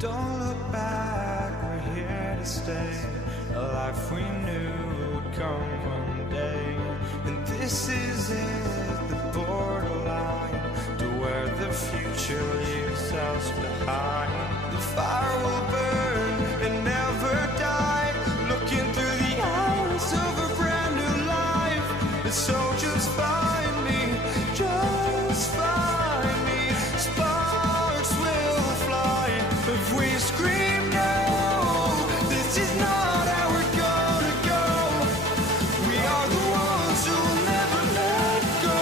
Don't look back, we're here to stay. A life we knew would come one day. And this is it, the borderline to where the future leaves us behind. The fire will burn and never die, looking through the eyes of a brand new life. And so just find me, just find me. Sparks will fly if we scream no. This is not how we're gonna go. We are the ones who will never let go.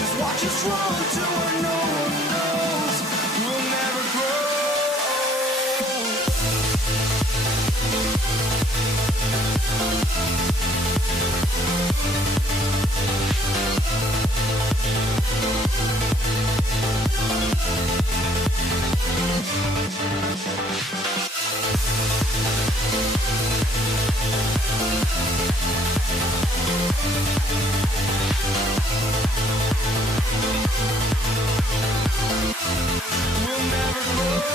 Just watch us run to where no one knows. We'll never grow. We'll never grow.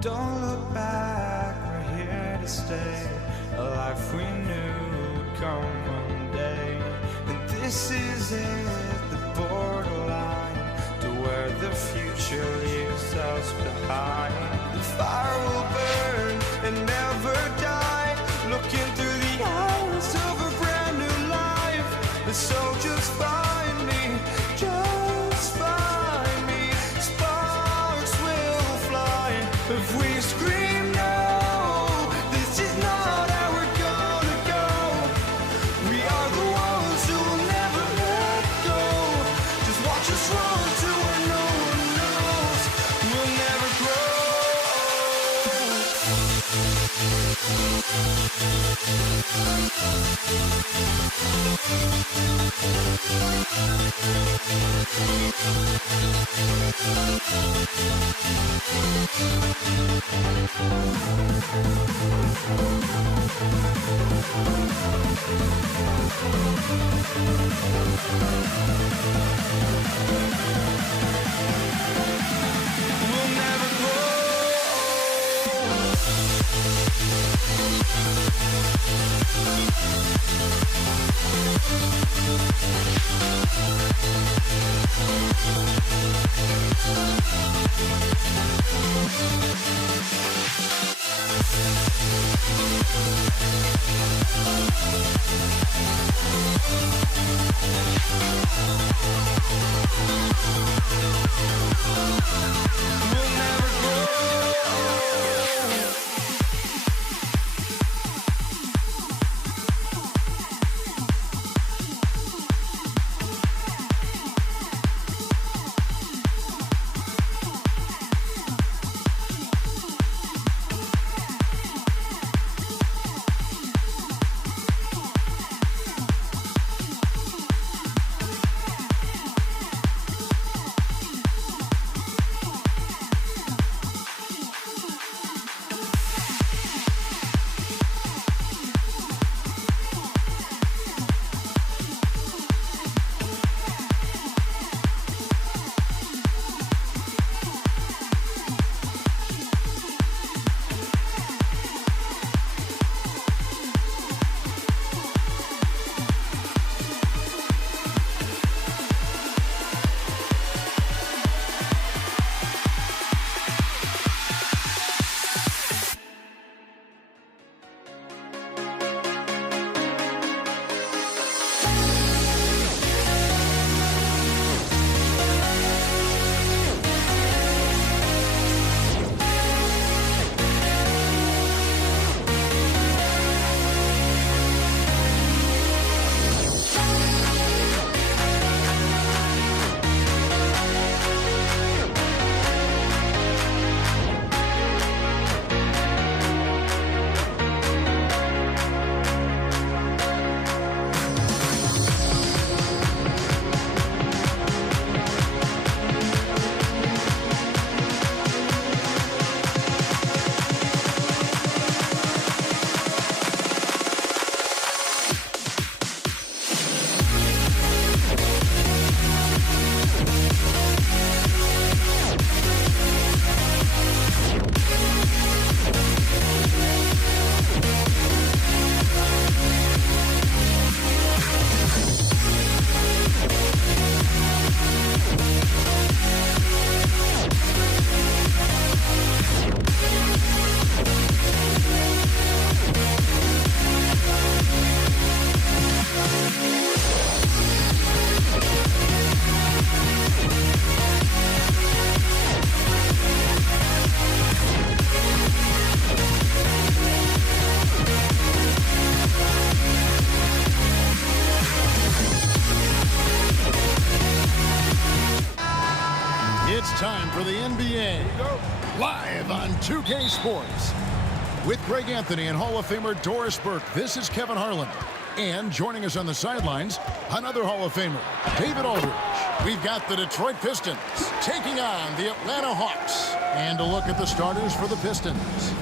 Don't look back, we're here to stay. A life we knew would come one day. And this is it, the borderline to where the future leaves us behind. The fire will burn and never die, looking through the eyes of a brand new life. And so just find me, just find me. Sparks will fly if we scream no. This is not how we're gonna go. We are the ones who will never let go. Just watch us run to where no one knows. We'll never grow. We'll never grow. NBA, live on 2K Sports. With Greg Anthony and Hall of Famer Doris Burke, this is Kevin Harlan. And joining us on the sidelines, another Hall of Famer, David Aldridge. We've got the Detroit Pistons taking on the Atlanta Hawks. And a look at the starters for the Pistons.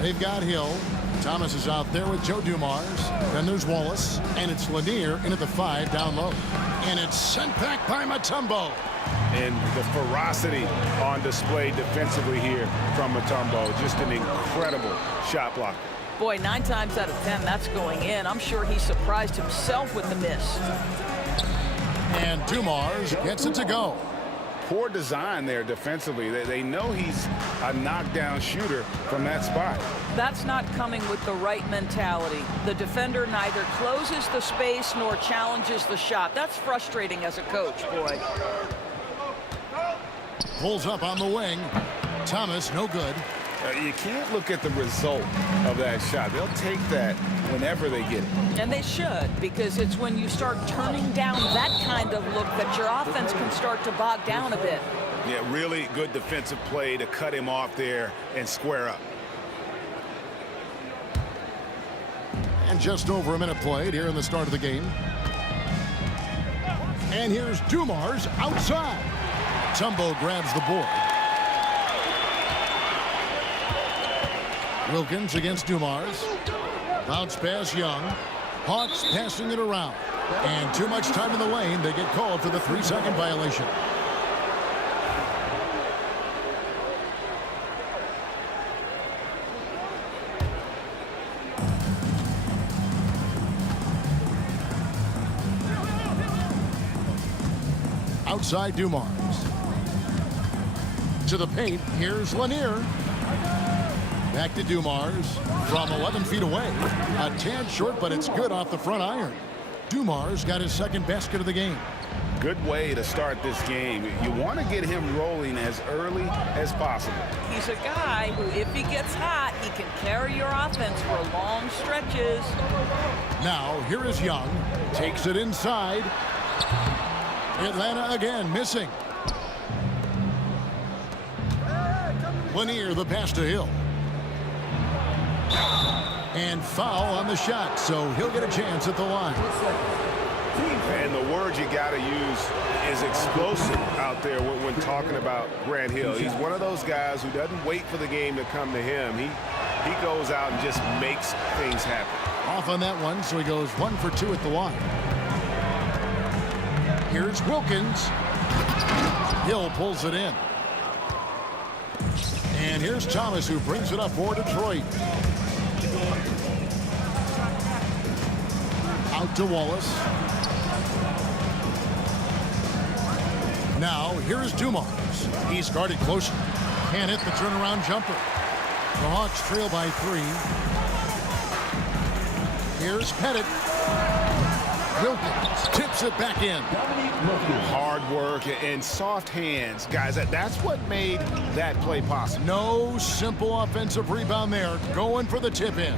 They've got Hill. Thomas is out there with Joe Dumars. Then there's Wallace. And it's Lanier in at the 5 down low. And it's sent back by Mutombo. And the ferocity on display defensively here from Mutombo. Just an incredible shot block. Boy, 9 times out of 10, that's going in. I'm sure he surprised himself with the miss. And Dumars gets it to go. Poor design there defensively. They know he's a knockdown shooter from that spot. That's not coming with the right mentality. The defender neither closes the space nor challenges the shot. That's frustrating as a coach, boy. Pulls up on the wing. Thomas, no good. You can't look at the result of that shot. They'll take that whenever they get it. And they should, because it's when you start turning down that kind of look that your offense can start to bog down a bit. Yeah, really good defensive play to cut him off there and square up. And just over a minute played here in the start of the game. And here's Dumars outside. Tumbo grabs the board. Wilkins against Dumars. Bounce pass Young. Hawks passing it around. And too much time in the lane. They get called for the 3-second violation. Outside Dumars. To the paint. Here's Lanier. Back to Dumars from 11 feet away. A tad short, but it's good off the front iron. Dumars got his second basket of the game. Good way to start this game. You want to get him rolling as early as possible. He's a guy who, if he gets hot, he can carry your offense for long stretches. Now, here is Young. Takes it inside. Atlanta again missing. Lanier, the pass to Hill. And foul on the shot, so he'll get a chance at the line. And the word you got to use is explosive out there when talking about Grant Hill. He's one of those guys who doesn't wait for the game to come to him. He goes out and just makes things happen. Off on that one, so he goes 1 for 2 at the line. Here's Wilkins. Hill pulls it in. And here's Thomas, who brings it up for Detroit. Out to Wallace. Now, here's Dumars. He's guarded closer. Can't hit the turnaround jumper. The Hawks trail by 3. Here's Pettit. Wilkins tips it back in. Hard work and soft hands. Guys, that's what made that play possible. No simple offensive rebound there. Going for the tip-in.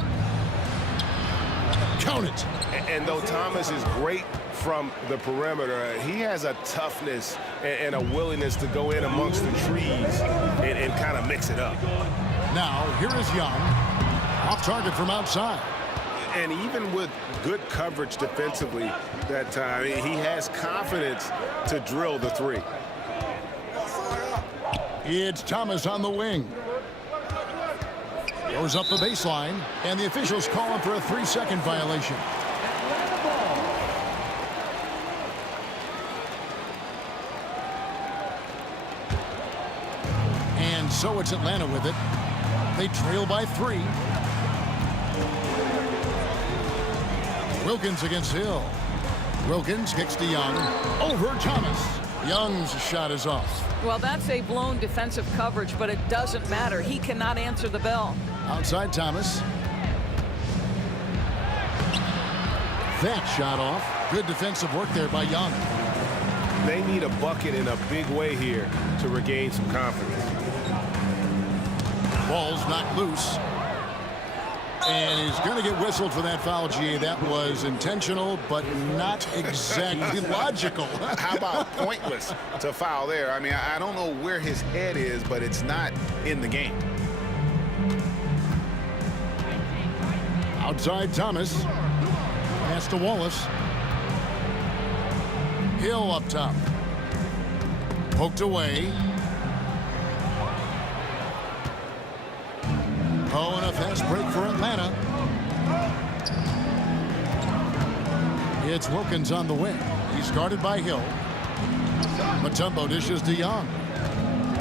Count it. And though Thomas is great from the perimeter, he has a toughness and a willingness to go in amongst the trees and kind of mix it up. Now, here is Young. Off target from outside. And even with good coverage defensively that time, he has confidence to drill the 3. It's Thomas on the wing. Goes up the baseline, and the officials call him for a 3-second violation. And so it's Atlanta with it. They trail by 3. Wilkins against Hill. Wilkins kicks to Young. Over Thomas. Young's shot is off. Well, that's a blown defensive coverage, but it doesn't matter. He cannot answer the bell. Outside Thomas. That shot off. Good defensive work there by Young. They need a bucket in a big way here to regain some confidence. Ball's knocked loose. And he's going to get whistled for that foul, G. That was intentional, but not exactly logical. How about pointless to foul there? I mean, I don't know where his head is, but it's not in the game. Outside Thomas. Pass to Wallace. Hill up top. Poked away. Oh, and a fast break for Atlanta. It's Wilkins on the wing. He's guarded by Hill. Mutombo dishes to Young.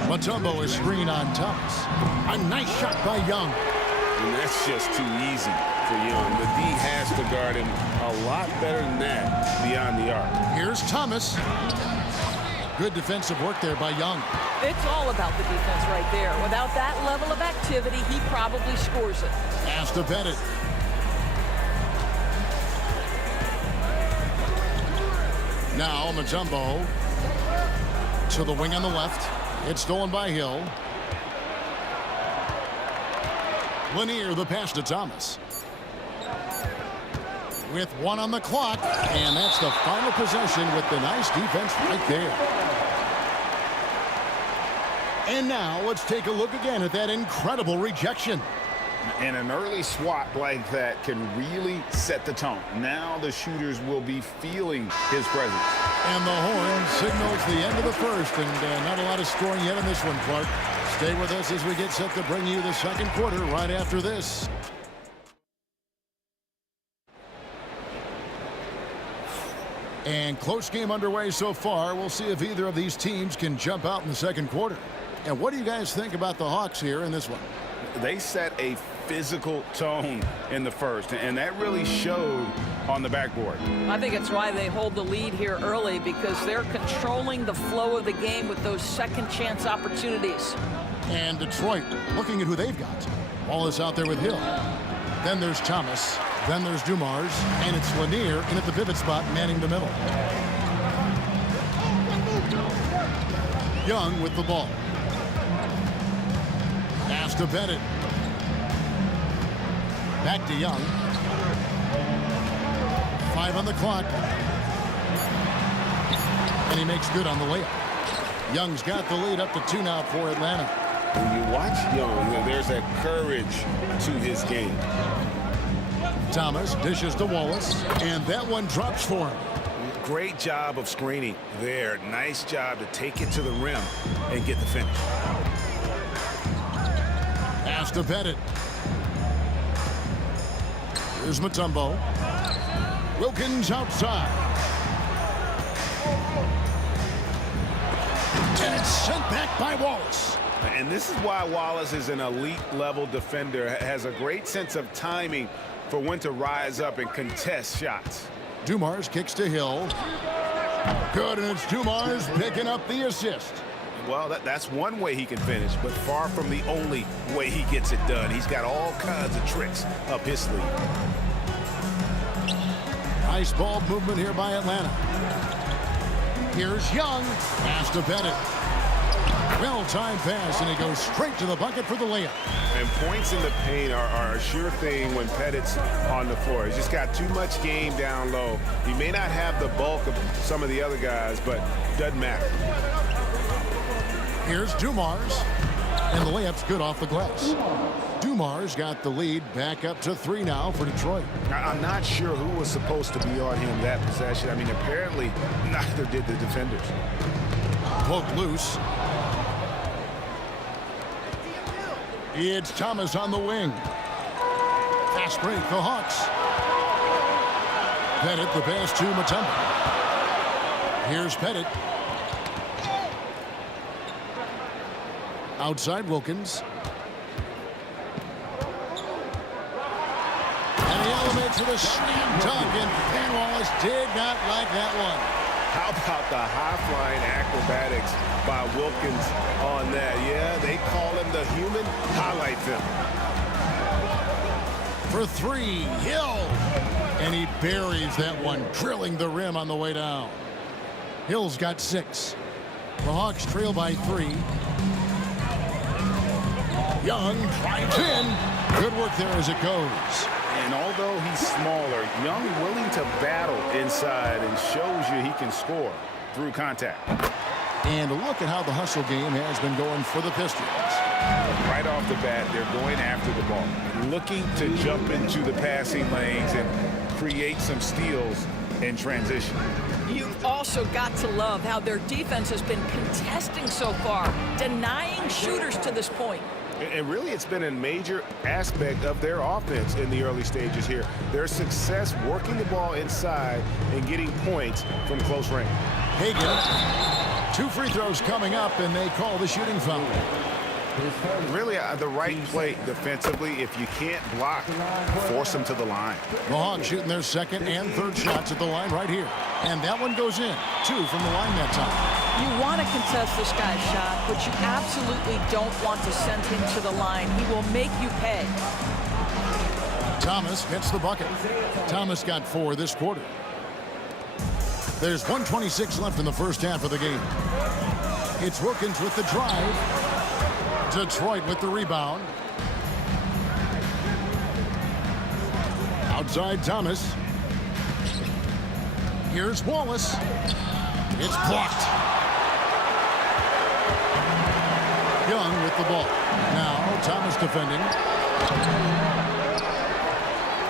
Mutombo is screened on Thomas. A nice shot by Young. And that's just too easy for Young. The D has to guard him a lot better than that beyond the arc. Here's Thomas. Good defensive work there by Young. It's all about the defense right there. Without that level of activity, he probably scores it. Has to bet it. Now Mutombo to the wing on the left. It's stolen by Hill. Lanier the pass to Thomas. With 1 on the clock, and that's the final possession with the nice defense right there. And now let's take a look again at that incredible rejection. And an early swat like that can really set the tone. Now the shooters will be feeling his presence. And the horn signals the end of the first, and not a lot of scoring yet in this one, Clark. Stay with us as we get set to bring you the second quarter right after this. And close game underway so far. We'll see if either of these teams can jump out in the second quarter. And what do you guys think about the Hawks here in this one? They set a physical tone in the first, and that really showed on the backboard. I think it's why they hold the lead here early, because they're controlling the flow of the game with those second chance opportunities. And Detroit looking at who they've got. Wallace out there with Hill. Then there's Thomas. Then there's Dumars. And it's Lanier in at the pivot spot, manning the middle. Young with the ball. Has to bet it. Back to Young. 5 on the clock. And he makes good on the layup. Young's got the lead up to 2 now for Atlanta. When you watch Young, there's that courage to his game. Thomas dishes to Wallace, and that one drops for him. Great job of screening there. Nice job to take it to the rim and get the finish. Has to bet it. Here's Mutombo. Wilkins outside. And it's sent back by Wallace. And this is why Wallace is an elite-level defender. Has a great sense of timing for when to rise up and contest shots. Dumars kicks to Hill. Good, and it's Dumars picking up the assist. Well, that's one way he can finish, but far from the only way he gets it done. He's got all kinds of tricks up his sleeve. Nice ball movement here by Atlanta. Here's Young. Has to bet it. Well-timed pass, and he goes straight to the bucket for the layup. And points in the paint are a sure thing when Pettit's on the floor. He's just got too much game down low. He may not have the bulk of some of the other guys, but doesn't matter. Here's Dumars, and the layup's good off the glass. Dumars got the lead back up to 3 now for Detroit. I'm not sure who was supposed to be on him that possession. I mean, apparently neither did the defenders. Poked loose. It's Thomas on the wing. Fast break, the Hawks. Pettit, the pass to Mutombo. Here's Pettit. Outside Wilkins. And he elevates with a slam dunk, and Ben Wallace did not like that one. How about the high-flying acrobatics by Wilkins on that? Yeah, they call him the human highlight film. For 3, Hill. And he buries that one, drilling the rim on the way down. Hill's got 6. The Hawks trail by 3. Young drives in. Good work there as it goes. And although he's smaller, Young willing to battle inside and shows you he can score through contact. And look at how the hustle game has been going for the Pistons. Right off the bat, they're going after the ball, looking to jump into the passing lanes and create some steals in transition. You've also got to love how their defense has been contesting so far, denying shooters to this point. And really, it's been a major aspect of their offense in the early stages here. Their success working the ball inside and getting points from close range. Hagan, 2 free throws coming up, and they call the shooting foul. Really, the right play defensively. If you can't block, force them to the line. The Hawks shooting their second and third shots at the line right here. And that one goes in. 2 from the line that time. You want to contest this guy's shot, but you absolutely don't want to send him to the line. He will make you pay. Thomas gets the bucket. Thomas got 4 this quarter. There's 1:26 left in the first half of the game. It's Wilkins with the drive. Detroit with the rebound. Outside Thomas. Here's Wallace. It's blocked. Young with the ball. Now Thomas defending.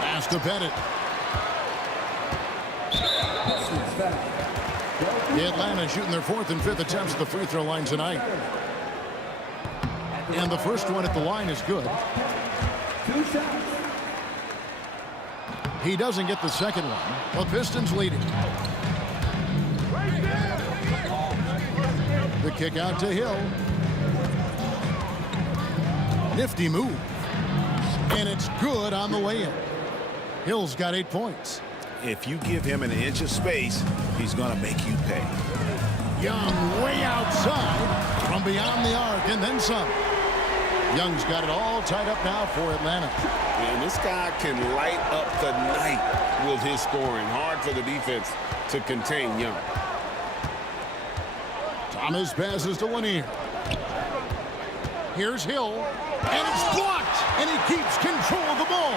Pass to Bennett. Atlanta shooting their 4th and 5th attempts at the free throw line tonight. And the first one at the line is good. He doesn't get the second one. The Pistons leading. The kick out to Hill. Nifty move. And it's good on the way in. Hill's got 8 points. If you give him an inch of space, he's going to make you pay. Young way outside from beyond the arc and then some. Young's got it all tied up now for Atlanta. And this guy can light up the night with his scoring. Hard for the defense to contain Young. Thomas passes to Lanier. Here's Hill, and it's blocked, and he keeps control of the ball.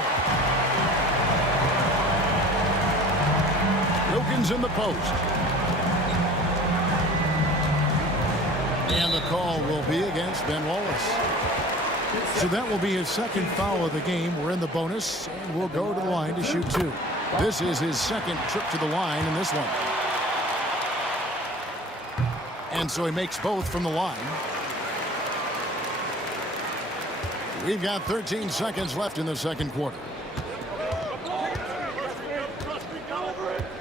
Wilkins in the post. And the call will be against Ben Wallace. So that will be his second foul of the game. We're in the bonus, and we'll go to the line to shoot 2. This is his second trip to the line in this one. And so he makes both from the line. We've got 13 seconds left in the second quarter.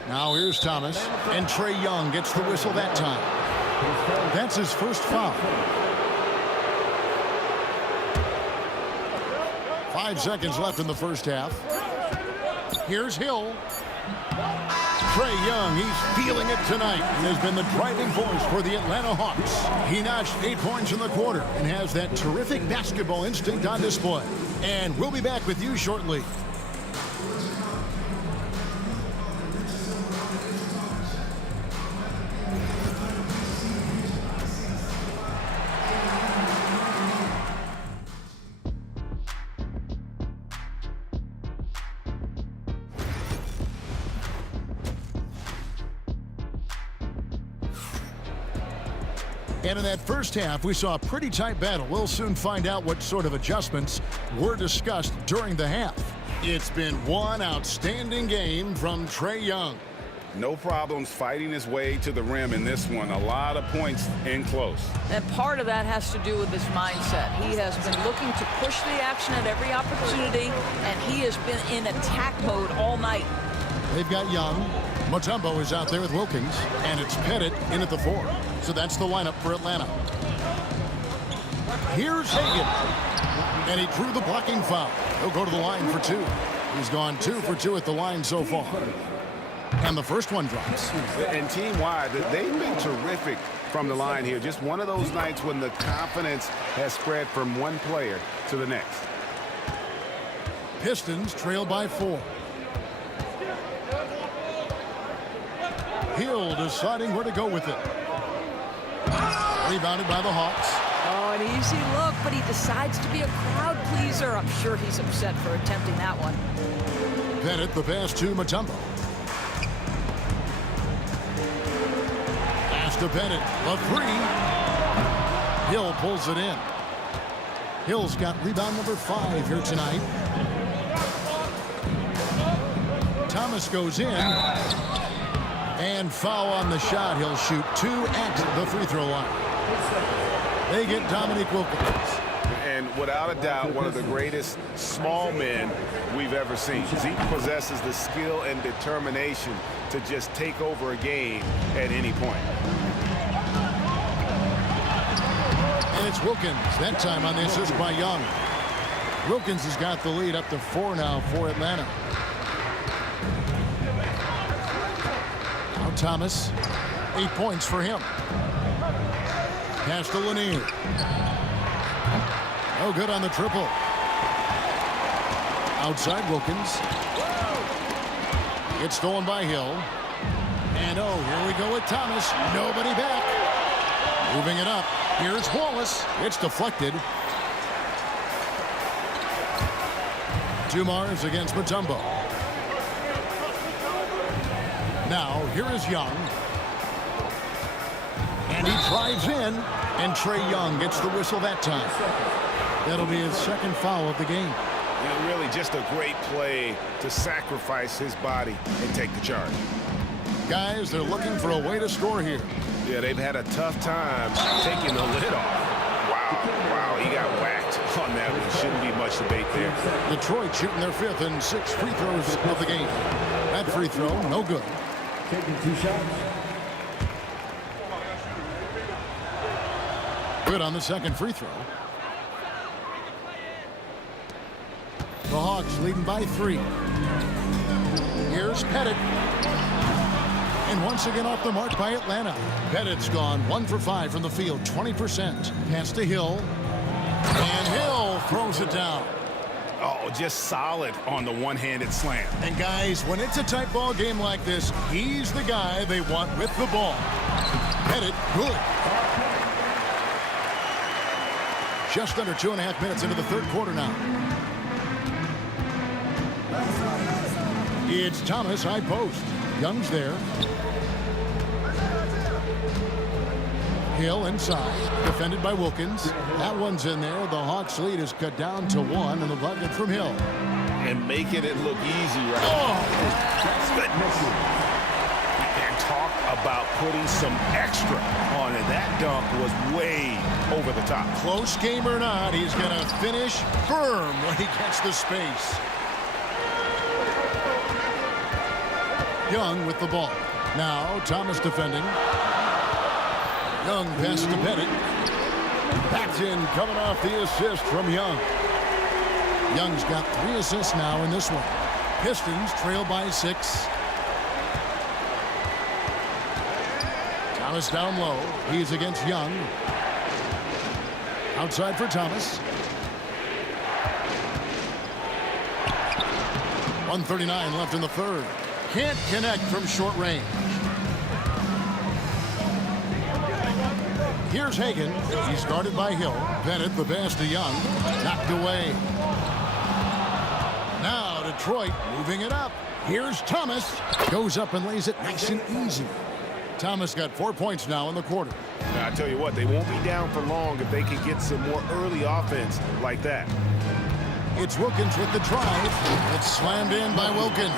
Now here's Thomas, and Trae Young gets the whistle that time. That's his first foul. 5 seconds left in the first half. Here's Hill. Trae Young, he's feeling it tonight and has been the driving force for the Atlanta Hawks. He notched 8 points in the quarter and has that terrific basketball instinct on display. And we'll be back with you shortly. And in that first half, we saw a pretty tight battle. We'll soon find out what sort of adjustments were discussed during the half. It's been one outstanding game from Trae Young. No problems fighting his way to the rim in this one. A lot of points in close. And part of that has to do with his mindset. He has been looking to push the action at every opportunity, and he has been in attack mode all night. They've got Young. Mutombo is out there with Wilkins, and it's Pettit in at the 4. So that's the lineup for Atlanta. Here's Hagan, and he drew the blocking foul. He'll go to the line for 2. He's gone 2 for 2 at the line so far. And the first one drops. And team-wide, they've been terrific from the line here. Just one of those nights when the confidence has spread from one player to the next. Pistons trail by 4. Hill deciding where to go with it. Rebounded by the Hawks. Oh, an easy look, but he decides to be a crowd pleaser. I'm sure he's upset for attempting that one. Bennett the pass to Mutombo. Pass to Bennett. A three. Hill pulls it in. Hill's got rebound number 5 here tonight. Thomas goes in. And foul on the shot. He'll shoot 2 at the free throw line. They get Dominique Wilkins. And without a doubt, one of the greatest small men we've ever seen. He possesses the skill and determination to just take over a game at any point. And it's Wilkins, that time on the assist by Young. Wilkins has got the lead up to 4 now for Atlanta. Now Thomas, 8 points for him. Pass to Lanier. No good on the triple. Outside Wilkins. It's stolen by Hill. And oh, here we go with Thomas. Nobody back. Moving it up. Here's Wallace. It's deflected. Dumars against Mutombo. Now, here is Young. And he drives in. And Trae Young gets the whistle that time. That'll be his second foul of the game. Really just a great play to sacrifice his body and take the charge. Guys, they're looking for a way to score here. Yeah, they've had a tough time taking the lid off. Wow, he got whacked on that one. Shouldn't be much debate there. Detroit shooting their 5th and 6th free throws of the game. That free throw, no good. Taking 2 shots. Good on the second free throw. The Hawks leading by 3. Here's Pettit. And once again off the mark by Atlanta. Pettit's gone 1 for 5 from the field, 20%. Pass to Hill. And Hill throws it down. Oh, just solid on the one-handed slam. And guys, when it's a tight ball game like this, he's the guy they want with the ball. Pettit, good. Just under 2.5 minutes into the third quarter now. It's Thomas, high post. Young's there. Hill inside, defended by Wilkins. That one's in there. The Hawks lead is cut down to 1, and the bucket from Hill. And making it look easy, right? Oh! Goodness. And talk about putting some extra on it. That dunk was way over the top. Close game or not, he's going to finish firm when he gets the space. Young with the ball. Now Thomas defending. Young pass to Pettit. Backed in, coming off the assist from Young. Young's got 3 assists now in this one. Pistons trail by 6. Thomas down low. He's against Young. Outside for Thomas. 1:39 left in the third. Can't connect from short range. Here's Hagan. He's guarded by Hill. Bennett, the pass to Young. Knocked away. Now Detroit moving it up. Here's Thomas. Goes up and lays it nice and easy. Thomas got 4 points now in the quarter. Now, I tell you what, they won't be down for long if they can get some more early offense like that. It's Wilkins with the drive. It's slammed in by Wilkins.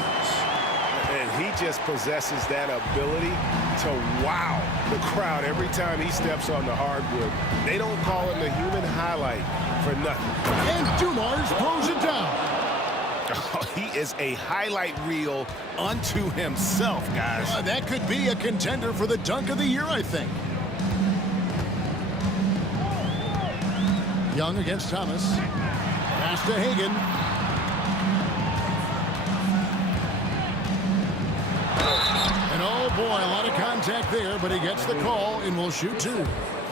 And he just possesses that ability to wow the crowd every time he steps on the hardwood. They don't call him the human highlight for nothing. And Dumars throws it down. Oh, he is a highlight reel unto himself, guys. That could be a contender for the dunk of the year, I think. Young against Thomas. Pass to Hagan. And oh boy, a lot of contact there, but he gets the call and will shoot 2.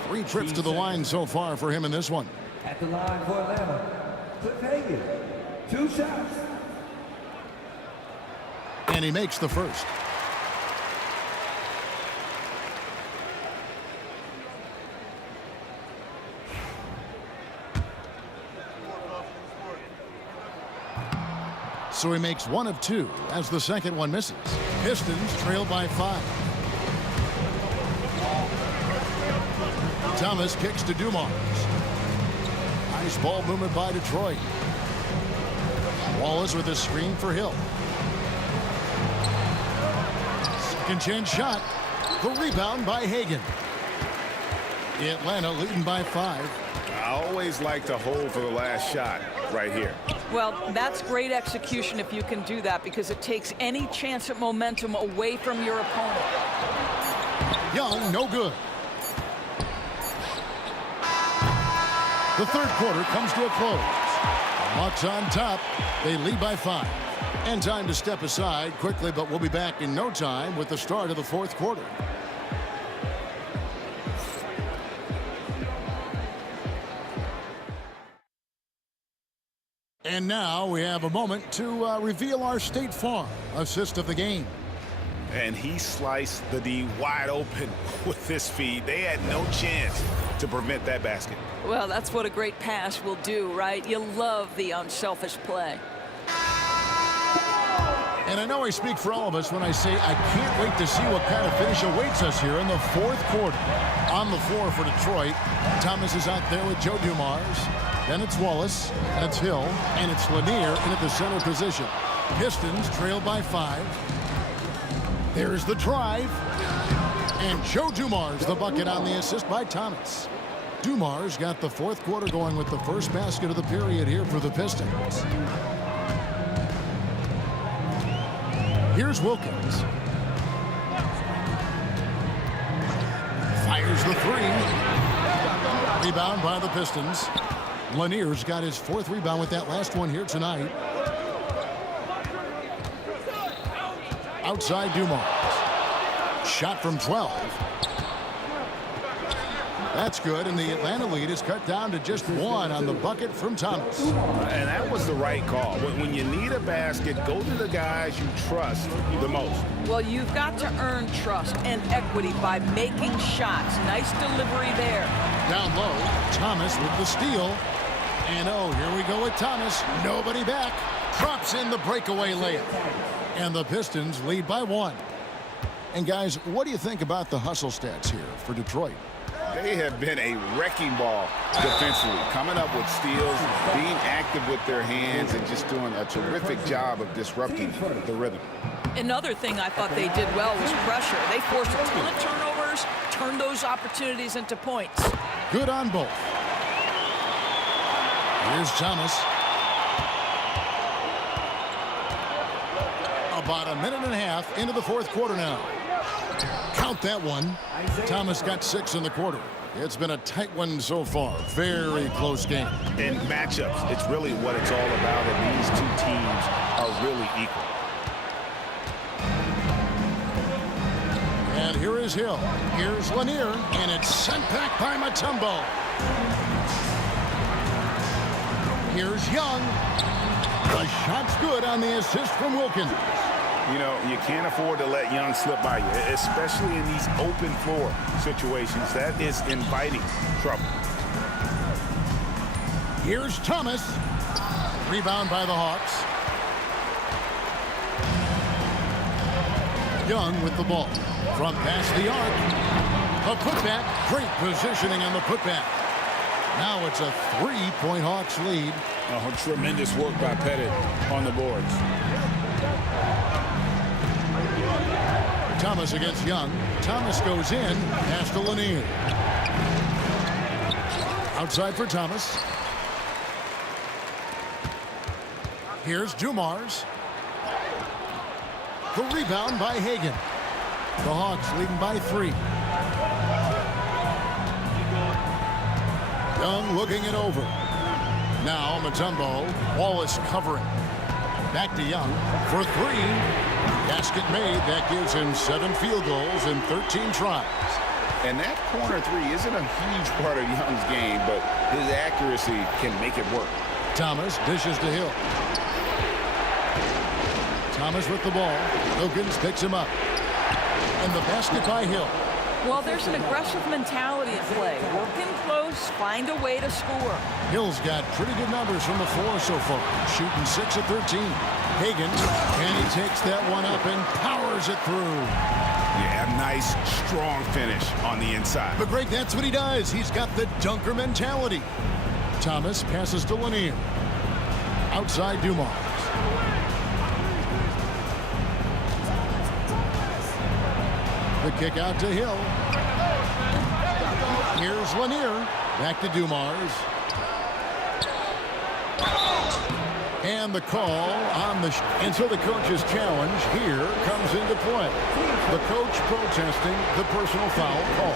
3 trips to the line so far for him in this one. At the line for Atlanta, Cliff Hagan. 2 shots. And he makes the first. So he makes 1 of 2 as the second one misses. Pistons trail by 5. Thomas kicks to Dumars. Nice ball movement by Detroit. Wallace with a screen for Hill. Second chance shot. The rebound by Hagan. Atlanta leading by 5. I always like to hold for the last shot right here. Well, that's great execution if you can do that, because it takes any chance at momentum away from your opponent. Young, no good. The third quarter comes to a close. Bucks on top. They lead by 5. And time to step aside quickly, but we'll be back in no time with the start of the fourth quarter. And now we have a moment to reveal our State Farm assist of the game. And he sliced the D wide open with this feed. They had no chance to prevent that basket. Well, that's what a great pass will do, right? You love the unselfish play. And I know I speak for all of us when I say I can't wait to see what kind of finish awaits us here in the fourth quarter. On the floor for Detroit, Thomas is out there with Joe Dumars. Then it's Wallace, and it's Hill, and it's Lanier in at the center position. Pistons trail by 5. There's the drive. And Joe Dumars, the bucket on the assist by Thomas. Dumars got the fourth quarter going with the first basket of the period here for the Pistons. Here's Wilkins. Fires the 3. Rebound by the Pistons. Lanier's got his 4th rebound with that last one here tonight. Outside Dumars. Shot from 12. That's good, and the Atlanta lead is cut down to just 1 on the bucket from Thomas. And that was the right call. When you need a basket, go to the guys you trust the most. Well, you've got to earn trust and equity by making shots. Nice delivery there. Down low, Thomas with the steal. And oh, here we go with Thomas. Nobody back. Drops in the breakaway layup. And the Pistons lead by 1. And guys, what do you think about the hustle stats here for Detroit? They have been a wrecking ball defensively, coming up with steals, being active with their hands, and just doing a terrific job of disrupting the rhythm. Another thing I thought they did well was pressure. They forced a ton of turnovers, turned those opportunities into points. Good on both. Here's Thomas. About a minute and a half into the fourth quarter now. Count that one. Thomas got 6 in the quarter. It's been a tight one so far. Very close game. In matchups, it's really what it's all about, and these two teams are really equal. And here is Hill. Here's Lanier, and it's sent back by Mutombo. Here's Young. The shot's good on the assist from Wilkins. You know, you can't afford to let Young slip by you, especially in these open floor situations. That is inviting trouble. Here's Thomas. Rebound by the Hawks. Young with the ball. From past the arc. A putback. Great positioning on the putback. Now it's a 3-point Hawks lead. Oh, tremendous work by Pettit on the boards. Thomas against Young. Thomas goes in. Pass to Lanier. Outside for Thomas. Here's Dumars. The rebound by Hagan. The Hawks leading by 3. Young looking it over. Now Mutombo. Wallace covering. Back to Young for 3. Basket made. That gives him 7 field goals in 13 tries. And that corner 3 isn't a huge part of Young's game, but his accuracy can make it work. Thomas dishes to Hill. Thomas with the ball. Wilkins picks him up. And the basket by Hill. Well, there's an aggressive mentality at play. Work in close, find a way to score. Hill's got pretty good numbers from the floor so far, shooting 6 of 13. Hagan, and he takes that one up and powers it through. Yeah, nice, strong finish on the inside. But Greg, that's what he does. He's got the dunker mentality. Thomas passes to Lanier. Outside Dumars. The kick out to Hill. Here's Lanier. Back to Dumars. And the call on the... And so the coach's challenge here comes into play. The coach protesting the personal foul call.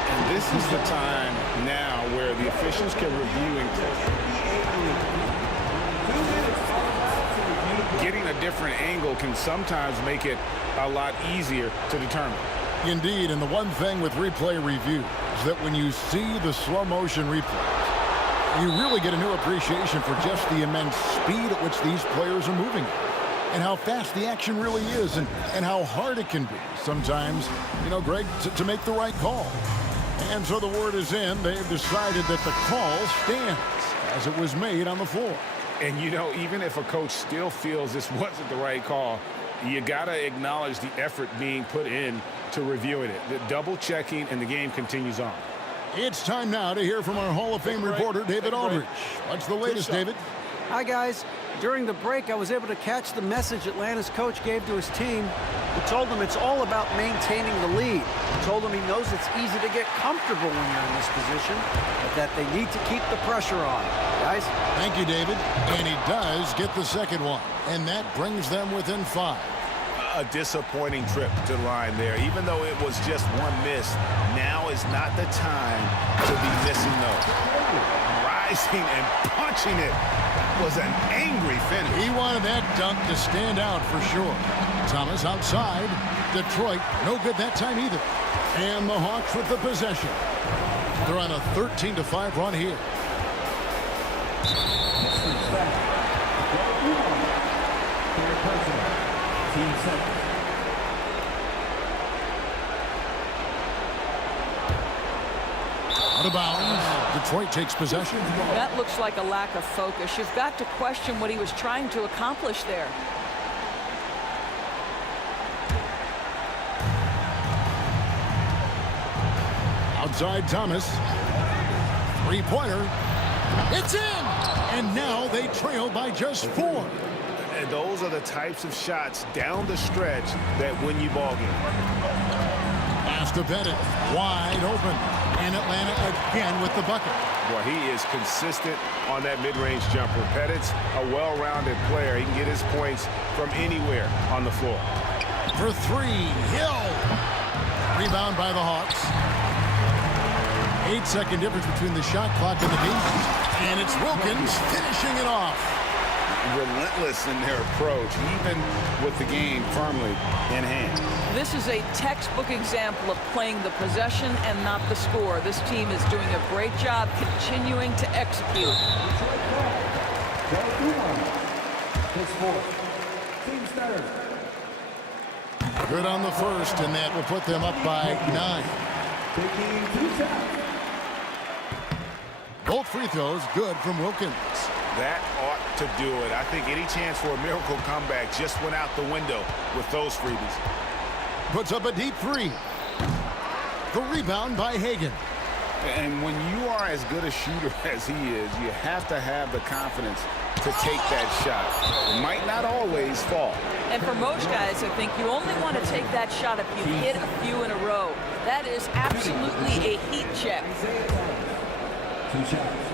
And this is the time now where the officials can review and getting a different angle can sometimes make it a lot easier to determine. Indeed, and the one thing with replay review is that when you see the slow motion replays, you really get a new appreciation for just the immense speed at which these players are moving and how fast the action really is and how hard it can be sometimes, you know, Greg, to make the right call. And so the word is in. They've decided that the call stands as it was made on the floor. And, you know, even if a coach still feels this wasn't the right call, you got to acknowledge the effort being put in to reviewing it. The double checking, and the game continues on. It's time now to hear from our Hall of Fame reporter, David Aldridge. What's the latest, David? Hi, guys. During the break, I was able to catch the message Atlanta's coach gave to his team. He told them it's all about maintaining the lead. He told them he knows it's easy to get comfortable when you're in this position, but that they need to keep the pressure on. Guys? Thank you, David. And he does get the second one, and that brings them within 5. A disappointing trip to the line there. Even though it was just one miss, now is not the time to be missing those. Rising and punching it. That was an angry finish. He wanted that dunk to stand out for sure. Thomas outside. Detroit, no good that time either. And the Hawks with the possession. They're on a 13-5 run here. Out of bounds. Detroit takes possession. That looks like a lack of focus. You've got to question what he was trying to accomplish there. Outside Thomas. Three-pointer. It's in! And now they trail by just 4. And those are the types of shots down the stretch that win you ball game. Pass to Pettit. Wide open. And Atlanta again with the bucket. Boy, he is consistent on that mid-range jumper. Pettit's a well-rounded player. He can get his points from anywhere on the floor. For 3, Hill. Rebound by the Hawks. 8-second difference between the shot clock and the defense. And it's Wilkins finishing it off. Relentless in their approach, even with the game firmly in hand. This is a textbook example of playing the possession and not the score. This team is doing a great job continuing to execute. Good on the first, and that will put them up by 9. Both free throws good from Wilkins. That ought to do it. I think any chance for a miracle comeback just went out the window with those freebies. Puts up a deep 3. The rebound by Hagan. And when you are as good a shooter as he is, you have to have the confidence to take that shot. It might not always fall. And for most guys, I think you only want to take that shot if you hit a few in a row. That is absolutely a heat check. 2 shots.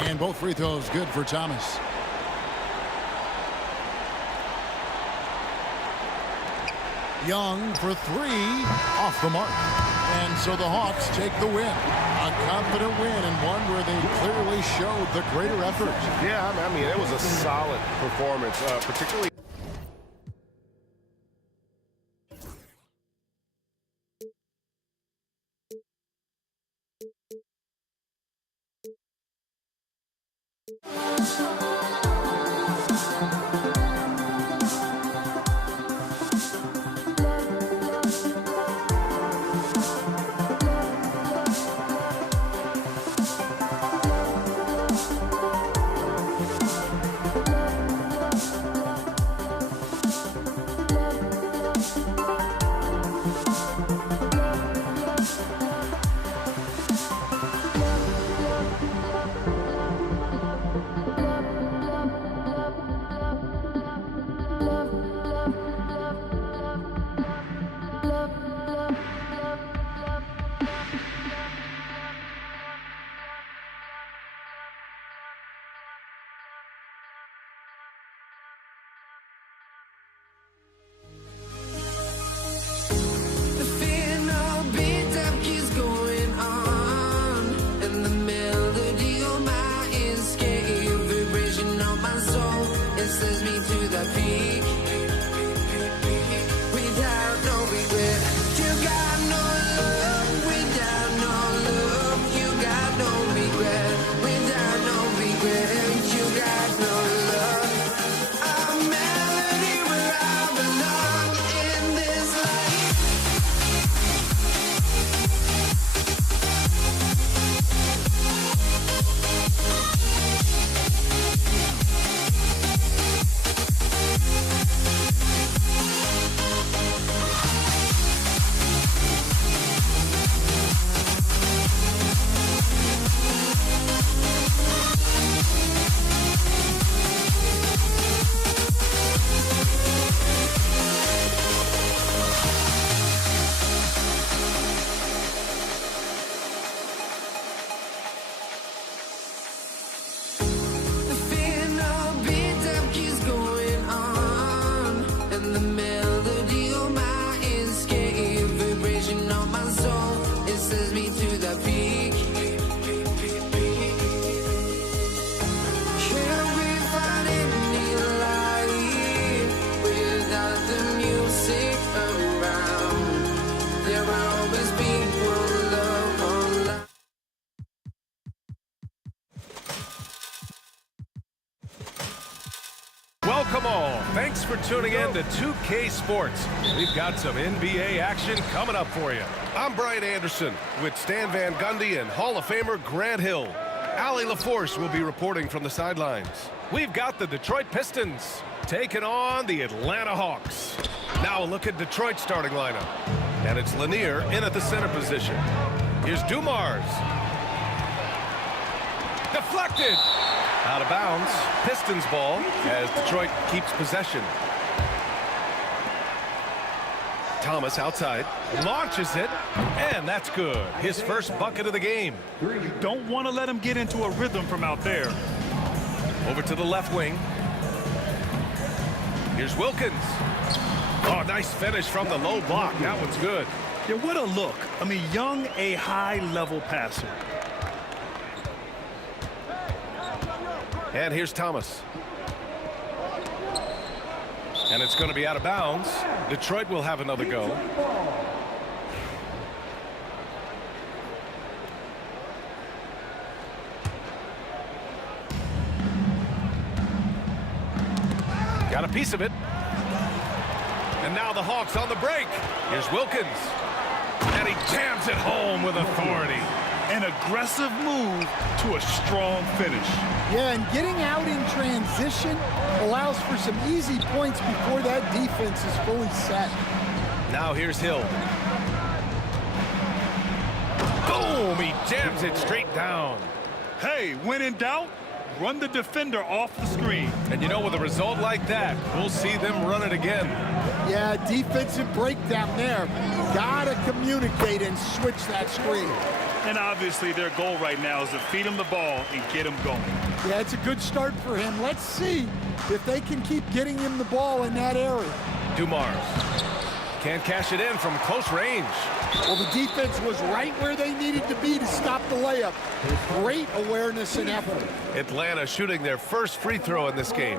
And both free throws good for Thomas. Young for 3, off the mark. And so the Hawks take the win. A confident win, and one where they clearly showed the greater effort. Yeah, I mean, it was a solid performance, particularly. Welcome all. Thanks for tuning in to 2K Sports. We've got some NBA action coming up for you. I'm Brian Anderson with Stan Van Gundy and Hall of Famer Grant Hill. Allie LaForce will be reporting from the sidelines. We've got the Detroit Pistons taking on the Atlanta Hawks. Now a look at Detroit's starting lineup. And it's Lanier in at the center position. Here's Dumars. Deflected. Out of bounds. Pistons ball as Detroit keeps possession. Thomas outside. Launches it. And that's good. His first bucket of the game. You don't want to let him get into a rhythm from out there. Over to the left wing. Here's Wilkins. Oh, nice finish from the low block. That one's good. Yeah, what a look. I mean, Young, a high-level passer. And here's Thomas. And it's going to be out of bounds. Detroit will have another go. Got a piece of it. And now the Hawks on the break. Here's Wilkins. And he jams it home with authority. An aggressive move to a strong finish. Yeah, and getting out in transition allows for some easy points before that defense is fully set. Now here's Hill. Boom! He jams it straight down. Hey, when in doubt, run the defender off the screen. And you know, with a result like that, we'll see them run it again. Yeah, defensive breakdown there. Gotta communicate and switch that screen. And obviously their goal right now is to feed him the ball and get him going. Yeah, it's a good start for him. Let's see if they can keep getting him the ball in that area. Dumars can't cash it in from close range. Well, the defense was right where they needed to be to stop the layup. Great awareness and effort. Atlanta shooting their first free throw in this game.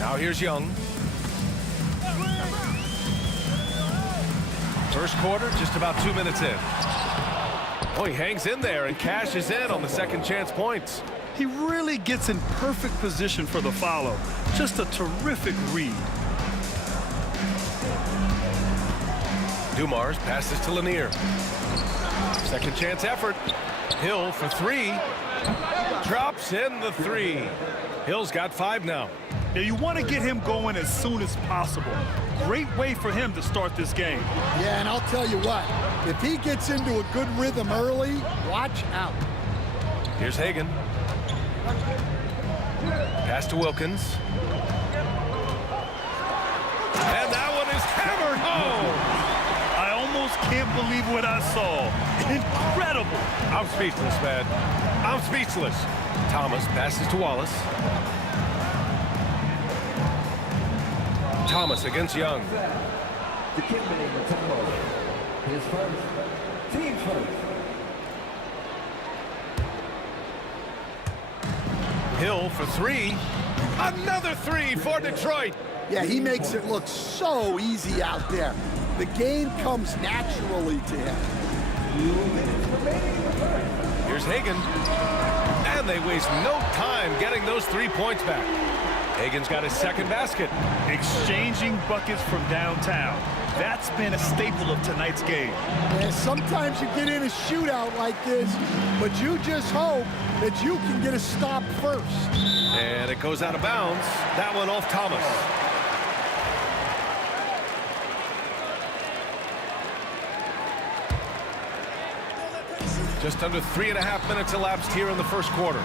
Now here's Young. First quarter, just about 2 minutes in. Oh, he hangs in there and cashes in on the second chance points. He really gets in perfect position for the follow. Just a terrific read. Dumars passes to Lanier. Second chance effort. Hill for three. Drops in the three. Hill's got 5 now. Now you want to get him going as soon as possible. Great way for him to start this game. Yeah, and I'll tell you what, if he gets into a good rhythm early, watch out. Here's Hagan. Pass to Wilkins. And that one is hammered home. I almost can't believe what I saw. Incredible. I'm speechless, man. I'm speechless. Thomas passes to Wallace. Thomas against Young. The kid named Matumbo. His first. Team first. Hill for three. Another three for Detroit. Yeah, he makes it look so easy out there. The game comes naturally to him. Here's Hagan. And they waste no time getting those 3 points back. Hagan's got his second basket. Exchanging buckets from downtown. That's been a staple of tonight's game. Yeah, sometimes you get in a shootout like this, but you just hope that you can get a stop first. And it goes out of bounds. That one off Thomas. Just under 3.5 minutes elapsed here in the first quarter.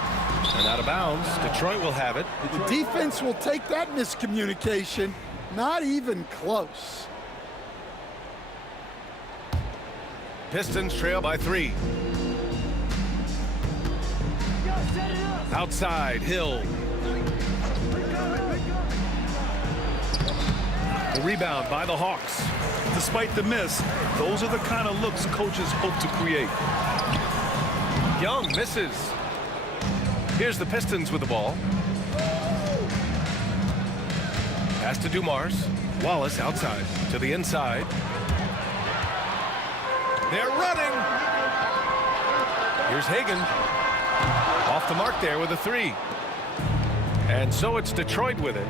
And out of bounds, Detroit will have it. The defense will take that miscommunication. Not even close. Pistons trail by 3. Outside, Hill. The rebound by the Hawks. Despite the miss, those are the kind of looks coaches hope to create. Young misses. Here's the Pistons with the ball. Pass to Dumars. Wallace outside to the inside. They're running. Here's Hagan. Off the mark there with a 3. And so it's Detroit with it.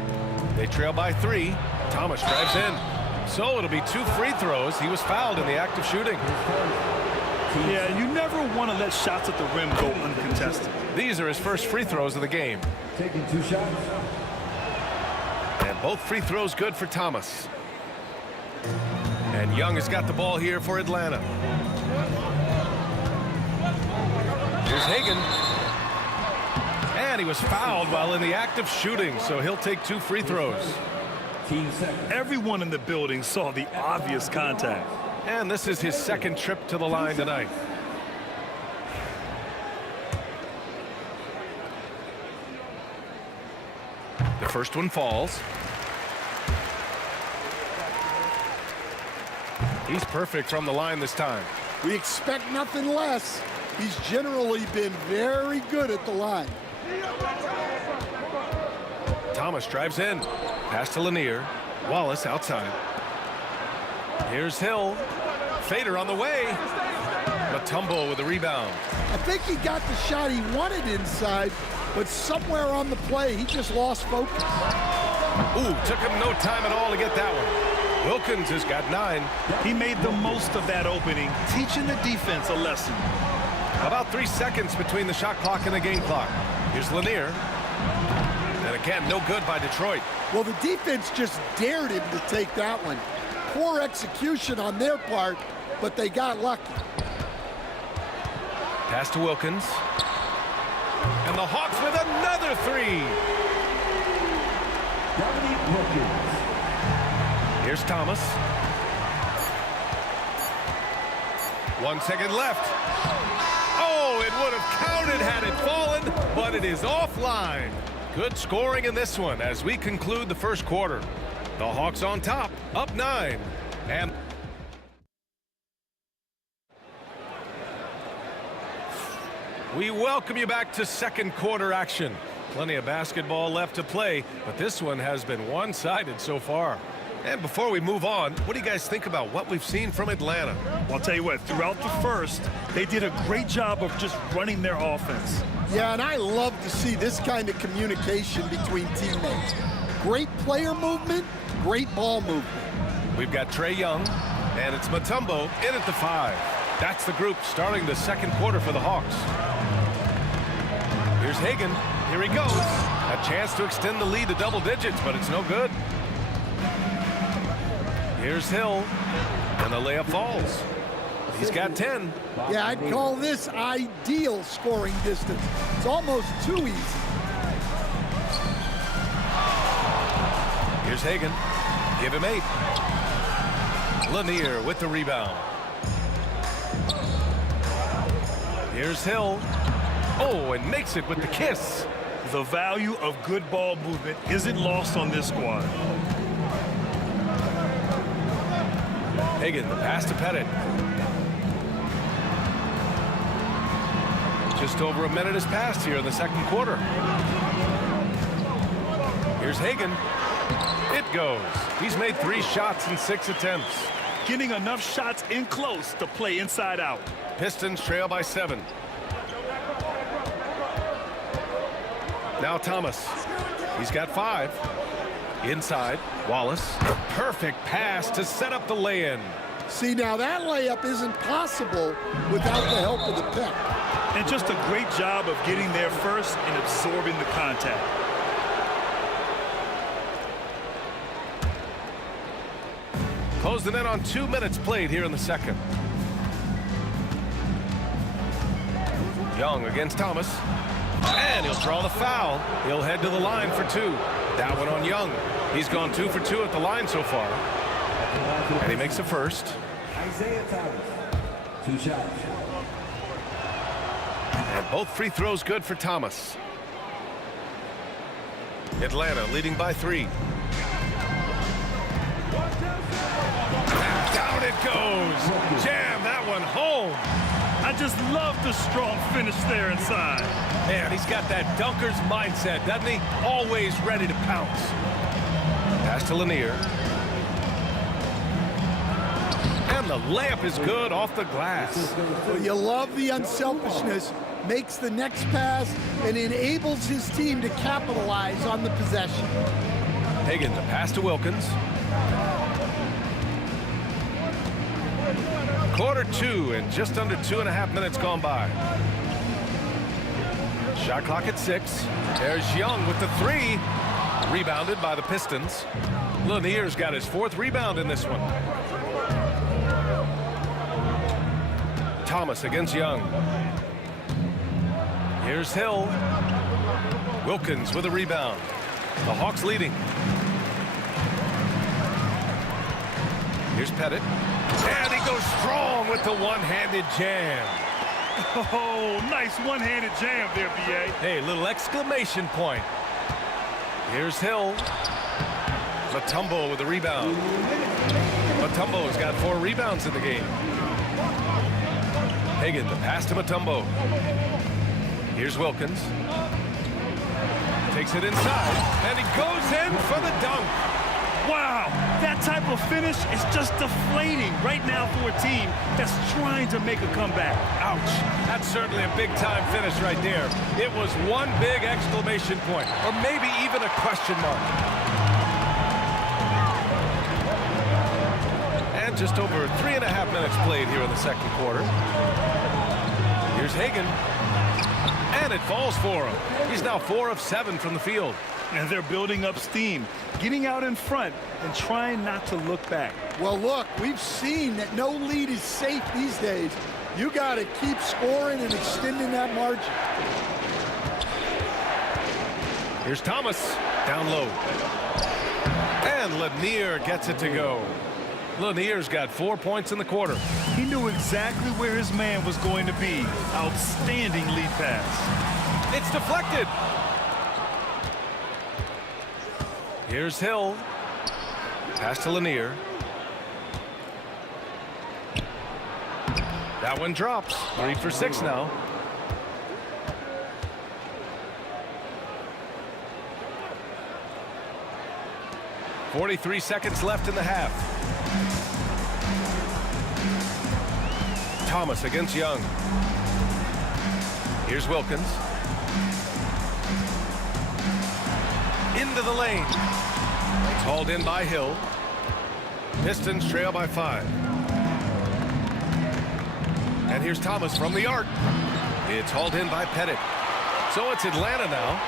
They trail by 3. Thomas drives in. So it'll be 2 free throws. He was fouled in the act of shooting. Yeah, you never want to let shots at the rim go uncontested. These are his first free throws of the game. Taking 2 shots. And both free throws good for Thomas. And Young has got the ball here for Atlanta. Here's Hagan. And he was fouled while in the act of shooting, so he'll take 2 free throws. Everyone in the building saw the obvious contact. And this is his second trip to the line tonight. The first one falls. He's perfect from the line this time. We expect nothing less. He's generally been very good at the line. Thomas drives in. Pass to Lanier. Wallace outside. Here's Hill. Fader on the way. Mutombo with the rebound. I think he got the shot he wanted inside, but somewhere on the play, he just lost focus. Ooh, took him no time at all to get that one. Wilkins has got 9. He made the most of that opening, teaching the defense a lesson. About 3 seconds between the shot clock and the game clock. Here's Lanier. And again, no good by Detroit. Well, the defense just dared him to take that one. Poor execution on their part, but they got lucky. Pass to Wilkins. And the Hawks with another 3. Here's Thomas. 1 second left. Oh, it would have counted had it fallen, but it is offline. Good scoring in this one as we conclude the first quarter. The Hawks on top, up 9. And we welcome you back to second quarter action. Plenty of basketball left to play, but this one has been one-sided so far. And before we move on, what do you guys think about what we've seen from Atlanta? Well, I'll tell you what, throughout the first, they did a great job of just running their offense. Yeah, and I love to see this kind of communication between teammates. Great player movement, great ball movement. We've got Trey Young, and it's Mutombo in at the 5. That's the group starting the second quarter for the Hawks. Here's Hagan. Here he goes. A chance to extend the lead to double digits, but it's no good. Here's Hill, and the layup falls. He's got 10. Yeah, I'd call this ideal scoring distance. It's almost too easy. Here's Hagan. Give him 8. Lanier with the rebound. Here's Hill. Oh, and makes it with the kiss. The value of good ball movement isn't lost on this squad. Hagan, the pass to Pettit. Just over a minute has passed here in the second quarter. Here's Hagan. It goes. He's made 3 shots in 6 attempts. Getting enough shots in close to play inside out. Pistons trail by 7. Now Thomas. He's got 5. Inside, Wallace. Perfect pass to set up the lay-in. See, now that layup isn't possible without the help of the pick. And just a great job of getting there first and absorbing the contact. Closing in on 2 minutes played here in the second. Young against Thomas. And he'll draw the foul. He'll head to the line for 2. That one on Young. He's gone 2 for 2 at the line so far. And he makes the first. Isaiah Thomas, 2 shots. And both free throws good for Thomas. Atlanta leading by 3. And down it goes. Jam that one home. I just love the strong finish there inside. Man, he's got that dunker's mindset, doesn't he? Always ready to pounce. Pass to Lanier. And the layup is good off the glass. Well, you love the unselfishness. Makes the next pass and enables his team to capitalize on the possession. Hagan, the pass to Wilkins. Quarter 2 and just under 2.5 minutes gone by. Shot clock at 6. There's Young with the 3. Rebounded by the Pistons. Lanier's got his 4th rebound in this one. Thomas against Young. Here's Hill. Wilkins with a rebound. The Hawks leading. Here's Pettit. And he goes strong with the one-handed jam. Oh, nice one-handed jam there, B.A. Hey, little exclamation point. Here's Hill. Mutombo with a rebound. Mutombo's got 4 rebounds in the game. Hagan, the pass to Mutombo. Here's Wilkins. Takes it inside, and he goes in for the dunk. Wow, that type of finish is just deflating right now for a team that's trying to make a comeback. Ouch. That's certainly a big-time finish right there. It was one big exclamation point, or maybe even a question mark. And just over 3.5 minutes played here in the second quarter. Here's Hagan. And it falls for him. He's now 4 of 7 from the field. And they're building up steam, getting out in front and trying not to look back. Well, look, we've seen that no lead is safe these days. You got to keep scoring and extending that margin. Here's Thomas down low. And Lanier gets it to go. Lanier's got 4 points in the quarter. He knew exactly where his man was going to be. Outstanding lead pass. It's deflected. Here's Hill. Pass to Lanier. That one drops. 3 for 6 now. .43 seconds left in the half. Thomas against Young. Here's Wilkins. Into the lane. It's hauled in by Hill. Pistons trail by 5. And here's Thomas from the arc. It's hauled in by Pettit. So it's Atlanta now.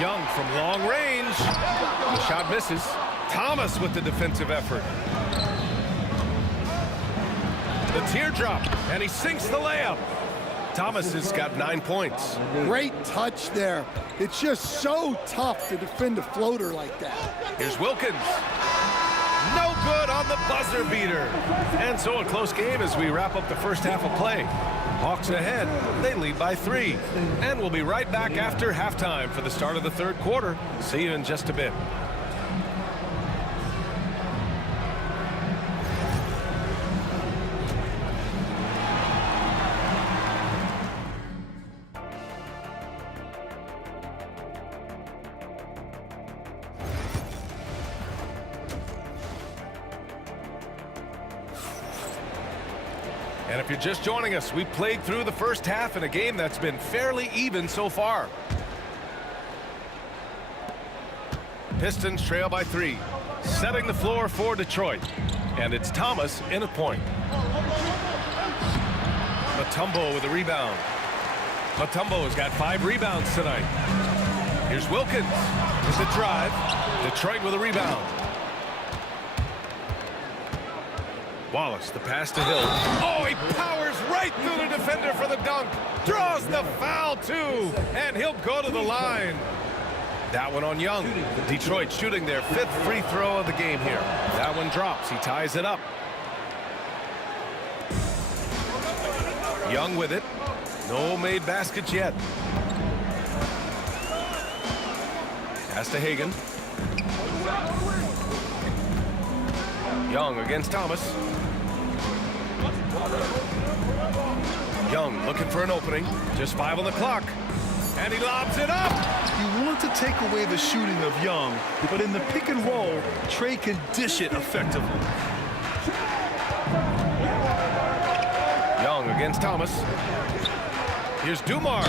Young from long range. The shot misses. Thomas with the defensive effort. The teardrop, and he sinks the layup. Thomas has got 9 points. Great touch there. It's just so tough to defend a floater like that. Here's Wilkins. No good on the buzzer beater. And so a close game as we wrap up the first half of play. Hawks ahead. They lead by 3. And we'll be right back after halftime for the start of the third quarter. See you in just a bit. And if you're just joining us, we played through the first half in a game that's been fairly even so far. Pistons trail by 3, setting the floor for Detroit. And it's Thomas in a point. Mutombo with a rebound. Mutombo has got 5 rebounds tonight. Here's Wilkins. There's a drive. Detroit with a rebound. Wallace, the pass to Hill. Oh, he powers right through the defender for the dunk. Draws the foul, too. And he'll go to the line. That one on Young. Detroit shooting their 5th free throw of the game here. That one drops. He ties it up. Young with it. No made baskets yet. Pass to Hagan. Young against Thomas. Young looking for an opening. Just 5 on the clock. And he lobs it up. You want to take away the shooting of Young, but in the pick and roll, Trey can dish it effectively. Young against Thomas. Here's Dumars,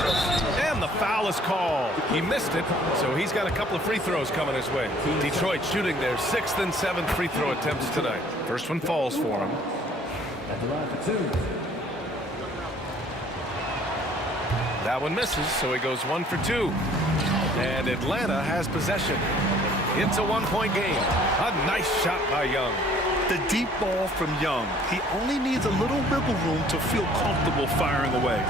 and the foul is called. He missed it, so he's got a couple of free throws coming his way. Detroit shooting their 6th and 7th free throw attempts tonight. First one falls for him. At the line for 2. That one misses, so he goes 1 for 2. And Atlanta has possession. It's a one-point game. A nice shot by Young. The deep ball from Young. He only needs a little wiggle room to feel comfortable firing away.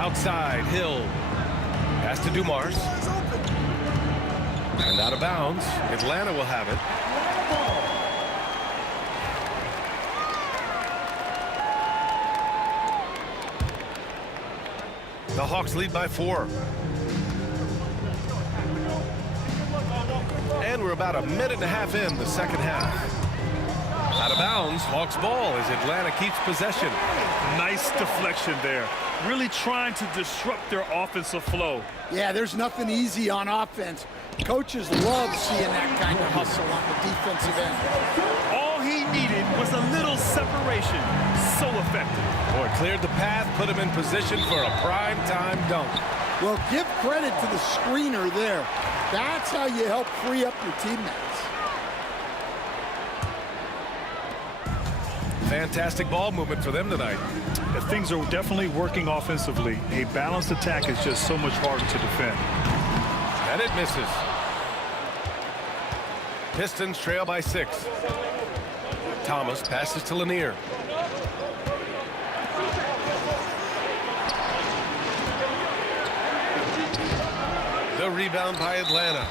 Outside, Hill. Pass to Dumars. And out of bounds. Atlanta will have it. The Hawks lead by 4. And we're about a minute and a half in the second half. Out of bounds, Hawks ball as Atlanta keeps possession. Nice deflection there. Really trying to disrupt their offensive flow. Yeah, there's nothing easy on offense. Coaches love seeing that kind of hustle on the defensive end. All he needed was a little separation. So effective. Boy, cleared the path, put him in position for a prime-time dunk. Well, give credit to the screener there. That's how you help free up your teammates. Fantastic ball movement for them tonight. Things are definitely working offensively. A balanced attack is just so much harder to defend. And it misses. Pistons trail by 6. Thomas passes to Lanier. The rebound by Atlanta.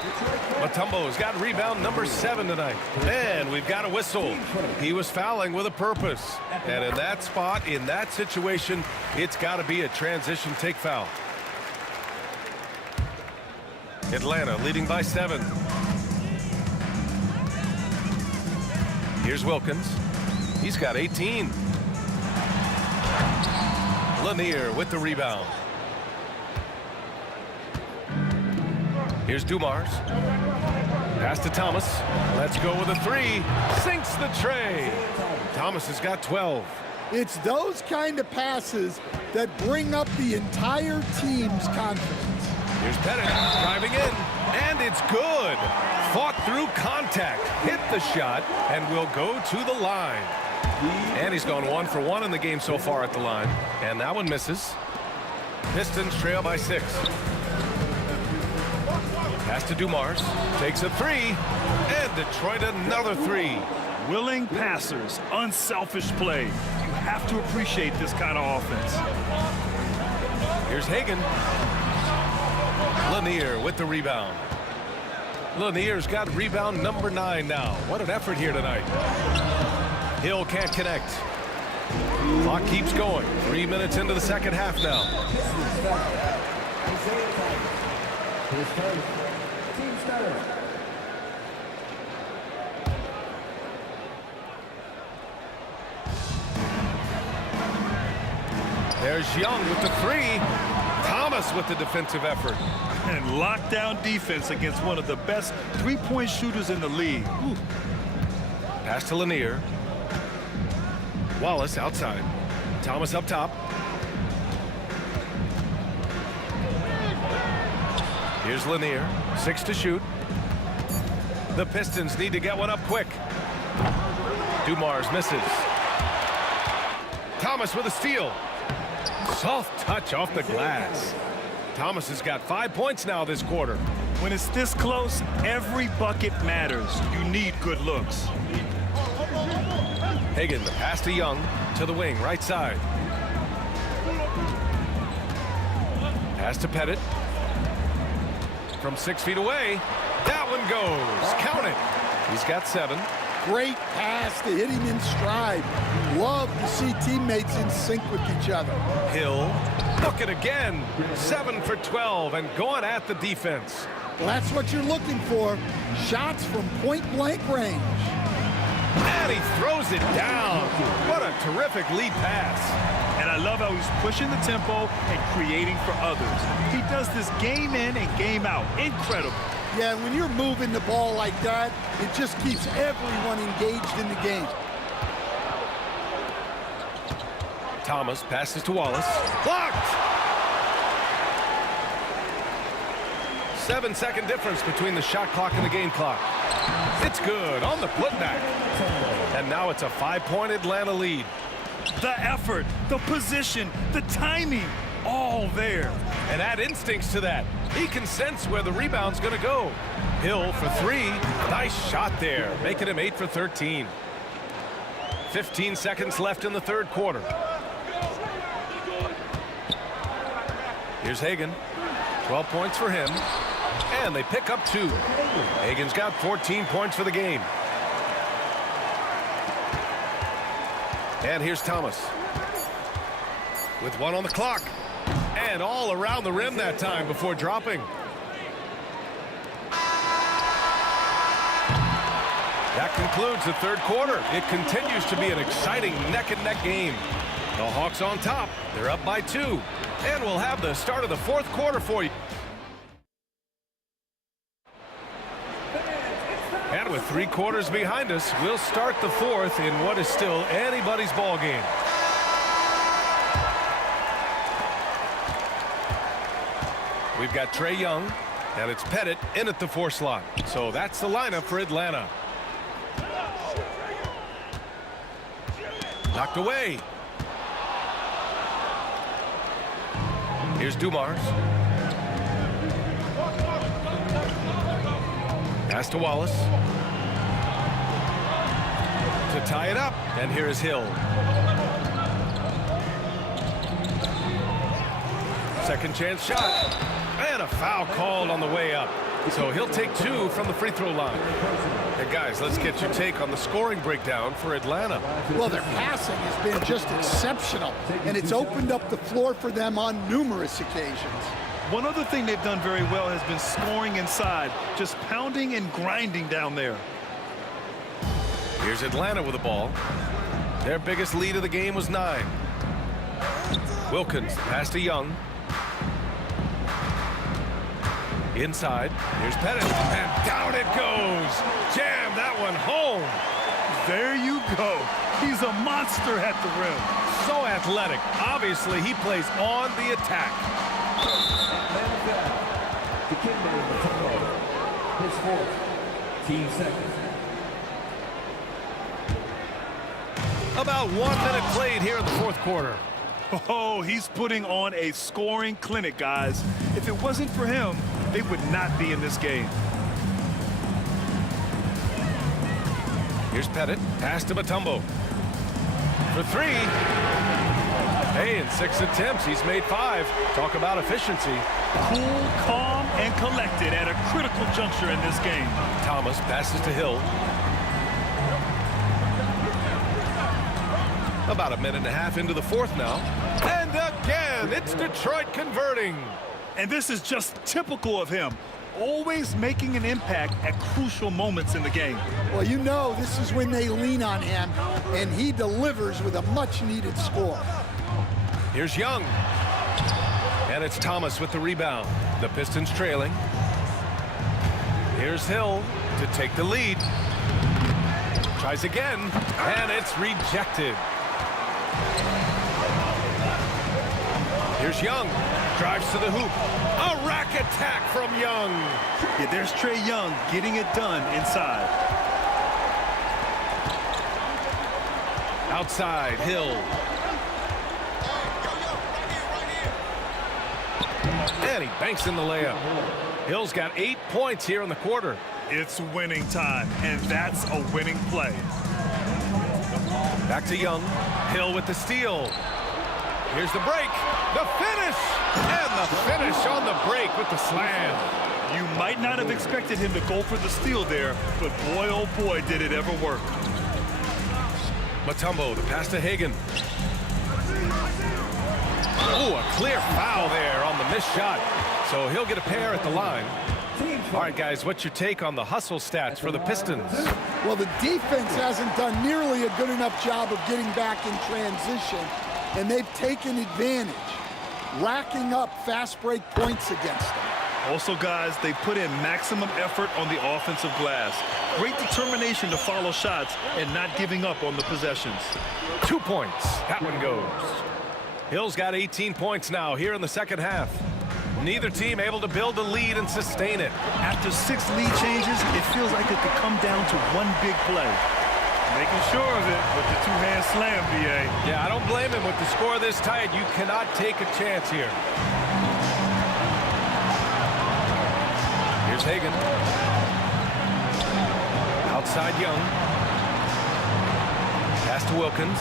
Mutombo's got rebound number 7 tonight. And we've got a whistle. He was fouling with a purpose. And in that spot, in that situation, it's got to be a transition take foul. Atlanta leading by 7. Here's Wilkins. He's got 18. Lanier with the rebound. Here's Dumars. Pass to Thomas. Let's go with a 3. Sinks the tray. Thomas has got 12. It's those kind of passes that bring up the entire team's confidence. Here's Pettit driving in, and it's good. Fought through contact, hit the shot, and will go to the line. And he's gone 1 for 1 in the game so far at the line. And that one misses. Pistons trail by 6. Pass to Dumars, takes a 3, and Detroit another 3. Willing passers, unselfish play. You have to appreciate this kind of offense. Here's Hagan. Lanier with the rebound. Lanier's got rebound number 9 now. What an effort here tonight. Hill can't connect. Clock keeps going. 3 minutes into the second half now. There's Young with the 3. Thomas with the defensive effort. And lockdown defense against one of the best three-point shooters in the league. Ooh. Pass to Lanier. Wallace outside. Thomas up top. Here's Lanier. 6 to shoot. The Pistons need to get one up quick. Dumars misses. Thomas with a steal. Soft touch off the glass. Thomas has got 5 points now this quarter. When it's this close, every bucket matters. You need good looks. Hagan, the pass to Young, to the wing, right side. Pass to Pettit. From 6 feet away, that one goes. Count it. He's got 7. Great pass to hit him in stride. Love to see teammates in sync with each other. Hill, look it again. 7 for 12 and going at the defense. Well, that's what you're looking for. Shots from point-blank range. And he throws it down. What a terrific lead pass. And I love how he's pushing the tempo and creating for others. He does this game in and game out. Incredible. Yeah, when you're moving the ball like that, it just keeps everyone engaged in the game. Thomas passes to Wallace. Blocked! 7-second difference between the shot clock and the game clock. It's good on the putback. And now it's a 5-point Atlanta lead. The effort, the position, the timing, all there. And add instincts to that. He can sense where the rebound's going to go. Hill for 3. Nice shot there, making him 8 for 13. 15 seconds left in the third quarter. Here's Hagan. 12 points for him. And they pick up 2. Hagan's got 14 points for the game. And here's Thomas. With 1 on the clock. And all around the rim that time before dropping. That concludes the third quarter. It continues to be an exciting neck-and-neck game. The Hawks on top. They're up by 2. And we'll have the start of the fourth quarter for you. And with 3 quarters behind us, we'll start the fourth in what is still anybody's ball game. We've got Trae Young, and it's Pettit in at the 4 slot. So that's the lineup for Atlanta. Knocked away. Here's Dumars. Pass to Wallace. To tie it up. And here is Hill. Second chance shot. And a foul called on the way up. So he'll take 2 from the free throw line. Hey guys, let's get your take on the scoring breakdown for Atlanta. Well, their passing has been just exceptional, and it's opened up the floor for them on numerous occasions. One other thing they've done very well has been scoring inside, just pounding and grinding down there. Here's Atlanta with the ball. Their biggest lead of the game was 9. Wilkins, pass to Young. Inside, here's Pettit, and down it goes. Jam that one home. There you go. He's a monster at the rim. So athletic. Obviously, he plays on the attack. The kid made the turnover. His 4th. Team second. About 1 minute played here in the fourth quarter. Oh, he's putting on a scoring clinic, guys. If it wasn't for him, they would not be in this game. Here's Pettit. Pass to Mutombo. For 3. Hey, in 6 attempts, he's made 5. Talk about efficiency. Cool, calm, and collected at a critical juncture in this game. Thomas passes to Hill. About a minute and a half into the fourth now. And again, it's Detroit converting. And this is just typical of him. Always making an impact at crucial moments in the game. Well, you know this is when they lean on him, and he delivers with a much-needed score. Here's Young. And it's Thomas with the rebound. The Pistons trailing. Here's Hill to take the lead. Tries again, and it's rejected. Here's Young. Drives to the hoop. A rack attack from Young. Yeah, there's Trae Young getting it done inside. Outside, Hill. And he banks in the layup. Hill's got 8 points here in the quarter. It's winning time, and that's a winning play. Back to Young. Hill with the steal. Here's the break. The finish. And the finish on the break with the slam. You might not have expected him to go for the steal there, but boy, oh boy, did it ever work. Mutombo, the pass to Hagan. Oh, a clear foul there on the missed shot. So he'll get a pair at the line. All right, guys, what's your take on the hustle stats for the Pistons? Well, the defense hasn't done nearly a good enough job of getting back in transition. and they've taken advantage, racking up fast break points against them. Also, guys, they put in maximum effort on the offensive glass. Great determination to follow shots and not giving up on the possessions. 2 points. That one goes. Hill's got 18 points now here in the second half. Neither team able to build a lead and sustain it. After 6 lead changes, it feels like it could come down to one big play. Making sure of it with the two-hand slam, B.A. Yeah, I don't blame him. With the score this tight, you cannot take a chance here. Here's Hagan. Outside Young. Pass to Wilkins.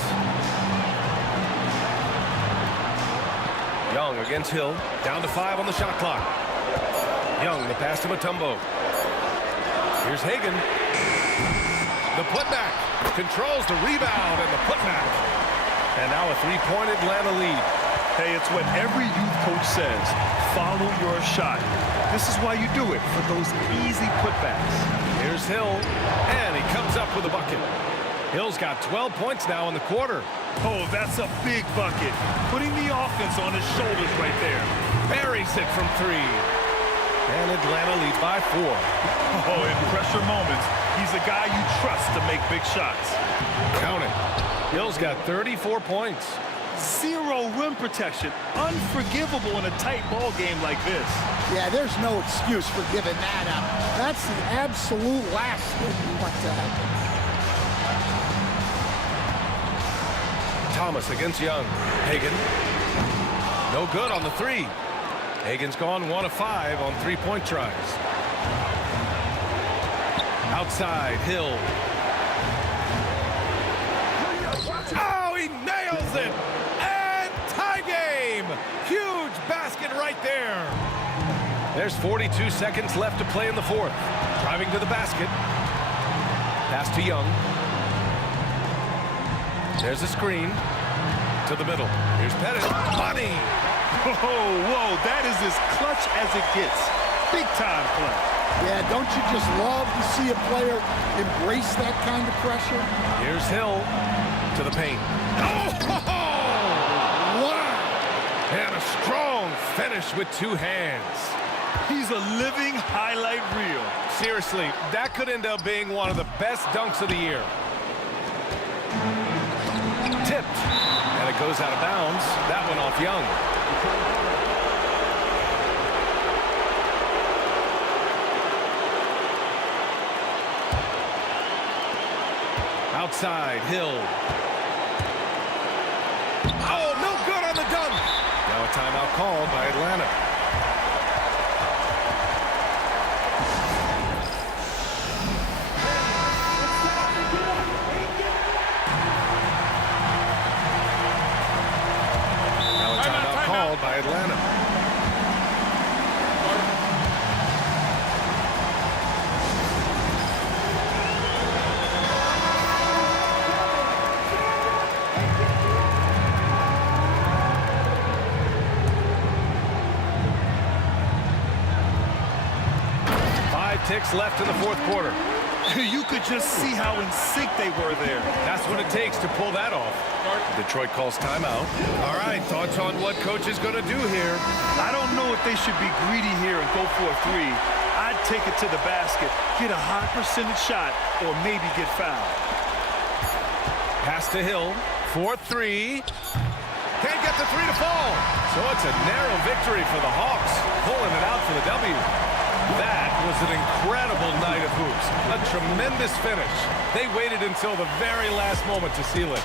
Young against Hill. Down to 5 on the shot clock. Young, the pass to Mutombo. Here's Hagan. The putback. Controls the rebound and the putback. And now a three-point Atlanta lead. Hey, it's what every youth coach says. Follow your shot. This is why you do it, for those easy putbacks. Here's Hill, and he comes up with a bucket. Hill's got 12 points now in the quarter. Oh, that's a big bucket. Putting the offense on his shoulders right there. Buries it from 3. And Atlanta leads by 4. Oh, in pressure moments, he's a guy you trust to make big shots. Count it. Hill's got 34 points. 0 rim protection. Unforgivable in a tight ball game like this. Yeah, there's no excuse for giving that up. That's the absolute last thing you want to happen. Thomas against Young. Hagan. No good on the 3. Hagan's gone 1 of 5 on 3-point tries. Outside, Hill. Oh, he nails it! And tie game! Huge basket right there. There's 42 seconds left to play in the 4th. Driving to the basket. Pass to Young. There's a screen. To the middle. Here's Pettit. Money! Whoa, that is as clutch as it gets. Big time play. Yeah, don't you just love to see a player embrace that kind of pressure? Here's Hill to the paint. Oh! Wow! And a strong finish with 2 hands. He's a living highlight reel. Seriously, that could end up being one of the best dunks of the year. Tipped. And it goes out of bounds. That one off Young. Outside, Hill. Oh, no good on the dunk. Now a timeout called by Atlanta. Now a timeout called by Atlanta. 5 ticks left in the 4th quarter. You could just see how in sync they were there. That's what it takes to pull that off. Detroit calls timeout. All right, thoughts on what coach is going to do here? I don't know if they should be greedy here and go for a 3. I'd take it to the basket, get a high percentage shot, or maybe get fouled. Pass to Hill for 3. Can't get the 3 to fall. So it's a narrow victory for the Hawks, pulling it out for the W. That was an incredible night of hoops. A tremendous finish. They waited until the very last moment to seal it.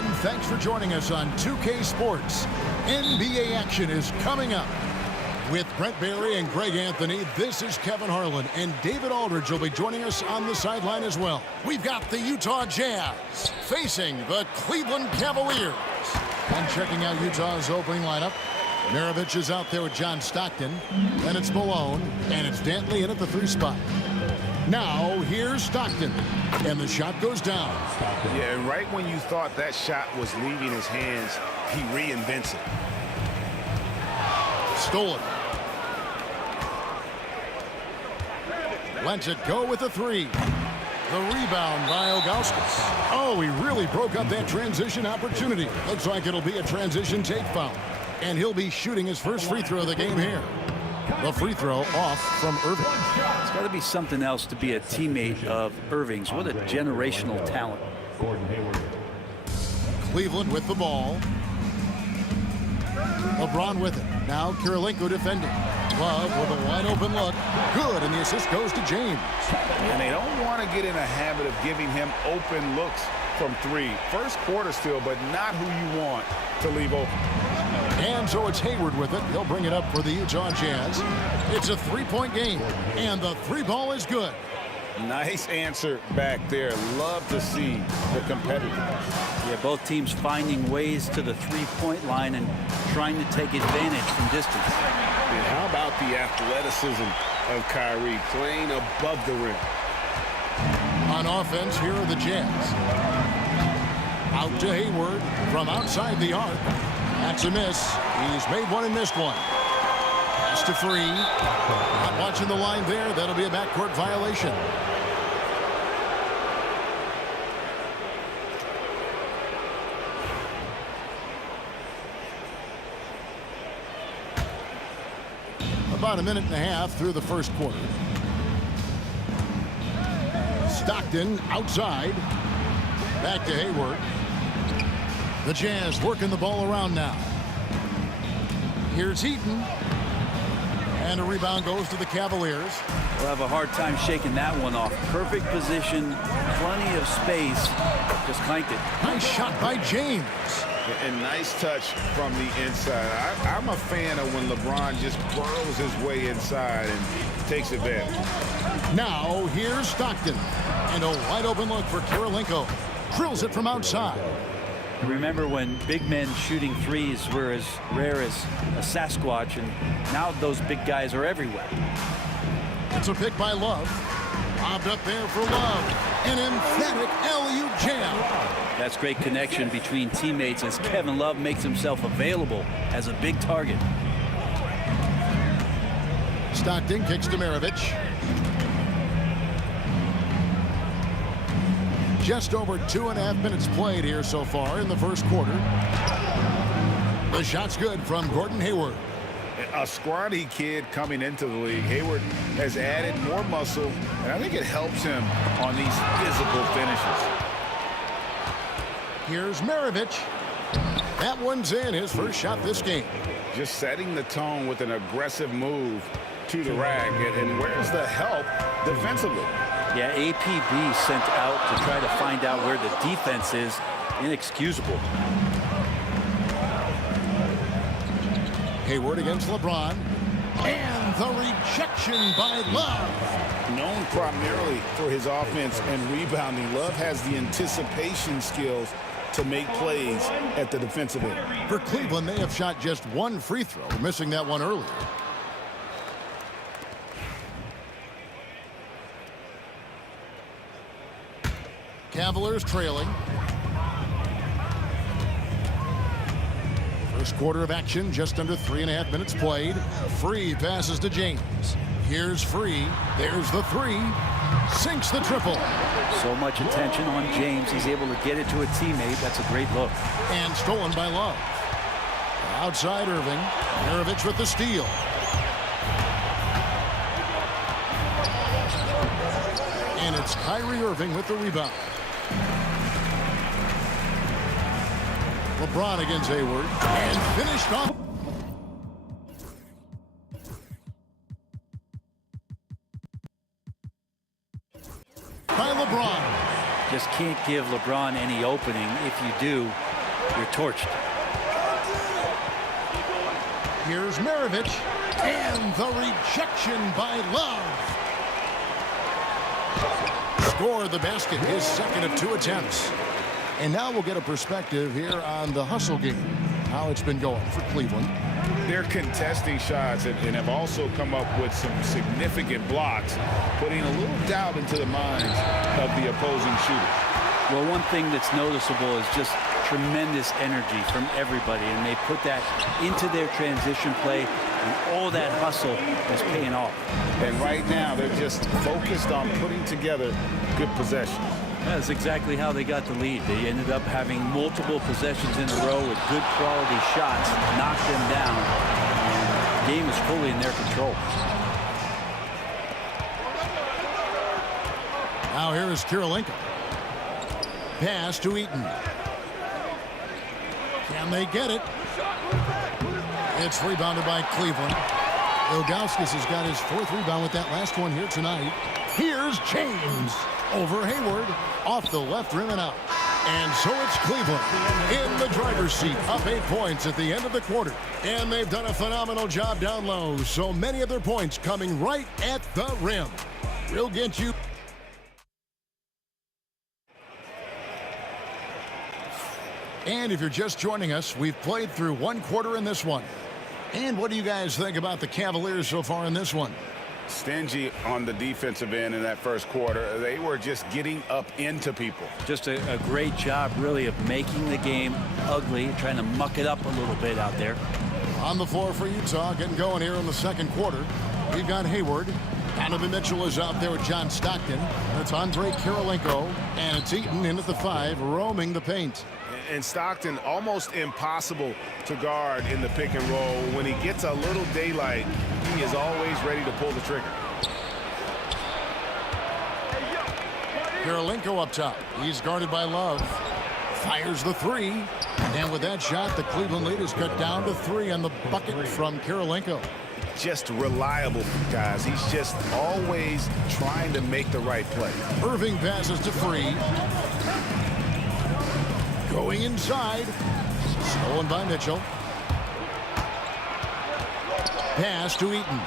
everyone. Thanks for joining us on 2K Sports. NBA action is coming up. With Brent Barry and Greg Anthony, this is Kevin Harlan, and David Aldridge will be joining us on the sideline as well. We've got the Utah Jazz facing the Cleveland Cavaliers. And checking out Utah's opening lineup, Maravich is out there with John Stockton. Then it's Malone, and it's Dantley in at the 3 spot. Now, here's Stockton, and the shot goes down. Yeah, and right when you thought that shot was leaving his hands, he reinvents it. Stolen. Lets it go with the 3. The rebound by Ogauskas. Oh, he really broke up that transition opportunity. Looks like it'll be a transition take foul. And he'll be shooting his first free throw of the game here. The free throw off from Irving. It's got to be something else to be a teammate of Irving's. What a generational talent. Cleveland with the ball. LeBron with it. Now Kirilenko defending. Love with a wide open look. Good, and the assist goes to James. And they don't want to get in a habit of giving him open looks from 3. First quarter still, but not who you want to leave open. And so it's Hayward with it. He'll bring it up for the Utah Jazz. It's a 3-point game, and the 3 ball is good. Nice answer back there. Love to see the competitiveness. Yeah, both teams finding ways to the 3-point line and trying to take advantage from distance. And how about the athleticism of Kyrie playing above the rim? On offense, here are the Jazz. Out to Hayward from outside the arc. That's a miss. He's made one and missed one. Pass to Free. Not watching the line there. That'll be a backcourt violation. About a minute and a half through the first quarter. Stockton outside. Back to Hayward. The Jazz working the ball around now. Here's Heaton. And a rebound goes to the Cavaliers. We'll have a hard time shaking that one off. Perfect position, plenty of space. Just clanked it. Nice shot by James. And nice touch from the inside. I'm a fan of when LeBron just burrows his way inside and takes advantage. Now here's Stockton. And a wide open look for Kirilenko. Drills it from outside. Remember when big men shooting threes were as rare as a Sasquatch, and now those big guys are everywhere. It's a pick by Love. Bobbed up there for Love. An emphatic LU jam. That's great connection between teammates as Kevin Love makes himself available as a big target. Stockton kicks to Maravich. Just over 2.5 minutes played here so far in the first quarter. The shot's good from Gordon Hayward. A scrawny kid coming into the league. Hayward has added more muscle, and I think it helps him on these physical finishes. Here's Maravich. That one's in, his first shot this game. Just setting the tone with an aggressive move to the rack. And where's the help defensively? Yeah, APB sent out to try to find out where the defense is. Inexcusable. Hayward against LeBron. And the rejection by Love. Known primarily for his offense and rebounding, Love has the anticipation skills to make plays at the defensive end. For Cleveland, they have shot just one free throw, missing that one earlier. Cavaliers trailing. First quarter of action, just under 3.5 minutes played. Free passes to James. Here's Free. There's the 3. Sinks the triple. So much attention on James. He's able to get it to a teammate. That's a great look. And stolen by Love. Outside Irving. Maravich with the steal. And it's Kyrie Irving with the rebound. LeBron against Hayward. And finished off. By LeBron. Just can't give LeBron any opening. If you do, you're torched. Here's Maravich, and the rejection by Love. Score the basket, his second of 2 attempts. And now we'll get a perspective here on the hustle game, how it's been going for Cleveland. They're contesting shots and have also come up with some significant blocks, putting a little doubt into the minds of the opposing shooters. Well, one thing that's noticeable is just tremendous energy from everybody, and they put that into their transition play, and all that hustle is paying off. And right now, they're just focused on putting together good possessions. That's exactly how they got the lead. They ended up having multiple possessions in a row with good quality shots, knocked them down, and the game is fully in their control. Now here is Kirilenko. Pass to Eaton. Can they get it? It's rebounded by Cleveland. Ilgauskas has got his 4th rebound with that last one here tonight. Here's James over Hayward, off the left rim and out. And so it's Cleveland in the driver's seat, up 8 points at the end of the quarter. And they've done a phenomenal job down low, so many of their points coming right at the rim. We'll get you. And if you're just joining us, we've played through 1 quarter in this one. And what do you guys think about the Cavaliers so far in this one? Stingy on the defensive end in that first quarter. They were just getting up into people. Just a great job, really, of making the game ugly, trying to muck it up a little bit out there. On the floor for Utah, getting going here in the second quarter. We've got Hayward. Donovan Mitchell is out there with John Stockton. That's Andre Kirilenko. And it's Eaton in at the 5, roaming the paint. And Stockton almost impossible to guard in the pick and roll. When he gets a little daylight, he is always ready to pull the trigger. Kirilenko up top. He's guarded by Love. Fires the 3. And with that shot, the Cleveland lead is cut down to 3 on the bucket from Kirilenko. Just reliable, guys. He's just always trying to make the right play. Irving passes to Free. Going inside. Stolen by Mitchell. Pass to Eaton.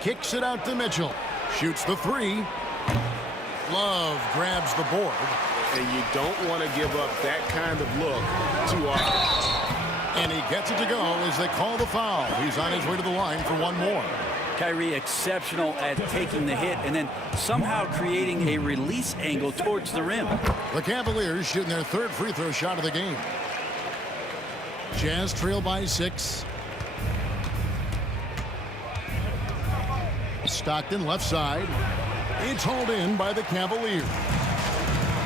Kicks it out to Mitchell. Shoots the 3. Love grabs the board. And you don't want to give up that kind of look too often. And he gets it to go as they call the foul. He's on his way to the line for one more. Kyrie exceptional at taking the hit and then somehow creating a release angle towards the rim. The Cavaliers shooting their 3rd free throw shot of the game. Jazz trail by 6. Stockton left side. It's hauled in by the Cavaliers.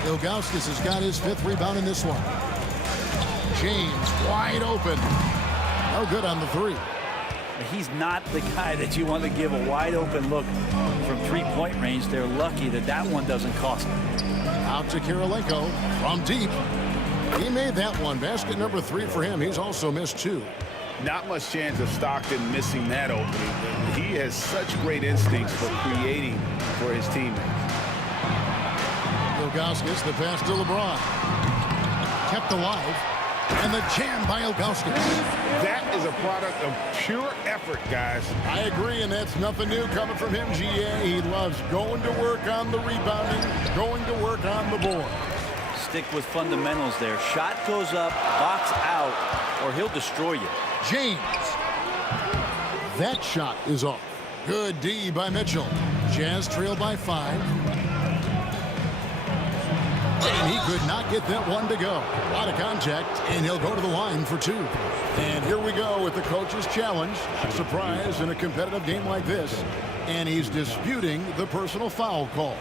Ilgauskas has got his 5th rebound in this one. James wide open. No good on the 3. He's not the guy that you want to give a wide open look from 3-point range. They're lucky that that one doesn't cost them. Out to Kirilenko from deep. He made that one. Basket number 3 for him. He's also missed 2. Not much chance of Stockton missing that opening. He has such great instincts for creating for his teammates. Ilgauskas, the pass to LeBron. Kept alive. And the jam by Ilgauskas. That is a product of pure effort, guys. I agree, and that's nothing new coming from him, GA. He loves going to work on the rebounding, going to work on the board. Stick with fundamentals there. Shot goes up, box out, or he'll destroy you. James. That shot is off. Good D by Mitchell. Jazz trail by 5. And he could not get that one to go. Out of contact, and he'll go to the line for 2. And here we go with the coach's challenge. Surprise in a competitive game like this. And he's disputing the personal foul call.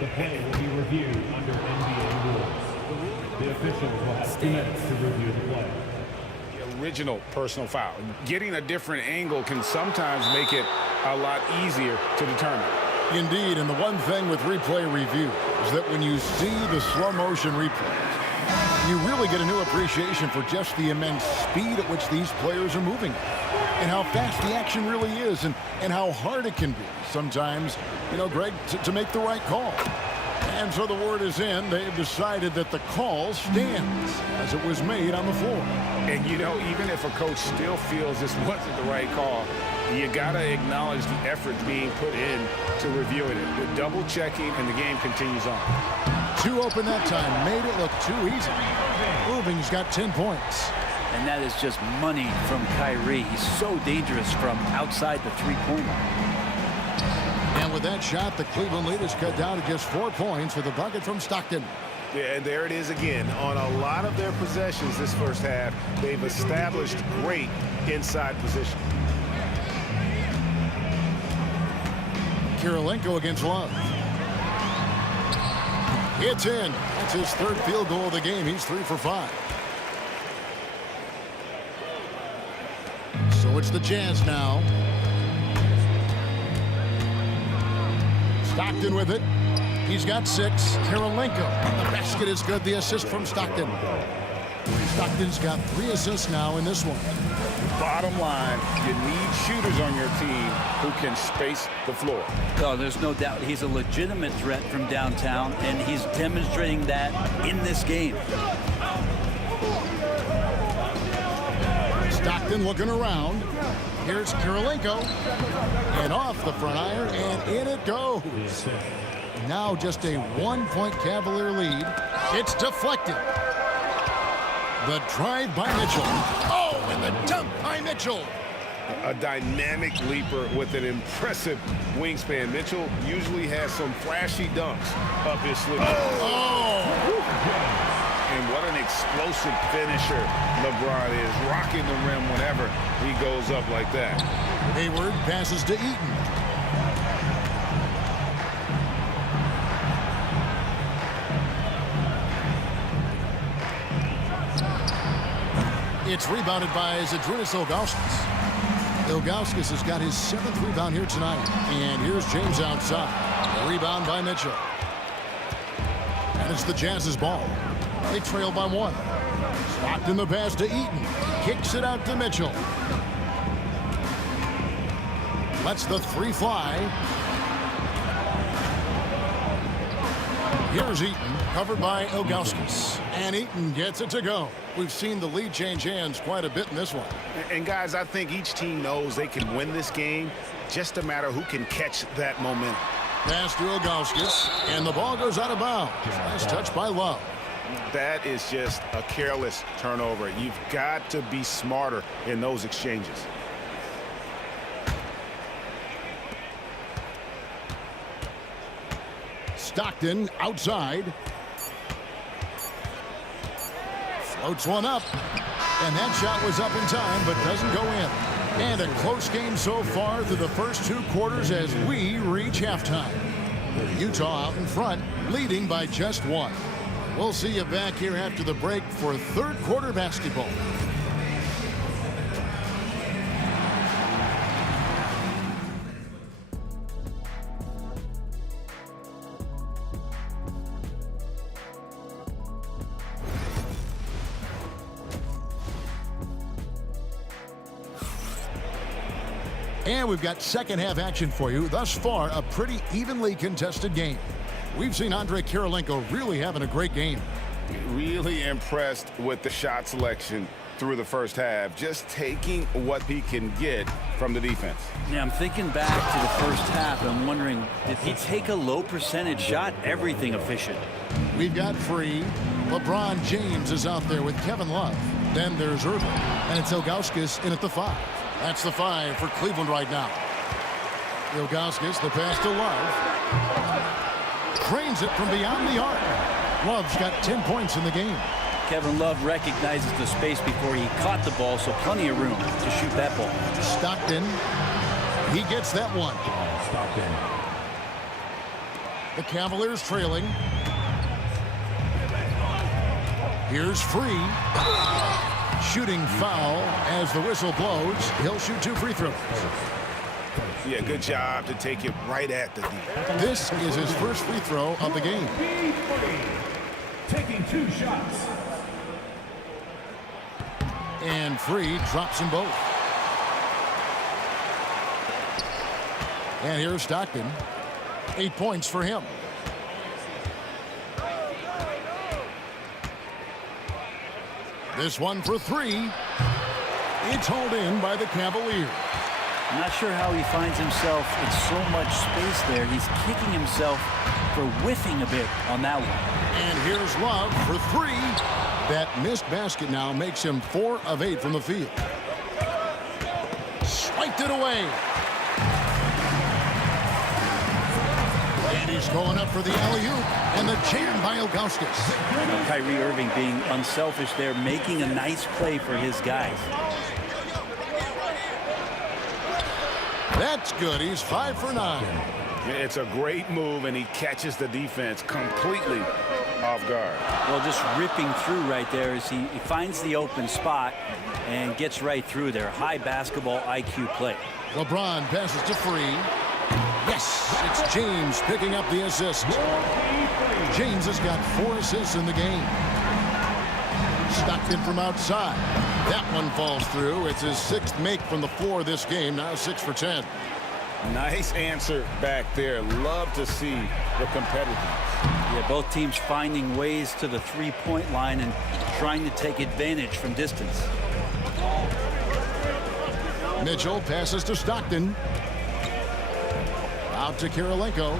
The play will be reviewed under NBA rules. The officials will have 2 minutes to review the play. The original personal foul. Getting a different angle can sometimes make it a lot easier to determine. Indeed, and the one thing with replay review is that when you see the slow motion replay, You really get a new appreciation for just the immense speed at which these players are moving and how fast the action really is and how hard it can be sometimes, you know, Greg, to make the right call. And so the word is in. They've decided that the call stands as it was made on the floor. And, you know, even if a coach still feels this wasn't the right call, you got to acknowledge the effort being put in to reviewing it. The double checking, and the game continues on. Too open that time. Made it look too easy. Irving's got 10 points. And that is just money from Kyrie. He's so dangerous from outside the three-point line. And with that shot, the Cleveland lead is cut down to just 4 points with a bucket from Stockton. Yeah, and there it is again. On a lot of their possessions this first half, they've established great inside position. Kirilenko against Love. It's in. That's his third field goal of the game. He's 3 for 5. So it's the Jazz now. Stockton with it. He's got 6. Kirilenko. The basket is good. The assist from Stockton. Stockton's got 3 assists now in this one. Bottom line, you need shooters on your team who can space the floor. Oh, there's no doubt he's a legitimate threat from downtown, and he's demonstrating that in this game. Stockton looking around. Here's Kirilenko. And off the front iron, and in it goes. Now just a 1-point Cavalier lead. It's deflected. The drive by Mitchell. Oh, and the dunk by Mitchell. A dynamic leaper with an impressive wingspan. Mitchell usually has some flashy dunks up his sleeve. Oh! And what an explosive finisher LeBron is, rocking the rim whenever he goes up like that. Hayward passes to Eaton. It's rebounded by Zydrunas Ilgauskas. Ilgauskas has got his 7th rebound here tonight. And here's James outside. Rebound by Mitchell. And it's the Jazz's ball. They trail by 1. Stockton the pass to Eaton. Kicks it out to Mitchell. Lets the 3 fly. Here's Eaton, covered by Ilgauskas. And Eaton gets it to go. We've seen the lead change hands quite a bit in this one. And guys, I think each team knows they can win this game. Just a matter who can catch that momentum. Pass to Ilgauskas, and the ball goes out of bounds. Nice touch by Love. That is just a careless turnover. You've got to be smarter in those exchanges. Stockton outside. Floats one up. And that shot was up in time, but doesn't go in. And a close game so far through the first 2 quarters as we reach halftime. Utah out in front, leading by just 1. We'll see you back here after the break for 3rd quarter basketball. And we've got second half action for you. Thus far, a pretty evenly contested game. We've seen Andrei Kirilenko really having a great game. Really impressed with the shot selection through the first half. Just taking what he can get from the defense. Yeah, I'm thinking back to the first half. I'm wondering, did he take a low percentage shot? Everything efficient. We've got free. LeBron James is out there with Kevin Love. Then there's Irving. And it's Ilgauskas in at the 5. That's the 5 for Cleveland right now. Ilgauskas, the pass to Love. Trains it from beyond the arc. Love's got 10 points in the game. Kevin Love recognizes the space before he caught the ball, so plenty of room to shoot that ball. Stockton. He gets that one. Stockton. The Cavaliers trailing. Here's Free. Shooting foul as the whistle blows. He'll shoot 2 free throws. Yeah, good job to take it right at the D. This is his first free throw of the game. Taking 2 shots. And Free drops them both. And here's Stockton. 8 points for him. This one for three. It's hauled in by the Cavaliers. I'm not sure how he finds himself in so much space there. He's kicking himself for whiffing a bit on that one. And here's Love for three. That missed basket now makes him 4 of 8 from the field. Swiped it away. And he's going up for the alley-oop. And the jam by Ilgauskas. Kyrie Irving being unselfish there, making a nice play for his guys. That's good. He's 5 for 9. It's a great move, and he catches the defense completely off guard. Well, just ripping through right there as he finds the open spot and gets right through there. High basketball IQ play. LeBron passes to Free. Yes, it's James picking up the assist. James has got 4 assists in the game. Stockton from outside. That one falls through. It's his 6th make from the floor this game. Now 6 for 10. Nice answer back there. Love to see the competitiveness. Yeah, both teams finding ways to the three-point line and trying to take advantage from distance. Mitchell passes to Stockton. Out to Kirilenko.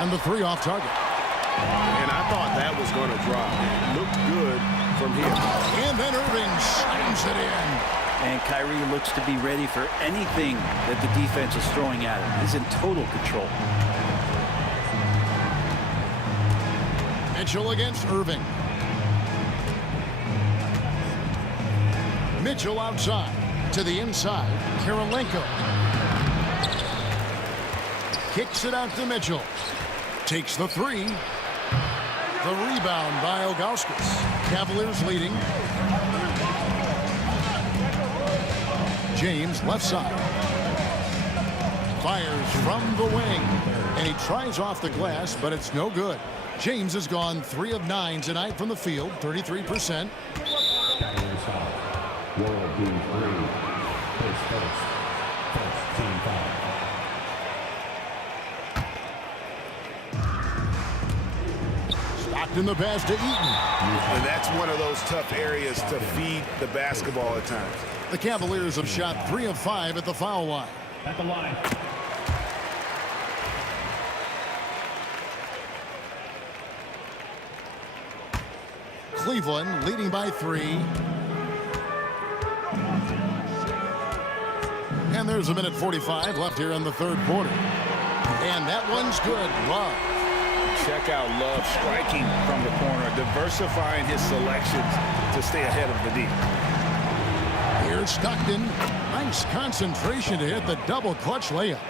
And the 3 off target. And I thought that was going to drop. Looked good from here. And then Irving slams it in. And Kyrie looks to be ready for anything that the defense is throwing at him. He's in total control. Mitchell against Irving. Mitchell outside. To the inside. Kirilenko. Kicks it out to Mitchell. Takes the 3. The rebound by Ilgauskas. Cavaliers leading. James left side. Fires from the wing. And he tries off the glass, but it's no good. James has gone 3 of 9 tonight from the field, 33%. World B 3. Face first. First team foul. Stockton the pass to Eaton. And that's one of those tough areas to feed the basketball at times. The Cavaliers have shot 3 of 5 at the foul line. At the line. Cleveland leading by 3. And there's a minute 45 left here in the 3rd quarter. And that one's good. Love. Check out Love striking from the corner, diversifying his selections to stay ahead of the D. Here's Stockton. Nice concentration to hit the double clutch layup.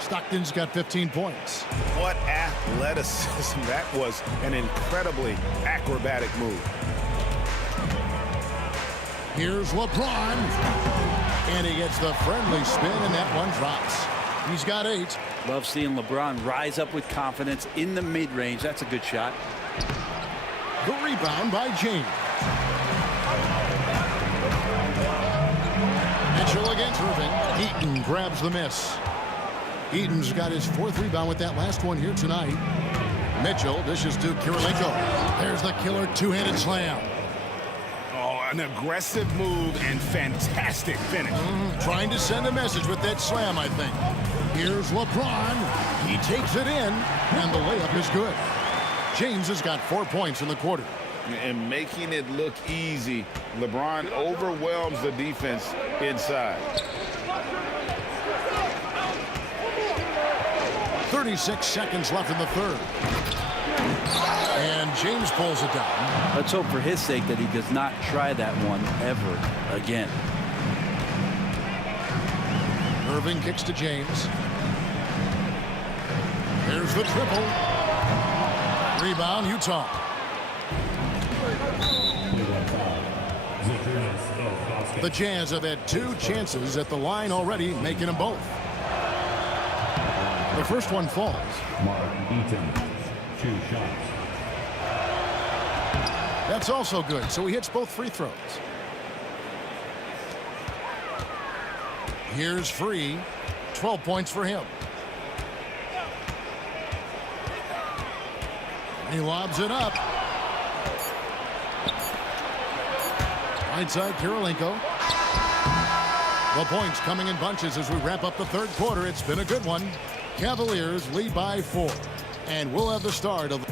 Stockton's got 15 points. What athleticism. That was an incredibly acrobatic move. Here's LeBron. And he gets the friendly spin, and that one drops. He's got 8. Love seeing LeBron rise up with confidence in the mid-range. That's a good shot. The rebound by James. Mitchell against Irving. Eaton grabs the miss. Eaton's got his 4th rebound with that last one here tonight. Mitchell dishes to Kirilenko. There's the killer 2-handed slam. Oh, an aggressive move and fantastic finish. Trying to send a message with that slam, I think. Here's LeBron. He takes it in, and the layup is good. James has got 4 points in the quarter. And making it look easy, LeBron overwhelms the defense inside. 36 seconds left in the 3rd. And James pulls it down. Let's hope for his sake that he does not try that one ever again. Irving kicks to James. There's the triple. Rebound, Utah. The Jazz have had 2 chances at the line already, making them both. The first one falls. Mark Eaton. 2 shots. That's also good, so he hits both free throws. Here's Free. 12 points for him. He lobs it up. Right side, Kirilenko. The points coming in bunches as we wrap up the third quarter. It's been a good one. Cavaliers lead by 4. And we'll have the start of...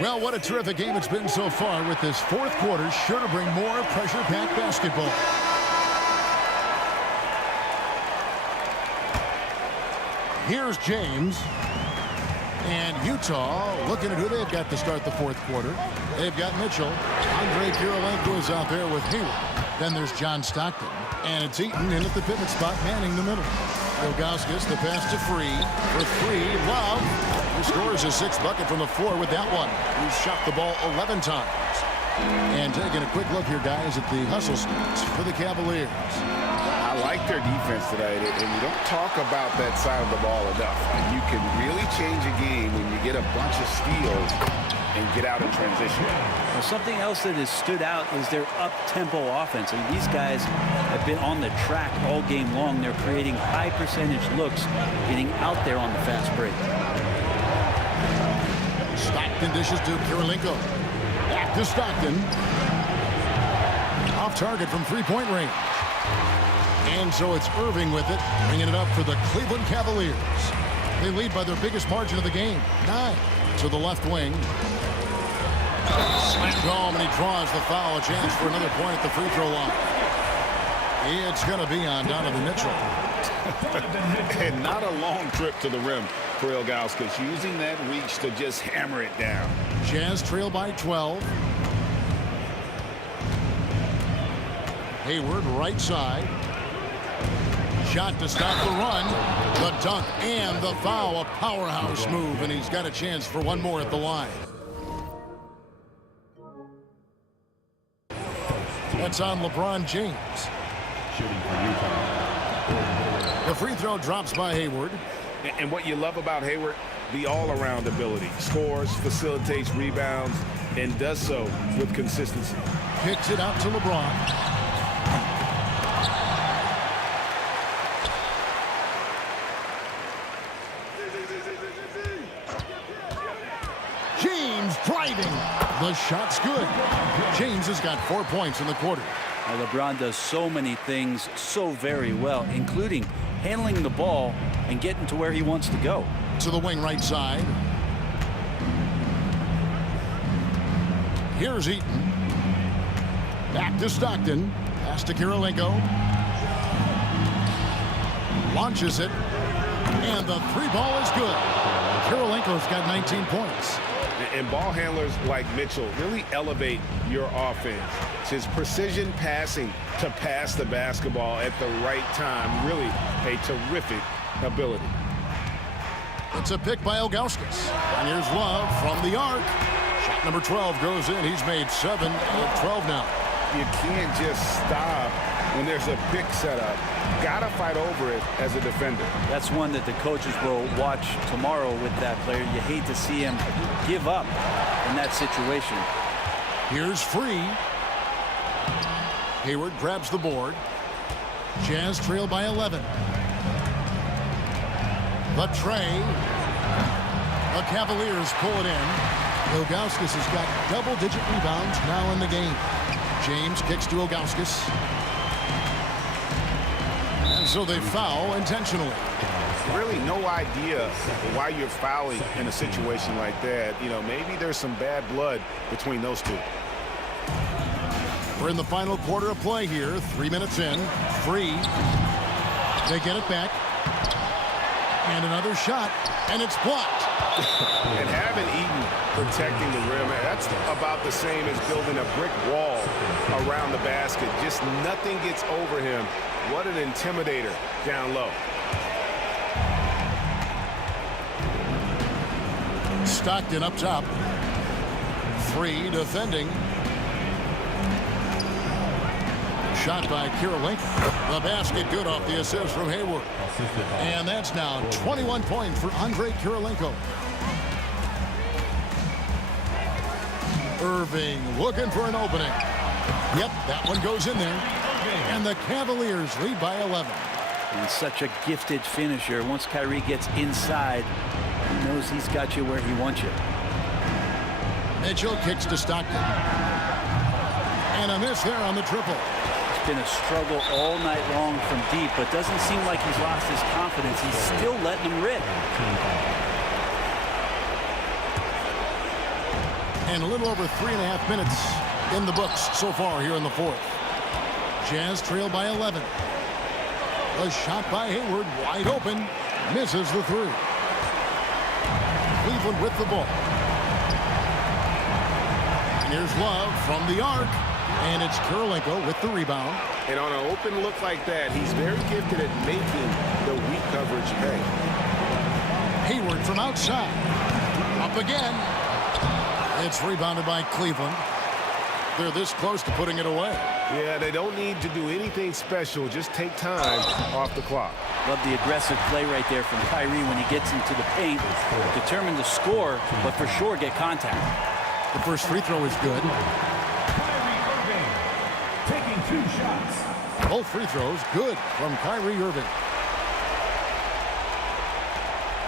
Well, what a terrific game it's been so far, with this fourth quarter sure to bring more pressure-packed basketball. Here's James. And Utah looking at who they've got to start the fourth quarter. They've got Mitchell. Andre Kirilenko is out there with Hayward. Then there's John Stockton. And it's Eaton in at the pivot spot, manning the middle. Ilgauskas, the pass to Free. For Free, Love. He scores his 6th bucket from the floor with that one. He's shot the ball 11 times. And taking a quick look here, guys, at the hustle stats for the Cavaliers. I like their defense tonight, and you don't talk about that side of the ball enough. You can really change a game when you get a bunch of steals and get out in transition. Well, something else that has stood out is their up-tempo offense. I mean, these guys have been on the track all game long. They're creating high-percentage looks, getting out there on the fast break. Stockton dishes to Kirilenko. Back to Stockton. Off target from three-point range. And so it's Irving with it, bringing it up for the Cleveland Cavaliers. They lead by their biggest margin of the game, 9. To the left wing. Slammed home, and he draws the foul. A chance for another point at the free throw line. It's going to be on Donovan Mitchell. And not a long trip to the rim for Ilgauskas, using that reach to just hammer it down. Jazz trail by 12. Hayward, right side. Shot to stop the run. The dunk and the foul. A powerhouse move, and he's got a chance for one more at the line. That's on LeBron James. The free throw drops by Hayward. And what you love about Hayward, the all-around ability. Scores, facilitates rebounds, and does so with consistency. Kicks it out to LeBron. Driving. The shot's good. James has got 4 points in the quarter. Now, LeBron does so many things so very well, including handling the ball and getting to where he wants to go. To the wing right side. Here's Eaton. Back to Stockton. Pass to Kirilenko. Launches it. And the three ball is good. Kirilenko's got 19 points. And ball handlers like Mitchell really elevate your offense. It's his precision passing to pass the basketball at the right time. Really a terrific ability. It's a pick by Ilgauskas. And here's Love from the arc. Shot number 12 goes in. He's made 7 of 12 now. You can't just stop when there's a pick set up. Gotta fight over it as a defender. That's one that the coaches will watch tomorrow with that player. You hate to see him give up in that situation. Here's Free. Hayward grabs the board. Jazz trail by 11. The tray. The Cavaliers pull it in. Ilgauskas has got double-digit rebounds now in the game. James kicks to Ilgauskas. And so they foul intentionally. Really no idea why you're fouling in a situation like that. You know, maybe there's some bad blood between those two. We're in the final quarter of play here. 3 minutes in. Free. They get it back. And another shot. And it's blocked. And having Eaton protecting the rim, that's about the same as building a brick wall around the basket. Just nothing gets over him. What an intimidator down low. Stockton up top. Free defending. Shot by Kirilenko. The basket good off the assist from Hayward. And that's now 21 points for Andre Kirilenko. Irving looking for an opening. Yep, that one goes in there. And the Cavaliers lead by 11. And such a gifted finisher. Once Kyrie gets inside, he knows he's got you where he wants you. Mitchell kicks to Stockton. And a miss there on the triple. It's been a struggle all night long from deep, but doesn't seem like he's lost his confidence. He's still letting him rip. And a little over 3.5 minutes in the books so far here in the fourth. Jazz trail by 11. A shot by Hayward, wide open, misses the three. Cleveland with the ball. And here's Love from the arc, and it's Kirilenko with the rebound. And on an open look like that, he's very gifted at making the weak coverage pay. Hayward from outside. Up again. It's rebounded by Cleveland. They're this close to putting it away. Yeah, they don't need to do anything special. Just take time off the clock. Love the aggressive play right there from Kyrie when he gets into the paint. Determined to score, but for sure get contact. The first free throw is good. Kyrie Irving taking 2 shots. Both free throws good from Kyrie Irving.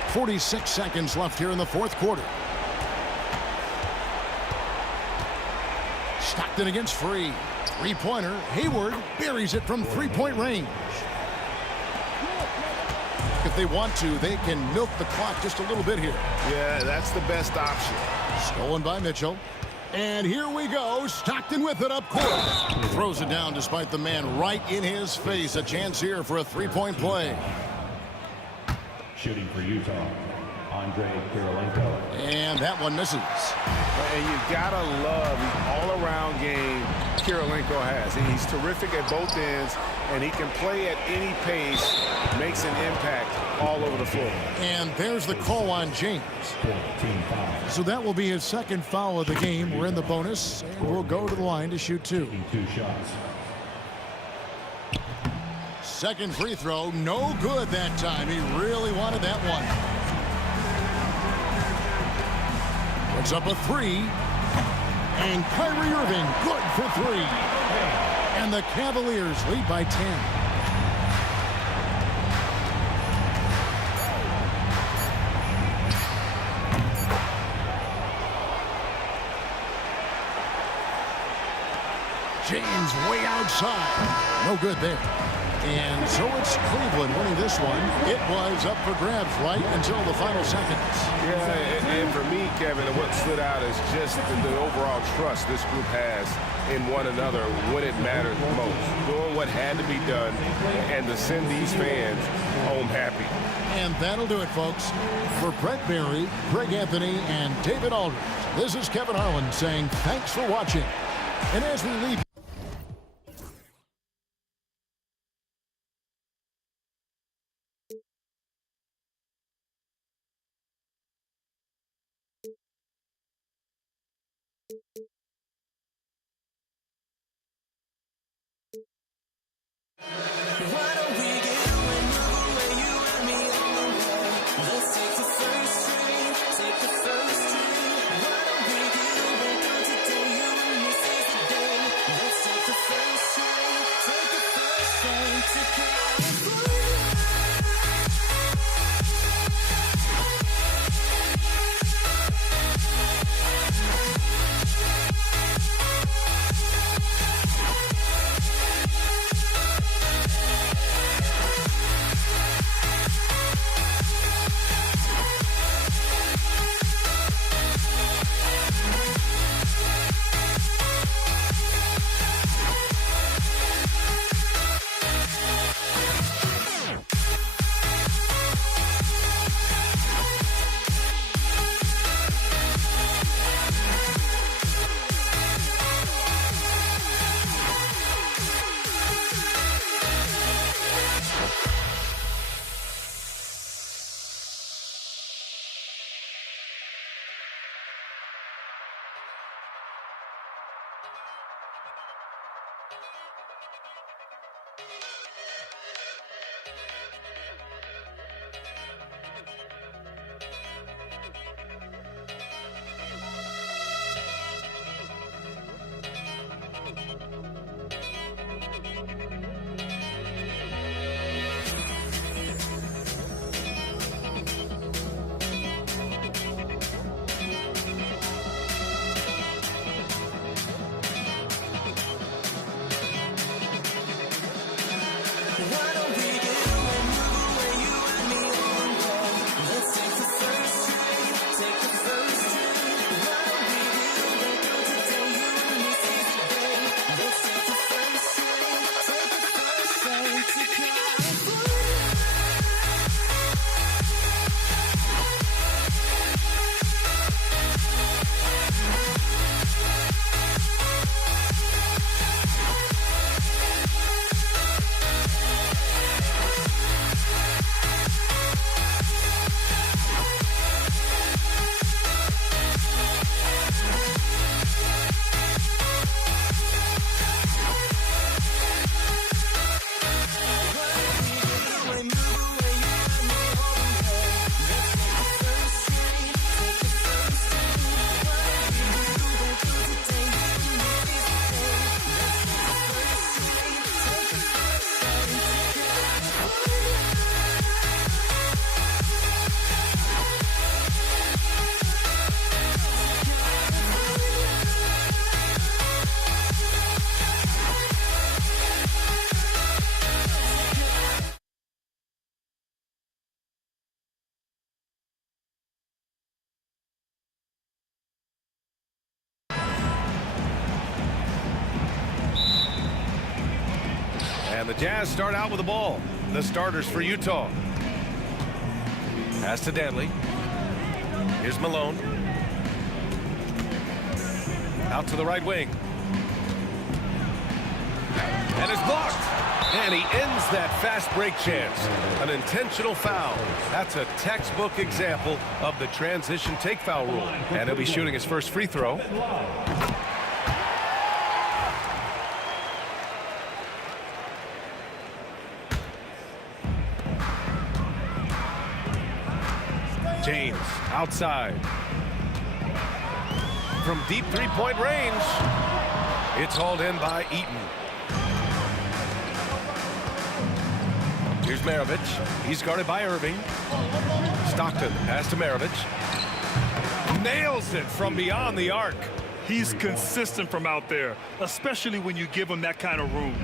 46 seconds left here in the fourth quarter. Stockton against Free. Three-pointer. Hayward buries it from three-point range. If they want to, they can milk the clock just a little bit here. Yeah, that's the best option. Stolen by Mitchell. And here we go. Stockton with it up court. Throws it down despite the man right in his face. A chance here for a three-point play. Shooting for Utah, Kirilenko. And that one misses. And you've got to love the all-around game Kirilenko has. He's terrific at both ends, and he can play at any pace, makes an impact all over the floor. And there's the call on James. So that will be his second foul of the game. We're in the bonus, and we'll go to the line to shoot 2. 2 shots. Second free throw, no good that time. He really wanted that one. Puts up a 3. And Kyrie Irving, good for 3. And the Cavaliers lead by 10. James way outside. No good there. And so it's Cleveland winning this one. It was up for grabs right until the final seconds. Yeah, and for me, Kevin, what stood out is just the overall trust this group has in one another when it mattered the most. Doing what had to be done and to send these fans home happy. And that'll do it, folks. For Brett Barry, Greg Anthony, and David Aldridge, this is Kevin Harlan saying thanks for watching. And as we leave... And the Jazz start out with the ball. The starters for Utah. Pass to Danley. Here's Malone. Out to the right wing. And it's blocked. And he ends that fast break chance. An intentional foul. That's a textbook example of the transition take foul rule. And he'll be shooting his first free throw. James outside. From deep three-point range. It's hauled in by Eaton. Here's Maravich. He's guarded by Irving. Stockton, pass to Maravich. Nails it from beyond the arc. He's consistent from out there, especially when you give him that kind of room.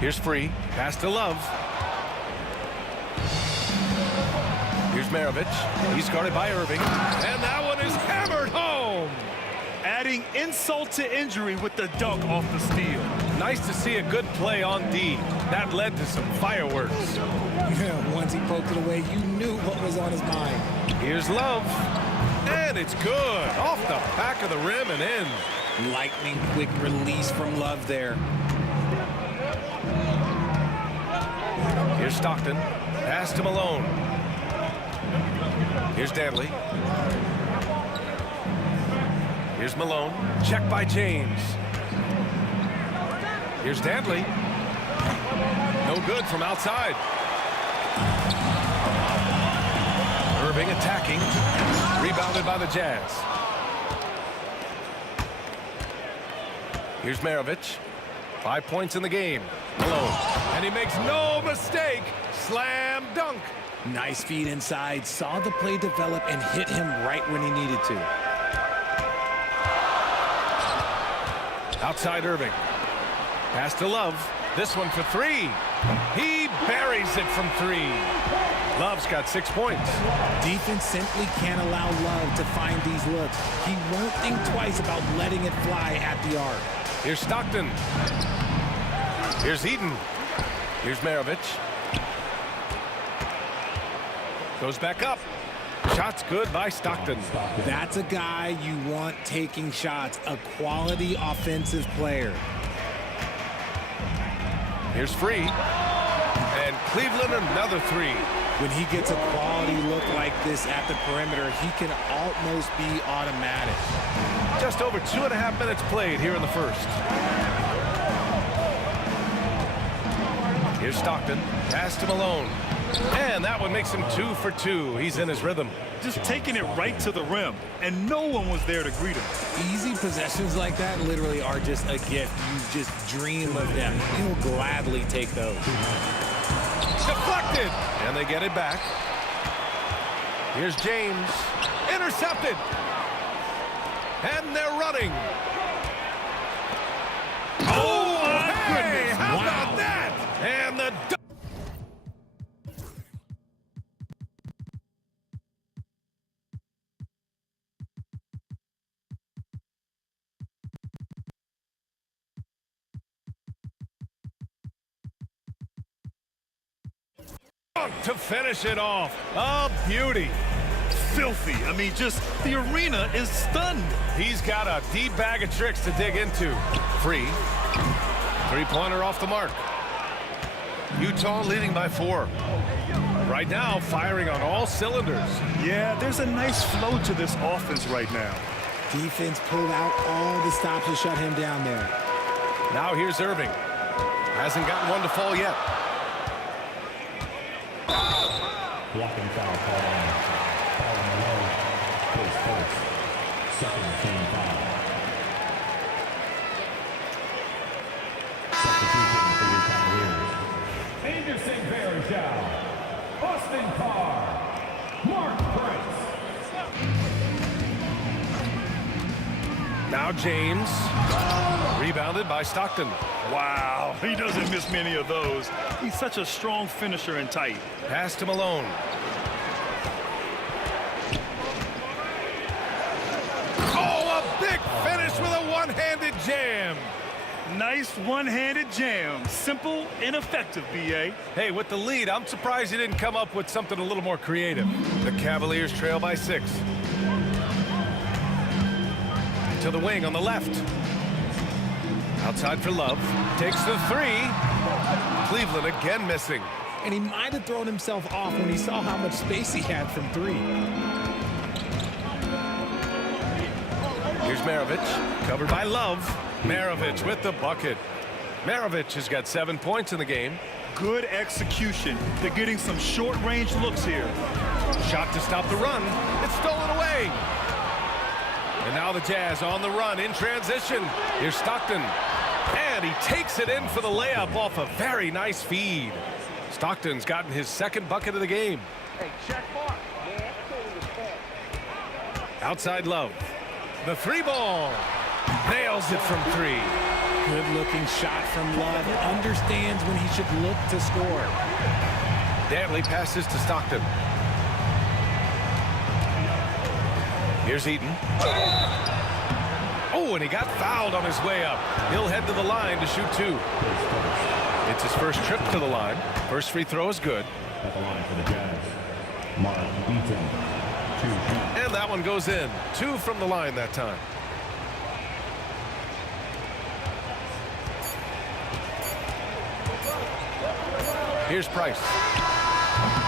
Here's Free. Pass to Love. Here's Maravich. He's guarded by Irving. And that one is hammered home. Adding insult to injury with the dunk off the steal. Nice to see a good play on D. That led to some fireworks. Yeah, once he poked it away, you knew what was on his mind. Here's Love. And it's good. Off the back of the rim and in. Lightning quick release from Love there. Here's Stockton. Pass to Malone. Here's Danley. Here's Malone. Check by James. Here's Danley. No good from outside. Irving attacking. Rebounded by the Jazz. Here's Maravich. 5 points in the game. Malone. And he makes no mistake. Slam dunk. Nice feed inside. Saw the play develop and hit him right when he needed to. Outside Irving. Pass to Love. This one for three. He buries it from three. Love's got 6 points. Defense simply can't allow Love to find these looks. He won't think twice about letting it fly at the arc. Here's Stockton. Here's Eaton. Here's Maravich. Goes back up. Shot's good by Stockton. That's a guy you want taking shots, a quality offensive player. Here's Free. And Cleveland another three. When he gets a quality look like this at the perimeter, he can almost be automatic. Just over 2.5 minutes played here in the first. Here's Stockton. Pass to Malone. And that one makes him 2 for 2. He's in his rhythm. Just taking it right to the rim, and no one was there to greet him. Easy possessions like that literally are just a gift. You just dream of them. He'll gladly take those. Deflected. And they get it back. Here's James. Intercepted. And they're running. Oh, my goodness. How about that? And the to finish it off. A beauty. Filthy. I mean, just the arena is stunned. He's got a deep bag of tricks to dig into. Free. Three-pointer off the mark. Utah leading by 4. Right now, firing on all cylinders. Yeah, there's a nice flow to this offense right now. Defense pulled out all the stops to shut him down there. Now here's Irving. Hasn't gotten one to fall yet. Blocking foul called on. Foul on the low. First. Second team foul. Substitution for your Cavaliers. Anderson Varejao. Austin Carr. Mark Price. Now James. Rebounded by Stockton. Wow, he doesn't miss many of those. He's such a strong finisher and tight. Pass to Malone. Oh, a big finish with a one-handed jam. Nice one-handed jam. Simple and effective, B.A. Hey, with the lead, I'm surprised he didn't come up with something a little more creative. The Cavaliers trail by 6. To the wing on the left. Outside for Love. Takes the 3. Cleveland again missing. And he might have thrown himself off when he saw how much space he had from 3. Here's Maravich, covered by Love. Maravich with the bucket. Maravich has got 7 points in the game. Good execution. They're getting some short-range looks here. Shot to stop the run. It's stolen away. And now the Jazz on the run in transition. Here's Stockton. And he takes it in for the layup off a very nice feed. Stockton's gotten his 2nd bucket of the game. Hey, check mark. Outside Love. The 3 ball. Nails it from 3. Good-looking shot from Love. Understands when he should look to score. Dantley passes to Stockton. Here's Eaton. Oh, and he got fouled on his way up. He'll head to the line to shoot 2. It's his first trip to the line. First free throw is good. At the line for the Jazz, Mark Eaton. 2 shots. And that one goes in. 2 from the line that time. Here's Price.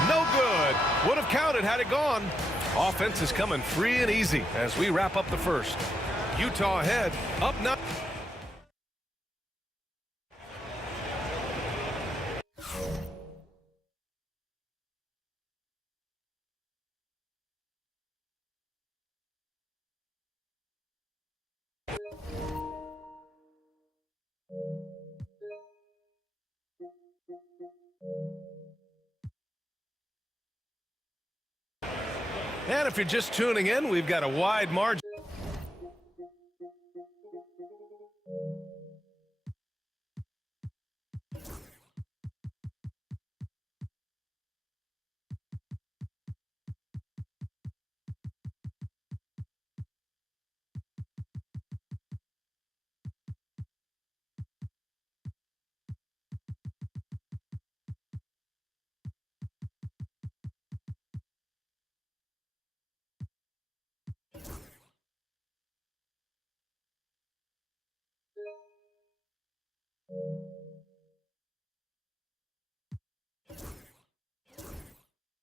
No good. Would have counted had it gone. Offense is coming free and easy as we wrap up the first. Utah ahead, up 9. And if you're just tuning in, we've got a wide margin.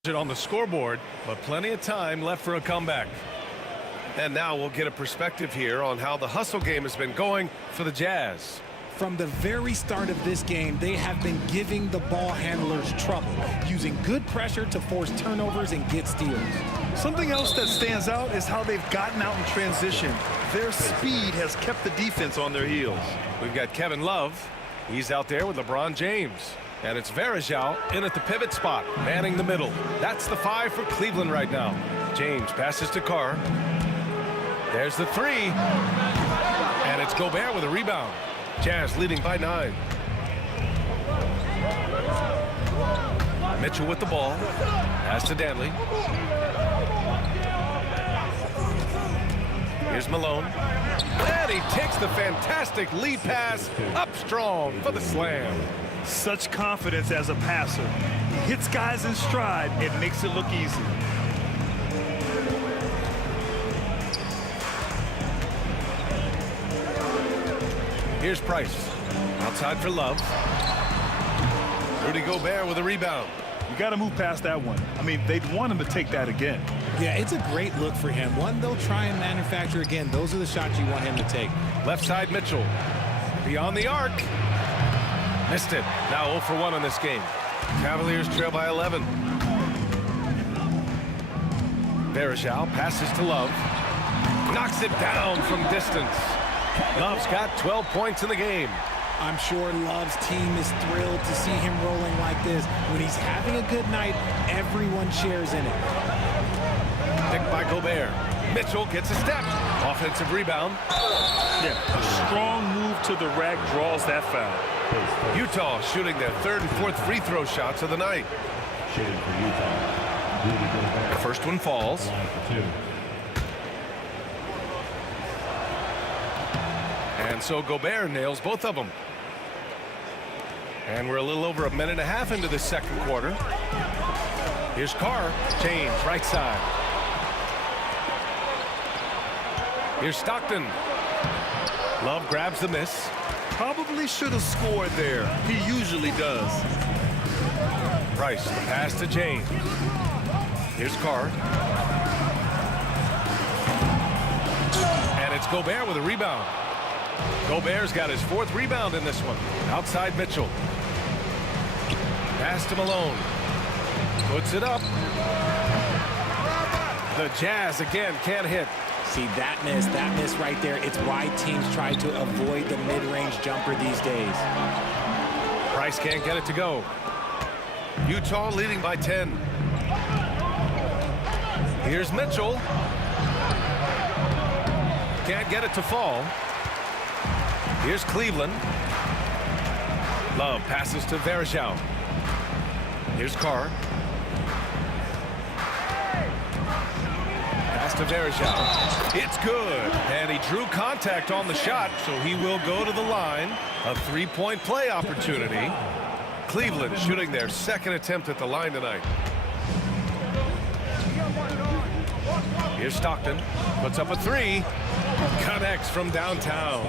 On the scoreboard, but plenty of time left for a comeback. And now we'll get a perspective here on how the hustle game has been going for the Jazz. From the very start of this game, they have been giving the ball handlers trouble, using good pressure to force turnovers and get steals. Something else that stands out is how they've gotten out in transition. Their speed has kept the defense on their heels. We've got Kevin Love. He's out there with LeBron James. And it's Varejao in at the pivot spot, manning the middle. That's the 5 for Cleveland right now. James passes to Carr. There's the 3. And it's Gobert with a rebound. Jazz leading by 9. Mitchell with the ball. Pass to Dantley. Here's Malone. And he takes the fantastic lead pass up strong for the slam. Such confidence as a passer. He hits guys in stride and makes it look easy. Here's Price. Outside for Love. Rudy Gobert with a rebound. You got to move past that one. I mean, they'd want him to take that again. Yeah, it's a great look for him. One they'll try and manufacture again. Those are the shots you want him to take. Left side Mitchell. Beyond the arc. Missed it. Now 0 for 1 in this game. Cavaliers trail by 11. Varejao passes to Love. Knocks it down from distance. Love's got 12 points in the game. I'm sure Love's team is thrilled to see him rolling like this. When he's having a good night, everyone shares in it. Picked by Gobert. Mitchell gets a step. Offensive rebound. Yeah, a strong move to the rack draws that foul. Utah shooting their 3rd and 4th free throw shots of the night. Shooting for Utah. The first one falls. And so Gobert nails both of them. And we're a little over a minute and a half into this second quarter. Here's Carr. James, right side. Here's Stockton. Love grabs the miss. Probably should have scored there. He usually does. Price, the pass to James. Here's Carr. And it's Gobert with a rebound. Gobert's got his 4th rebound in this one. Outside Mitchell. Pass to Malone. Puts it up. The Jazz again can't hit. See, that miss right there. It's why teams try to avoid the mid-range jumper these days. Price can't get it to go. Utah leading by 10. Here's Mitchell. Can't get it to fall. Here's Cleveland. Love passes to Varejao. Here's Carr. Pass to Varejao. It's good. And he drew contact on the shot, so he will go to the line. A 3-point play opportunity. Cleveland shooting their 2nd attempt at the line tonight. Here's Stockton. Puts up a 3. Connects from downtown.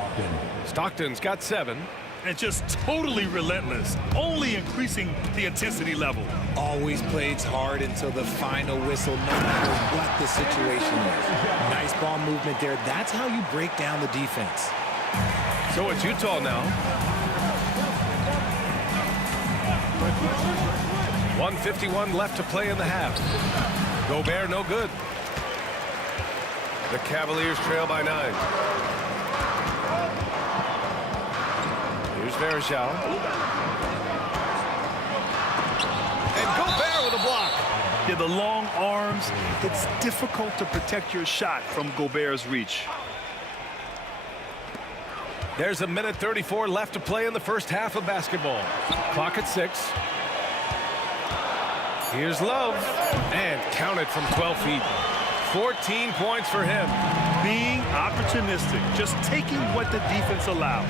Stockton's got 7. And just totally relentless, only increasing the intensity level. Always plays hard until the final whistle, no matter what the situation is. Nice ball movement there. That's how you break down the defense. So it's Utah now. 1:51 left to play in the half. Gobert no good. The Cavaliers trail by 9. Here's Varejao. And Gobert with a block. Yeah, the long arms. It's difficult to protect your shot from Gobert's reach. There's a minute 34 left to play in the first half of basketball. Clock at 6. Here's Love. And counted from 12 feet. 14 points for him. Being opportunistic, just taking what the defense allows.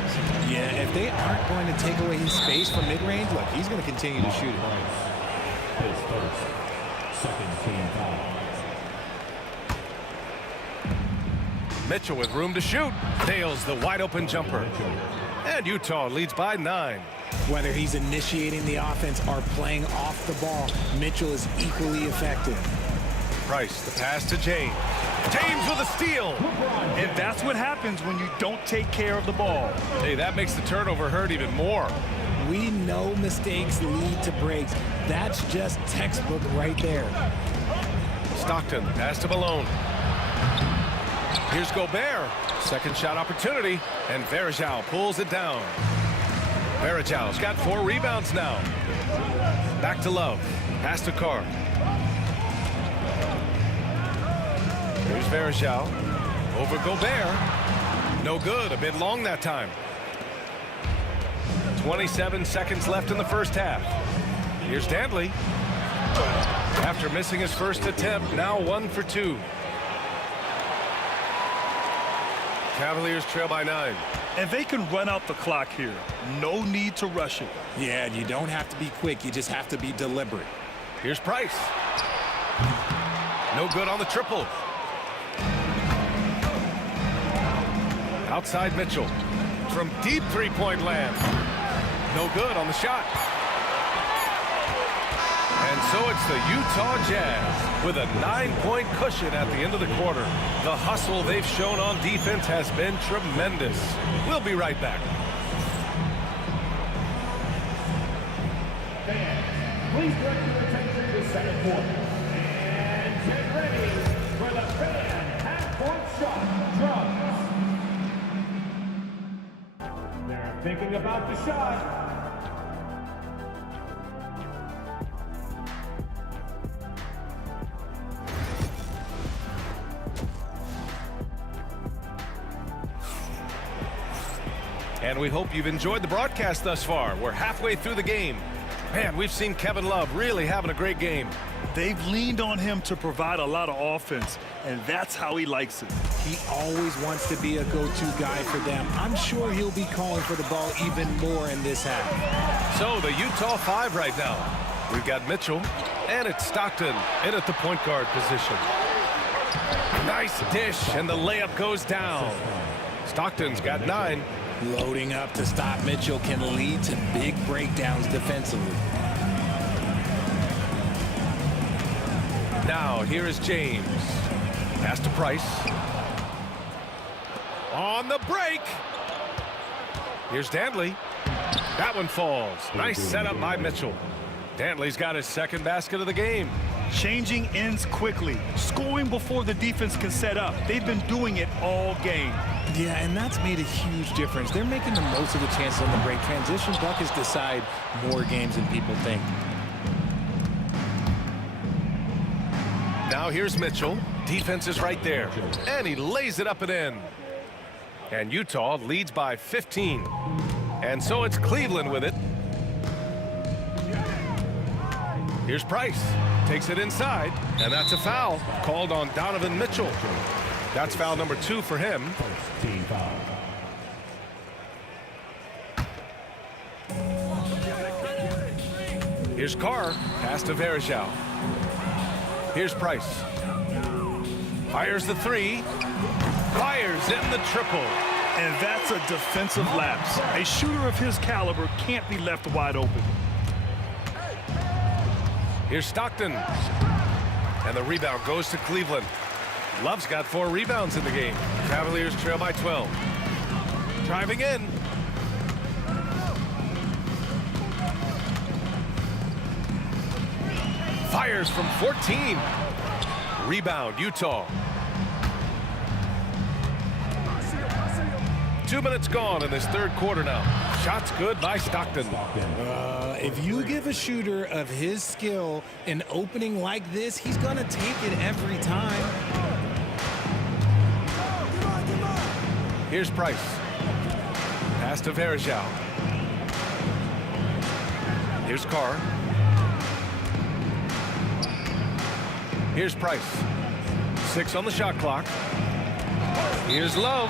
Yeah, if they aren't going to take away his space from mid-range, look, he's going to continue to shoot it. His first, 2nd team foul. Mitchell with room to shoot. Nails the wide-open jumper. And Utah leads by 9. Whether he's initiating the offense or playing off the ball, Mitchell is equally effective. Price, the pass to James. James with a steal. And that's what happens when you don't take care of the ball. Hey, that makes the turnover hurt even more. We know mistakes lead to breaks. That's just textbook right there. Stockton, pass to Malone. Here's Gobert. 2nd shot opportunity. And Varejao pulls it down. Varejao's got 4 rebounds now. Back to Love. Pass to Carr. Here's Varejao. Over Gobert. No good. A bit long that time. 27 seconds left in the first half. Here's Dantley. After missing his first attempt, now 1 for 2. Cavaliers trail by 9. And they can run out the clock here. No need to rush it. Yeah, you don't have to be quick. You just have to be deliberate. Here's Price. No good on the triple. Outside Mitchell. From deep 3-point land. No good on the shot. And so it's the Utah Jazz with a 9-point cushion at the end of the quarter. The hustle they've shown on defense has been tremendous. We'll be right back. Please direct your attention to the 2nd quarter. And get ready for the fan half-court shot drums. They're thinking about the shot. And we hope you've enjoyed the broadcast thus far. We're halfway through the game. Man, we've seen Kevin Love really having a great game. They've leaned on him to provide a lot of offense. and that's how he likes it. He always wants to be a go-to guy for them. I'm sure he'll be calling for the ball even more in this half. So the Utah 5 right now. We've got Mitchell, and it's Stockton in at the point guard position. Nice dish, and the layup goes down. Stockton's got 9. Loading up to stop Mitchell can lead to big breakdowns defensively. Now here is James. Pass to Price. On the break. Here's Dantley. That one falls. Nice setup by Mitchell. Dantley's got his second basket of the game. Changing ends quickly, scoring before the defense can set up. They've been doing it all game. Yeah, and that's made a huge difference. They're making the most of the chances on the break. Transition buckets decide more games than people think. Now here's Mitchell. Defense is right there. And he lays it up and in. And Utah leads by 15. And so it's Cleveland with it. Here's Price. Takes it inside. And that's a foul called on Donovan Mitchell. That's foul number 2 for him. Here's Carr. Pass to Verjao. Here's Price. Fires the 3. Fires in the triple. And that's a defensive lapse. A shooter of his caliber can't be left wide open. Here's Stockton. And the rebound goes to Cleveland. Love's got 4 rebounds in the game. Cavaliers trail by 12. Driving in. Fires from 14. Rebound, Utah. 2 minutes gone in this third quarter now. Shots good by Stockton. If you give a shooter of his skill an opening like this, he's going to take it every time. Here's Price. Pass to Verjao. Here's Carr. Here's Price. 6 on the shot clock. Here's Love.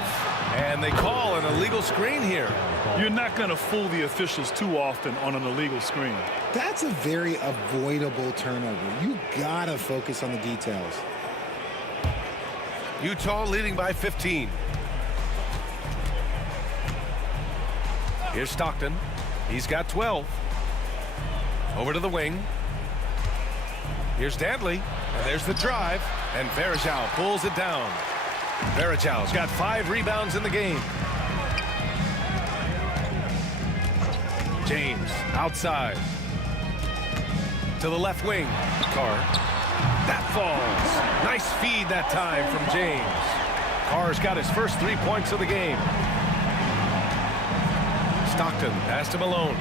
And they call an illegal screen here. You're not going to fool the officials too often on an illegal screen. That's a very avoidable turnover. You got to focus on the details. Utah leading by 15. Here's Stockton. He's got 12. Over to the wing. Here's Dantley. And there's the drive. And Verjao pulls it down. Verjao's got 5 rebounds in the game. James outside. To the left wing. Carr. That falls. Nice feed that time from James. Carr's got his first 3 points of the game. Stockton pass to Malone.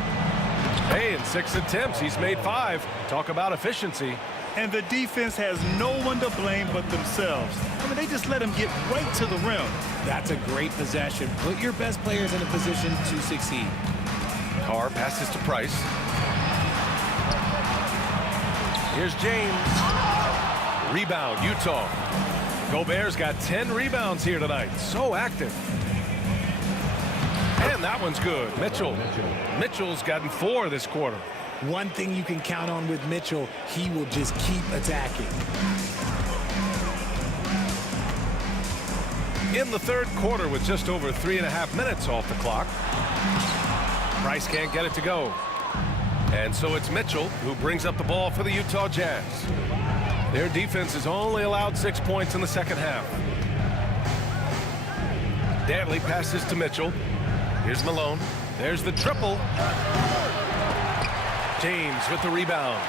Hey, in 6 attempts, he's made 5. Talk about efficiency. And the defense has no one to blame but themselves. I mean, they just let him get right to the rim. That's a great possession. Put your best players in a position to succeed. Carr passes to Price. Here's James. Rebound, Utah. Gobert's got 10 rebounds here tonight. So active. And that one's good. Mitchell's gotten 4 this quarter. One thing you can count on with Mitchell, he will just keep attacking. In the third quarter with just over 3.5 minutes off the clock. Price can't get it to go. And so it's Mitchell who brings up the ball for the Utah Jazz. Their defense has only allowed 6 points in the second half. Dantley passes to Mitchell. Here's Malone. There's the triple. James with the rebound.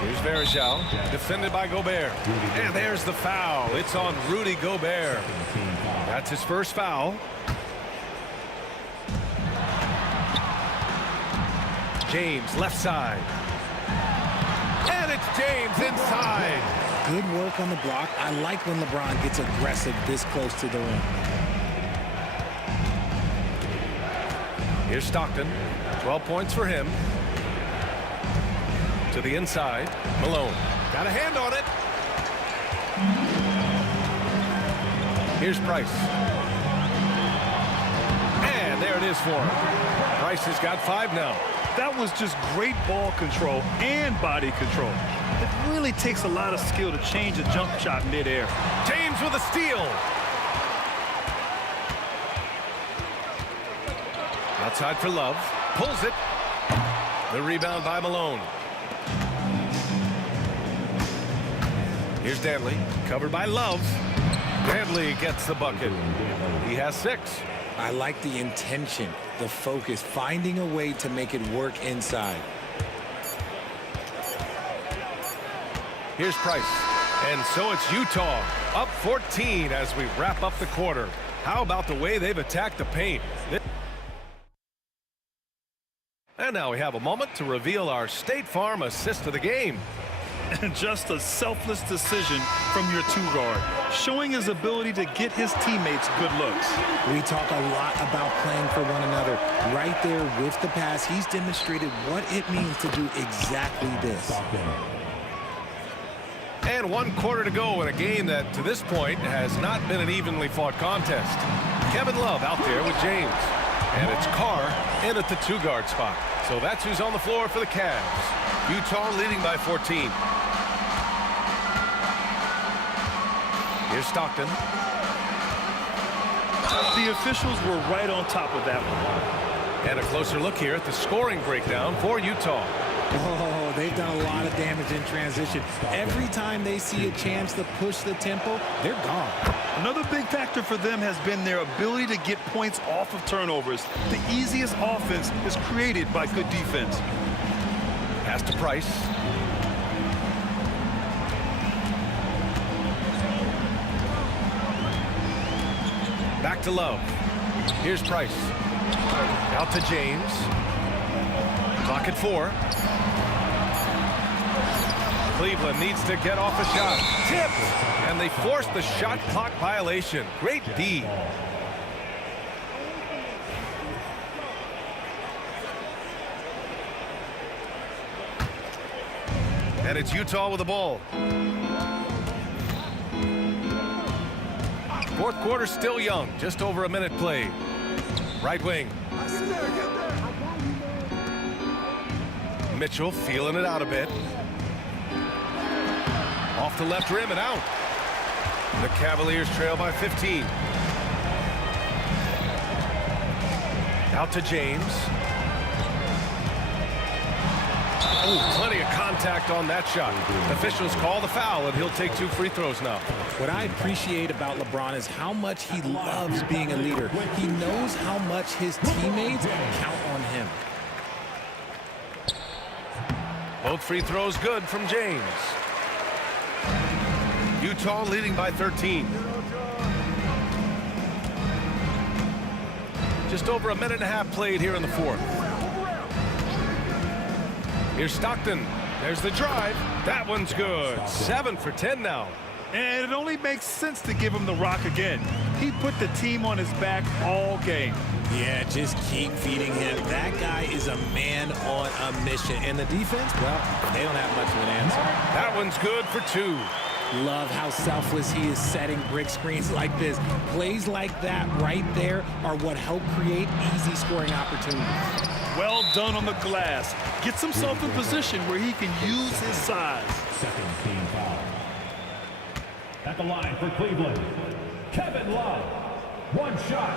Here's Verjao, defended by Gobert. And there's the foul. It's on Rudy Gobert. That's his first foul. James left side. And it's James inside. Good work on the block. I like when LeBron gets aggressive this close to the rim. Here's Stockton. 12 points for him. To the inside. Malone. Got a hand on it. Here's Price. And there it is for him. Price has got 5 now. That was just great ball control and body control. It really takes a lot of skill to change a jump shot midair. James with a steal. Outside for Love. Pulls it. The rebound by Malone. Here's Danley. Covered by Love. Danley gets the bucket. He has 6. I like the intention, the focus, finding a way to make it work inside. Here's Price. And so it's Utah up 14 as we wrap up the quarter. How about the way they've attacked the paint? And now we have a moment to reveal our State Farm assist of the game. And just a selfless decision from your 2-guard, showing his ability to get his teammates good looks. We talk a lot about playing for one another. Right there with the pass, he's demonstrated what it means to do exactly this. And 1 quarter to go in a game that, to this point, has not been an evenly fought contest. Kevin Love out there with James. And it's Carr in at the 2-guard spot. So that's who's on the floor for the Cavs. Utah leading by 14. Here's Stockton. The officials were right on top of that one. And a closer look here at the scoring breakdown for Utah. Oh, they've done a lot of damage in transition. Every time they see a chance to push the tempo, they're gone. Another big factor for them has been their ability to get points off of turnovers. The easiest offense is created by good defense. Pass to Price. Back to Love. Here's Price. Out to James. Clock at 4. Cleveland needs to get off a shot. Tipped! And they force the shot clock violation. Great D. And it's Utah with the ball. 4th quarter still young. Just over a minute played. Right wing. Mitchell feeling it out a bit. Off the left rim and out. The Cavaliers trail by 15. Out to James. Oh, plenty of contact on that shot. Officials call the foul, and he'll take 2 free throws now. What I appreciate about LeBron is how much he loves being a leader. He knows how much his teammates count on him. Both free throws good from James. Utah leading by 13. Just over a minute and a half played here in the 4th. Here's Stockton. There's the drive. That one's good. 7 for 10 now. And it only makes sense to give him the rock again. He put the team on his back all game. Yeah, just keep feeding him. That guy is a man on a mission. And the defense, well, they don't have much of an answer. That one's good for 2. Love how selfless he is setting brick screens like this. Plays like that right there are what help create easy scoring opportunities. Well done on the glass. Gets himself in position where he can use his size. Second team foul. At the line for Cleveland, Kevin Love. 1 shot.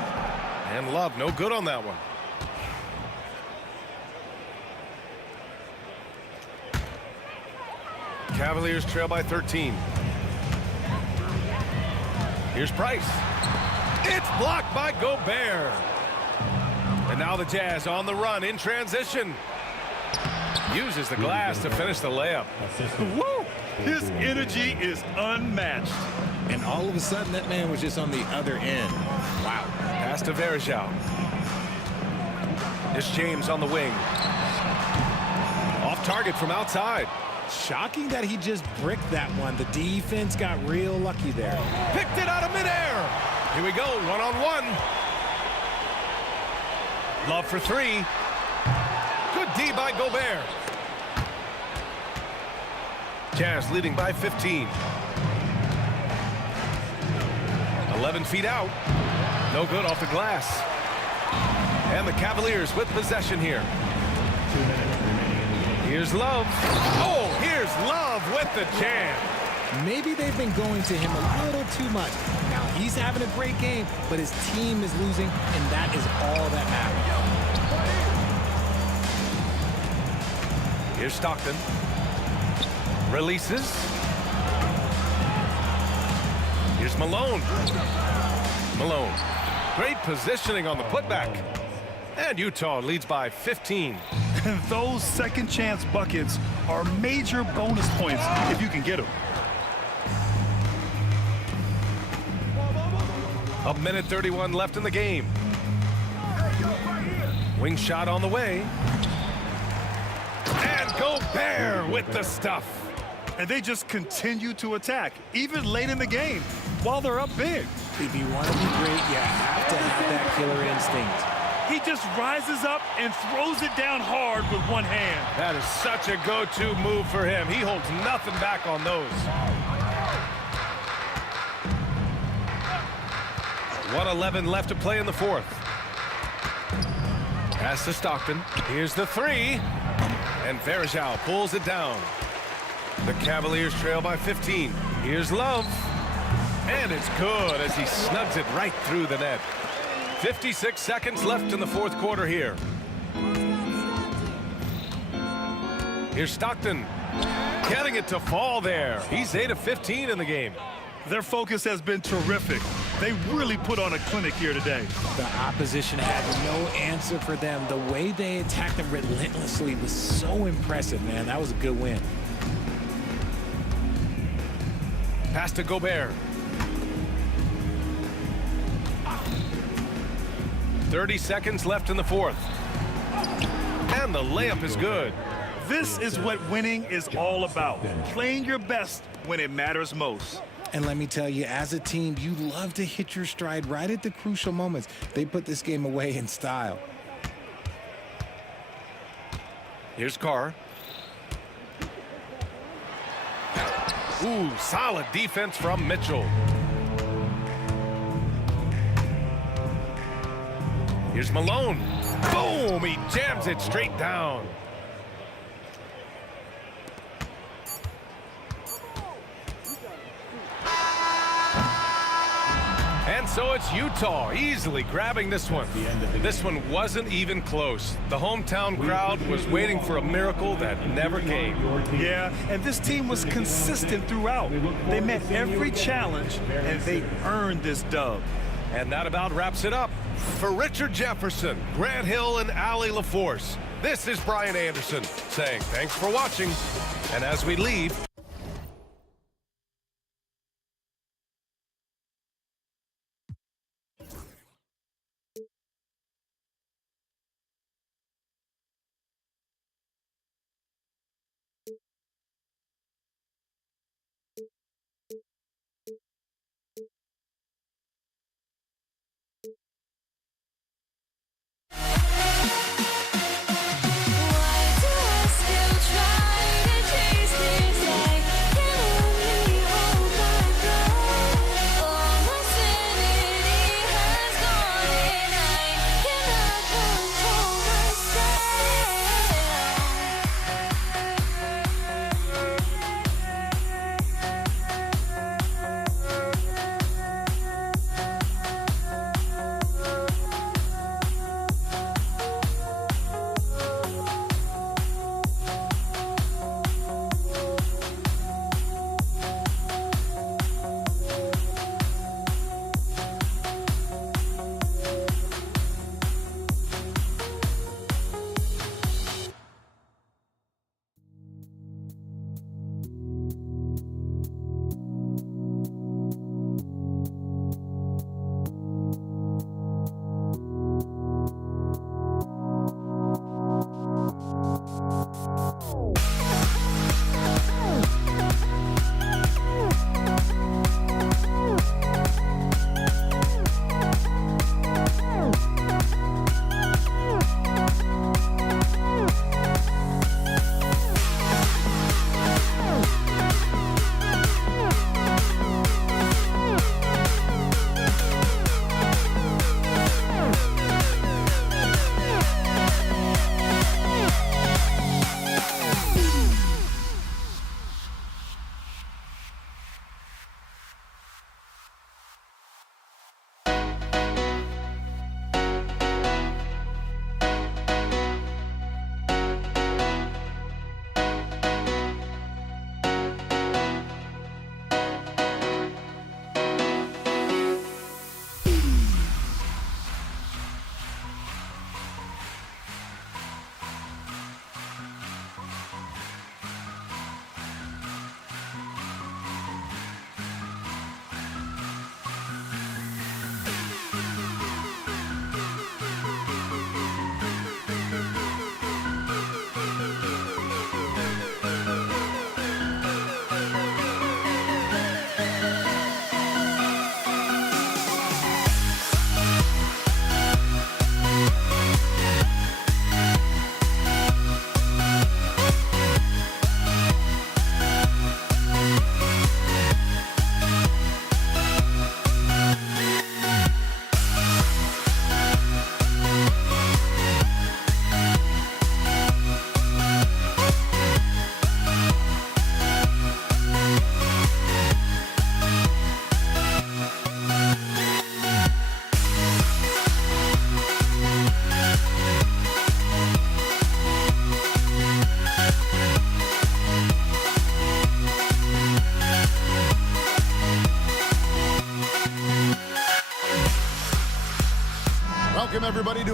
And Love, no good on that one. Cavaliers trail by 13. Here's Price. It's blocked by Gobert. And now the Jazz on the run in transition. Uses the glass to finish the layup. Woo! His energy is unmatched. And all of a sudden, that man was just on the other end. Wow. Pass to Verjao. It's James on the wing. Off target from outside. Shocking that he just bricked that one. The defense got real lucky there. Picked it out of midair. Here we go, 1-on-1. Love for 3. Good D by Gobert. Cavs leading by 15. 11 feet out. No good off the glass. And the Cavaliers with possession here. Here's Love. Oh, here's Love with the jam. Maybe they've been going to him a little too much. Now, he's having a great game, but his team is losing, and that is all that matters. Here's Stockton. Releases. Here's Malone. Malone. Great positioning on the putback. And Utah leads by 15. And those second chance buckets are major bonus points if you can get them. A minute 31 left in the game. Wing shot on the way. And Gobert with the stuff. And they just continue to attack, even late in the game, while they're up big. If you want to be great, you have to have that killer instinct. He just rises up and throws it down hard with one hand. That is such a go-to move for him. He holds nothing back on those. 1:11 left to play in the fourth. Pass to Stockton. Here's the three. And Varejao pulls it down. The Cavaliers trail by 15. Here's Love. And it's good as he snugs it right through the net. 56 seconds left in the fourth quarter here. Here's Stockton. Getting it to fall there. He's 8 of 15 in the game. Their focus has been terrific. They really put on a clinic here today. The opposition had no answer for them. The way they attacked them relentlessly was so impressive, man. That was a good win. Pass to Gobert. 30 seconds left in the fourth. And the layup is good. This is what winning is all about. Playing your best when it matters most. And let me tell you, as a team, you love to hit your stride right at the crucial moments. They put this game away in style. Here's Carr. Ooh, solid defense from Mitchell. Here's Malone. Boom! He jams it straight down. And so it's Utah easily grabbing this one. This one wasn't even close. The hometown crowd was waiting for a miracle that never came. Yeah, and this team was consistent throughout. They met every challenge, and they earned this dub. And that about wraps it up. For Richard Jefferson, Grant Hill, and Allie LaForce, this is Brian Anderson saying thanks for watching. And as we leave, Why do I still try to chase this?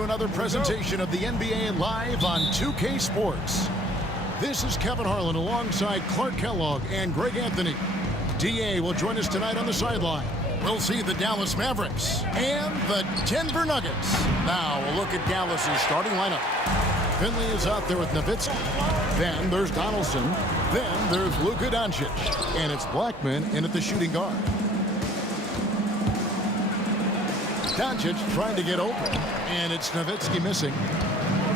another presentation of the NBA live on 2K Sports. This is Kevin Harlan alongside Clark Kellogg and Greg Anthony. DA will join us tonight on the sideline. We'll see the Dallas Mavericks and the Denver Nuggets. Now a look at Dallas's starting lineup. Finley is out there with Nowitzki. Then there's Donaldson. Then there's Luka Doncic. And it's Blackman in at the shooting guard. Doncic trying to get open. And it's Nowitzki missing.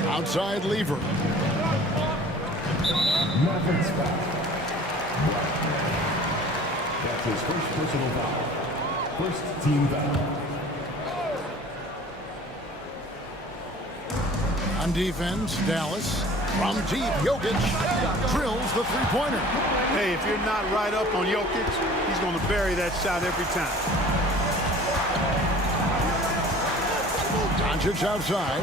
Outside Lever. Mavericks foul. That's his first personal foul. First team foul. On defense, Dallas. From deep, Jokic drills the three-pointer. Hey, if you're not right up on Jokic, he's going to bury that shot every time. Doncic outside.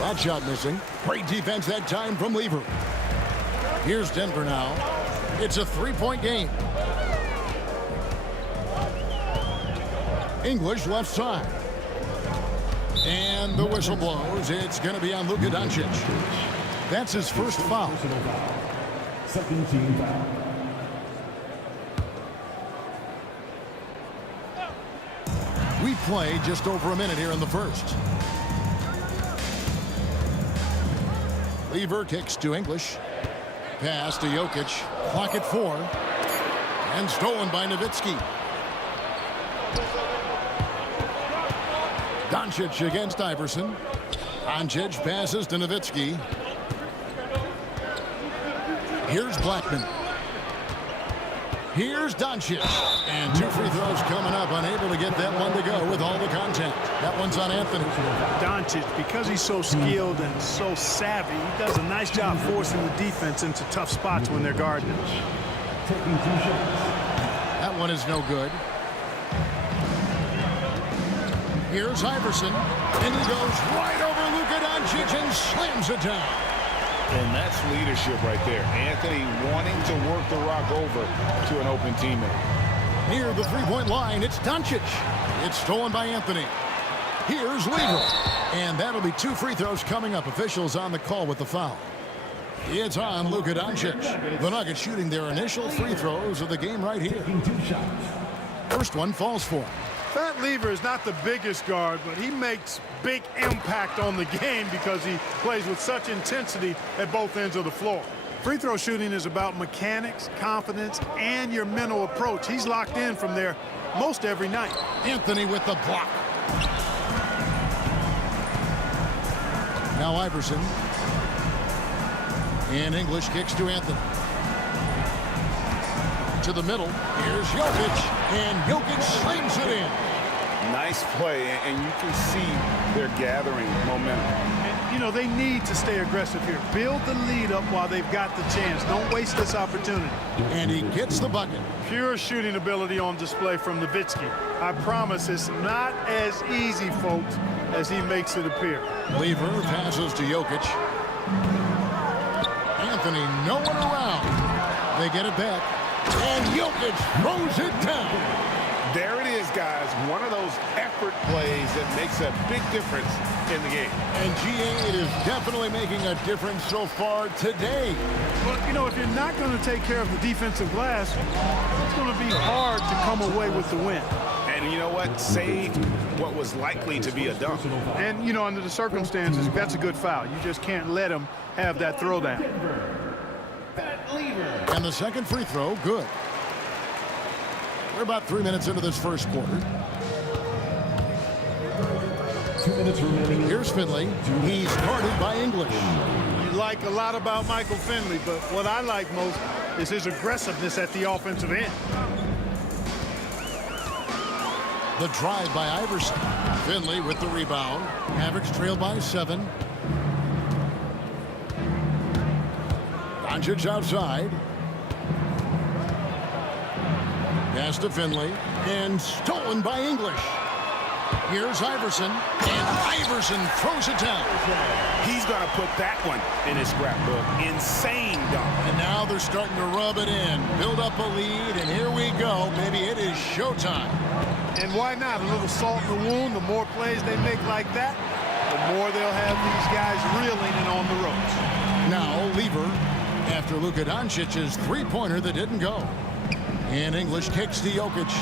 That shot missing. Great defense that time from Lever. Here's Denver now. It's a three-point game. English left side. And the whistle blows. It's going to be on Luka Doncic. That's his first foul. Second team foul. We play just over a minute here in the first. Lever kicks to English. Pass to Jokic. Clock at 4. And stolen by Nowitzki. Doncic against Iverson. Doncic passes to Nowitzki. Here's Blackman. Here's Doncic. And 2 free throws coming up. Unable to get that one to go with all the contact. That one's on Anthony. Doncic, because he's so skilled and so savvy, he does a nice job forcing the defense into tough spots when they're guarding him. Taking 2 shots. That one is no good. Here's Iverson. And he goes right over Luka Doncic and slams it down. And that's leadership right there. Anthony wanting to work the rock over to an open teammate. Near the three-point line, it's Doncic. It's stolen by Anthony. Here's Lever. And that'll be 2 free throws coming up. Officials on the call with the foul. It's on Luka Doncic. The Nuggets shooting their initial free throws of the game right here. First one falls for him. That Lever is not the biggest guard, but he makes big impact on the game because he plays with such intensity at both ends of the floor. Free throw shooting is about mechanics, confidence, and your mental approach. He's locked in from there most every night. Anthony with the block. Now Iverson. And English kicks to Anthony. To the middle. Here's Jokic. And Jokic slams it in. Nice play, and you can see they're gathering momentum. And, you know, they need to stay aggressive here. Build the lead up while they've got the chance. Don't waste this opportunity. And he gets the bucket. Pure shooting ability on display from Nowitzki. I promise it's not as easy, folks, as he makes it appear. Lever passes to Jokic. Anthony, no one around. They get it back. And Jokic throws it down. There it is, guys. One of those effort plays that makes a big difference in the game. And GA, it is definitely making a difference so far today. But, you know, if you're not going to take care of the defensive glass, it's going to be hard to come away with the win. And you know what? Saved what was likely to be a dunk. And, you know, under the circumstances, that's a good foul. You just can't let him have that throwdown. And the second free throw, good. We're about 3 minutes into this first quarter. 2 minutes remaining. Here's Finley. He's guarded by English. You like a lot about Michael Finley, but what I like most is his aggressiveness at the offensive end. The drive by Iverson. Finley with the rebound. Mavericks trail by 7. Doncic outside. Pass to Finley. And stolen by English. Here's Iverson. And Iverson throws it down. He's going to put that one in his scrapbook. Insane dunk. And now they're starting to rub it in. Build up a lead. And here we go. Maybe it is showtime. And why not? A little salt in the wound. The more plays they make like that, the more they'll have these guys reeling and on the ropes. Now, Lever, after Luka Doncic's three-pointer that didn't go. And English kicks to Jokic.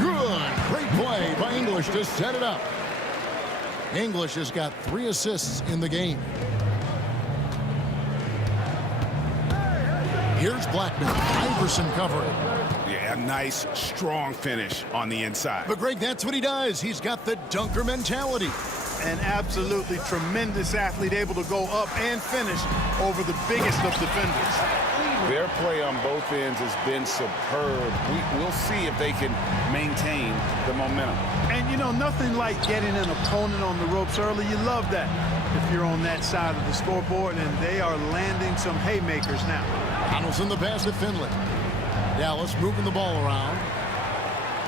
Good. Great play by English to set it up. English has got 3 assists in the game. Here's Blackman. Iverson covering. Yeah, a nice, strong finish on the inside. But, Greg, that's what he does. He's got the dunker mentality. An absolutely tremendous athlete, able to go up and finish over the biggest of defenders. Their play on both ends has been superb. We'll see if they can maintain the momentum. And, you know, nothing like getting an opponent on the ropes early. You love that if you're on that side of the scoreboard, and they are landing some haymakers now. Donaldson the pass to Finley. Dallas moving the ball around.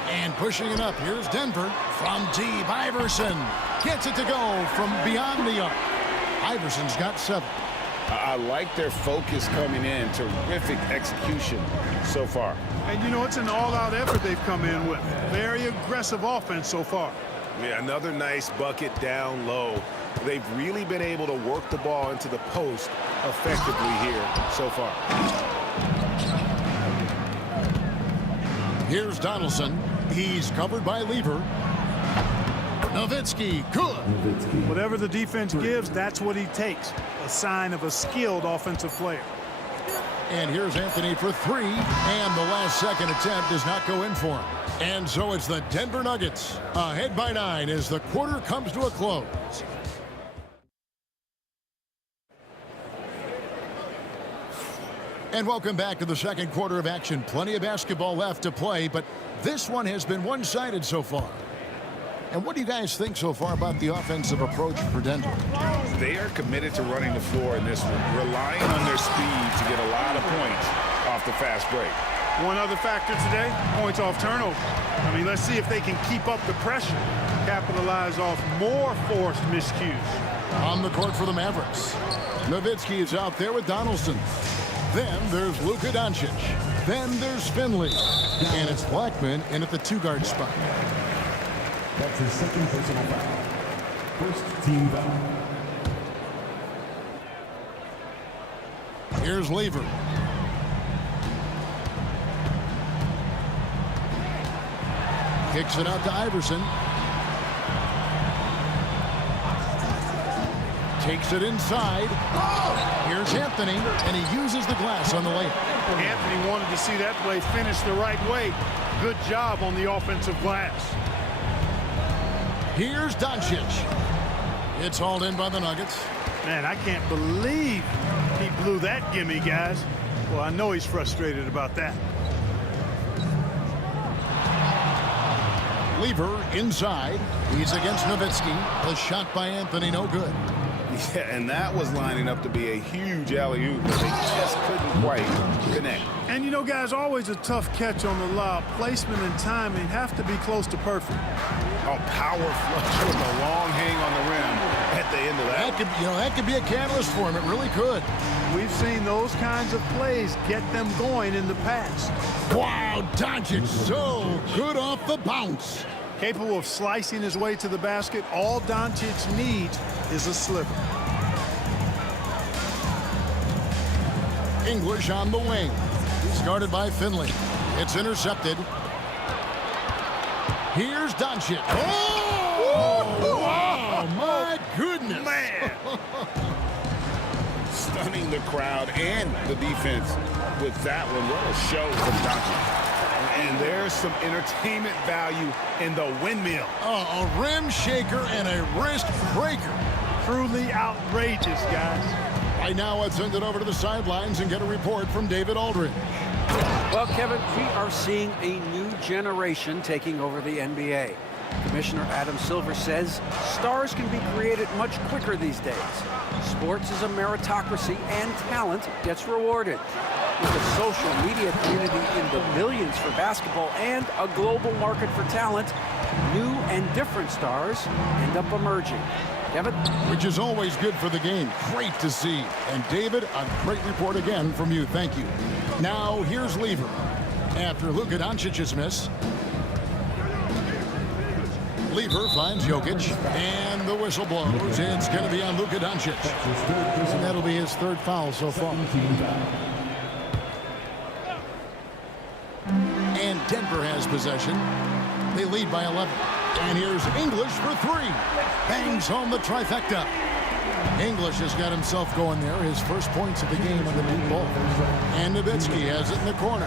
And pushing it up. Here's Denver from deep. Iverson gets it to go from beyond the arc. Iverson's got 7. I like their focus coming in. Terrific execution so far. And, you know, it's an all-out effort they've come in with. Very aggressive offense so far. Yeah, another nice bucket down low. They've really been able to work the ball into the post effectively here so far. Here's Donaldson. He's covered by Lever. Nowitzki, good. Whatever the defense gives, that's what he takes. A sign of a skilled offensive player. And here's Anthony for 3. And the last second attempt does not go in for him. And so it's the Denver Nuggets ahead by 9 as the quarter comes to a close. And welcome back to the second quarter of action. Plenty of basketball left to play, but this one has been one-sided so far. And what do you guys think so far about the offensive approach for Denver? They are committed to running the floor in this one, relying on their speed to get a lot of points off the fast break. One other factor today, points off turnover. I mean, let's see if they can keep up the pressure, capitalize off more forced miscues. On the court for the Mavericks. Nowitzki is out there with Donaldson. Then there's Luka Doncic. Then there's Finley. And it's Blackman in at the 2-guard spot. That's his second personal foul. First team foul. Here's Lever. Kicks it out to Iverson. Takes it inside. Here's Anthony, and he uses the glass on the layup. Anthony wanted to see that play finish the right way. Good job on the offensive glass. Here's Doncic. It's hauled in by the Nuggets. Man, I can't believe he blew that gimme, guys. Well, I know he's frustrated about that. Lever inside. He's against Nowitzki. The shot by Anthony, no good. Yeah, and that was lining up to be a huge alley-oop, but they just couldn't quite connect. And, you know, guys, always a tough catch on the lob. Placement and timing have to be close to perfect. Oh, power flush with a long hang on the rim at the end of that. That could be a catalyst for him. It really could. We've seen those kinds of plays get them going in the past. Wow, Doncic so good off the bounce. Capable of slicing his way to the basket. All Doncic needs is a sliver. English on the wing. He's guarded by Finley. It's intercepted. Here's Doncic. Oh! Wow, my goodness. Man. Stunning the crowd and the defense with that one. What a show from Doncic. And there's some entertainment value in the windmill. Oh, a rim shaker and a wrist breaker. Truly outrageous, guys. Right now, let's send it over to the sidelines and get a report from David Aldridge. Well, Kevin, we are seeing a new generation taking over the NBA. Commissioner Adam Silver says stars can be created much quicker these days. Sports is a meritocracy and talent gets rewarded. With a social media community in the billions for basketball and a global market for talent, new and different stars end up emerging. Kevin? Which is always good for the game. Great to see. And David, a great report again from you. Thank you. Now, here's Lever. After Luka Doncic's miss. Lever finds Jokic, and the whistle blows. It's going to be on Luka Doncic. And that'll be his third foul so far. And Denver has possession. They lead by 11. And here's English for three. Bangs home the trifecta. English has got himself going there. His first points of the game on the deep ball. And Nowitzki has it in the corner.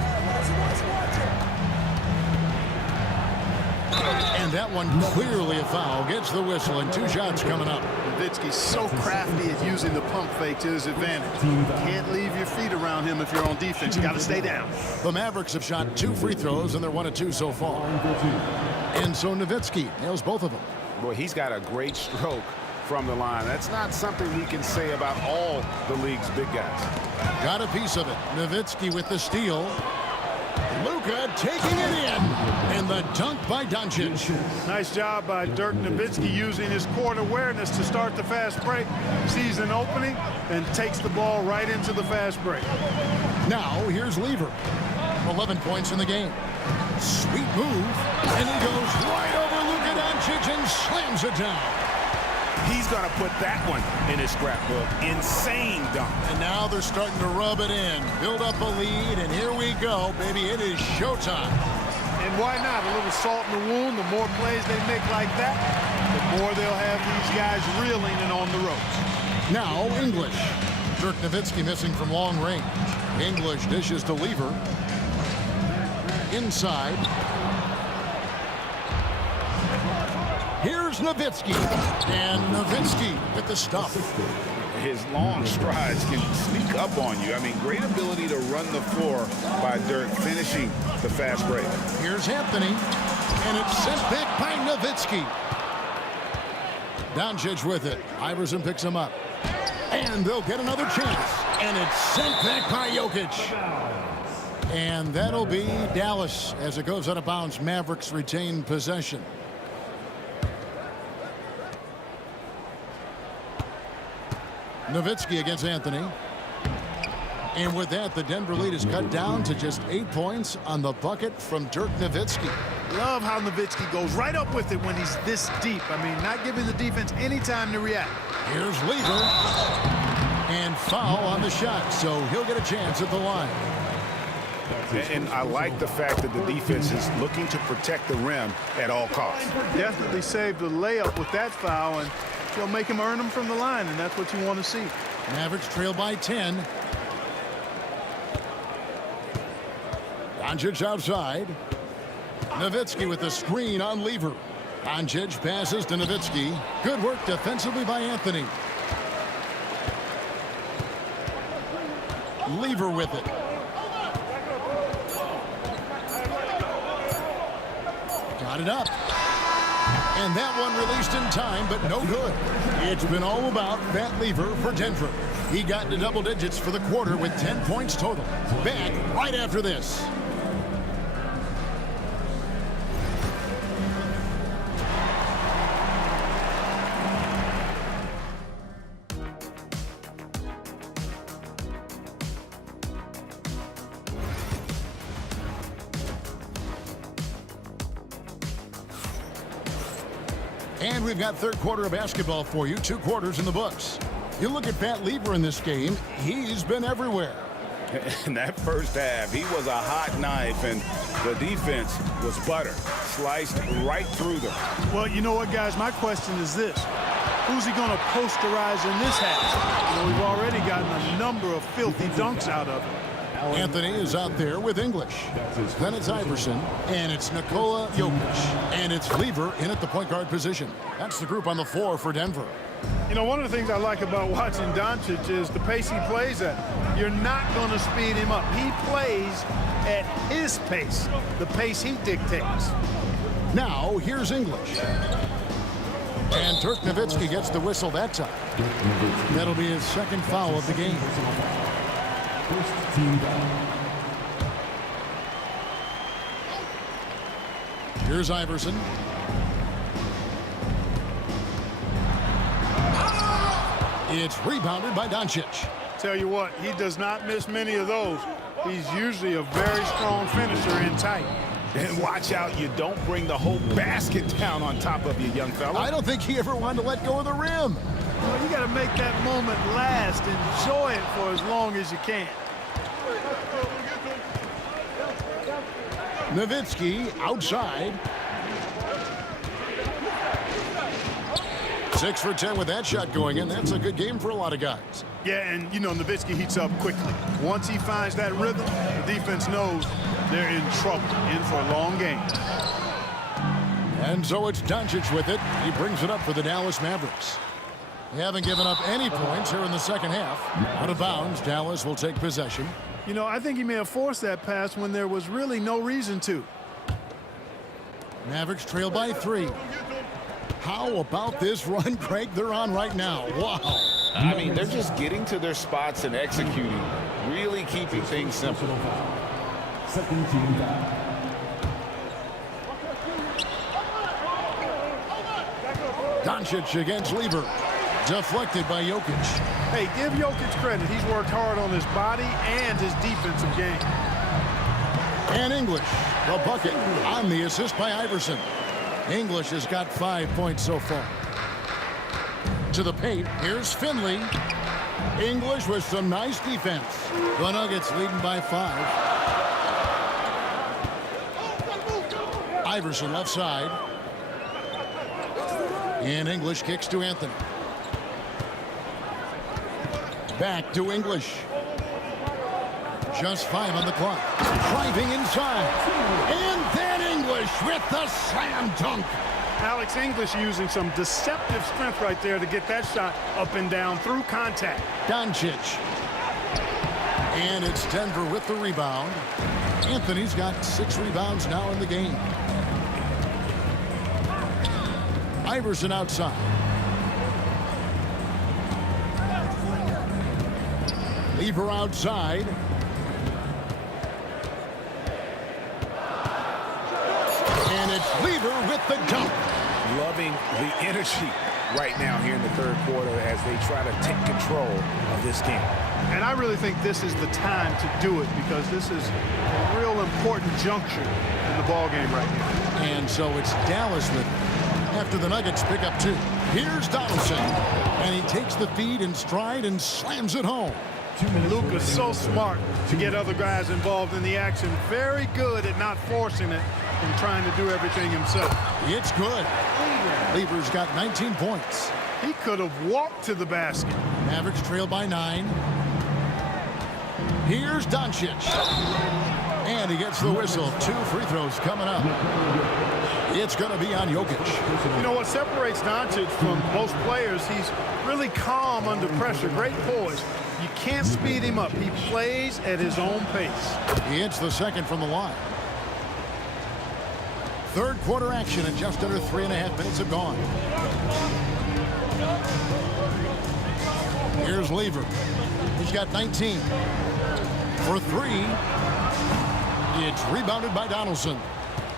And that one clearly a foul. Gets the whistle and 2 shots coming up. Nowitzki's so crafty at using the pump fake to his advantage. You can't leave your feet around him if you're on defense. You got to stay down. The Mavericks have shot 2 free throws, and they're 1 of 2 so far. And so Nowitzki nails both of them. Boy, he's got a great stroke from the line. That's not something we can say about all the league's big guys. Got a piece of it. Nowitzki with the steal. Luka taking it in. And the dunk by Doncic. Nice job by Dirk Nowitzki using his court awareness to start the fast break. Sees an opening and takes the ball right into the fast break. Now here's Lever. 11 points in the game. Sweet move. And he goes right over Luka Doncic and slams it down. He's going to put that one in his scrapbook. Insane dunk. And now they're starting to rub it in. Build up a lead, and here we go, baby. It is showtime. And why not? A little salt in the wound. The more plays they make like that, the more they'll have these guys reeling and on the ropes. Now English. Dirk Nowitzki missing from long range. English dishes to Lever. Inside. Here's Nowitzki. And Nowitzki with the stuff. His long strides can sneak up on you. I mean, great ability to run the floor by Dirk, finishing the fast break. Here's Anthony. And it's sent back by Nowitzki. Doncic with it. Iverson picks him up. And they'll get another chance. And it's sent back by Jokic. And that'll be Dallas as it goes out of bounds. Mavericks retain possession. Nowitzki against Anthony. And with that, the Denver lead is cut down to just 8 points on the bucket from Dirk Nowitzki. Love how Nowitzki goes right up with it when he's this deep. I mean, not giving the defense any time to react. Here's Lever. And foul on the shot, so he'll get a chance at the line. And I like the fact that the defense is looking to protect the rim at all costs. Definitely saved the layup with that foul, and they'll make him earn them from the line, and that's what you want to see. Mavericks trail by 10. Doncic outside. Nowitzki with the screen on Lever. Doncic passes to Nowitzki. Good work defensively by Anthony. Lever with it. Got it up. And that one released in time, but no good. It's been all about Pat Lever for Denver. He got into double digits for the quarter with 10 points total. Back right after this. And we've got third quarter of basketball for you. 2 quarters in the books. You look at Pat Lever in this game, he's been everywhere. In that first half, he was a hot knife, and the defense was butter. Sliced right through them. Well, you know what, guys? My question is this. Who's he going to posterize in this half? You know, we've already gotten a number of filthy dunks out of him. Anthony is out there with English. Then it's Iverson, and it's Nikola Jokic, and it's Lever in at the point guard position. That's the group on the floor for Denver. You know, one of the things I like about watching Doncic is the pace he plays at. You're not going to speed him up. He plays at his pace, the pace he dictates. Now, here's English. And Dirk Nowitzki gets the whistle that time. That'll be his second foul of the game. First team foul. Here's Iverson. It's rebounded by Doncic. Tell you what, he does not miss many of those. He's usually a very strong finisher in tight. And watch out, you don't bring the whole basket down on top of you, young fella. I don't think he ever wanted to let go of the rim. Well, you got to make that moment last. Enjoy it for as long as you can. Nowitzki outside. 6 for 10 with that shot going in. That's a good game for a lot of guys. Yeah, and, you know, Nowitzki heats up quickly. Once he finds that rhythm, the defense knows they're in trouble, in for a long game. And so it's Doncic with it. He brings it up for the Dallas Mavericks. They haven't given up any points here in the second half. Out of bounds, Dallas will take possession. You know, I think he may have forced that pass when there was really no reason to. Mavericks trail by 3. How about this run, Craig, they're on right now? Wow. I mean, they're just getting to their spots and executing, really keeping things simple. Second team foul. Doncic against Lever. Deflected by Jokic. Hey, give Jokic credit. He's worked hard on his body and his defensive game. And English, the bucket on the assist by Iverson. English has got 5 points so far. To the paint, here's Finley. English with some nice defense. The Nuggets leading by 5. Iverson left side. And English kicks to Anthony. Back to English. Just 5 on the clock. Driving inside. And then English with the slam dunk. Alex English using some deceptive strength right there to get that shot up and down through contact. Doncic. And it's Denver with the rebound. Anthony's got 6 rebounds now in the game. Iverson outside. Lever outside. And it's Lever with the dunk. Loving the energy right now here in the third quarter as they try to take control of this game. And I really think this is the time to do it because this is a real important juncture in the ball game right here. And so it's Dallas with it. After the Nuggets pick up 2. Here's Donaldson. And he takes the feed in stride and slams it home. Luka's so smart to get other guys involved in the action. Very good at not forcing it and trying to do everything himself. It's good. Lever's got 19 points. He could have walked to the basket. Mavericks trail by 9. Here's Doncic. And he gets the whistle. 2 free throws coming up. It's going to be on Jokic. You know what separates Doncic from most players? He's really calm under pressure. Great poise. You can't speed him up. He plays at his own pace. He hits the second from the line. Third quarter action and just under 3.5 minutes have gone. Here's Lever. He's got 19. For 3. It's rebounded by Donaldson.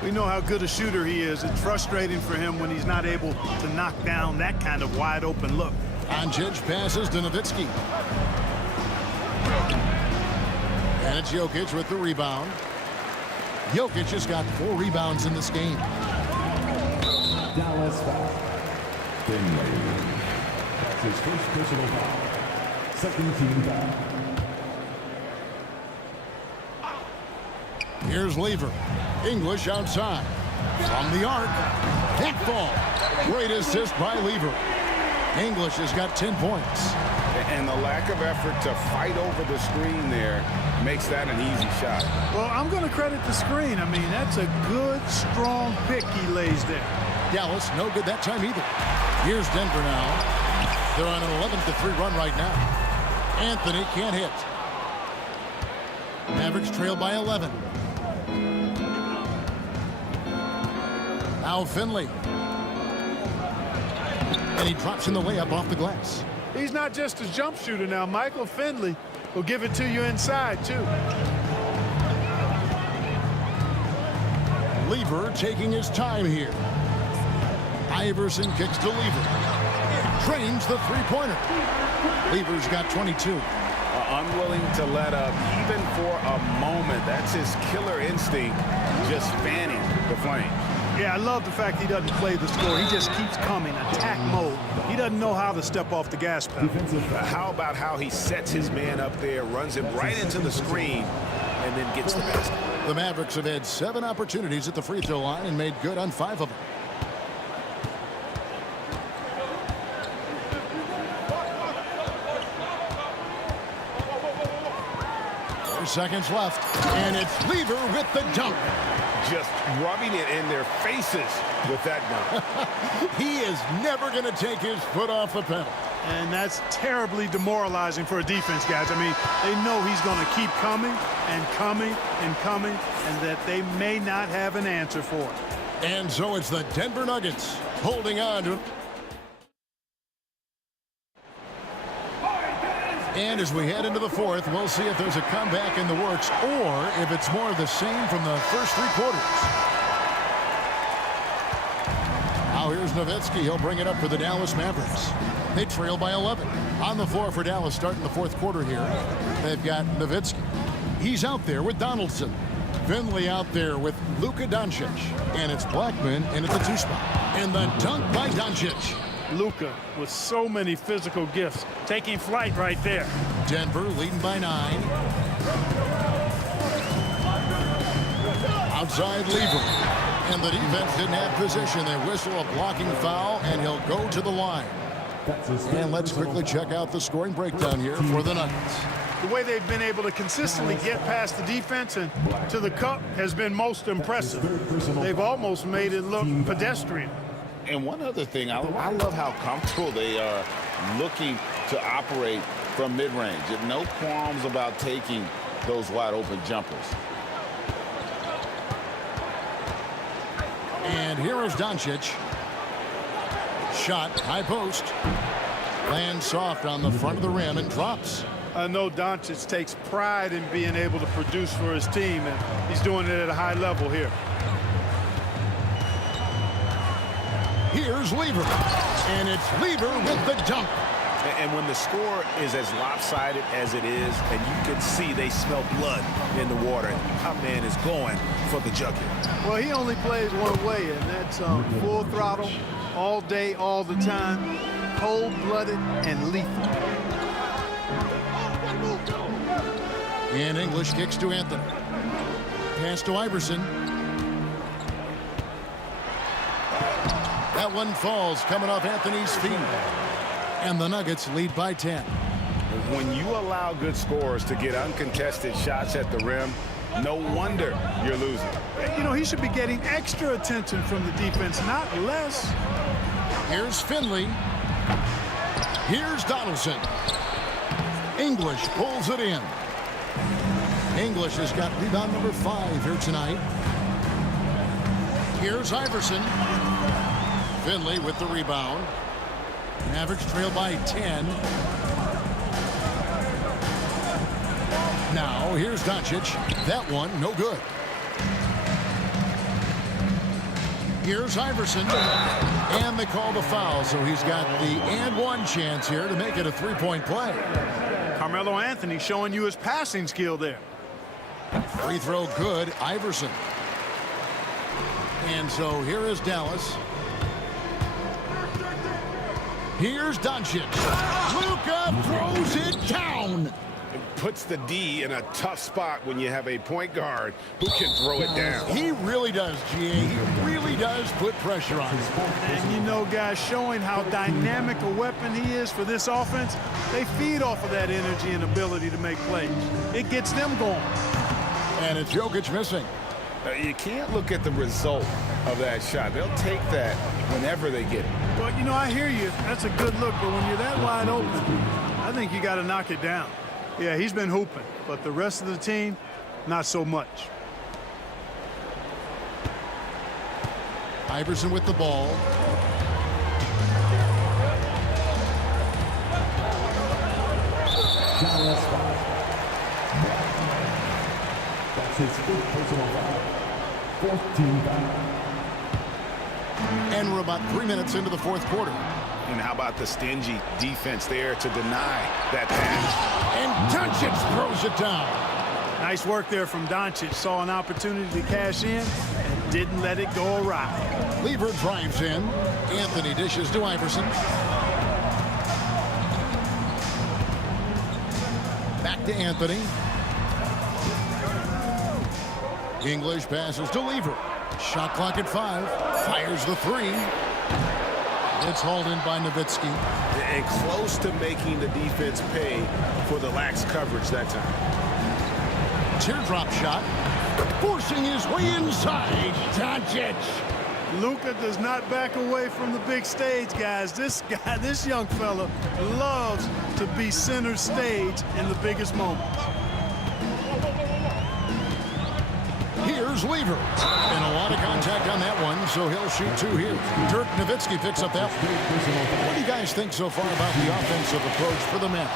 We know how good a shooter he is. It's frustrating for him when he's not able to knock down that kind of wide open look. Doncic passes to Nowitzki. And it's Jokic with the rebound. Jokic has got 4 rebounds in this game. Dallas foul. Finley. That's his first personal foul. Second team foul. Here's Lever. English outside. From the arc. Hit ball. Great assist by Lever. English has got 10 points. And the lack of effort to fight over the screen there makes that an easy shot. Well, I'm going to credit the screen. I mean, that's a good, strong pick he lays there. Dallas, no good that time either. Here's Denver now. They're on an 11-3 run right now. Anthony can't hit. Mavericks trail by 11. Now Finley. And he drops in the layup off the glass. He's not just a jump shooter now. Michael Finley will give it to you inside, too. Lever taking his time here. Iverson kicks to Lever. Trains the three-pointer. Lever's got 22. unwilling to let up even for a moment. That's his killer instinct, just fanning the flame. Yeah, I love the fact he doesn't play the score. He just keeps coming, attack mode. He doesn't know how to step off the gas pedal. How about how he sets his man up there, runs him right into the screen, and then gets the basket? The Mavericks have had 7 opportunities at the free throw line and made good on 5 of them. 4 seconds left, and it's Lever with the dunk. Just rubbing it in their faces with that dunk. He is never going to take his foot off the pedal. And that's terribly demoralizing for a defense, guys. I mean, they know he's going to keep coming and coming and coming, and that they may not have an answer for it. And so it's the Denver Nuggets holding on to. And as we head into the 4th, we'll see if there's a comeback in the works or if it's more of the same from the first 3 quarters. Now here's Nowitzki. He'll bring it up for the Dallas Mavericks. They trail by 11. On the floor for Dallas starting the 4th quarter here. They've got Nowitzki. He's out there with Donaldson. Finley out there with Luka Doncic. And it's Blackman in at the 2 spot. And the dunk by Doncic. Luka with so many physical gifts, taking flight right there. Denver leading by 9. Outside Lever. And the defense didn't have position. They whistle a blocking foul, and he'll go to the line. And let's quickly check out the scoring breakdown here for the Nuggets. The way they've been able to consistently get past the defense and to the cup has been most impressive. They've almost made it look pedestrian. And one other thing, I love how comfortable they are looking to operate from mid-range. No qualms about taking those wide-open jumpers. And here is Doncic. Shot, high post. Lands soft on the front of the rim and drops. I know Doncic takes pride in being able to produce for his team, and he's doing it at a high level here. Here's Lever, and it's Lever with the dunk. And when the score is as lopsided as it is, and you can see they smell blood in the water, our man is going for the jugular. Well, he only plays one way, and that's full throttle, all day, all the time, cold-blooded and lethal. And English kicks to Anthony. Pass to Iverson. That one falls coming off Anthony's feet. And the Nuggets lead by 10. When you allow good scorers to get uncontested shots at the rim, no wonder you're losing. You know, he should be getting extra attention from the defense, not less. Here's Finley. Here's Donaldson. English pulls it in. English has got rebound number 5 here tonight. Here's Iverson. Finley with the rebound. Mavericks trail by 10. Now here's Doncic. That one no good. Here's Iverson. And they call the foul, so he's got the and one chance here to make it a 3-point play. Carmelo Anthony showing you his passing skill there. Free throw good, Iverson. And so here is Dallas. Here's Doncic. Luka throws it down. It puts the D in a tough spot when you have a point guard who can throw it down. He really does, G.A. He really does put pressure on him. And you know, guys, showing how dynamic a weapon he is for this offense, they feed off of that energy and ability to make plays. It gets them going. And it's Jokic missing. You can't look at the result of that shot. They'll take that whenever they get it. But, you know, I hear you. That's a good look. But when you're that wide open, I think you got to knock it down. Yeah, he's been hooping. But the rest of the team, not so much. Iverson with the ball. That's his 5th personal foul. 4th team foul. And we're about 3 minutes into the 4th quarter. And how about the stingy defense there to deny that pass? And Doncic throws it down. Nice work there from Doncic. Saw an opportunity to cash in and didn't let it go awry. Lever drives in. Anthony dishes to Iverson. Back to Anthony. English passes to Lever. Shot clock at 5. Fires the 3. It's hauled in by Nowitzki. And close to making the defense pay for the lax coverage that time. Teardrop shot. Forcing his way inside. Doncic. Luka does not back away from the big stage, guys. This young fella loves to be center stage in the biggest moments. Here's Lever. And a lot of contact on that one, so he'll shoot 2 here. Dirk Nowitzki picks up that one. What do you guys think so far about the offensive approach for the men?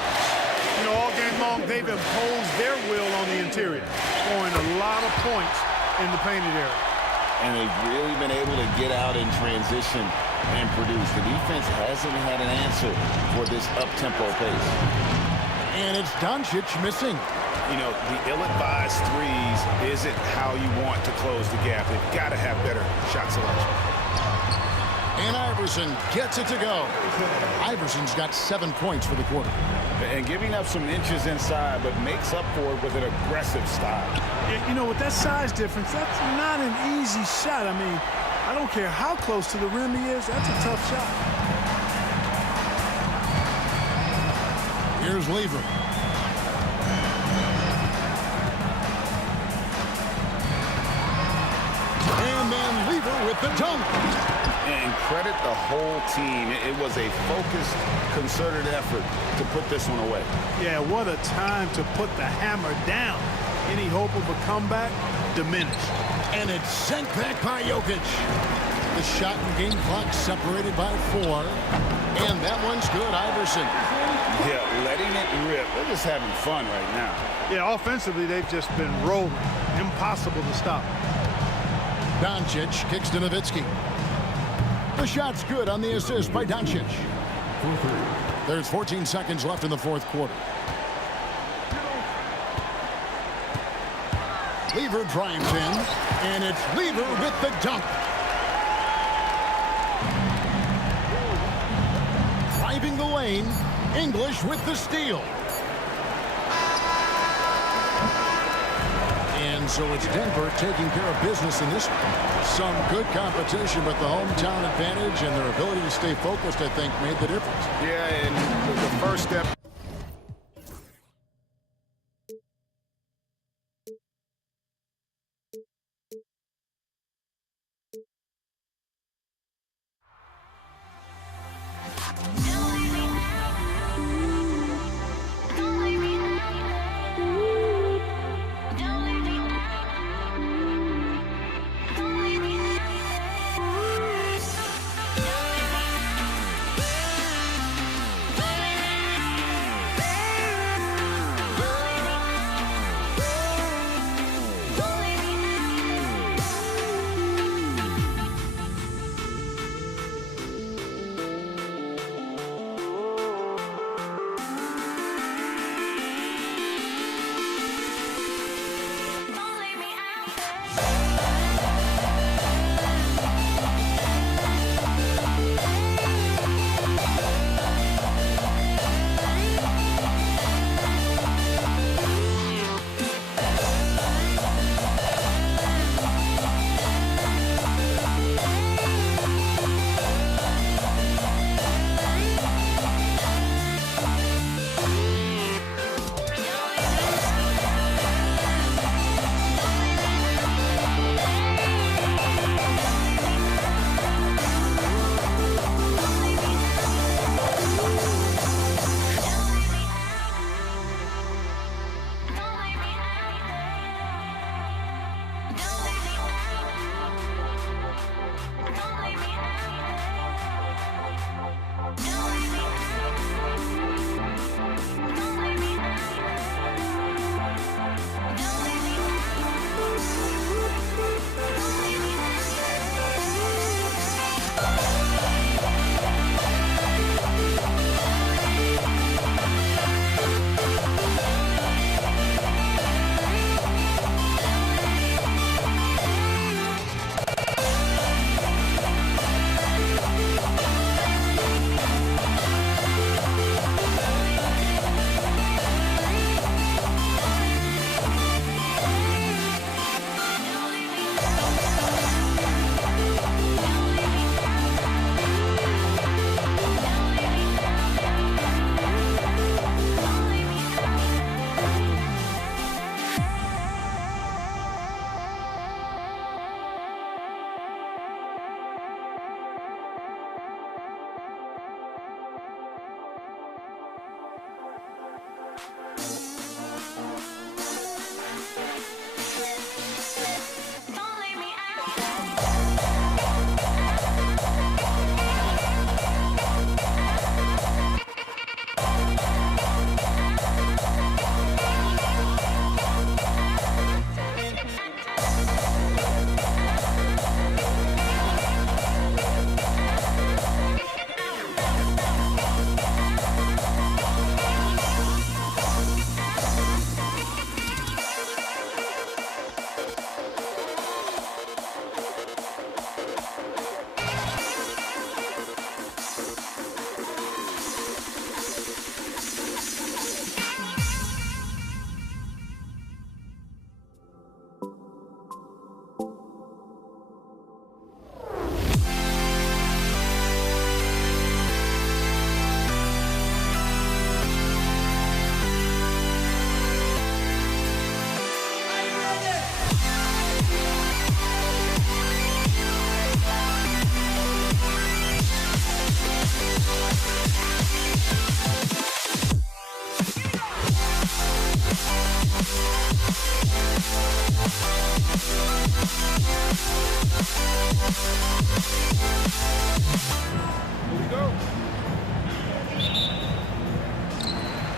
You know, all game long, they've imposed their will on the interior, scoring a lot of points in the painted area. And they've really been able to get out in transition and produce. The defense hasn't had an answer for this up-tempo pace. And it's Doncic missing. You know, the ill-advised threes isn't how you want to close the gap. They've got to have better shot selection. And Iverson gets it to go. Iverson's got 7 points for the quarter. And giving up some inches inside, but makes up for it with an aggressive style. You know, with that size difference, that's not an easy shot. I mean, I don't care how close to the rim he is. That's a tough shot. Here's Lever. And then Lever with the dunk. And credit the whole team. It was a focused, concerted effort to put this one away. Yeah, what a time to put the hammer down. Any hope of a comeback diminished. And it's sent back by Jokic. The shot and game clock separated by 4. And that one's good, Iverson. Yeah, letting it rip. They're just having fun right now. Yeah, offensively, they've just been rolling. Impossible to stop. Doncic kicks to Nowitzki. The shot's good on the assist by Doncic. There's 14 seconds left in the 4th quarter. Lever drives in, and it's Lever with the dunk. Driving the lane, English with the steal. And so it's Denver taking care of business in this one. Some good competition, but the hometown advantage and their ability to stay focused, I think, made the difference. Yeah, and the first step.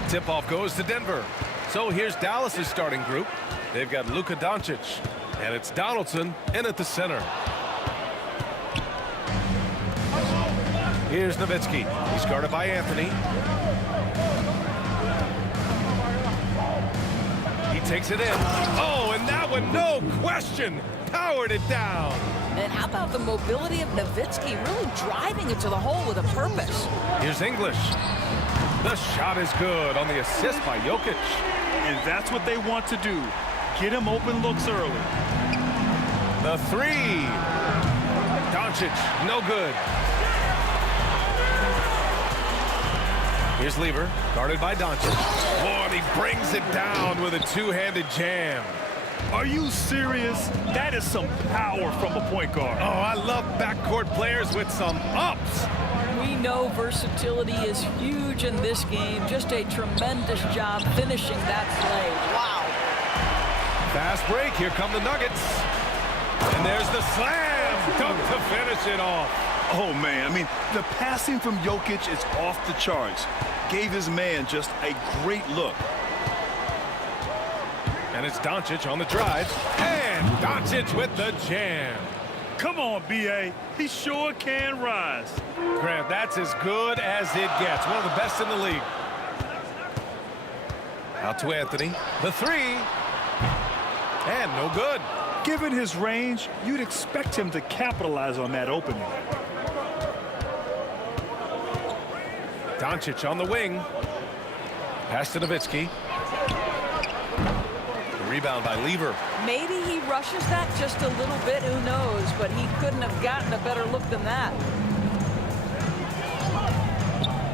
Tip-off goes to Denver. So here's Dallas's starting group. They've got Luka Doncic, and it's Donaldson in at the center. Here's Nowitzki. He's guarded by Anthony. He takes it in. Oh, and that one, no question, powered it down. And how about the mobility of Nowitzki, really driving it to the hole with a purpose? Here's English. The shot is good on the assist by Jokic. And that's what they want to do. Get him open looks early. The three. Doncic, no good. Here's Lever, guarded by Doncic. Oh, and he brings it down with a two-handed jam. Are you serious? That is some power from a point guard. Oh, I love backcourt players with some ups. We know versatility is huge in this game. Just a tremendous job finishing that play. Wow. Fast break. Here come the Nuggets. And there's the slam dunk to finish it off. Oh, man. I mean, the passing from Jokic is off the charts. Gave his man just a great look. And it's Doncic on the drive. And Doncic with the jam. Come on, B.A. He sure can rise. Grant, that's as good as it gets. One of the best in the league. Out to Anthony. The three. And no good. Given his range, you'd expect him to capitalize on that opening. Doncic on the wing. Pass to Nowitzki. Rebound by Lever. Maybe he rushes that just a little bit, who knows, but he couldn't have gotten a better look than that.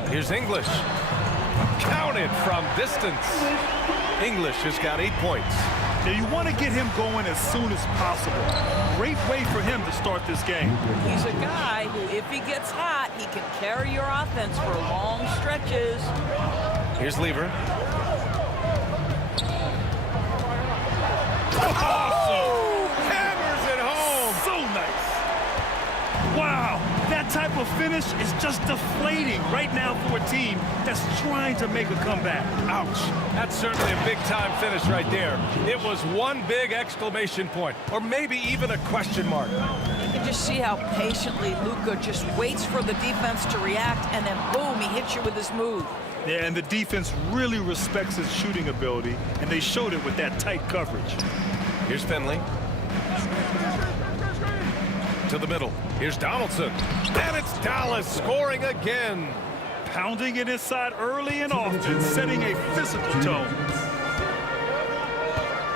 Here's English. Counted from distance. English has got 8 points. Now you want to get him going as soon as possible. Great way for him to start this game. He's a guy who, if he gets hot, he can carry your offense for long stretches. Here's Lever. Oh! Hammers it home. So nice. Wow. That type of finish is just deflating right now for a team that's trying to make a comeback. Ouch. That's certainly a big-time finish right there. It was one big exclamation point, or maybe even a question mark. You can just see how patiently Luka just waits for the defense to react, and then boom, he hits you with his move. Yeah, and the defense really respects his shooting ability, and they showed it with that tight coverage. Here's Finley. To the middle. Here's Donaldson. And it's Dallas scoring again. Pounding it inside early and often, setting a physical tone.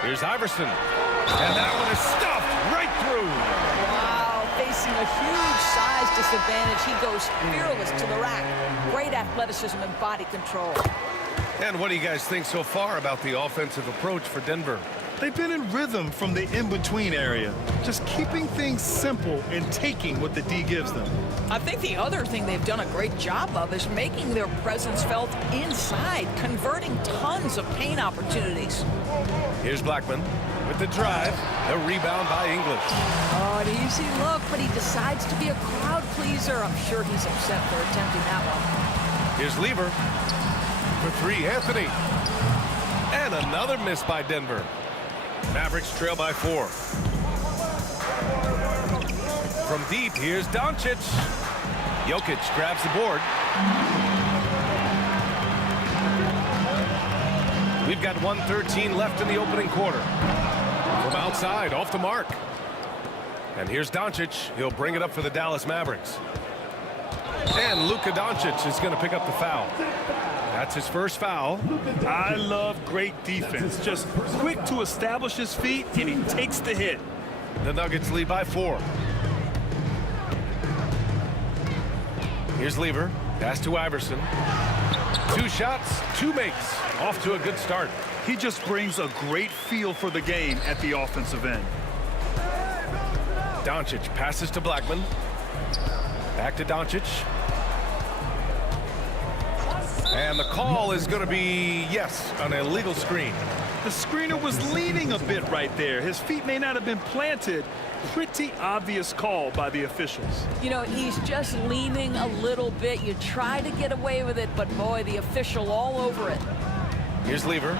Here's Iverson. And that one is stuffed right through. Wow, facing a huge size disadvantage. He goes fearless to the rack. Great athleticism and body control. And what do you guys think so far about the offensive approach for Denver? They've been in rhythm from the in-between area, just keeping things simple and taking what the D gives them. I think the other thing they've done a great job of is making their presence felt inside, converting tons of paint opportunities. Here's Blackman with the drive, the rebound by English. Oh, an easy look, but he decides to be a crowd pleaser. I'm sure he's upset for attempting that one. Here's Lever for three, Anthony. And another miss by Denver. Mavericks trail by 4. From deep, here's Doncic. Jokic grabs the board. We've got 1:13 left in the opening quarter. From outside, off the mark. And here's Doncic. He'll bring it up for the Dallas Mavericks. And Luka Doncic is going to pick up the foul. That's his first foul. I love great defense. Just quick to establish his feet, and he takes the hit. The Nuggets lead by 4. Here's Lever. Pass to Iverson. 2 shots, 2 makes. Off to a good start. He just brings a great feel for the game at the offensive end. Doncic passes to Blackman. Back to Doncic. And the call is going to be, yes, an illegal screen. The screener was leaning a bit right there. His feet may not have been planted. Pretty obvious call by the officials. You know, he's just leaning a little bit. You try to get away with it, but boy, the official all over it. Here's Lever.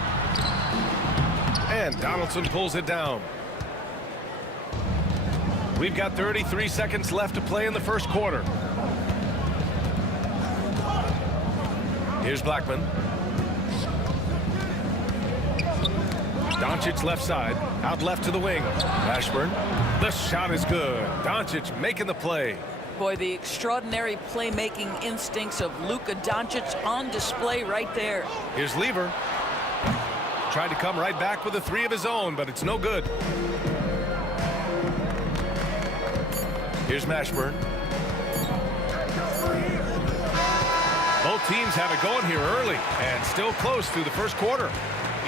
And Donaldson pulls it down. We've got 33 seconds left to play in the first quarter. Here's Blackman. Doncic left side, out left to the wing. Ashburn, the shot is good. Doncic making the play. Boy, the extraordinary playmaking instincts of Luka Doncic on display right there. Here's Lever. Tried to come right back with a three of his own, but it's no good. Here's Mashburn. Both teams have it going here early and still close through the first quarter.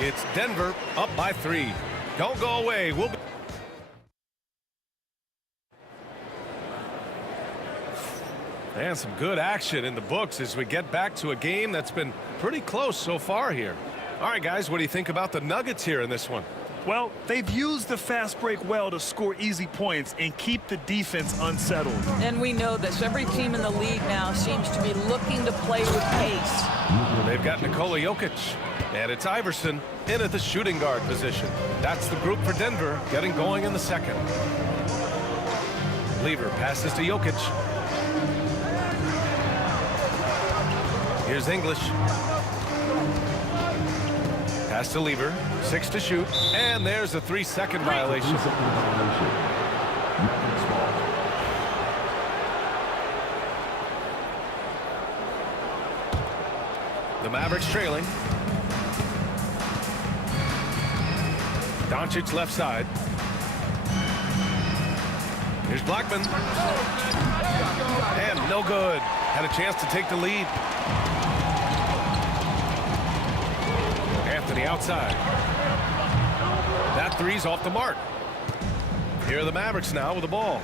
It's Denver up by 3. Don't go away. We'll be and some good action in the books as we get back to a game that's been pretty close so far here. All right, guys, what do you think about the Nuggets here in this one? Well, they've used the fast break well to score easy points and keep the defense unsettled. And we know this. Every team in the league now seems to be looking to play with pace. They've got Nikola Jokic, and it's Iverson in at the shooting guard position. That's the group for Denver getting going in the second. Lever passes to Jokic. Here's English. Pass to Lever. 6 to shoot. And there's a 3-second violation. The Mavericks trailing. Doncic left side. Here's Blackman. And no good. Had a chance to take the lead. Anthony outside. That three's off the mark. Here are the Mavericks now with the ball.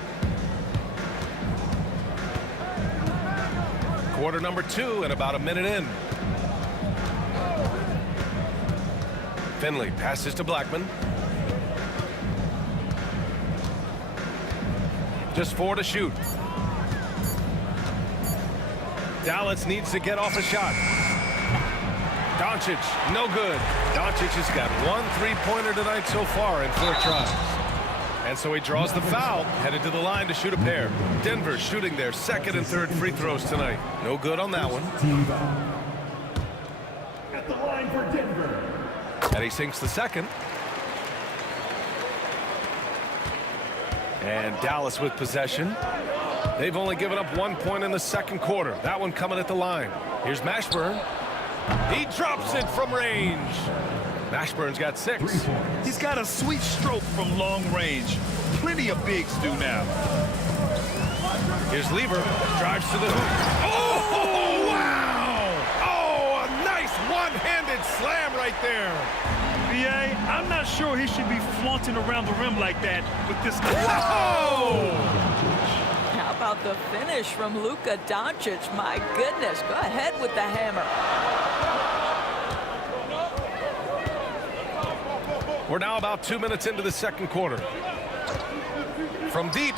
Quarter number 2 and about a minute in. Finley passes to Blackman. Just 4 to shoot. Dallas needs to get off a shot. Doncic, no good. Doncic has got 1 3-pointer tonight so far in 4 tries. And so he draws the foul, headed to the line to shoot a pair. Denver shooting their second and third free throws tonight. No good on that one. At the line for Denver. And he sinks the second. And Dallas with possession. They've only given up 1 point in the second quarter. That one coming at the line. Here's Mashburn. He drops it from range. Mashburn's got 6. He's got a sweet stroke from long range. Plenty of bigs do now. Here's Lever. Drives to the hoop. Oh, wow! Oh, a nice one-handed slam right there. BA, I'm not sure he should be flaunting around the rim like that with this. Oh! How about the finish from Luka Doncic? My goodness, go ahead with the hammer. We're now about 2 minutes into the second quarter. From deep,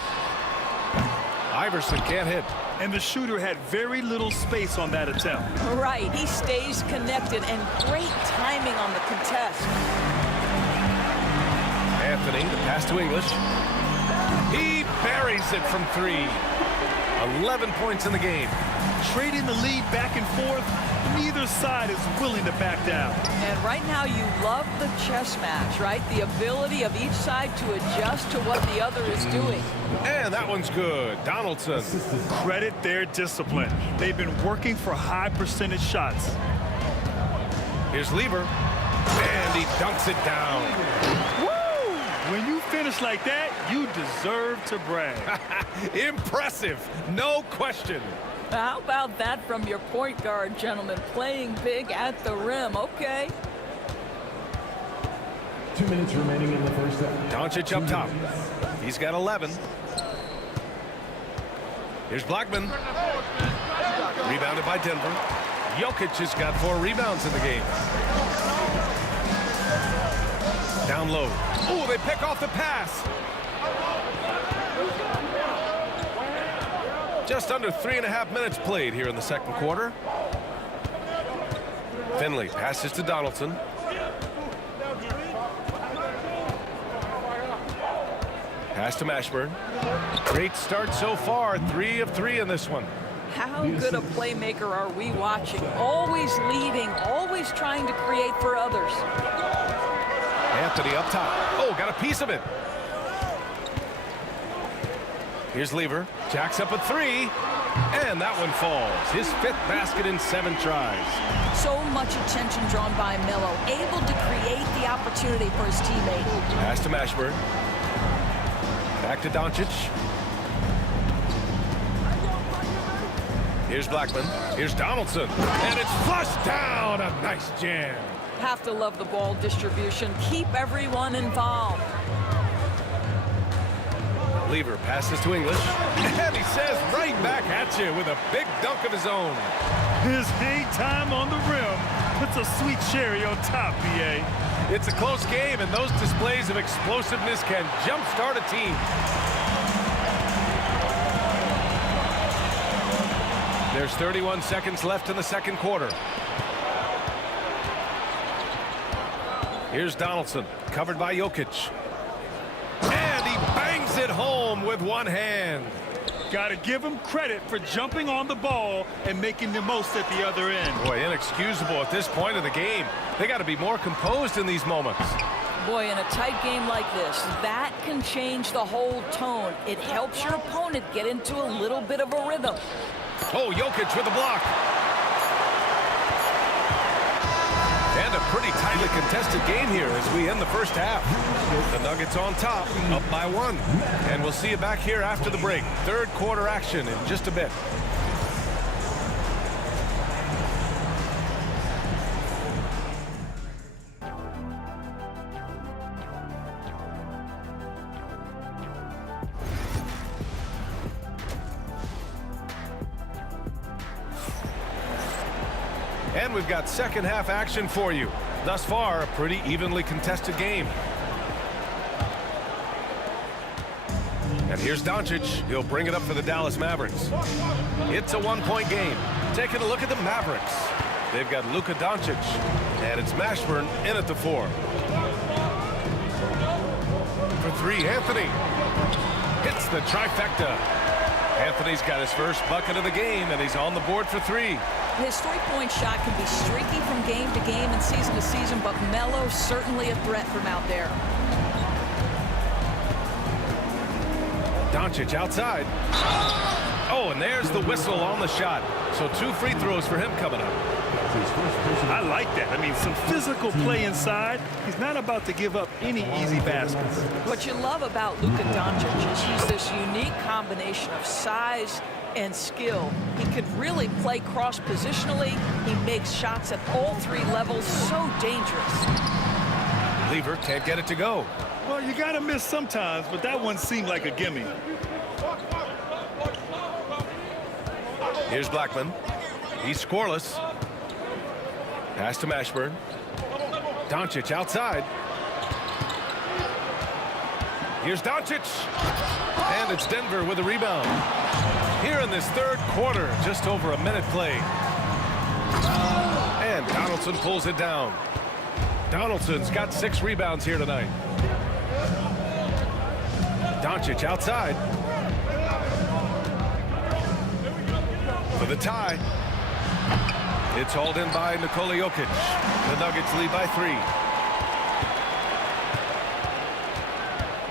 Iverson can't hit. And the shooter had very little space on that attempt. Right, he stays connected and great timing on the contest. Anthony, the pass to English. He buries it from 3. 11 points in the game. Trading the lead back and forth, neither side is willing to back down. And right now you love the chess match, right? The ability of each side to adjust to what the other is doing. And that one's good. Donaldson. Credit their discipline. They've been working for high percentage shots. Here's Lever. And he dunks it down. Woo! When you finish like that, you deserve to brag. Impressive. No question. How about that from your point guard, gentlemen? Playing big at the rim. Okay. 2 minutes remaining in the first half. Doncic up top. He's got 11. Here's Blackman. Rebounded by Denver. Jokic has got 4 rebounds in the game. Down low. Oh, they pick off the pass. Just under 3.5 minutes played here in the second quarter. Finley passes to Donaldson. Pass to Mashburn. Great start so far. 3 of 3 in this one. How good a playmaker are we watching? Always leading, always trying to create for others. Anthony up top. Oh, got a piece of it. Here's Lever. Jacks up a 3. And that one falls. His 5th basket in 7 tries. So much attention drawn by Melo. Able to create the opportunity for his teammate. Pass to Mashburn. Back to Doncic. Here's Blackman. Here's Donaldson. And it's flushed down. A nice jam. Have to love the ball distribution. Keep everyone involved. Lever passes to English. And he says right back at you with a big dunk of his own. His hang time on the rim puts a sweet cherry on top, BA. It's a close game, and those displays of explosiveness can jumpstart a team. There's 31 seconds left in the second quarter. Here's Donaldson, covered by Jokic. And he bangs it home with one hand. Got to give him credit for jumping on the ball and making the most at the other end. Boy, inexcusable at this point of the game. They got to be more composed in these moments. Boy, in a tight game like this, that can change the whole tone. It helps your opponent get into a little bit of a rhythm. Oh, Jokic with a block. And a pretty tightly contested game here as we end the first half. The Nuggets on top, up by 1. And we'll see you back here after the break. Third quarter action in just a bit. And we've got second half action for you. Thus far, a pretty evenly contested game. And here's Doncic. He'll bring it up for the Dallas Mavericks. It's a 1-point game. Taking a look at the Mavericks. They've got Luka Doncic. And it's Mashburn in at the 4. For 3, Anthony. Hits the trifecta. Anthony's got his first bucket of the game, and he's on the board for 3. His three-point shot can be streaky from game to game and season to season, but Melo's certainly a threat from out there. Doncic outside. Oh, and there's the whistle on the shot. So 2 free throws for him coming up. I like that. I mean, some physical play inside. He's not about to give up any easy baskets. What you love about Luka Doncic is he's this unique combination of size and skill. He could really play cross-positionally. He makes shots at all 3 levels. So dangerous. Lever can't get it to go. Well, you got to miss sometimes, but that one seemed like a gimme. Here's Blackman. He's scoreless. Pass to Mashburn. Doncic outside. Here's Doncic. And it's Denver with a rebound. Here in this third quarter, just over a minute played. And Donaldson pulls it down. Donaldson's got 6 rebounds here tonight. Doncic outside. For the tie. It's hauled in by Nikola Jokic. The Nuggets lead by 3.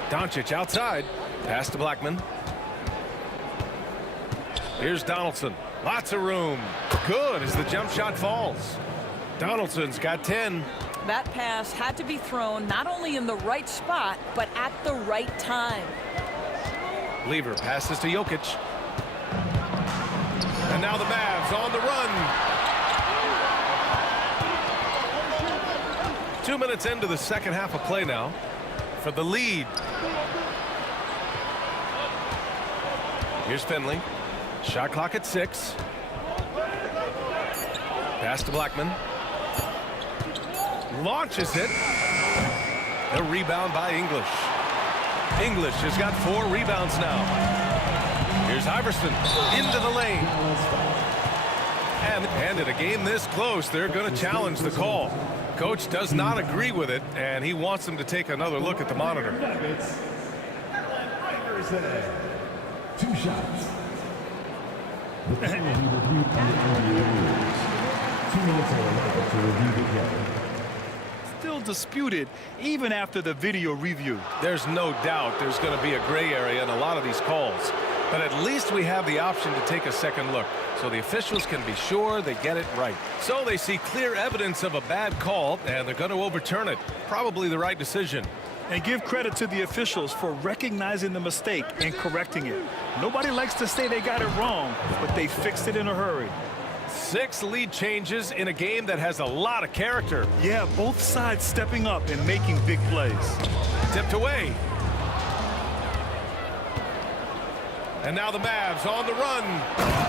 Doncic outside. Pass to Blackman. Here's Donaldson. Lots of room. Good as the jump shot falls. Donaldson's got 10. That pass had to be thrown not only in the right spot, but at the right time. Lever passes to Jokic. And now the Mavs on the run. 2 minutes into the second half of play now for the lead. Here's Finley. Shot clock at 6. Pass to Blackman. Launches it. A rebound by English. English has got 4 rebounds now. Here's Iverson into the lane. And in a game this close, they're going to challenge the call. Coach does not agree with it, and he wants them to take another look at the monitor. 2 shots. Still disputed even after the video review. There's no doubt there's going to be a gray area in a lot of these calls. But at least we have the option to take a second look, so the officials can be sure they get it right. So they see clear evidence of a bad call, and they're going to overturn it. Probably the right decision. And give credit to the officials for recognizing the mistake and correcting it. Nobody likes to say they got it wrong, but they fixed it in a hurry. 6 lead changes in a game that has a lot of character. Yeah, both sides stepping up and making big plays. Tipped away. And now the Mavs on the run.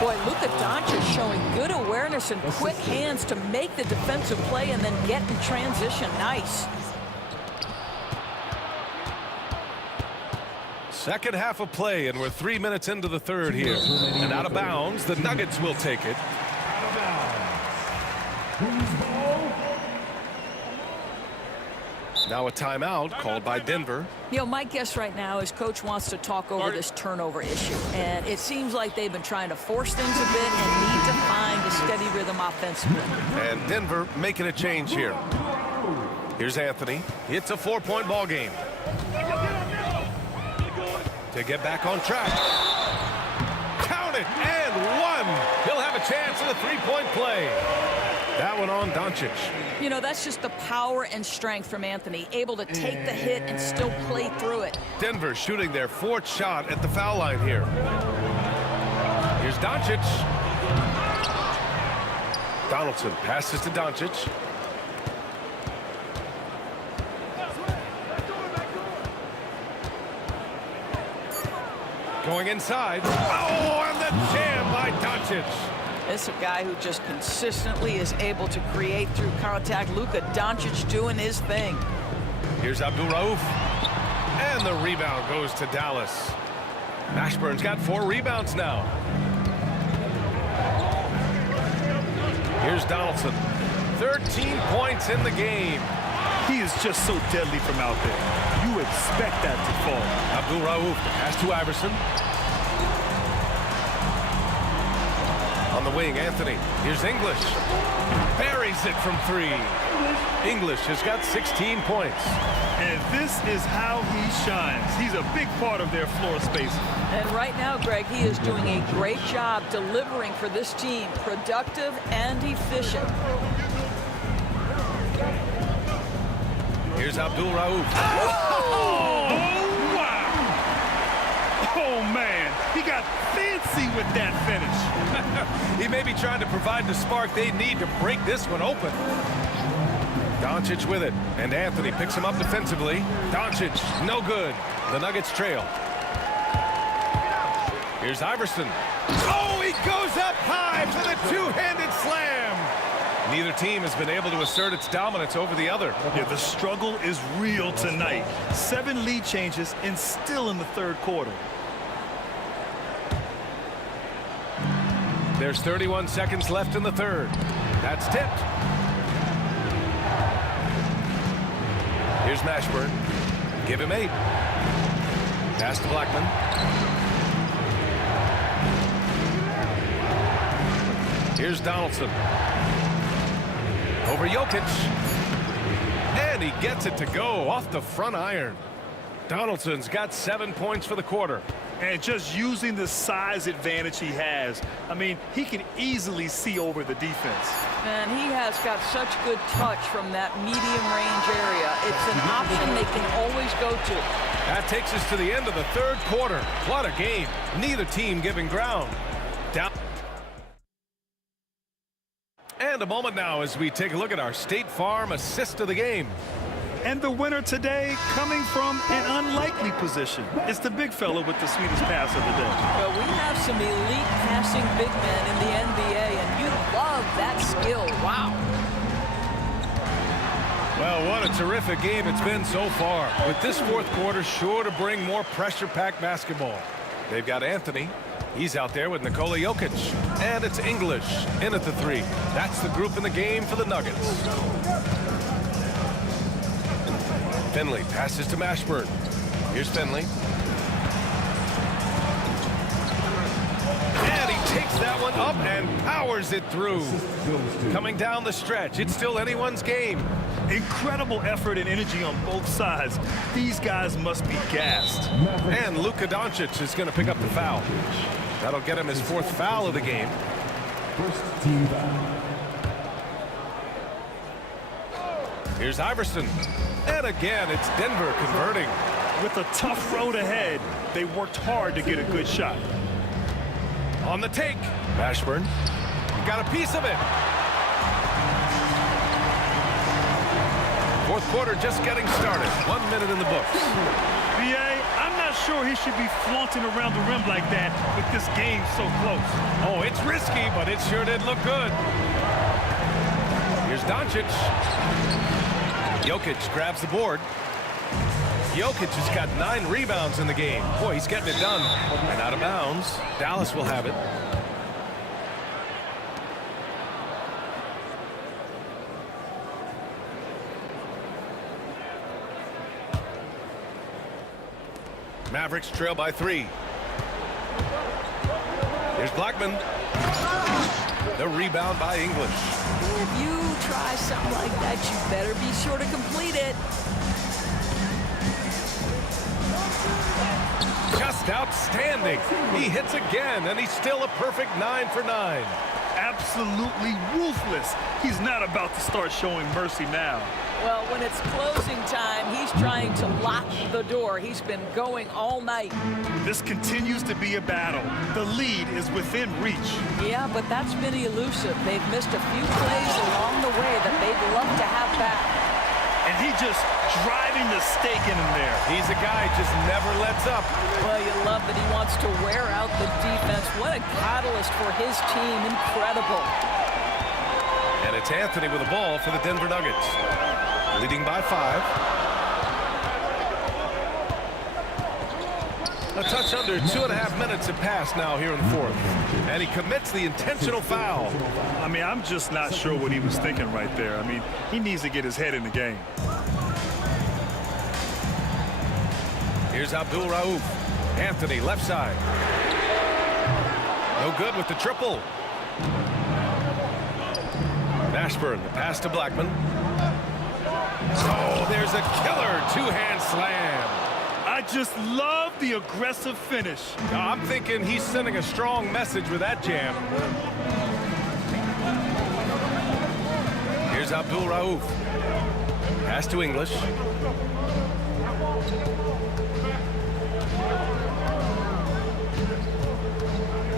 Boy, Luka Doncic showing good awareness and quick hands to make the defensive play and then get in transition. Nice. Second half of play, and we're 3 minutes into the third here. And out of bounds, the Nuggets will take it. Now a timeout called by Denver. You know, my guess right now is Coach wants to talk over this turnover issue. And it seems like they've been trying to force things a bit and need to find a steady rhythm offensively. And Denver making a change here. Here's Anthony. It's a 4-point ball game. To get back on track. Count it, and 1. He'll have a chance at a 3-point play. That one on Doncic. You know, that's just the power and strength from Anthony, able to take the hit and still play through it. Denver shooting their 4th shot at the foul line here. Here's Doncic. Donaldson passes to Doncic. Going inside. Oh, and the jam by Doncic. This is a guy who just consistently is able to create through contact. Luka Doncic doing his thing. Here's Abdul-Rauf. And the rebound goes to Dallas. Mashburn's got 4 rebounds now. Here's Donaldson. 13 points in the game. He is just so deadly from out there. You expect that to fall. Abdul-Rauf pass to Iverson. On the wing, Anthony. Here's English. Buries it from 3. English has got 16 points. And this is how he shines. He's a big part of their floor spacing. And right now, Greg, he is doing a great job delivering for this team. Productive and efficient. Here's Abdul-Rauf. Oh, wow. Oh, man. He got fancy with that finish. He may be trying to provide the spark they need to break this one open. Doncic with it, and Anthony picks him up defensively. Doncic, no good. The Nuggets trail. Here's Iverson. Oh, he goes up high for the 2-handed slam. Neither team has been able to assert its dominance over the other. Yeah, the struggle is real tonight. 7 lead changes and still in the third quarter. There's 31 seconds left in the third. That's tipped. Here's Mashburn. Give him 8. Pass to Blackman. Here's Donaldson. Over Jokic. And he gets it to go off the front iron. Donaldson's got 7 points for the quarter. And just using the size advantage he has, I mean, he can easily see over the defense. And he has got such good touch from that medium range area. It's an option they can always go to. That takes us to the end of the third quarter. What a game. Neither team giving ground. Down. And a moment now as we take a look at our State Farm assist of the game. And the winner today coming from an unlikely position. It's the big fella with the sweetest pass of the day. Well, we have some elite passing big men in the NBA, and you love that skill. Wow. Well, what a terrific game it's been so far. With this fourth quarter sure to bring more pressure-packed basketball. They've got Anthony. He's out there with Nikola Jokic. And it's English in at the 3. That's the group in the game for the Nuggets. Finley passes to Mashburn. Here's Finley. And he takes that one up and powers it through. Coming down the stretch, it's still anyone's game. Incredible effort and energy on both sides. These guys must be gassed. And Luka Doncic is going to pick up the foul. That'll get him his 4th foul of the game. First team foul. Here's Iverson. And again, it's Denver converting. With a tough road ahead, they worked hard to get a good shot. On the take, Mashburn got a piece of it. Fourth quarter just getting started. 1 minute in the books. B.A., I'm not sure he should be flaunting around the rim like that with this game so close. Oh, it's risky, but it sure did look good. Here's Doncic. Jokic grabs the board. Jokic has got 9 rebounds in the game. Boy, he's getting it done. And out of bounds. Dallas will have it. Mavericks trail by 3. Here's Blackman. The rebound by English. If you try something like that, you better be sure to complete it. Just outstanding. He hits again, and he's still a perfect 9 for 9. Absolutely ruthless. He's not about to start showing mercy now. Well, when it's closing time, he's trying to lock the door. He's been going all night. This continues to be a battle. The lead is within reach. Yeah, but that's been elusive. They've missed a few plays along the way that they'd love to have back. And he just driving the stake in him there. He's a guy just never lets up. Well, you love that he wants to wear out the defense. What a catalyst for his team. Incredible. And it's Anthony with the ball for the Denver Nuggets. Leading by 5. A touch under 2.5 minutes have passed now here in the 4th. And he commits the intentional foul. I mean, I'm just not sure what he was thinking right there. I mean, he needs to get his head in the game. Here's Abdul Rauf. Anthony, left side. No good with the triple. Mashburn, the pass to Blackman. Oh, there's a killer 2-hand slam. I just love the aggressive finish. I'm thinking he's sending a strong message with that jam. Here's Abdul Rauf. Pass to English.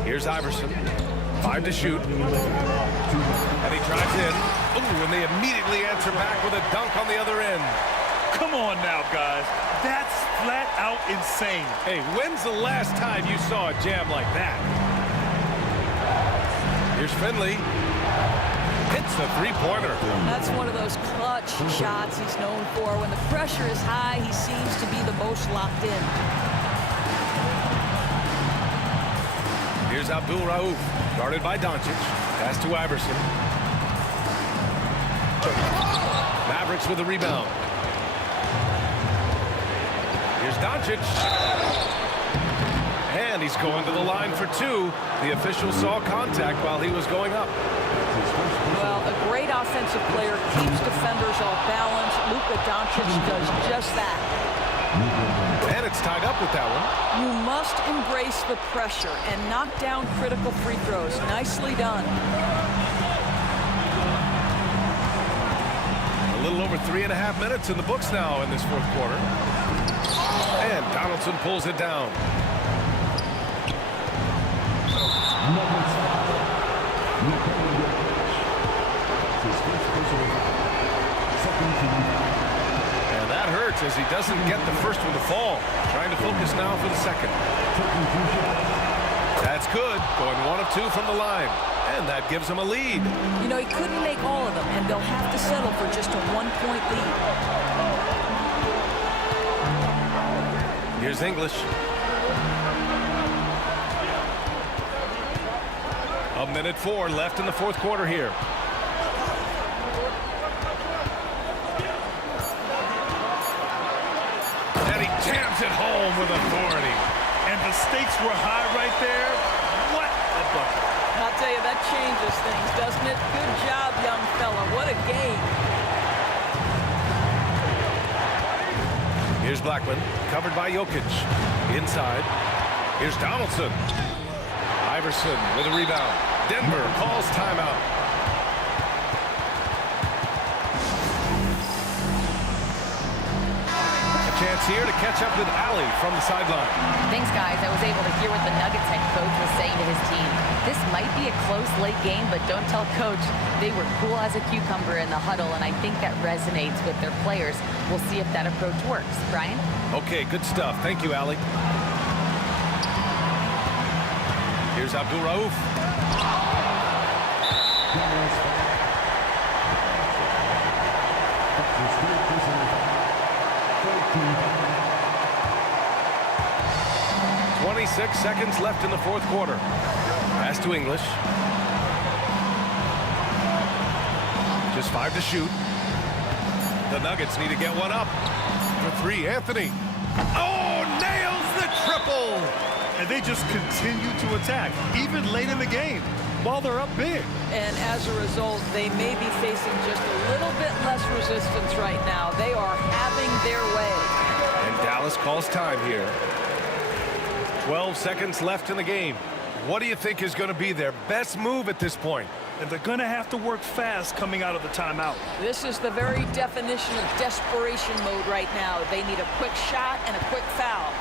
Here's Iverson. 5 to shoot. And he drives in. Ooh, and they immediately answer back with a dunk on the other end. Come on now, guys. That's flat out insane. Hey, when's the last time you saw a jam like that? Here's Finley. Hits the 3-pointer. That's one of those clutch shots he's known for. When the pressure is high, he seems to be the most locked in. Here's Abdul Rauf, guarded by Doncic. Pass to Iverson. Mavericks with the rebound. Here's Doncic. And he's going to the line for 2. The official saw contact while he was going up. Well, a great offensive player keeps defenders off balance. Luka Doncic does just that. And it's tied up with that one. You must embrace the pressure and knock down critical free throws. Nicely done. A little over 3.5 minutes in the books now in this 4th quarter. And Donaldson pulls it down. And that hurts as he doesn't get the first one to fall. Trying to focus now for the second. That's good. Going 1 of 2 from the line. And that gives him a lead. You know, he couldn't make all of them, and they'll have to settle for just a 1-point lead. Here's English. A minute 4 left in the fourth quarter here. And he jams it home with authority. And the stakes were high right there. What a bucket. I'll tell you, that changes things, doesn't it? Good job, young fella. What a game. Here's Blackman, covered by Jokic. Inside. Here's Donaldson. Iverson with a rebound. Denver calls timeout. A chance here to catch up with Allie from the sideline. Thanks, guys. I was able to hear what the Nuggets head coach was saying to his team. This might be a close late game, but don't tell coach. They were cool as a cucumber in the huddle, and I think that resonates with their players. We'll see if that approach works. Brian? Okay, good stuff. Thank you, Allie. Here's Abdul Rauf. 26 seconds left in the fourth quarter. Pass to English. Just 5 to shoot. The Nuggets need to get one up. For 3, Anthony. Oh, nails the triple! And they just continue to attack, even late in the game, while they're up big. And as a result, they may be facing just a little bit less resistance right now. They are having their way. And Dallas calls time here. 12 seconds left in the game. What do you think is going to be their best move at this point? And they're going to have to work fast coming out of the timeout. This is the very definition of desperation mode right now. They need a quick shot and a quick foul.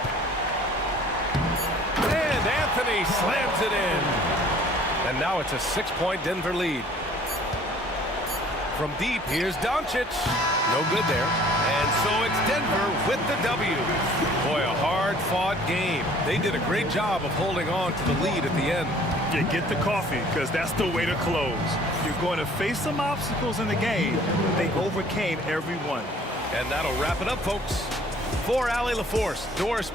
And Anthony slams it in. And now it's a 6-point Denver lead. From deep, here's Doncic. No good there. And so it's Denver with the W. Boy, a hard-fought game. They did a great job of holding on to the lead at the end. You get the coffee, because that's the way to close. You're going to face some obstacles in the game. They overcame every one. And that'll wrap it up, folks. For Allie LaForce, Doris.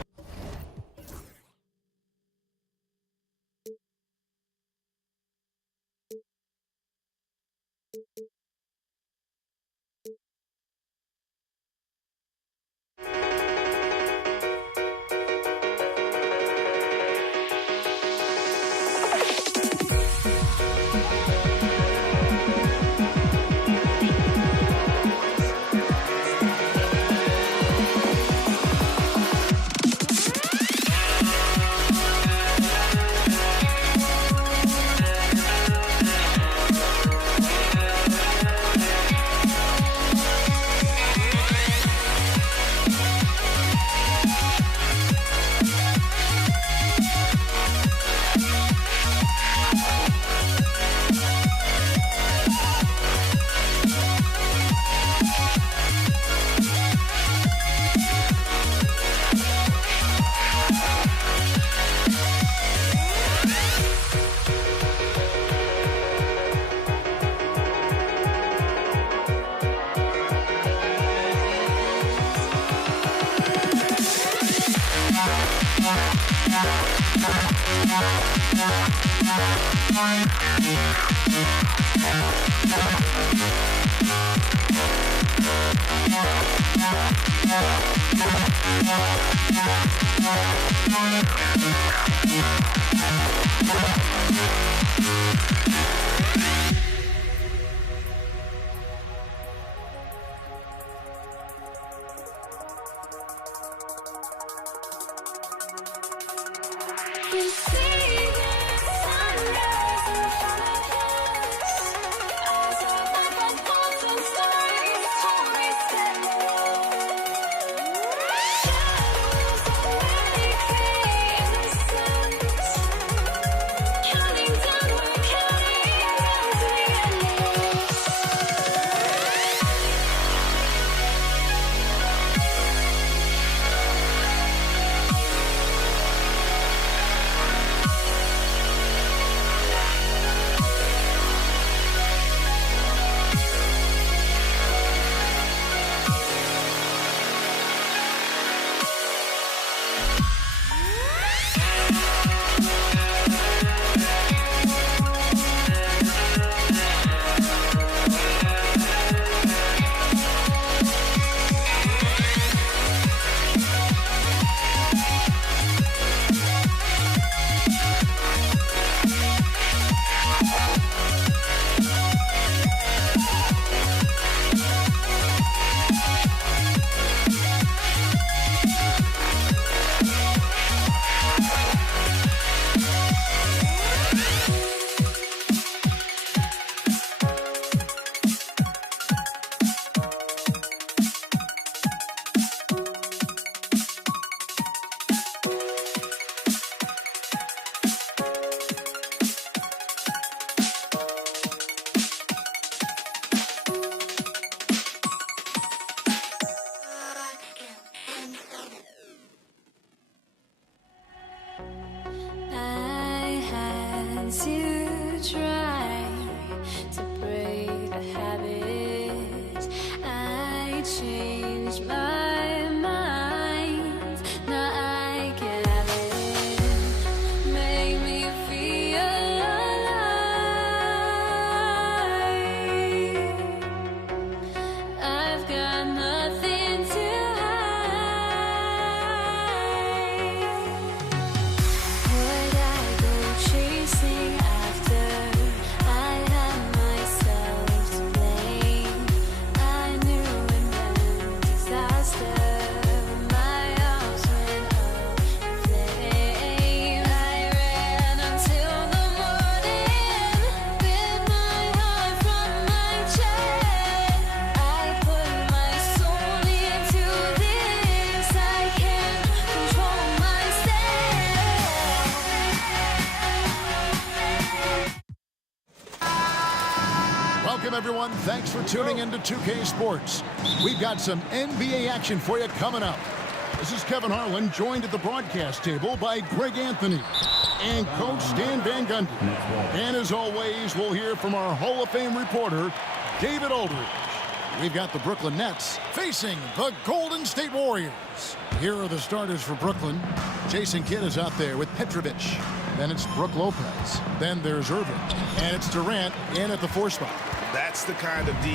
everyone. Thanks for tuning in to 2K Sports. We've got some NBA action for you coming up. This is Kevin Harlan, joined at the broadcast table by Greg Anthony and Coach Stan Van Gundy. And as always, we'll hear from our Hall of Fame reporter, David Aldridge. We've got the Brooklyn Nets facing the Golden State Warriors. Here are the starters for Brooklyn. Jason Kidd is out there with Petrovic. Then it's Brook Lopez. Then there's Irving. And it's Durant in at the 4 spot. That's the kind of D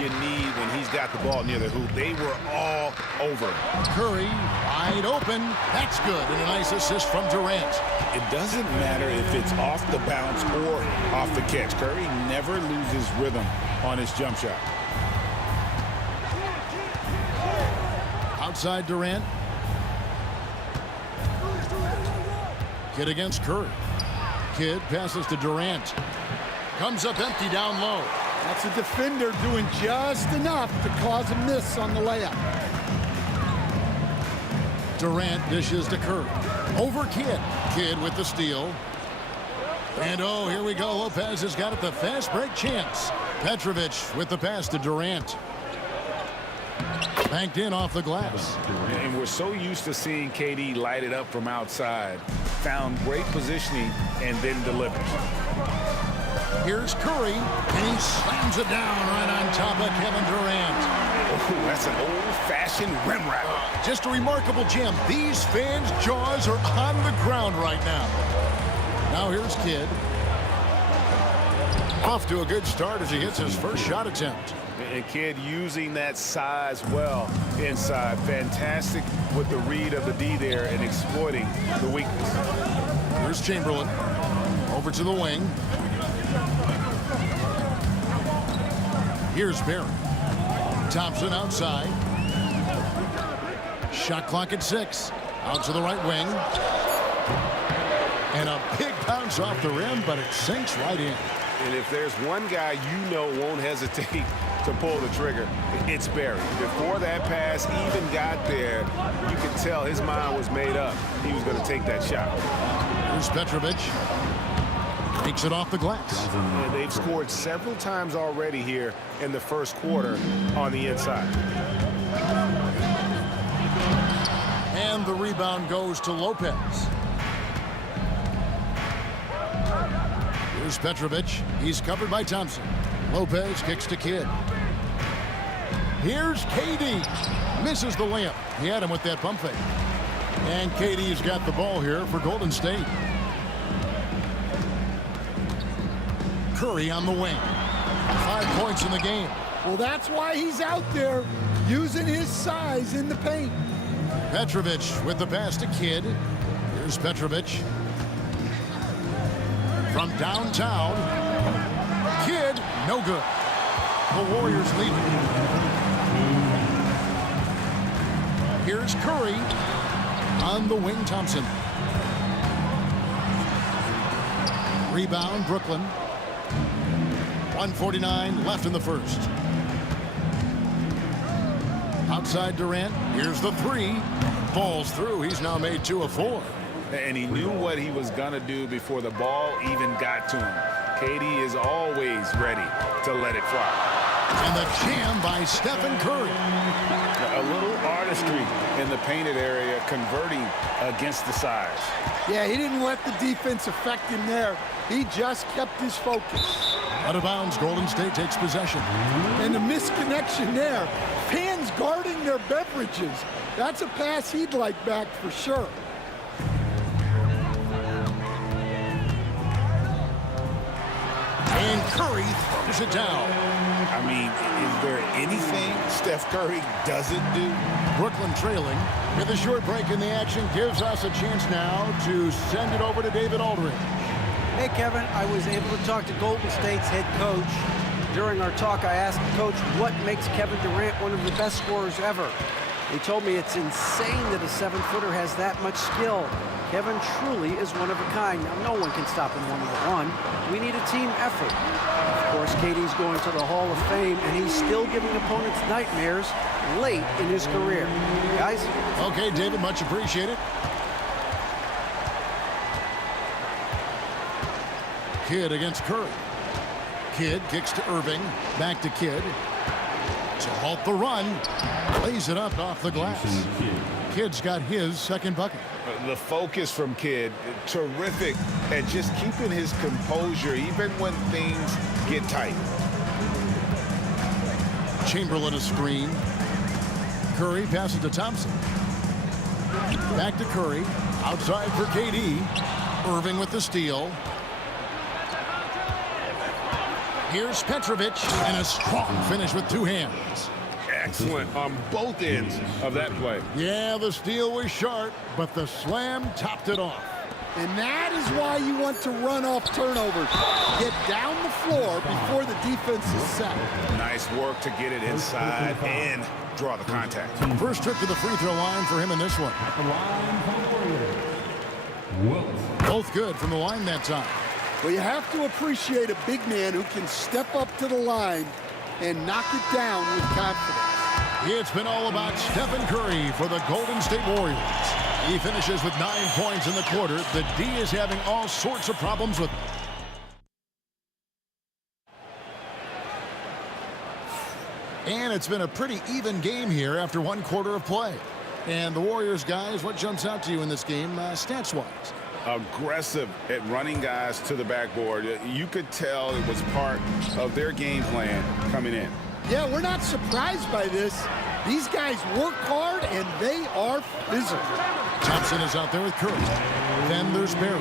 you need when he's got the ball near the hoop. They were all over. Curry wide open. That's good. And a nice assist from Durant. It doesn't matter if it's off the bounce or off the catch. Curry never loses rhythm on his jump shot. Outside Durant. Kidd against Curry. Kidd passes to Durant. Comes up empty down low. That's a defender doing just enough to cause a miss on the layup. Durant dishes to Curry. Over Kidd. Kidd with the steal. And oh, here we go. Lopez has got it, the fast break chance. Petrovic with the pass to Durant. Banked in off the glass. And we're so used to seeing KD light it up from outside. Found great positioning and then delivers. Here's Curry, and he slams it down right on top of Kevin Durant. Oh, that's an old-fashioned rim wrap. Just a remarkable gem. These fans' jaws are on the ground right now. Now here's Kidd. Off to a good start as he hits his first shot attempt. And Kidd using that size well inside. Fantastic with the read of the D there and exploiting the weakness. Here's Chamberlain. Over to the wing. Here's Barry. Thompson outside. Shot clock at 6. Out to the right wing. And a big bounce off the rim, but it sinks right in. And if there's one guy you know won't hesitate to pull the trigger, it's Barry. Before that pass even got there, you could tell his mind was made up. He was going to take that shot. Here's Petrovic. Takes it off the glass. And they've scored several times already here in the first quarter on the inside. And the rebound goes to Lopez. Here's Petrovic. He's covered by Thompson. Lopez kicks to Kidd. Here's KD. Misses the layup. He had him with that pump fake. And KD's got the ball here for Golden State. Curry on the wing. 5 points in the game. Well, that's why he's out there using his size in the paint. Petrovic with the pass to Kidd. Here's Petrovic. From downtown. Kidd, no good. The Warriors lead it. Here's Curry. On the wing, Thompson. Rebound, Brooklyn. 1:49 left in the first. Outside Durant. Here's the 3. Falls through. He's now made 2 of 4. And he knew what he was going to do before the ball even got to him. KD is always ready to let it fly. And the jam by Stephen Curry. A little artistry in the painted area, converting against the size. Yeah, he didn't let the defense affect him there. He just kept his focus. Out of bounds, Golden State takes possession. And the misconnection there. Fans guarding their beverages. That's a pass he'd like back for sure. And Curry throws it down. I mean, is there anything Steph Curry doesn't do? Brooklyn trailing. With a short break in the action gives us a chance now to send it over to David Aldridge. Hey, Kevin, I was able to talk to Golden State's head coach. During our talk, I asked the coach what makes Kevin Durant one of the best scorers ever. He told me it's insane that a 7-footer has that much skill. Kevin truly is one of a kind. Now, no one can stop him one-on-one. We need a team effort. Of course, KD's going to the Hall of Fame, and he's still giving opponents nightmares late in his career. Guys? Okay, David, much appreciated. Kidd against Curry. Kidd kicks to Irving. Back to Kidd. To halt the run. Lays it up off the glass. Kidd's got his second bucket. The focus from Kidd, terrific at just keeping his composure even when things get tight. Chamberlain a screen. Curry passes to Thompson. Back to Curry. Outside for KD. Irving with the steal. Here's Petrovic, and a strong finish with two hands. Excellent on both ends of that play. Yeah, the steal was sharp, but the slam topped it off. And that is why you want to run off turnovers. Get down the floor before the defense is set. Nice work to get it inside and draw the contact. First trip to the free throw line for him in this one. Both good from the line that time. Well, you have to appreciate a big man who can step up to the line and knock it down with confidence. It's been all about Stephen Curry for the Golden State Warriors. He finishes with 9 points in the quarter. The D is having all sorts of problems with. And it's been a pretty even game here after one quarter of play. And the Warriors, guys, what jumps out to you in this game stats-wise? Aggressive at running guys to the backboard. You could tell it was part of their game plan coming in. Yeah, we're not surprised by this. These guys work hard, and they are physical. Thompson is out there with Curry. Then there's Barry.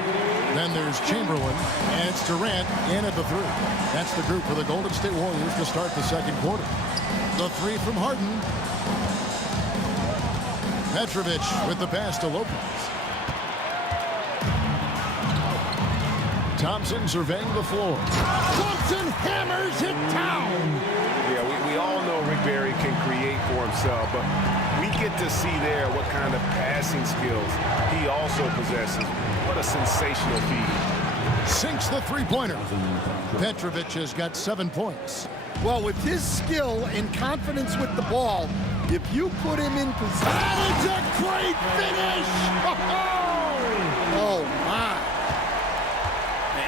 Then there's Chamberlain. And it's Durant in at the three. That's the group for the Golden State Warriors to start the second quarter. The three from Harden. Petrovic with the pass to Lopez. Thompson surveying the floor. Thompson hammers it down. Yeah, we all know Rick Barry can create for himself, but we get to see there what kind of passing skills he also possesses. What a sensational feed. Sinks the three-pointer. Petrovic has got 7 points. Well, with his skill and confidence with the ball, if you put him in position... That is a great finish! Oh, my.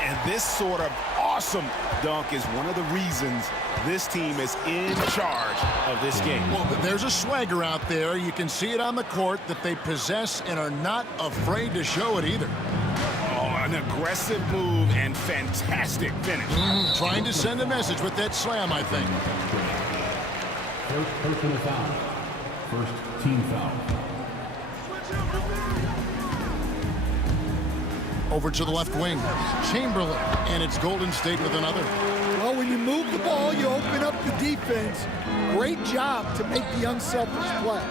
And this sort of awesome dunk is one of the reasons this team is in charge of this game. Well, there's a swagger out there. You can see it on the court that they possess and are not afraid to show it either. Oh, an aggressive move and fantastic finish. Trying to send a message with that slam, I think. First personal foul. First team foul. Over to the left wing. Chamberlain, and it's Golden State with another. Well, when you move the ball, you open up the defense. Great job to make the unselfish play.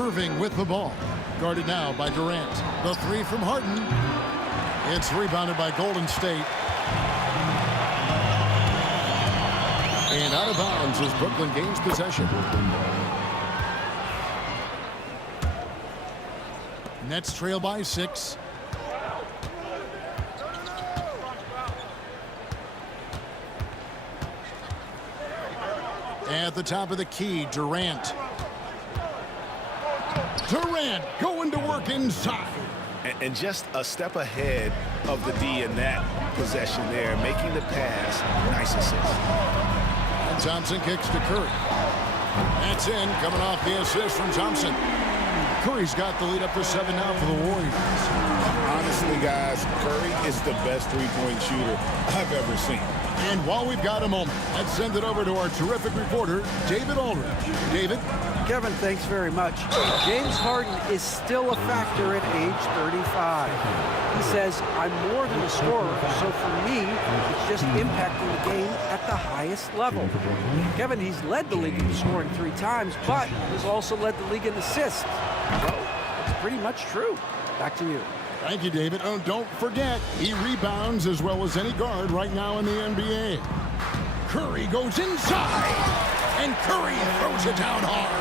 Irving with the ball. Guarded now by Durant. The three from Harden. It's rebounded by Golden State. And out of bounds as Brooklyn gains possession. Nets trail by 6. At the top of the key, Durant. Durant going to work inside. And just a step ahead of the D in that possession there, making the pass. Nice assist. And Thompson kicks to Curry. That's in, coming off the assist from Thompson. Curry's got the lead up to 7 now for the Warriors. Honestly, guys, Curry is the best three-point shooter I've ever seen. And while we've got a moment, let's send it over to our terrific reporter, David Aldridge. David? Kevin, thanks very much. James Harden is still a factor at age 35. He says, I'm more than a scorer, so for me, it's just impacting the game at the highest level. Kevin, he's led the league in scoring 3 times, but he's also led the league in assists. So, it's pretty much true. Back to you. Thank you, David. Oh, don't forget, he rebounds as well as any guard right now in the NBA. Curry goes inside, and Curry throws it down hard.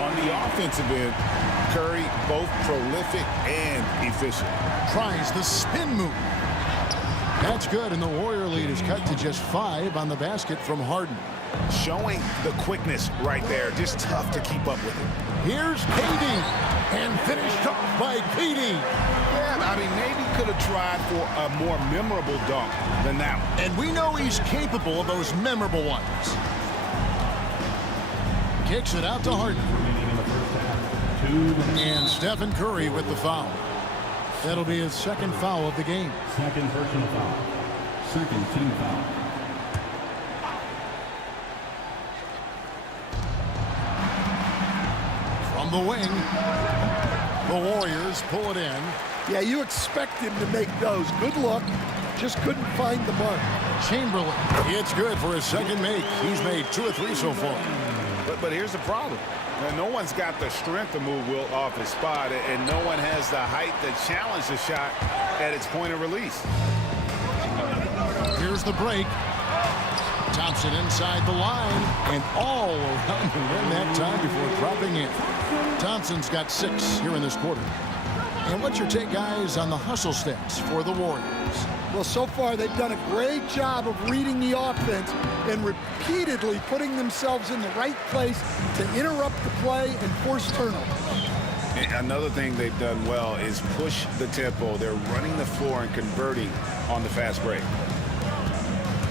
On the offensive end, Curry both prolific and efficient. Tries the spin move. That's good, and the Warrior lead is cut to just 5 on the basket from Harden. Showing the quickness right there. Just tough to keep up with him. Here's KD, and finished off by KD. Yeah, Yeah, I mean, maybe could have tried for a more memorable dunk than that one. And we know he's capable of those memorable ones. Kicks it out to Harden. And Stephen Curry with the foul. That'll be his second foul of the game. Second personal foul. Second team foul. From the wing, the Warriors pull it in. Yeah, you expect him to make those. Good luck. Just couldn't find the mark. Chamberlain, it's good for his second make. He's made 2 or 3 so far. But here's the problem. No one's got the strength to move Wilt off his spot, and no one has the height to challenge the shot at its point of release. Here's the break. Thompson inside the line, and all around the rim that time before dropping in. Thompson's got 6 here in this quarter. And what's your take, guys, on the hustle stats for the Warriors? Well, so far they've done a great job of reading the offense and repeatedly putting themselves in the right place to interrupt the play and force turnovers. Another thing they've done well is push the tempo. They're running the floor and converting on the fast break.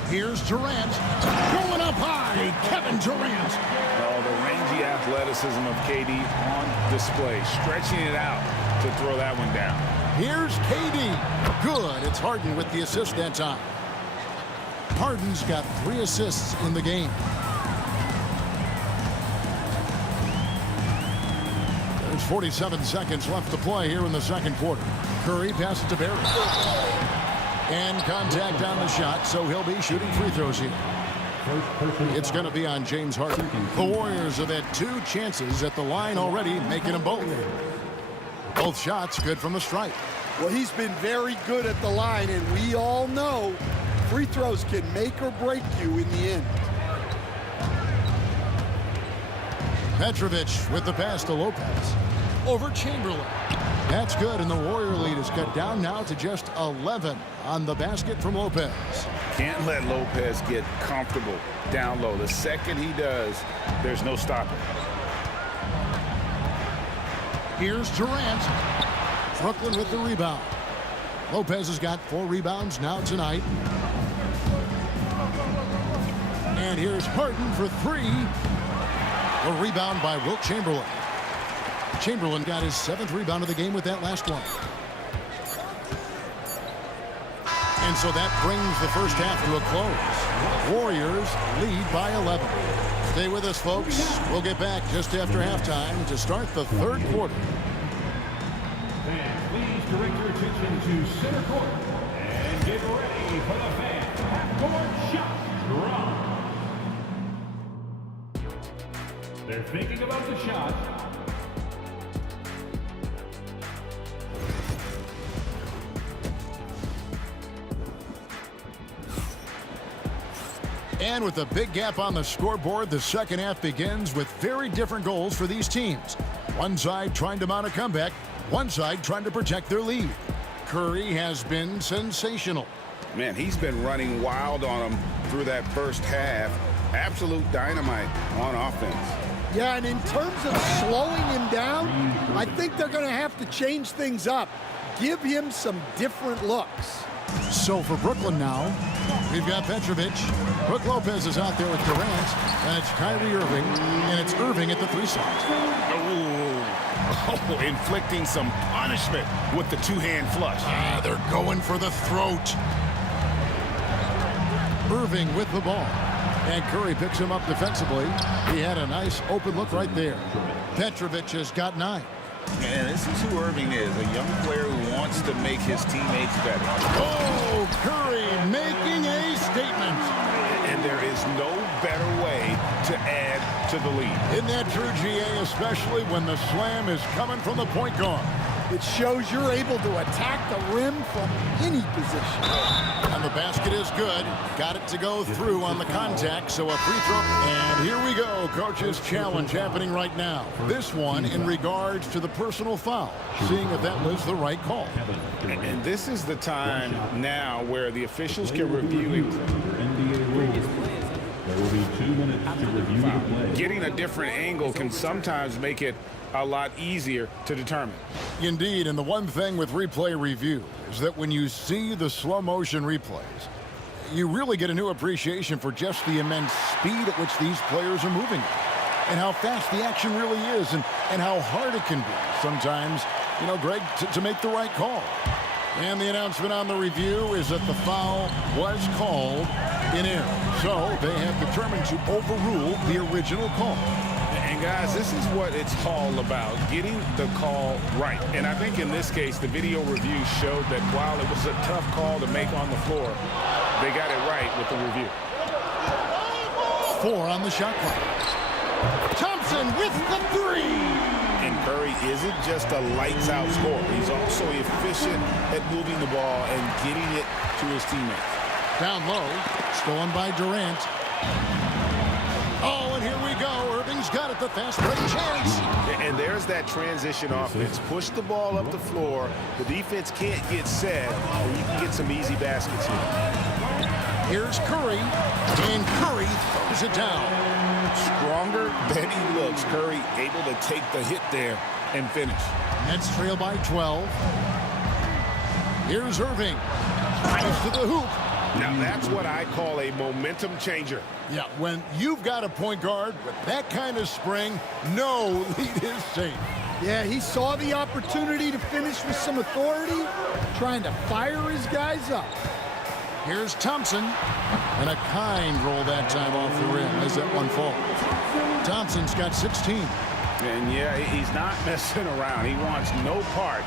Here's Durant. Going up high, Kevin Durant. Oh, the rangy athleticism of KD on display, stretching it out to throw that one down. Here's KD. Good. It's Harden with the assist that time. Harden's got 3 assists in the game. There's 47 seconds left to play here in the second quarter. Curry passes to Barry. And contact on the shot, so he'll be shooting free throws here. It's going to be on James Harden. The Warriors have had 2 chances at the line already, making them both. Both shots good from the stripe. Well, he's been very good at the line, and we all know free throws can make or break you in the end. Petrovic with the pass to Lopez. Over Chamberlain. That's good, and the Warrior lead is cut down now to just 11 on the basket from Lopez. Can't let Lopez get comfortable down low. The second he does, there's no stopping. Here's Durant. Brooklyn with the rebound. Lopez has got 4 rebounds now tonight. And here's Harden for 3. A rebound by Wilt Chamberlain. Chamberlain got his 7th rebound of the game with that last one. And so that brings the first half to a close. Warriors lead by 11. Stay with us, folks. We'll get back just after halftime to start the third quarter. Fans, please direct your attention to center court and get ready for the fan half-court shot drop. They're thinking about the shot. And with a big gap on the scoreboard, the second half begins with very different goals for these teams. One side trying to mount a comeback, one side trying to protect their lead. Curry has been sensational. Man, he's been running wild on them through that first half. Absolute dynamite on offense. Yeah, and in terms of slowing him down, I think they're going to have to change things up. Give him some different looks. So for Brooklyn now, we've got Petrovic. Brook Lopez is out there with Durant, and it's Kyrie Irving, and it's Irving at the 3 spot. Oh, inflicting some punishment with the 2-hand flush. They're going for the throat. Irving with the ball. And Curry picks him up defensively. He had a nice open look right there. Petrovic has got 9. Man, this is who Irving is, a young player who wants to make his teammates better. Oh, Curry making a statement. And there is no better way to add to the lead. Isn't that true, GA, especially when the slam is coming from the point guard? It shows you're able to attack the rim from any position. And the basket is good. Got it to go through on the contact, so a free throw. And here we go, coach's challenge happening right now. This one in regards to the personal foul, seeing if that was the right call. And this is the time now where the officials can review it. There will be 2 Getting a different angle can sometimes make it a lot easier to determine. Indeed, and the one thing with replay review is that when you see the slow motion replays, you really get a new appreciation for just the immense speed at which these players are moving and how fast the action really is and how hard it can be sometimes, you know, Greg, to make the right call. And the announcement on the review is that the foul was called in error. So they have determined to overrule the original call. And guys, this is what it's all about, getting the call right. And I think in this case, the video review showed that while it was a tough call to make on the floor, they got it right with the review. 4 on the shot clock. Thompson with the 3. And Curry isn't just a lights-out scorer. He's also efficient at moving the ball and getting it to his teammates. Down low, stolen by Durant. Oh, and here we go. Irving's got it, the fast break chance. And there's that transition offense. Push the ball up the floor. The defense can't get set, and you can get some easy baskets here. Here's Curry, and Curry throws it down. Stronger than he looks. Curry able to take the hit there and finish. Nets trail by 12. Here's Irving. Drives to the hoop. Now that's what I call a momentum changer. Yeah, when you've got a point guard with that kind of spring, no lead is safe. Yeah, he saw the opportunity to finish with some authority, trying to fire his guys up. Here's Thompson, and a kind roll that time off the rim as that one falls. Thompson's got 16. And yeah, he's not messing around. He wants no part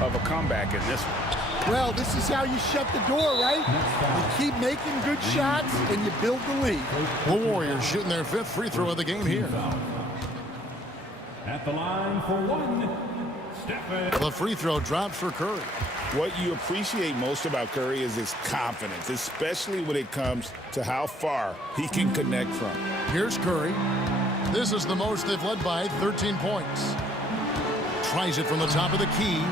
of a comeback in this one. Well, this is how you shut the door, right? You keep making good shots, and you build the lead. The Warriors shooting their 5th free throw of the game here. At the line for 1, Stephen. The free throw drops for Curry. What you appreciate most about Curry is his confidence, especially when it comes to how far he can connect from. Here's Curry. This is the most they've led by 13 points. Tries it from the top of the key.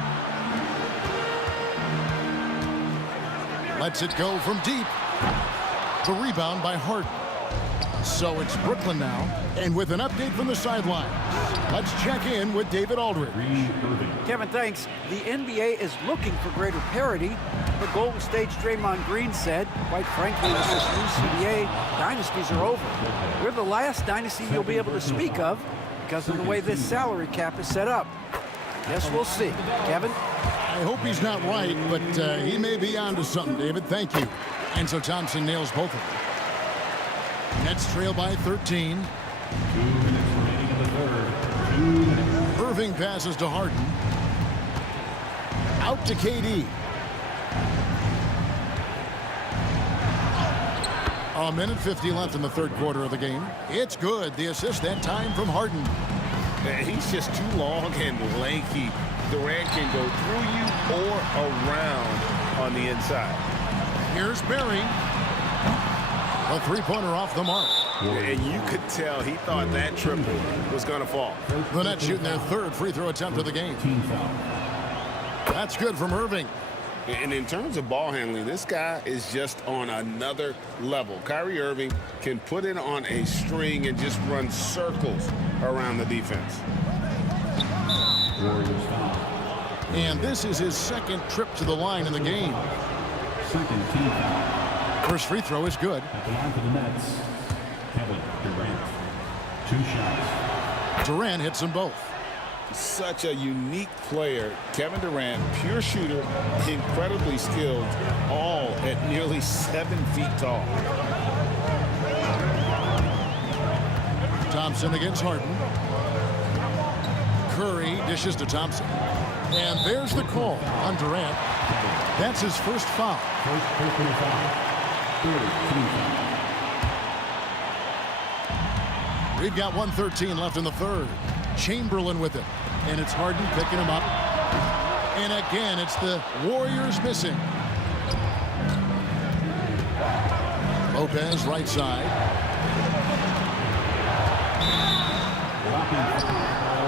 Lets it go from deep. The rebound by Harden. So it's Brooklyn now, and with an update from the sideline, let's check in with David Aldridge. Kevin, thanks. The NBA is looking for greater parity, but Golden State's Draymond Green said, quite frankly, with this new CBA, dynasties are over. We're the last dynasty you'll be able to speak of because of the way this salary cap is set up. Guess we'll see. Kevin? I hope he's not right, but he may be onto something, David. Thank you. And so Thompson nails both of them. Nets trail by 13. 2 minutes remaining in the third. 2 minutes. Irving passes to Harden. Out to KD. A minute 50 left in the third quarter of the game. It's good. The assist that time from Harden. He's just too long and lanky. Durant can go through you or around on the inside. Here's Barry. A three-pointer off the mark. And you could tell he thought that triple was going to fall. The Nets shooting their 3rd free throw attempt of the game. That's good from Irving. And in terms of ball handling, this guy is just on another level. Kyrie Irving can put it on a string and just run circles around the defense. And this is his 2nd trip to the line in the game. Second team foul. First free throw is good. At the line for the Nets, Kevin Durant. 2 shots. Durant hits them both. Such a unique player. Kevin Durant, pure shooter, incredibly skilled, all at nearly 7 feet tall. Thompson against Harden. Curry dishes to Thompson. And there's the call on Durant. That's his first foul. First personal foul. 3rd team foul. We've got 1:13 left in the third. Chamberlain with it. And it's Harden picking him up. And again, it's the Warriors missing. Lopez right side.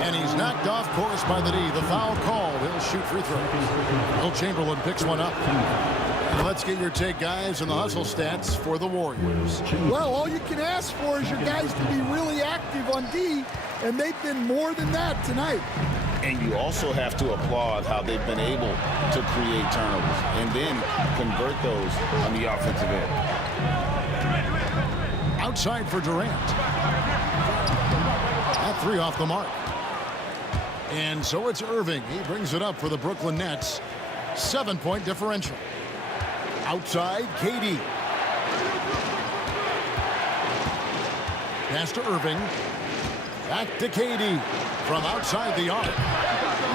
And he's knocked off course by the D. The foul call. He'll shoot free throws. Will Chamberlain picks one up. And let's get your take, guys, on the hustle stats for the Warriors. Well, all you can ask for is your guys to be really active on D, and they've been more than that tonight. And you also have to applaud how they've been able to create turnovers and then convert those on the offensive end. Outside for Durant. That three off the mark. And so it's Irving. He brings it up for the Brooklyn Nets. 7-point differential. Outside, KD. Pass to Irving. Back to KD from outside the arc.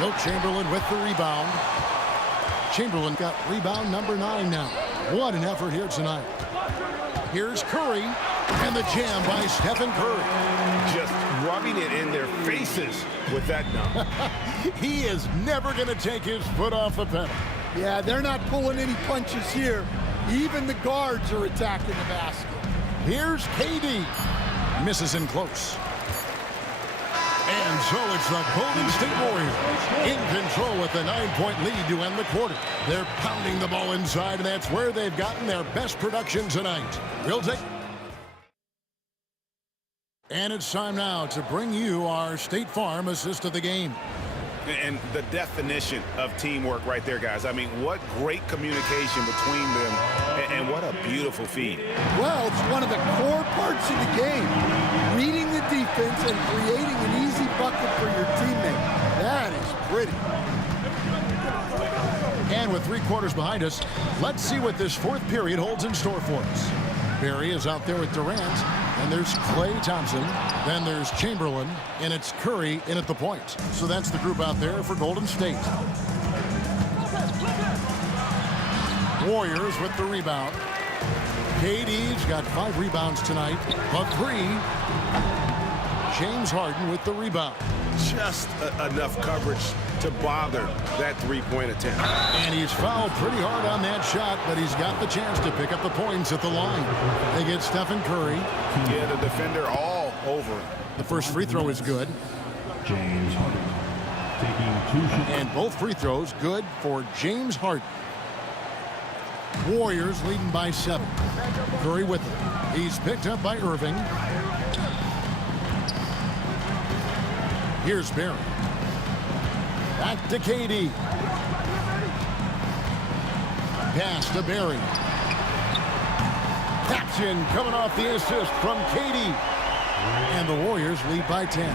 Wilt Chamberlain with the rebound. Chamberlain got rebound number 9 now. What an effort here tonight. Here's Curry, and the jam by Stephen Curry. Just rubbing it in their faces with that dunk. He is never going to take his foot off the pedal. Yeah, they're not pulling any punches here. Even the guards are attacking the basket. Here's KD. Misses in close. And so it's the Golden State Warriors in control with a 9-point lead to end the quarter. They're pounding the ball inside, and that's where they've gotten their best production tonight. We'll take... And it's time now to bring you our State Farm assist of the game. And the definition of teamwork right there, guys. I mean, what great communication between them, and what a beautiful feed. Well, it's one of the core parts of the game. Reading the defense and creating an easy bucket for your teammate. That is pretty. And with 3 quarters behind us, let's see what this fourth period holds in store for us. Barry is out there with Durant, and there's Klay Thompson, then there's Chamberlain, and it's Curry in at the point. So that's the group out there for Golden State. Warriors with the rebound. KD's got 5 rebounds tonight, but 3. James Harden with the rebound. Just enough coverage to bother that three-point attempt. And he's fouled pretty hard on that shot, but he's got the chance to pick up the points at the line. They get Stephen Curry. Yeah, the defender all over him. The first free throw is good. James Harden taking 2 shots. And both free throws good for James Harden. Warriors leading by 7. Curry with it. He's picked up by Irving. Here's Barry. Back to KD. Pass to Barry. Action coming off the assist from KD. And the Warriors lead by 10.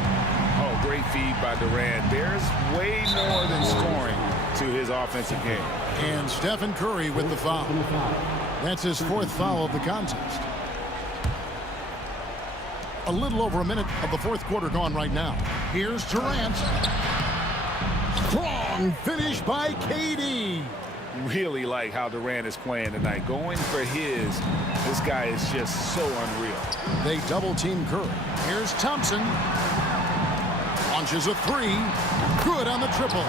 Oh, great feed by Durant. There's way more than scoring to his offensive game. And Stephen Curry with the foul. That's his 4th foul of the contest. A little over a minute of the 4th quarter gone right now. Here's Durant. Strong finish by KD. Really like how Durant is playing tonight. Going for his. This guy is just so unreal. They double team Curry. Here's Thompson. Launches a 3. Good on the triple.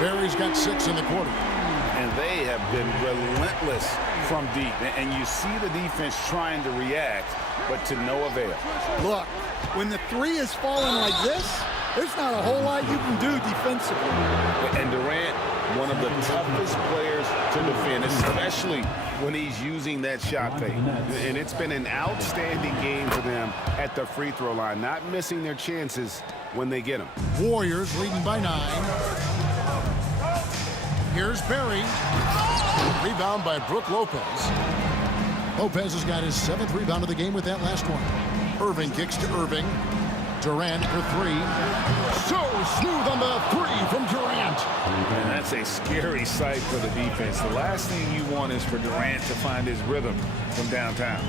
Barry's got 6 in the quarter. And they have been relentless from deep. And you see the defense trying to react, but to no avail. Look, when the 3 is falling like this, there's not a whole lot you can do defensively. And Durant, one of the toughest players to defend, especially when he's using that shot fake. And it's been an outstanding game for them at the free throw line, not missing their chances when they get them. Warriors leading by 9. Here's Barry. Rebound by Brook Lopez. Lopez has got his 7th rebound of the game with that last one. Irving kicks to Irving. Durant for 3. So smooth on the 3 from Durant. And that's a scary sight for the defense. The last thing you want is for Durant to find his rhythm from downtown.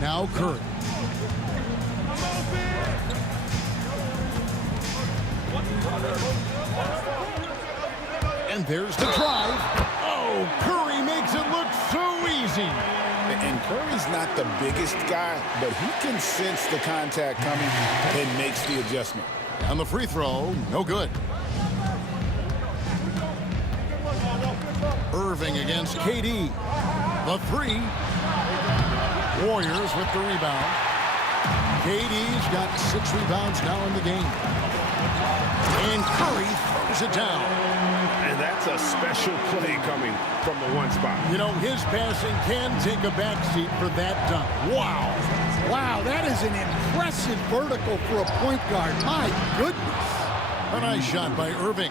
Now Curry. And there's the drive. Oh, Curry makes it look so easy. And Curry's not the biggest guy, but he can sense the contact coming and makes the adjustment. On the free throw, no good. Irving against KD. The 3. Warriors with the rebound. KD's got 6 rebounds now in the game. And Curry throws it down. And And that's a special play coming from the one spot. You know, his passing can take a backseat for that dunk. Wow. Wow, that is an impressive vertical for a point guard. My goodness. A nice shot by Irving.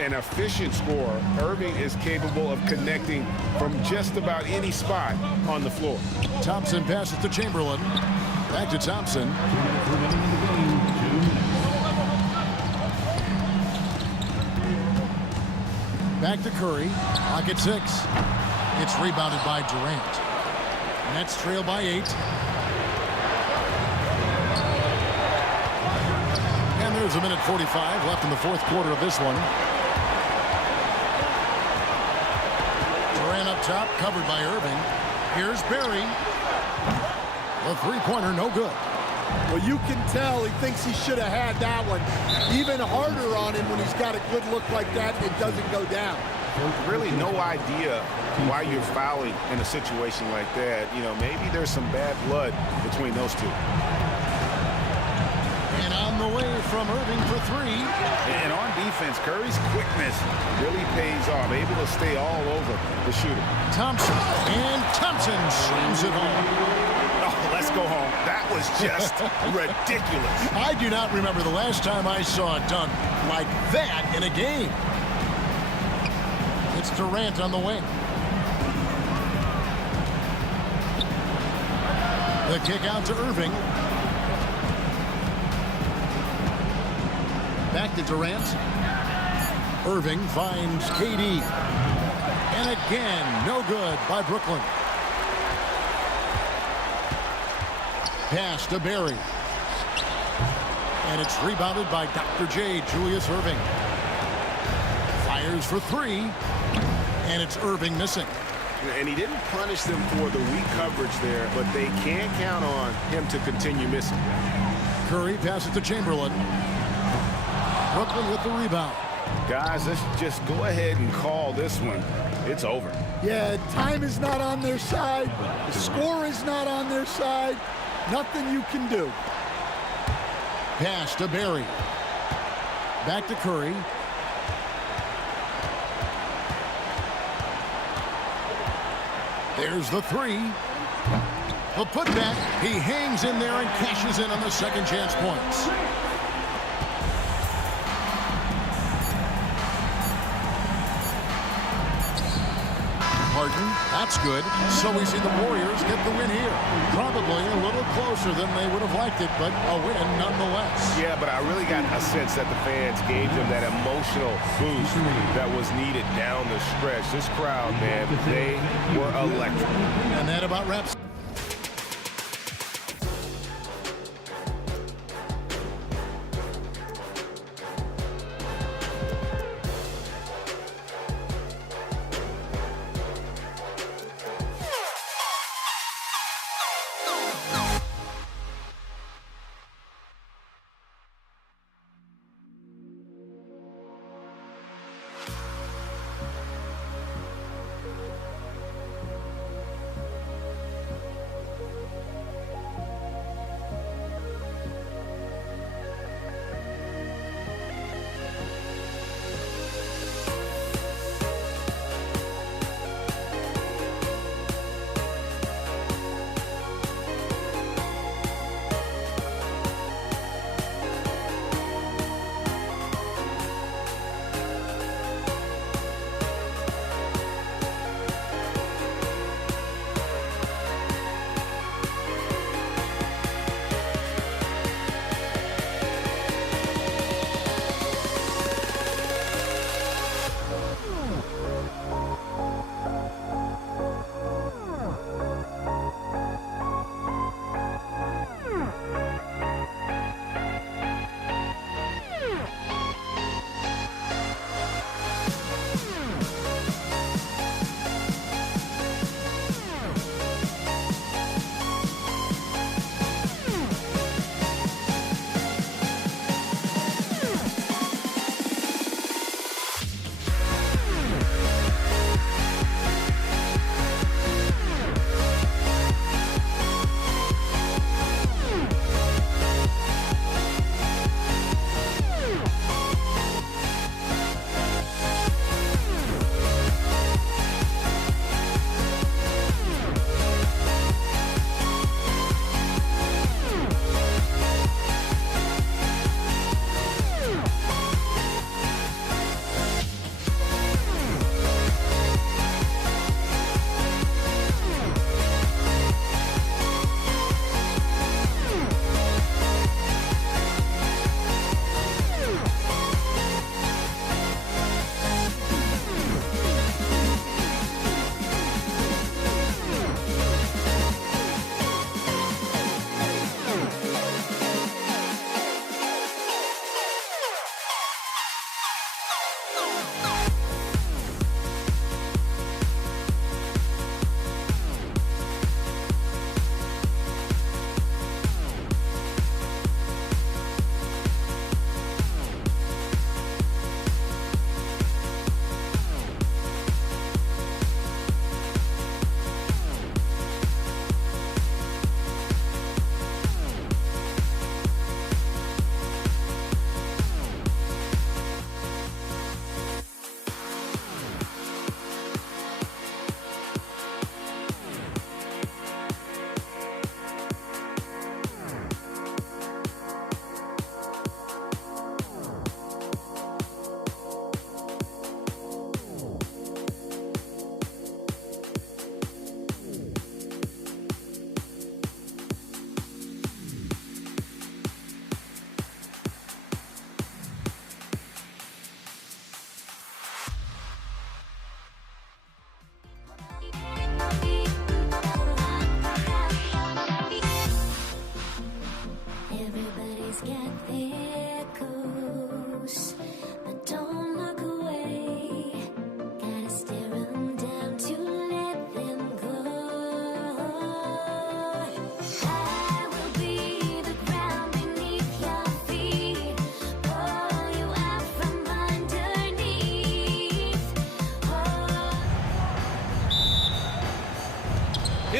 An efficient scorer. Irving is capable of connecting from just about any spot on the floor. Thompson passes to Chamberlain. Back to Thompson. Back to Curry. Pocket 6. It's rebounded by Durant. Nets trail by 8. And there's a minute 45 left in the fourth quarter of this one. Durant up top, covered by Irving. Here's Barry. The three-pointer, no good. Well, you can tell he thinks he should have had that one. Even harder on him when he's got a good look like that, it doesn't go down. Really no idea why you're fouling in a situation like that. You know, maybe there's some bad blood between those two. And on the way from Irving for 3. And on defense, Curry's quickness really pays off. Able to stay all over the shooter. Thompson. And Thompson slams it home. Oh, let's go home. That was just ridiculous. I do not remember the last time I saw a dunk like that in a game. It's Durant on the wing. The kick out to Irving. Back to Durant. Irving finds KD. And again, no good by Brooklyn. Pass to Barry. And it's rebounded by Dr. J, Julius Irving. Fires for 3. And it's Irving missing. And he didn't punish them for the weak coverage there, but they can't count on him to continue missing. Curry passes to Chamberlain. Brooklyn with the rebound. Guys, let's just go ahead and call this one. It's over. Yeah, time is not on their side. The score is not on their side. Nothing you can do. Pass to Barry. Back to Curry. There's the 3. A putback. He hangs in there and cashes in on the second chance points. Harden, that's good. So we see the Warriors get the win here. Probably a little closer than they would have liked it, but a win nonetheless. Yeah, but I really got a sense that the fans gave them that emotional boost that was needed down the stretch. This crowd, man, they were electric. And that about wraps.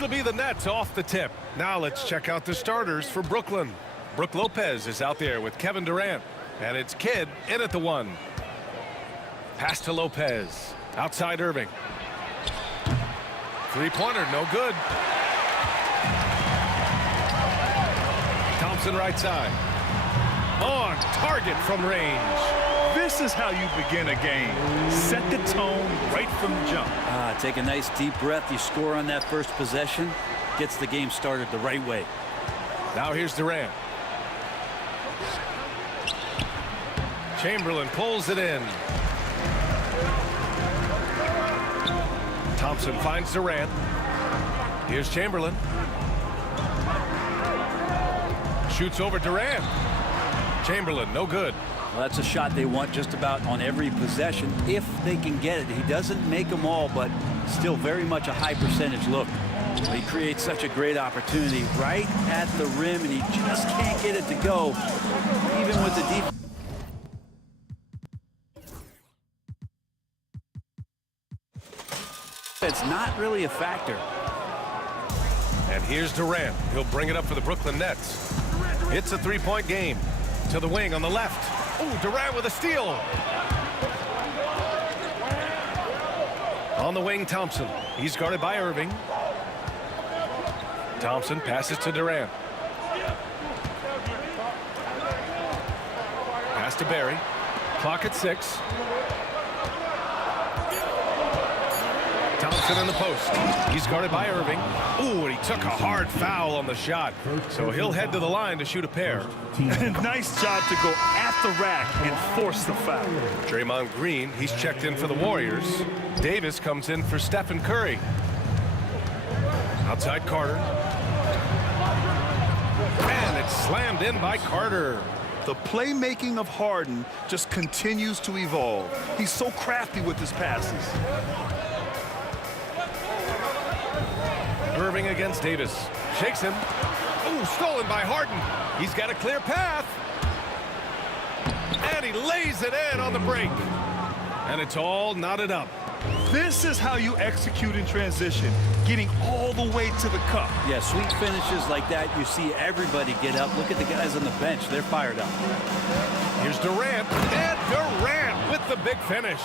It'll be the Nets off the tip. Now let's check out the starters for Brooklyn. Brook Lopez is out there with Kevin Durant. And it's Kidd in at the 1. Pass to Lopez. Outside Irving. Three-pointer, no good. Thompson right side. On target from range. This is how you begin a game. Set the tone right from the jump. Take a nice deep breath. You score on that first possession. Gets the game started the right way. Now here's Durant. Chamberlain pulls it in. Thompson finds Durant. Here's Chamberlain. Shoots over Durant. Chamberlain, no good. Well, that's a shot they want just about on every possession if they can get it. He doesn't make them all, but still very much a high percentage look. He creates such a great opportunity right at the rim, and he just can't get it to go, even with the defense. It's not really a factor. And here's Durant. He'll bring it up for the Brooklyn Nets. It's a three-point game. To the wing on the left. Oh, Durant with a steal. On the wing, Thompson. He's guarded by Irving. Thompson passes to Durant. Pass to Barry. Clock at 6. Thompson in the post. He's guarded by Irving. Ooh, and he took a hard foul on the shot. So he'll head to the line to shoot a pair. Nice job to go at the rack and force the foul. Draymond Green, he's checked in for the Warriors. Davis comes in for Stephen Curry. Outside Carter. And it's slammed in by Carter. The playmaking of Harden just continues to evolve. He's so crafty with his passes. Irving against Davis. Shakes him. Ooh, stolen by Harden. He's got a clear path. And he lays it in on the break. And it's all knotted up. This is how you execute in transition, getting all the way to the cup. Yeah, sweet finishes like that, you see everybody get up. Look at the guys on the bench. They're fired up. Here's Durant. And Durant with the big finish.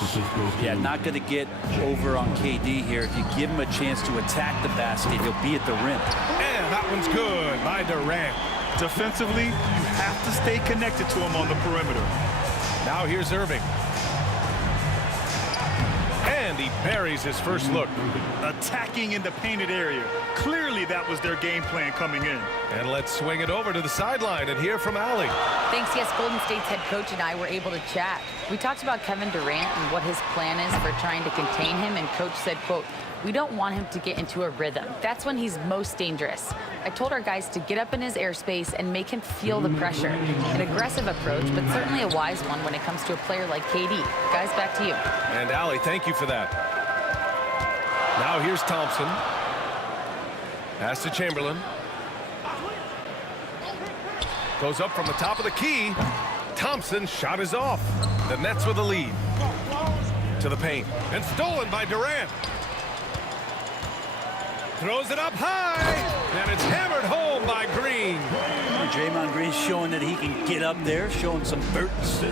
Yeah, not going to get over on KD here. If you give him a chance to attack the basket, he'll be at the rim. And that one's good by Durant. Defensively, you have to stay connected to him on the perimeter. Now here's Irving. And he buries his first look. Attacking in the painted area. Clearly that was their game plan coming in. And let's swing it over to the sideline and hear from Allie. Thanks. Yes, Golden State's head coach and I were able to chat. We talked about Kevin Durant and what his plan is for trying to contain him, and coach said, quote, "We don't want him to get into a rhythm. That's when he's most dangerous. I told our guys to get up in his airspace and make him feel the pressure. An aggressive approach, but certainly a wise one when it comes to a player like KD. Guys, back to you." And Allie, thank you for that. Now here's Thompson. Pass to Chamberlain. Goes up from the top of the key. Thompson's shot is off. The Nets with the lead. To the paint. And stolen by Durant. Throws it up high. And it's hammered home by Green. Draymond Green's showing that he can get up there, showing some bursts.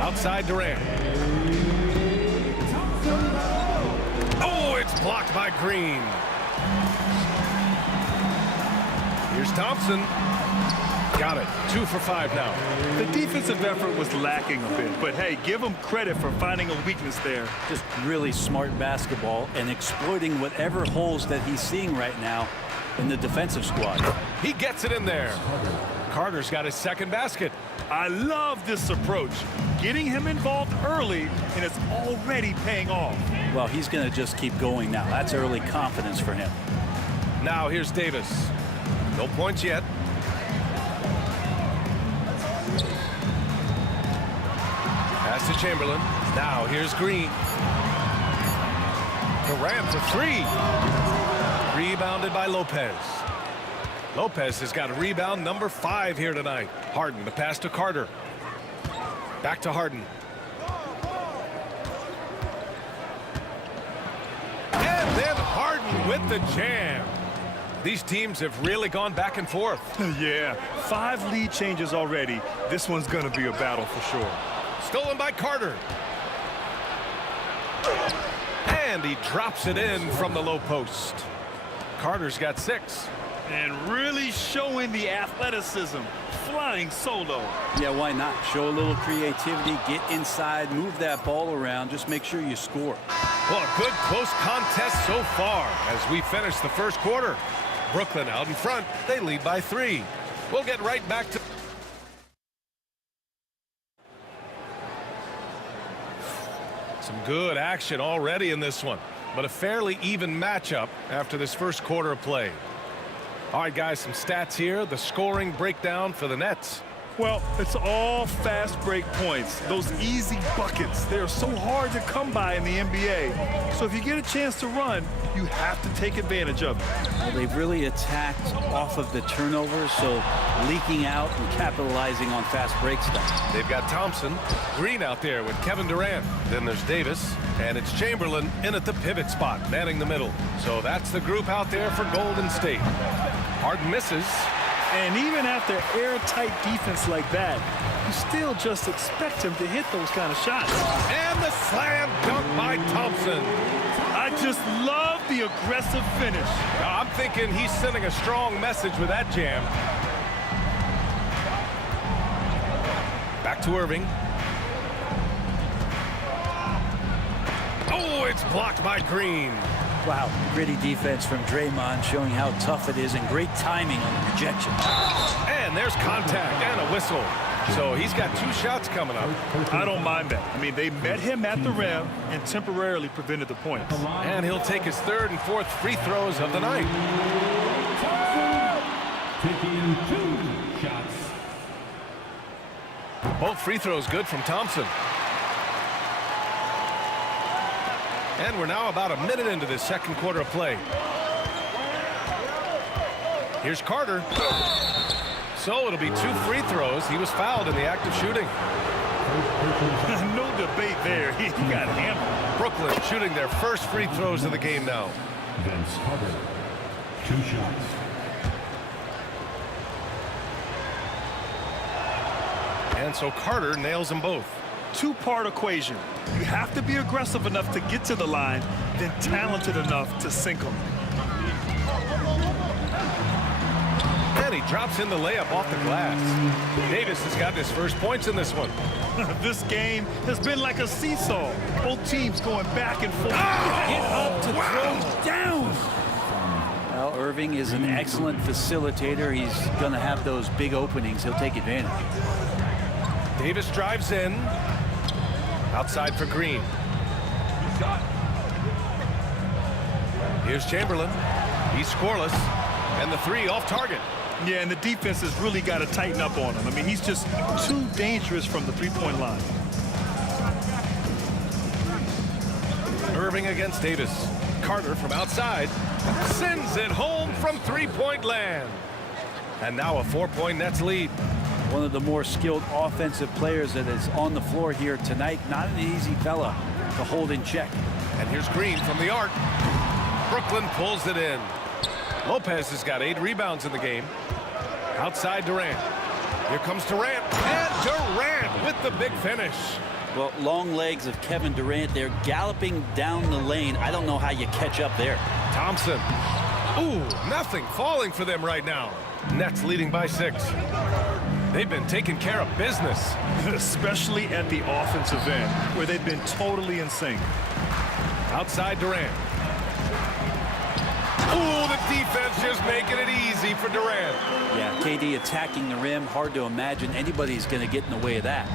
Outside Durant. Oh, it's blocked by Green. Here's Thompson. Got it. 2 for 5 now. The defensive effort was lacking a bit, but hey, give him credit for finding a weakness there. Just really smart basketball and exploiting whatever holes that he's seeing right now in the defensive squad. He gets it in there. Carter's got his second basket. I love this approach. Getting him involved early, and it's already paying off. Well, he's going to just keep going now. That's early confidence for him. Now here's Davis. No points yet. Pass to Chamberlain. Now here's Green. Durant for 3. Rebounded by Lopez. Lopez has got a rebound number 5 here tonight. Harden, the pass to Carter. Back to Harden. And then Harden with the jam. These teams have really gone back and forth. Yeah, 5 lead changes already. This one's going to be a battle for sure. Stolen by Carter. And he drops it in from the low post. Carter's got 6. And really showing the athleticism. Flying solo. Yeah, why not? Show a little creativity, get inside, move that ball around, just make sure you score. Well, a good close contest so far as we finish the first quarter. Brooklyn out in front. They lead by 3. We'll get right back to... Some good action already in this one, but a fairly even matchup after this first quarter of play. All right, guys, some stats here. The scoring breakdown for the Nets. Well, it's all fast break points. Those easy buckets, they're so hard to come by in the NBA. So if you get a chance to run, you have to take advantage of it. Well, they've really attacked off of the turnovers, so leaking out and capitalizing on fast break stuff. They've got Thompson, Green out there with Kevin Durant. Then there's Davis, and it's Chamberlain in at the pivot spot, manning the middle. So that's the group out there for Golden State. Harden misses. And even after airtight defense like that, you still just expect him to hit those kind of shots. And the slam dunk by Thompson. I just love the aggressive finish. I'm thinking he's sending a strong message with that jam. Back to Irving. Oh, it's blocked by Green. Wow, gritty defense from Draymond, showing how tough it is and great timing on the rejection. And there's contact and a whistle. So he's got 2 shots coming up. I don't mind that. I mean, they met him at the rim and temporarily prevented the points. And he'll take his 3rd and 4th free throws of the night. Taking 2 shots. Both free throws good from Thompson. And we're now about a minute into this second quarter of play. Here's Carter. So it'll be 2 free throws. He was fouled in the act of shooting. No debate there. He got hammered. Brooklyn shooting their first free throws of the game now. Vince Carter, 2 shots. And so Carter nails them both. 2-part equation. You have to be aggressive enough to get to the line, then talented enough to sink them. And he drops in the layup off the glass. Davis has got his first points in this one. This game has been like a seesaw. Both teams going back and forth. Get up to throw down. Well, Irving is an excellent facilitator. He's going to have those big openings. He'll take advantage. Davis drives in. Outside for Green. Here's Chamberlain. He's scoreless. And the 3 off target. Yeah, and the defense has really got to tighten up on him. I mean, he's just too dangerous from the 3-point line. Irving against Davis. Carter from outside sends it home from 3-point land. And now a 4-point Nets lead. One of the more skilled offensive players that is on the floor here tonight. Not an easy fella to hold in check. And here's Green from the arc. Brooklyn pulls it in. Lopez has got 8 rebounds in the game. Outside Durant. Here comes Durant. And Durant with the big finish. Well, long legs of Kevin Durant. They're galloping down the lane. I don't know how you catch up there. Thompson. Ooh, nothing falling for them right now. Nets leading by 6. They've been taking care of business. Especially at the offensive end, where they've been totally in sync. Outside Durant. Ooh, the defense just making it easy for Durant. Yeah, KD attacking the rim. Hard to imagine anybody's going to get in the way of that.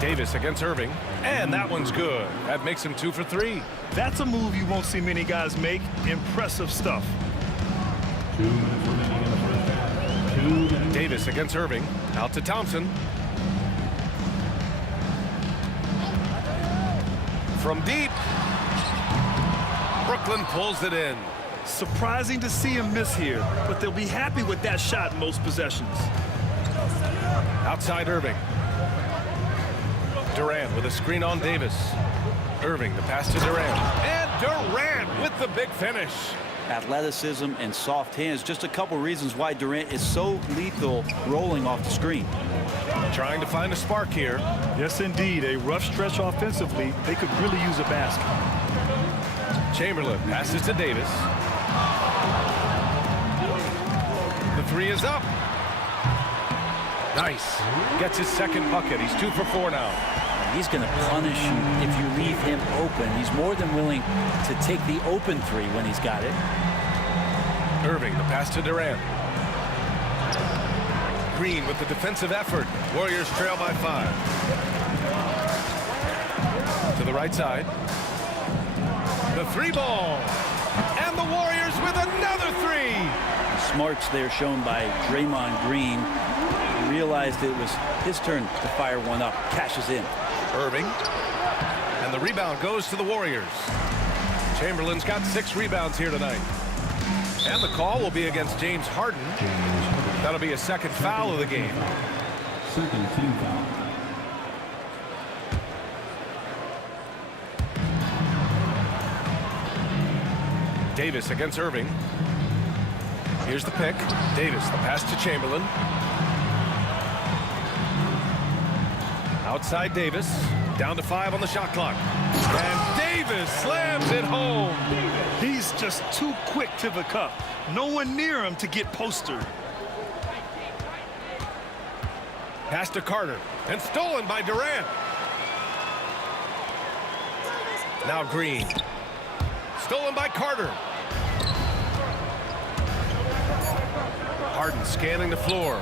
Davis against Irving. And that one's good. That makes him 2 for 3. That's a move you won't see many guys make. Impressive stuff. 2 minutes remaining in the first half. 2 minutes. Davis against Irving. Out to Thompson. From deep. Brooklyn pulls it in. Surprising to see him miss here, but they'll be happy with that shot in most possessions. Outside Irving. Durant with a screen on Davis. Irving, the pass to Durant. And Durant with the big finish. Athleticism and soft hands, just a couple reasons why Durant is so lethal rolling off the screen. Trying to find a spark here. Yes, indeed. A rough stretch offensively. They could really use a basket. Chamberlain passes to Davis. The three is up. Nice. Gets his second bucket. He's 2 for 4 now. He's going to punish you if you leave him open. He's more than willing to take the open three when he's got it. Irving, the pass to Durant. Green with the defensive effort. Warriors trail by 5. To the right side. The 3 ball. And the Warriors with another 3. The smarts there shown by Draymond Green. He realized it was his turn to fire one up. Cashes in. Irving. And the rebound goes to the Warriors. Chamberlain's got 6 rebounds here tonight. And the call will be against James Harden. That'll be a second foul of the game. Second team foul. Davis against Irving. Here's the pick. Davis, the pass to Chamberlain. Outside Davis. Down to 5 on the shot clock. And Davis slams it home. He's just too quick to the cup. No one near him to get postered. Pass to Carter. And stolen by Durant. Now Green. Stolen by Carter. Harden scanning the floor.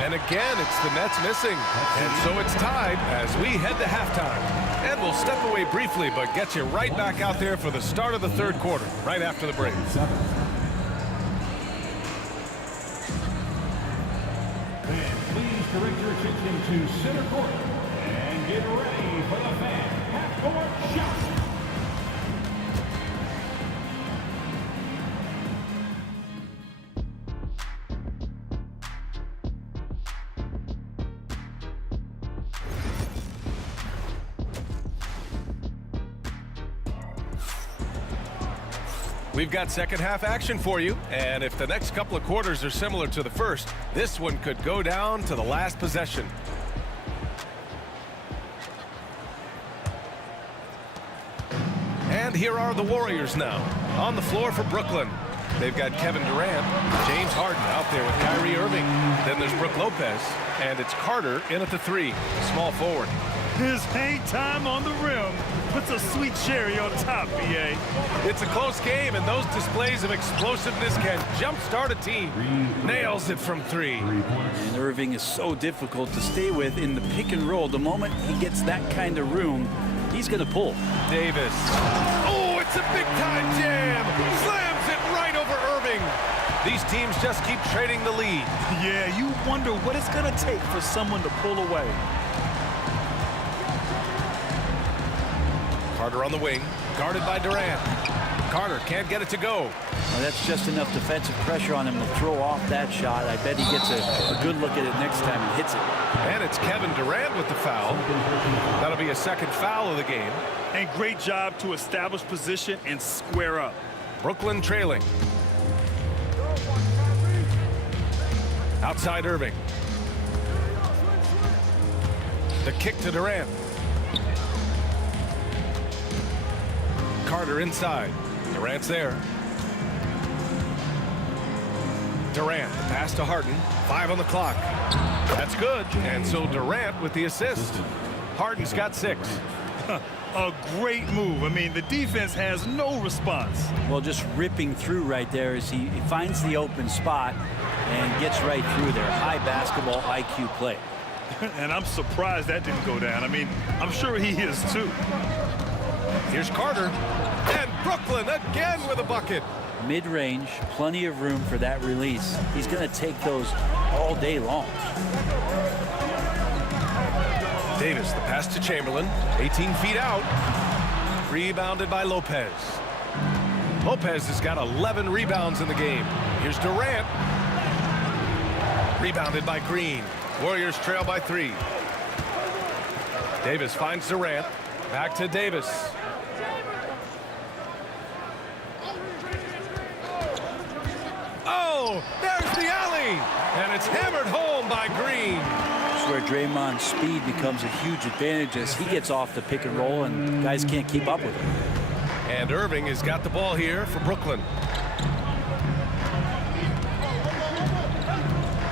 And again, it's the Nets missing. And so it's tied as we head to halftime. And we'll step away briefly, but get you right back out there for the start of the third quarter, right after the break. Then please direct your attention to center court and get ready for the fan half-court shot. We've got second half action for you, and if the next couple of quarters are similar to the first, this one could go down to the last possession. And here are the Warriors now on the floor for Brooklyn. They've got Kevin Durant, James Harden out there with Kyrie Irving. Then there's Brook Lopez, and it's Carter in at the 3, small forward. His hang time on the rim puts a sweet cherry on top, BA. It's a close game, and those displays of explosiveness can jumpstart a team. Nails it from 3. And Irving is so difficult to stay with in the pick and roll. The moment he gets that kind of room, he's going to pull. Davis. Oh, it's a big-time jam. Slams it right over Irving. These teams just keep trading the lead. Yeah, you wonder what it's going to take for someone to pull away. Carter on the wing, guarded by Durant. Carter can't get it to go. Well, that's just enough defensive pressure on him to throw off that shot. I bet he gets a good look at it next time and hits it. And it's Kevin Durant with the foul. That'll be a second foul of the game. And great job to establish position and square up. Brooklyn trailing. Outside Irving. The kick to Durant. Carter inside. Durant's there. Durant, the pass to Harden. 5 on the clock. That's good. And so Durant with the assist. Harden's got 6. A great move. I mean, the defense has no response. Well, just ripping through right there as he finds the open spot and gets right through there. High basketball IQ play. And I'm surprised that didn't go down. I mean, I'm sure he is too. Here's Carter. And Brooklyn again with a bucket. Mid-range, plenty of room for that release. He's going to take those all day long. Davis, the pass to Chamberlain. 18 feet out. Rebounded by Lopez. Lopez has got 11 rebounds in the game. Here's Durant. Rebounded by Green. Warriors trail by 3. Davis finds Durant. Back to Davis. Oh, there's the alley. And it's hammered home by Green. That's where Draymond's speed becomes a huge advantage as he gets off the pick and roll and guys can't keep up with him. And Irving has got the ball here for Brooklyn.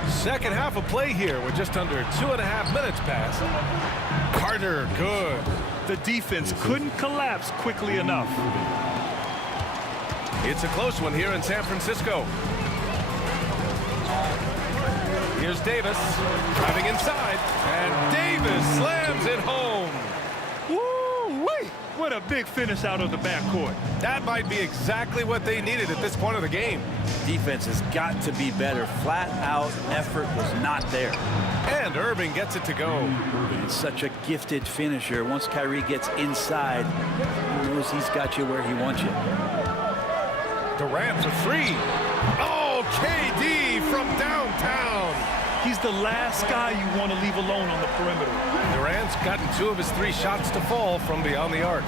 Second half of play here with just under 2.5 minutes passed. Carter, good. The defense couldn't collapse quickly enough. It's a close one here in San Francisco. Here's Davis driving inside, and Davis slams it home. Woo-wee! What a big finish out of the backcourt. That might be exactly what they needed at this point of the game. Defense has got to be better. Flat out effort was not there. And Irving gets it to go. It's such a gifted finisher. Once Kyrie gets inside, he knows he's got you where he wants you. Durant for three. Oh, KD from downtown. He's the last guy you want to leave alone on the perimeter. Durant's gotten 2 of his 3 shots to fall from beyond the arc.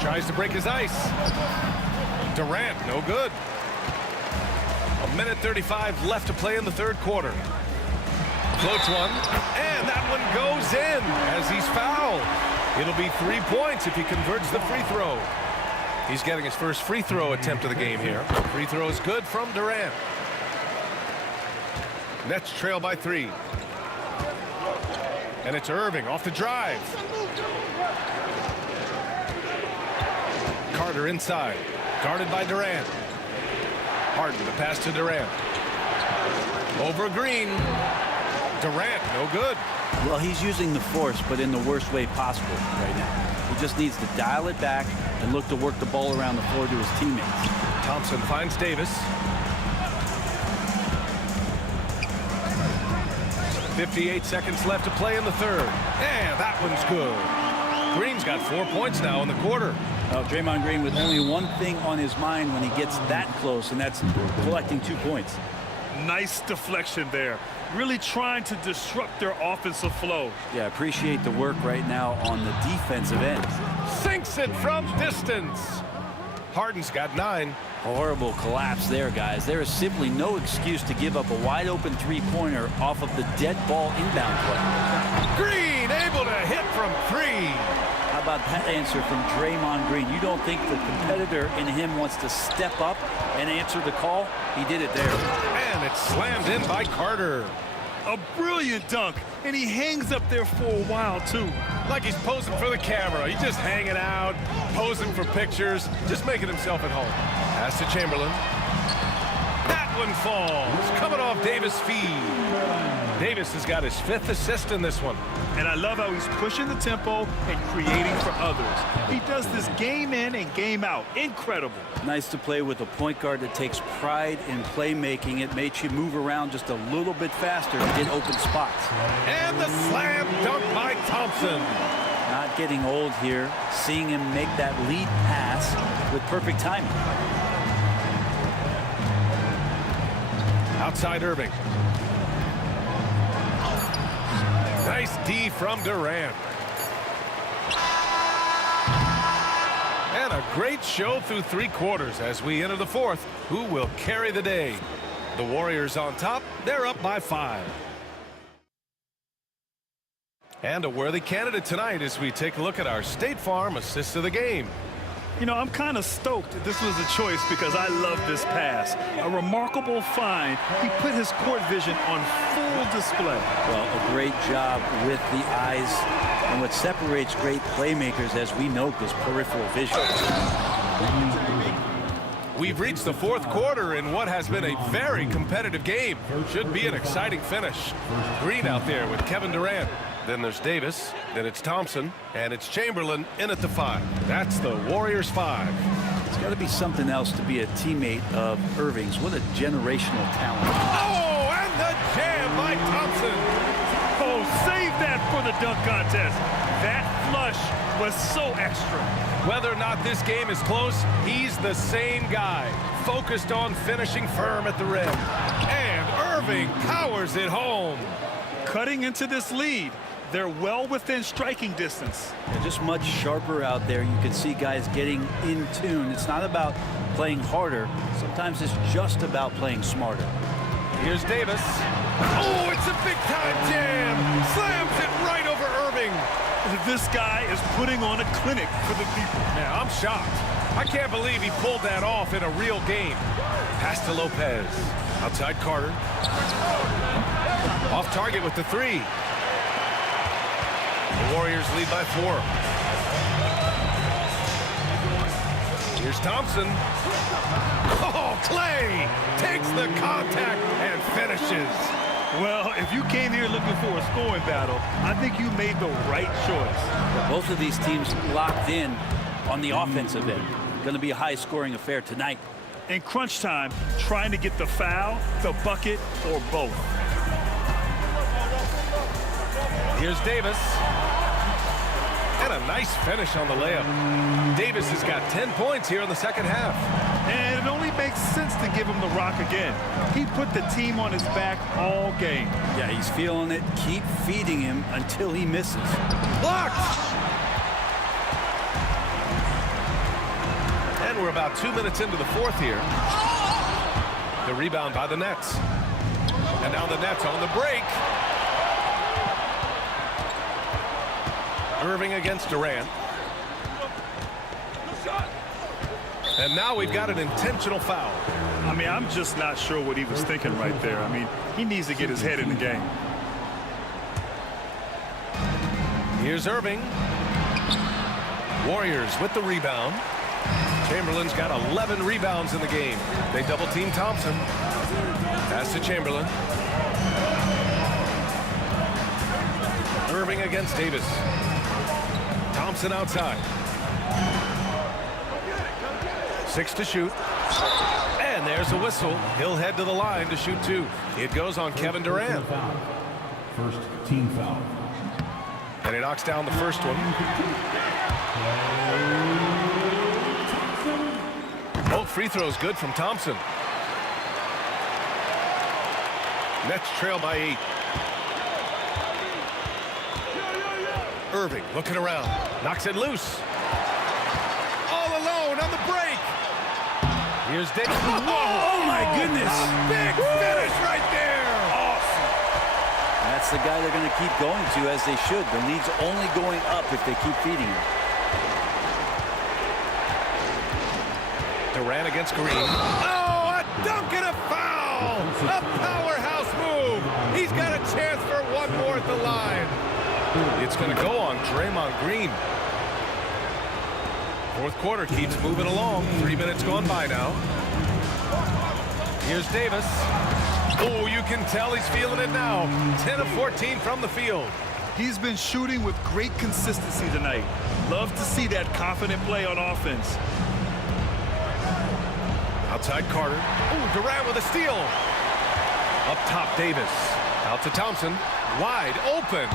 Tries to break his ice. Durant, no good. 1:35 left to play in the third quarter. Floats one, and that one goes in as he's fouled. It'll be 3 points if he converts the free throw. He's getting his first free throw attempt of the game here. Free throw is good from Durant. Nets trail by 3. And it's Irving off the drive. Carter inside, guarded by Durant. Harden, the pass to Durant. Over Green. Durant, no good. Well, he's using the force, but in the worst way possible right now. He just needs to dial it back and look to work the ball around the floor to his teammates. Thompson finds Davis. 58 seconds left to play in the third. And that one's good. Green's got 4 points now in the quarter. Draymond Green with only one thing on his mind when he gets that close, and that's collecting 2 points. Nice deflection there. Really trying to disrupt their offensive flow. Yeah, appreciate the work right now on the defensive end. Sinks it from distance. Harden's got 9. Horrible collapse there, guys. There is simply no excuse to give up a wide-open three-pointer off of the dead ball inbound play. Green able to hit from 3. How about that answer from Draymond Green? You don't think the competitor in him wants to step up and answer the call? He did it there. And it's slammed in by Carter. A brilliant dunk, and he hangs up there for a while, too. Like he's posing for the camera. He's just hanging out, posing for pictures, just making himself at home. Pass to Chamberlain. That one falls, coming off Davis' feed. Davis has got his 5th assist in this one. And I love how he's pushing the tempo and creating for others. He does this game in and game out. Incredible. Nice to play with a point guard that takes pride in playmaking. It makes you move around just a little bit faster and get open spots. And the slam dunk by Thompson. Not getting old here. Seeing him make that lead pass with perfect timing. Outside Irving. Nice D from Durant. And a great show through 3 quarters as we enter the 4th. Who will carry the day? The Warriors on top. They're up by 5. And a worthy candidate tonight as we take a look at our State Farm assist of the game. You know, I'm kind of stoked this was a choice because I love this pass. A remarkable find. He put his court vision on full display. Well, a great job with the eyes. And what separates great playmakers, as we know, is peripheral vision. We've reached the 4th quarter in what has been a very competitive game. Should be an exciting finish. Green out there with Kevin Durant. Then there's Davis, then it's Thompson, and it's Chamberlain in at the 5. That's the Warriors 5. It's got to be something else to be a teammate of Irving's. What a generational talent. Oh, and the jam by Thompson. Oh, save that for the dunk contest. That flush was so extra. Whether or not this game is close, he's the same guy. Focused on finishing firm at the rim. And Irving powers it home. Cutting into this lead. They're well within striking distance. They're just much sharper out there. You can see guys getting in tune. It's not about playing harder. Sometimes it's just about playing smarter. Here's Davis. Oh, it's a big-time jam. Slams it right over Irving. This guy is putting on a clinic for the people. Yeah, I'm shocked. I can't believe he pulled that off in a real game. Pass to Lopez. Outside Carter. Off target with the 3. The Warriors lead by 4. Here's Thompson. Oh, Clay takes the contact and finishes. Well, if you came here looking for a scoring battle, I think you made the right choice. Both of these teams locked in on the offensive end. Going to be a high-scoring affair tonight. In crunch time, trying to get the foul, the bucket, or both. Here's Davis. And a nice finish on the layup. Davis has got 10 points here in the second half. And it only makes sense to give him the rock again. He put the team on his back all game. Yeah, he's feeling it. Keep feeding him until he misses. Blocked! And we're about 2 minutes into the fourth here. The rebound by the Nets. And now the Nets on the break. Irving against Durant. And now we've got an intentional foul. I mean, I'm just not sure what he was thinking right there. I mean, he needs to get his head in the game. Here's Irving. Warriors with the rebound. Chamberlain's got 11 rebounds in the game. They double-team Thompson. Pass to Chamberlain. Irving against Davis. Thompson outside. 6 to shoot. And there's a whistle. He'll head to the line to shoot 2. It goes on Kevin Durant. First team foul. And he knocks down the first one. Both free throws good from Thompson. Nets trail by 8. Irving looking around. Knocks it loose. All alone on the break. Here's Davis. Oh, my goodness. Big finish right there. Awesome. That's the guy they're going to keep going to, as they should. The lead's only going up if they keep feeding him. Durant against Green. Oh, a dunk and a foul. A powerhouse move. He's got a chance for one more at the line. It's going to go on Draymond Green. Fourth quarter keeps moving along. 3 minutes gone by now. Here's Davis. Oh, you can tell he's feeling it now. 10 of 14 from the field. He's been shooting with great consistency tonight. Love to see that confident play on offense. Outside Carter. Oh, Durant with a steal. Up top, Davis. Out to Thompson. Wide open.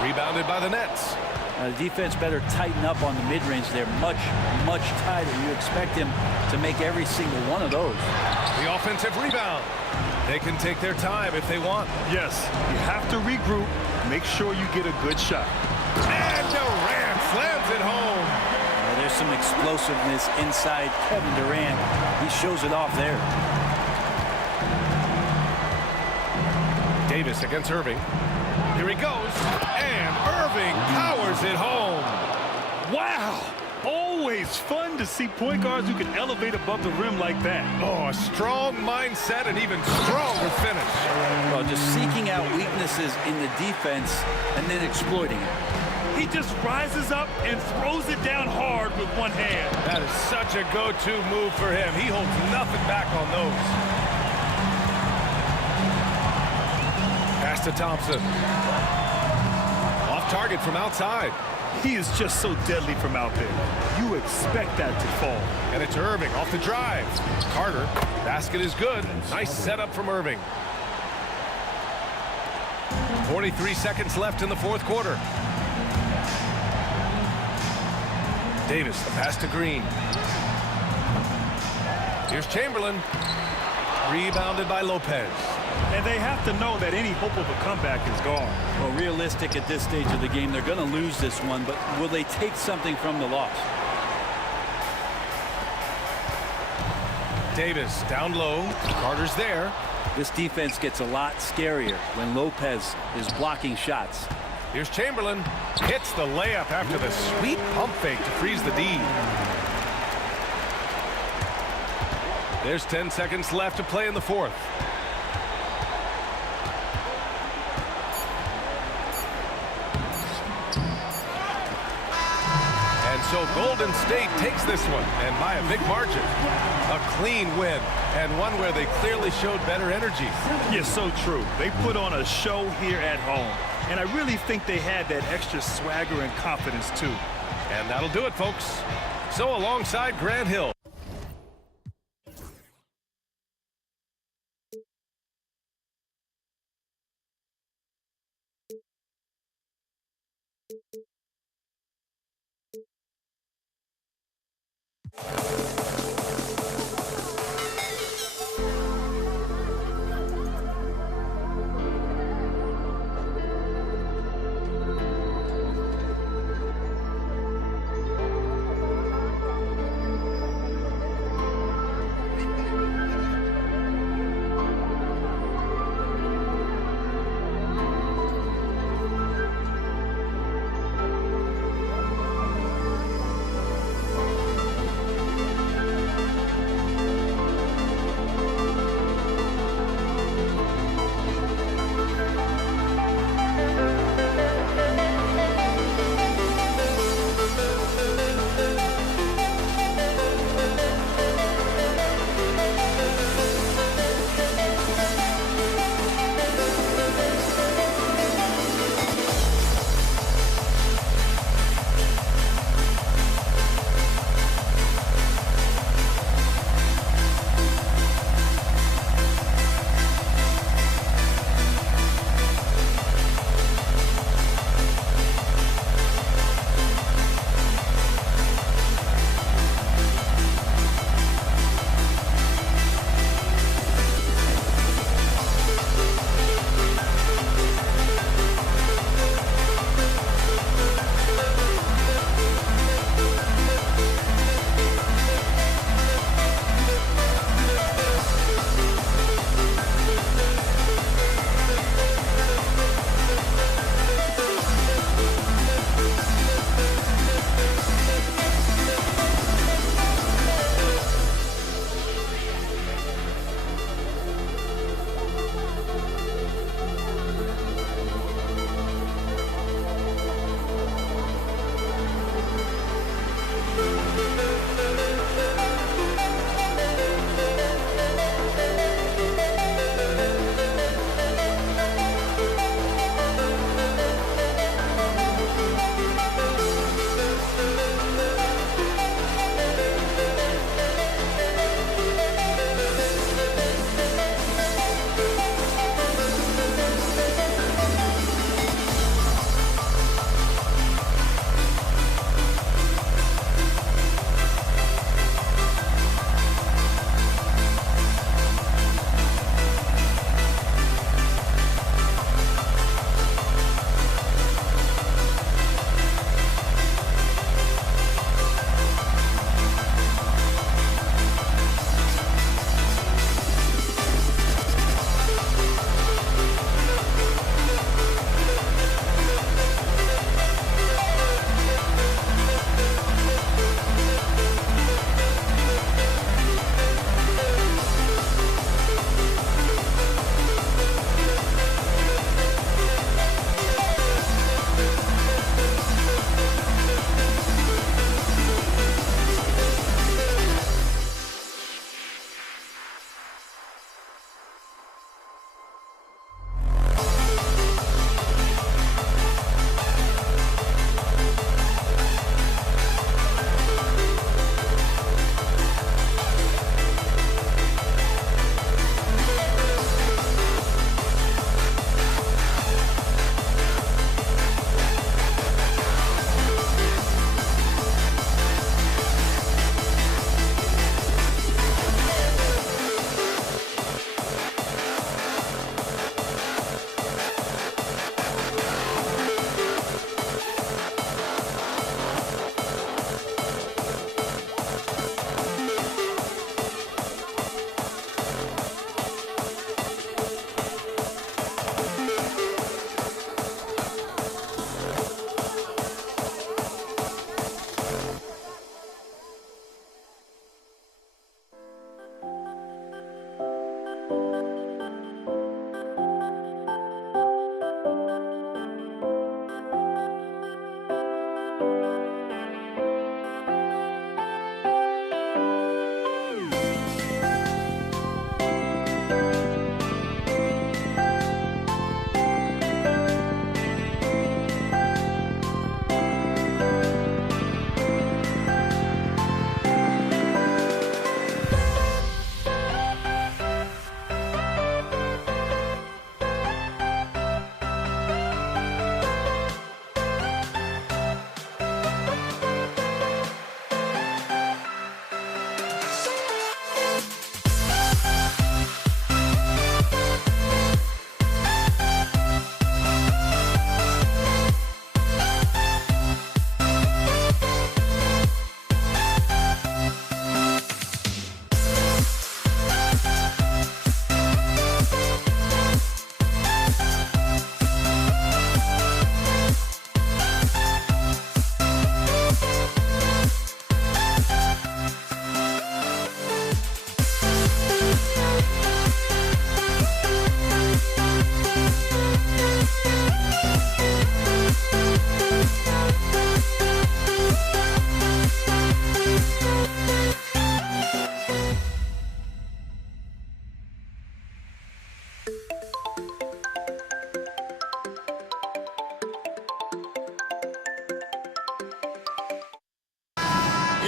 Rebounded by the Nets. The defense better tighten up on the mid-range. They're much, much tighter. You expect him to make every single one of those. The offensive rebound. They can take their time if they want. Yes, you have to regroup. Make sure you get a good shot. And Durant slams it home. There's some explosiveness inside Kevin Durant. He shows it off there. Davis against Irving. Here he goes. And Irving powers it home. Wow. Always fun to see point guards who can elevate above the rim like that. Oh, a strong mindset and even stronger finish. Well, just seeking out weaknesses in the defense and then exploiting it. He just rises up and throws it down hard with one hand. That is such a go-to move for him. He holds nothing back on those. Pass to Thompson. Off target from outside. He is just so deadly from out there. You expect that to fall. And it's Irving off the drive. Carter, basket is good. Nice setup from Irving. 43 seconds left in the fourth quarter. Davis, the pass to Green. Here's Chamberlain. Rebounded by Lopez. And they have to know that any hope of a comeback is gone. Well, realistic at this stage of the game, they're going to lose this one, but will they take something from the loss? Davis down low. Carter's there. This defense gets a lot scarier when Lopez is blocking shots. Here's Chamberlain. Hits the layup after the sweet pump fake to freeze the D. There's 10 seconds left to play in the fourth. And so Golden State takes this one, and by a big margin. A clean win, and one where they clearly showed better energy. Yes, so true. They put on a show here at home, and I really think they had that extra swagger and confidence, too. And that'll do it, folks. So alongside Grant Hill.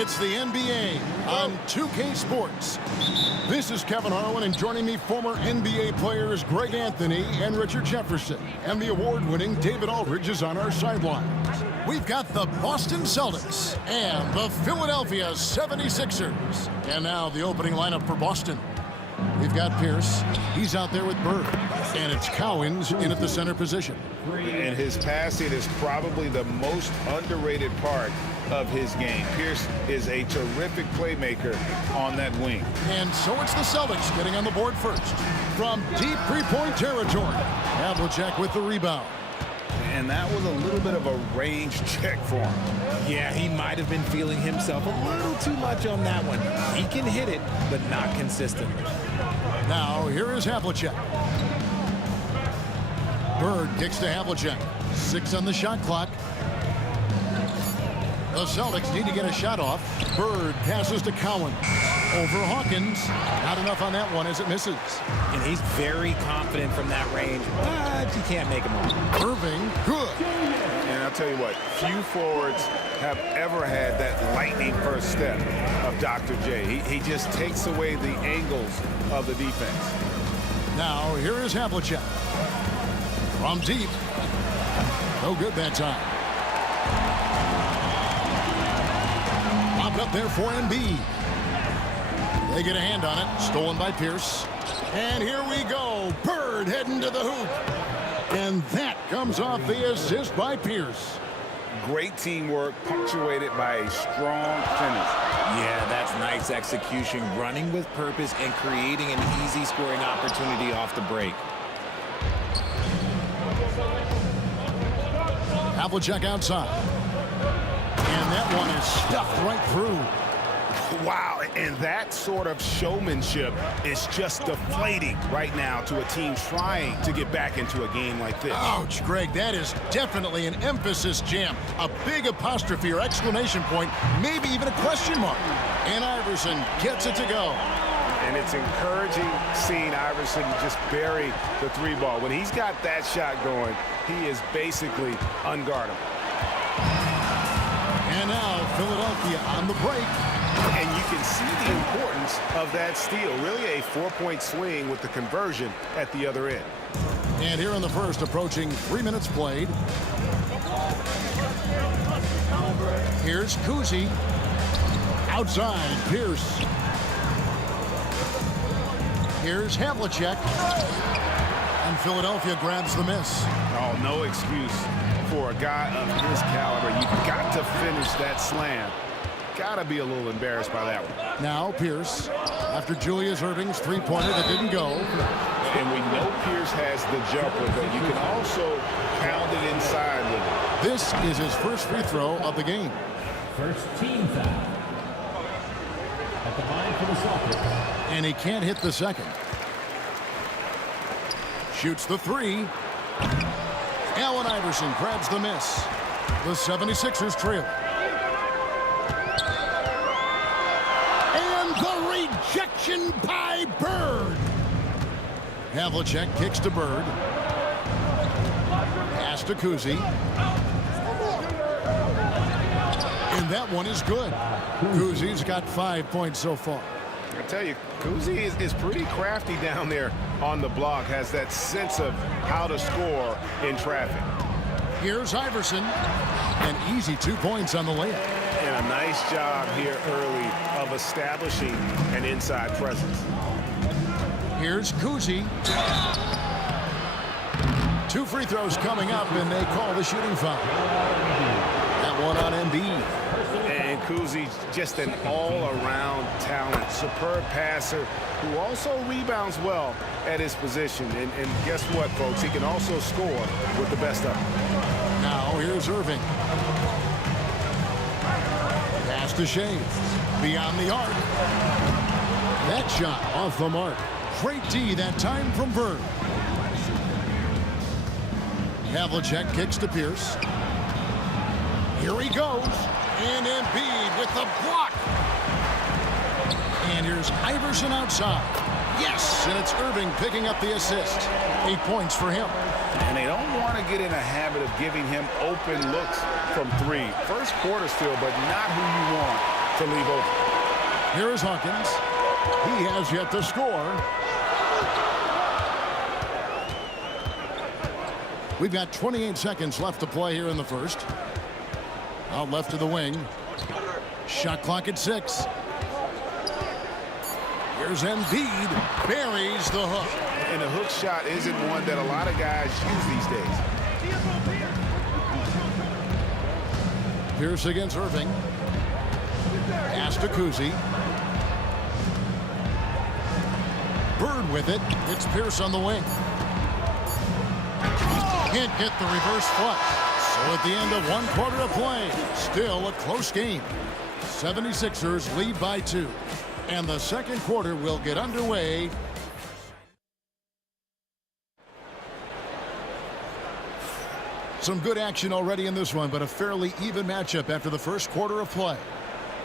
It's the NBA on 2K Sports. This is Kevin Harlan, and joining me, former NBA players Greg Anthony and Richard Jefferson. And the award-winning David Aldridge is on our sideline. We've got the Boston Celtics and the Philadelphia 76ers. And now the opening lineup for Boston. We've got Pierce. He's out there with Bird. And it's Cowens in at the center position. And his passing is probably the most underrated part of his game. Pierce is a terrific playmaker on that wing. And so it's the Celtics getting on the board first. From deep three-point territory, Havlicek with the rebound. And that was a little bit of a range check for him. Yeah, he might have been feeling himself a little too much on that one. He can hit it, but not consistently. Now, here is Havlicek. Bird kicks to Havlicek. 6 on the shot clock. The Celtics need to get a shot off. Bird passes to Cowan. Over Hawkins. Not enough on that one as it misses. And he's very confident from that range, but you can't make him all. Irving, good. And I'll tell you what, few forwards have ever had that lightning first step of Dr. J. He just takes away the angles of the defense. Now, here is Havlicek. From deep. No good that time. Popped up there for Embiid. They get a hand on it. Stolen by Pierce. And here we go. Bird heading to the hoop. And that comes off the assist by Pierce. Great teamwork, punctuated by a strong finish. Yeah, that's nice execution, running with purpose and creating an easy scoring opportunity off the break. Havlicek outside. And that one is stuffed right through. Wow, and that sort of showmanship is just deflating right now to a team trying to get back into a game like this. Ouch, Greg, that is definitely an emphasis jam. A big apostrophe or exclamation point, maybe even a question mark. And Iverson gets it to go. And it's encouraging seeing Iverson just bury the three ball. When he's got that shot going, he is basically unguardable. And now Philadelphia on the break. And you can see the importance of that steal. Really a 4-point swing with the conversion at the other end. And here in the first, approaching 3 minutes played. Here's Kuzi. Outside, Pierce. Here's Havlicek. And Philadelphia grabs the miss. Oh, no excuse for a guy of his caliber. You've got to finish that slam. Gotta be a little embarrassed by that one. Now Pierce, after Julius Erving's three-pointer that didn't go. And we know Pierce has the jumper, but you can also pound it inside with it. This is his first free throw of the game. First team foul. At the line for the Celtics. And he can't hit the second. Shoots the three. Allen Iverson grabs the miss. The 76ers trail. Rejection by Bird. Havlicek kicks to Bird. Pass to Kuzi. And that one is good. Kuzi's got 5 points so far. I tell you, Kuzi is pretty crafty down there on the block. Has that sense of how to score in traffic. Here's Iverson. An easy 2 points on the layup. And a nice job here early of establishing an inside presence. Here's Kuzi. 2 free throws coming up, and they call the shooting foul. That one on Embiid. And Kuzi's just an all-around talent, superb passer who also rebounds well at his position. And guess what, folks? He can also score with the best of them. Now here's Irving. Pass to Shea. Beyond the arc. That shot off the mark. Great D that time from Bird. Havlicek kicks to Pierce. Here he goes. And Embiid with the block. And here's Iverson outside. Yes, and it's Irving picking up the assist. 8 points for him. And they don't want to get in a habit of giving him open looks from three. First quarter still, but not who you want to leave open. Here is Hawkins. He has yet to score. We've got 28 seconds left to play here in the first. Out left to the wing. Shot clock at 6. Here's Embiid. Buries the hook. And the hook shot isn't one that a lot of guys use these days. Pierce against Irving. Pass to Kuzi. Bird with it. It's Pierce on the wing. Can't get the reverse flush. So at the end of 1 quarter of play, still a close game. 76ers lead by 2. And the second quarter will get underway. Some good action already in this one, but a fairly even matchup after the first quarter of play.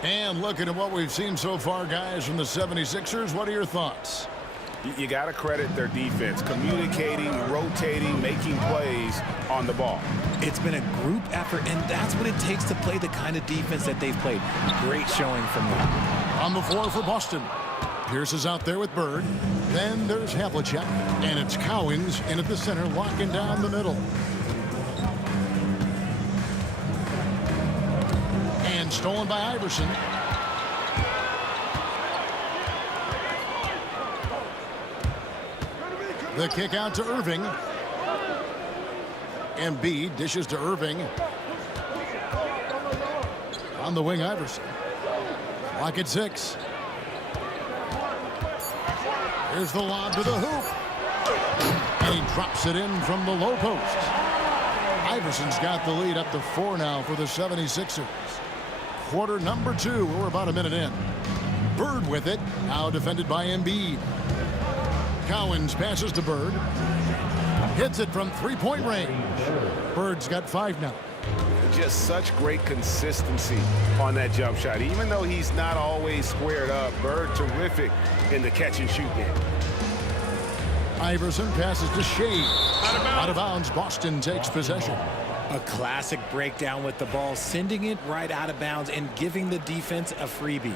And looking at what we've seen so far, guys, from the 76ers, what are your thoughts? You got to credit their defense, communicating, rotating, making plays on the ball. It's been a group effort, and that's what it takes to play the kind of defense that they've played. Great showing from them. On the floor for Boston. Pierce is out there with Bird. Then there's Havlicek, and it's Cowens in at the center, locking down the middle. And stolen by Iverson. The kick out to Irving. Embiid dishes to Irving. On the wing, Iverson. Clock at 6. Here's the lob to the hoop. And he drops it in from the low post. Iverson's got the lead up to 4 now for the 76ers. Quarter number 2. We're about a minute in. Bird with it. Now defended by Embiid. Cowens passes to Bird. Hits it from three-point range. Bird's got 5 now. Just such great consistency on that jump shot. Even though he's not always squared up, Bird terrific in the catch-and-shoot game. Iverson passes to Shea. Out of bounds. Boston takes possession. A classic breakdown with the ball, sending it right out of bounds and giving the defense a freebie.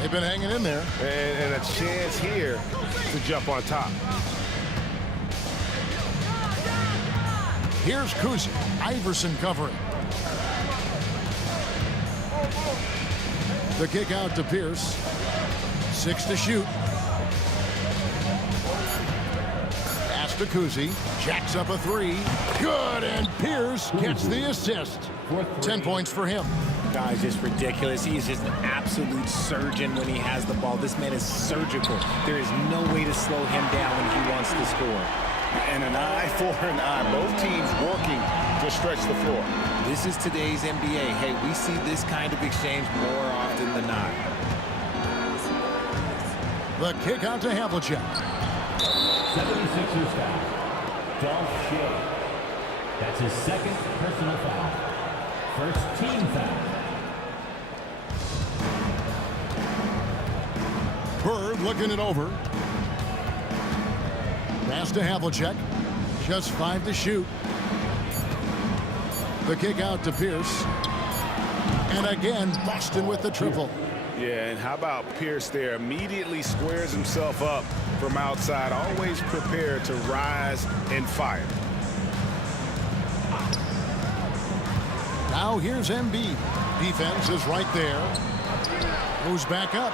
They've been hanging in there. And a chance here to jump on top. Here's Kuzi. Iverson covering. The kick out to Pierce. 6 to shoot. Pass to Kuzi. Jacks up a 3. Good, and Pierce gets the assist. 10 points for him. Guy's just ridiculous. He is just an absolute surgeon when he has the ball. This man is surgical. There is no way to slow him down when he wants to score. And an eye for an eye. Both teams working to stretch the floor. This is today's NBA. Hey, we see this kind of exchange more often than not. The kick out to Havlicek. 76ers foul. Dolph Shea. That's his second personal foul. First team foul. Bird looking it over. Pass to Havlicek. Just 5 to shoot. The kick out to Pierce. And again, Boston with the triple. Yeah, and how about Pierce there? Immediately squares himself up from outside. Always prepared to rise and fire. Now here's Embiid. Defense is right there. Goes back up.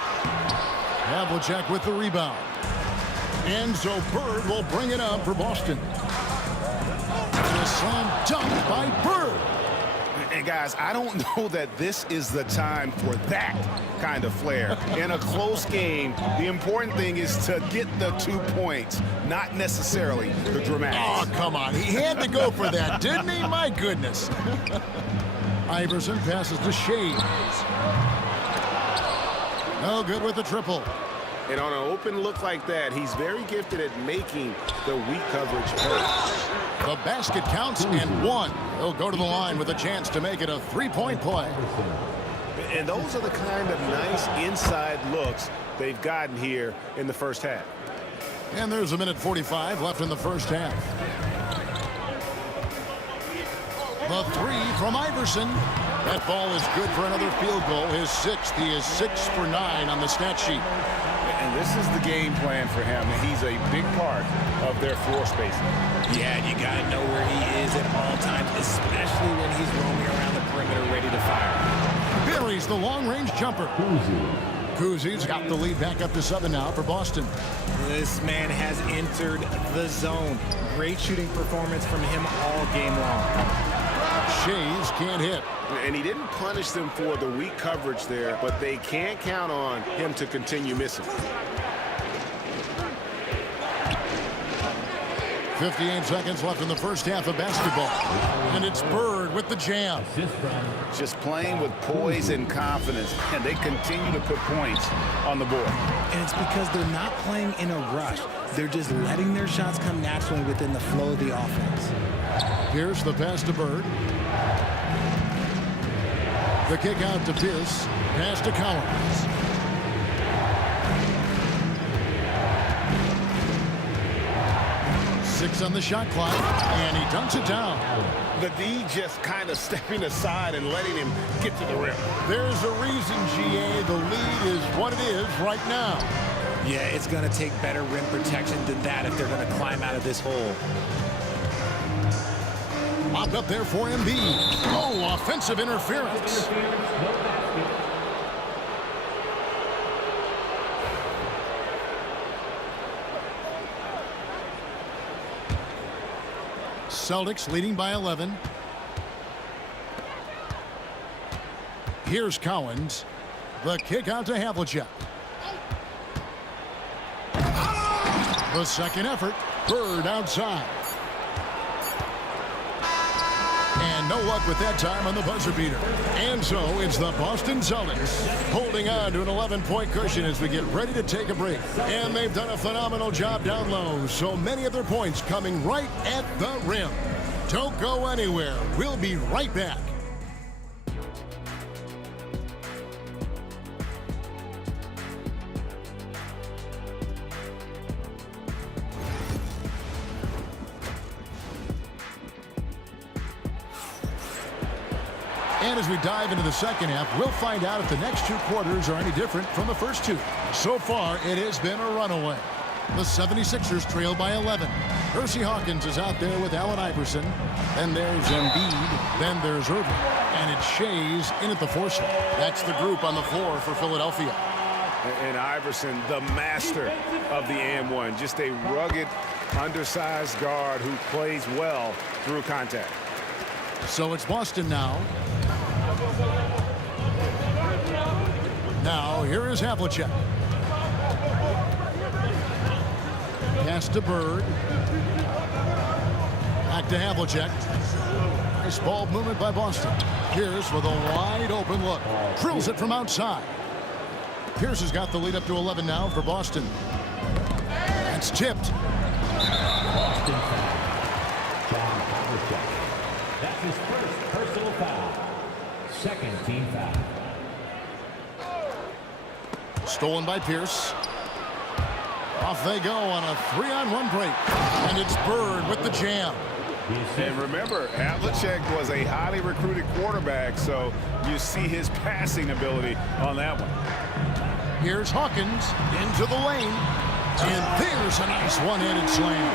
Havlicek with the rebound. And so Bird will bring it up for Boston. And a slam dunk by Bird. And guys, I don't know that this is the time for that kind of flair. In a close game, the important thing is to get the 2 points, not necessarily the dramatics. Oh, come on. He had to go for that, didn't he? My goodness. Iverson passes to Shea. No good with the triple. And on an open look like that, he's very gifted at making the weak coverage pay. The basket counts and 1. He'll go to the line with a chance to make it a 3-point play. And those are the kind of nice inside looks they've gotten here in the first half. And there's a minute 45 left in the first half. The 3 from Iverson. That ball is good for another field goal, his 6th. He is 6 for 9 on the stat sheet. And this is the game plan for him. He's a big part of their floor spacing. Yeah, you got to know where he is at all times, especially when he's roaming around the perimeter ready to fire. Buries the long-range jumper. Kuzi's got the lead back up to 7 now for Boston. This man has entered the zone. Great shooting performance from him all game long. Shays can't hit. And he didn't punish them for the weak coverage there, but they can't count on him to continue missing. 58 seconds left in the first half of basketball. And it's Bird with the jam. Just playing with poise and confidence, and they continue to put points on the board. And it's because they're not playing in a rush. They're just letting their shots come naturally within the flow of the offense. Here's the pass to Bird. The kick out to Pierce. Pass to Collins. Six on the shot clock, and he dunks it down. The D just kind of stepping aside and letting him get to the rim. There's a reason, GA. The lead is what it is right now. Yeah, it's going to take better rim protection than that if they're going to climb out of this hole. Popped up there for Embiid. Oh, offensive interference. Celtics leading by 11. Here's Cowens. The kick out to Havlicek. The second effort. Bird outside. And no luck with that time on the buzzer beater. And so it's the Boston Celtics holding on to an 11-point cushion as we get ready to take a break. And they've done a phenomenal job down low. So many of their points coming right at the rim. Don't go anywhere. We'll be right back. And as we dive into the second half, we'll find out if the next two quarters are any different from the first two. So far, it has been a runaway. The 76ers trail by 11. Percy Hawkins is out there with Allen Iverson. Then there's Embiid. Then there's Irving. And it's Shays in at the 4 slot. That's the group on the floor for Philadelphia. And Iverson, the master of the and-one. Just a rugged, undersized guard who plays well through contact. So it's Boston now. Now, here is Havlicek. Pass to Bird. Back to Havlicek. Nice ball movement by Boston. Pierce with a wide open look. Drills it from outside. Pierce has got the lead up to 11 now for Boston. It's tipped. Boston foul. John Havlicek. That's his first personal foul. Second team foul. Stolen by Pierce. Off they go on a 3-on-1 break. And it's Bird with the jam. And remember, Havlicek was a highly recruited quarterback, so you see his passing ability on that one. Here's Hawkins into the lane. And there's a nice one-handed slam.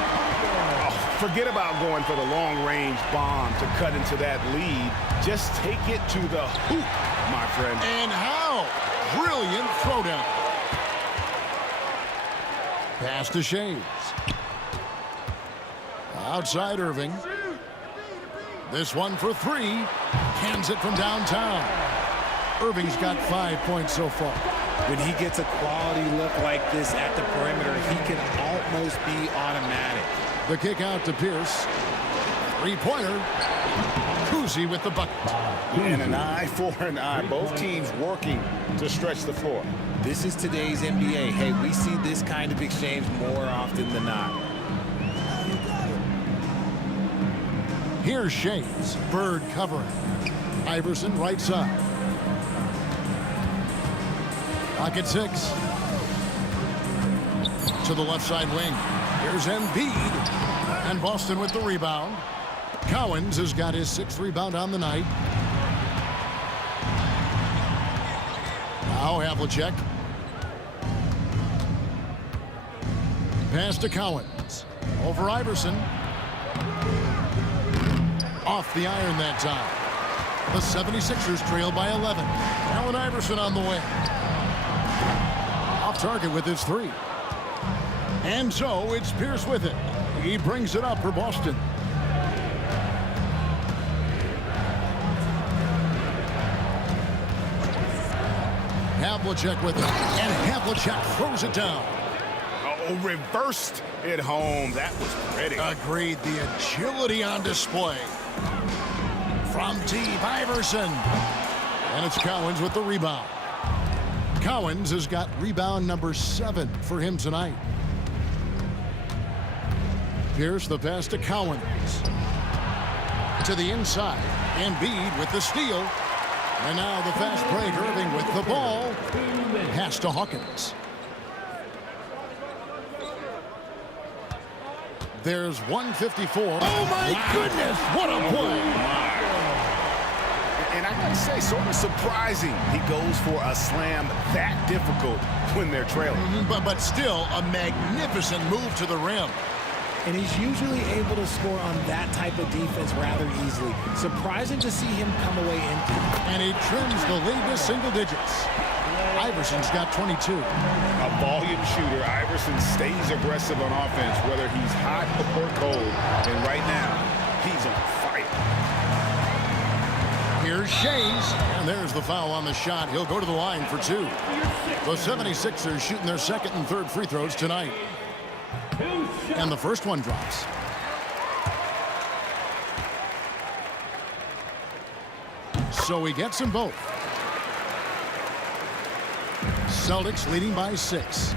Oh, forget about going for the long-range bomb to cut into that lead. Just take it to the hoop, my friend. And how? Brilliant throwdown. Pass to Shays. Outside Irving. This one for 3. Hands it from downtown. Irving's got 5 points so far. When he gets a quality look like this at the perimeter, he can almost be automatic. The kick out to Pierce. 3-pointer. Kuzi with the bucket. And an eye for an eye. Both teams working to stretch the floor. This is today's NBA. Hey, we see this kind of exchange more often than not. Here's Shays. Bird covering. Iverson right side. Pocket 6. To the left side wing. Here's Embiid. And Boston with the rebound. Cowens has got his 6th rebound on the night. Now Havlicek. Pass to Cowens. Over Iverson. Off the iron that time. The 76ers trail by 11. Allen Iverson on the way. Off target with his three. And so it's Pierce with it. He brings it up for Boston. Havlicek with it. And Havlicek throws it down. Oh, reversed it home. That was pretty. Agreed. The agility on display. From deep, Iverson. And it's Cowens with the rebound. Cowens has got rebound number 7 for him tonight. Here's the pass to Cowens. To the inside. Embiid with the steal. And now the fast break. Irving with the ball. Pass to Hawkins. There's 154. Oh, my goodness. What a play. And I gotta say, sort of surprising he goes for a slam that difficult when they're trailing. But still a magnificent move to the rim. And he's usually able to score on that type of defense rather easily. Surprising to see him come away empty. And he trims the lead to single digits. Iverson's got 22. A volume shooter, Iverson stays aggressive on offense, whether he's hot or cold. And right now, he's on fire. Here's Shays, and there's the foul on the shot. He'll go to the line for 2. The 76ers shooting their second and third free throws tonight. And the first one drops. So he gets them both. Celtics leading by 6.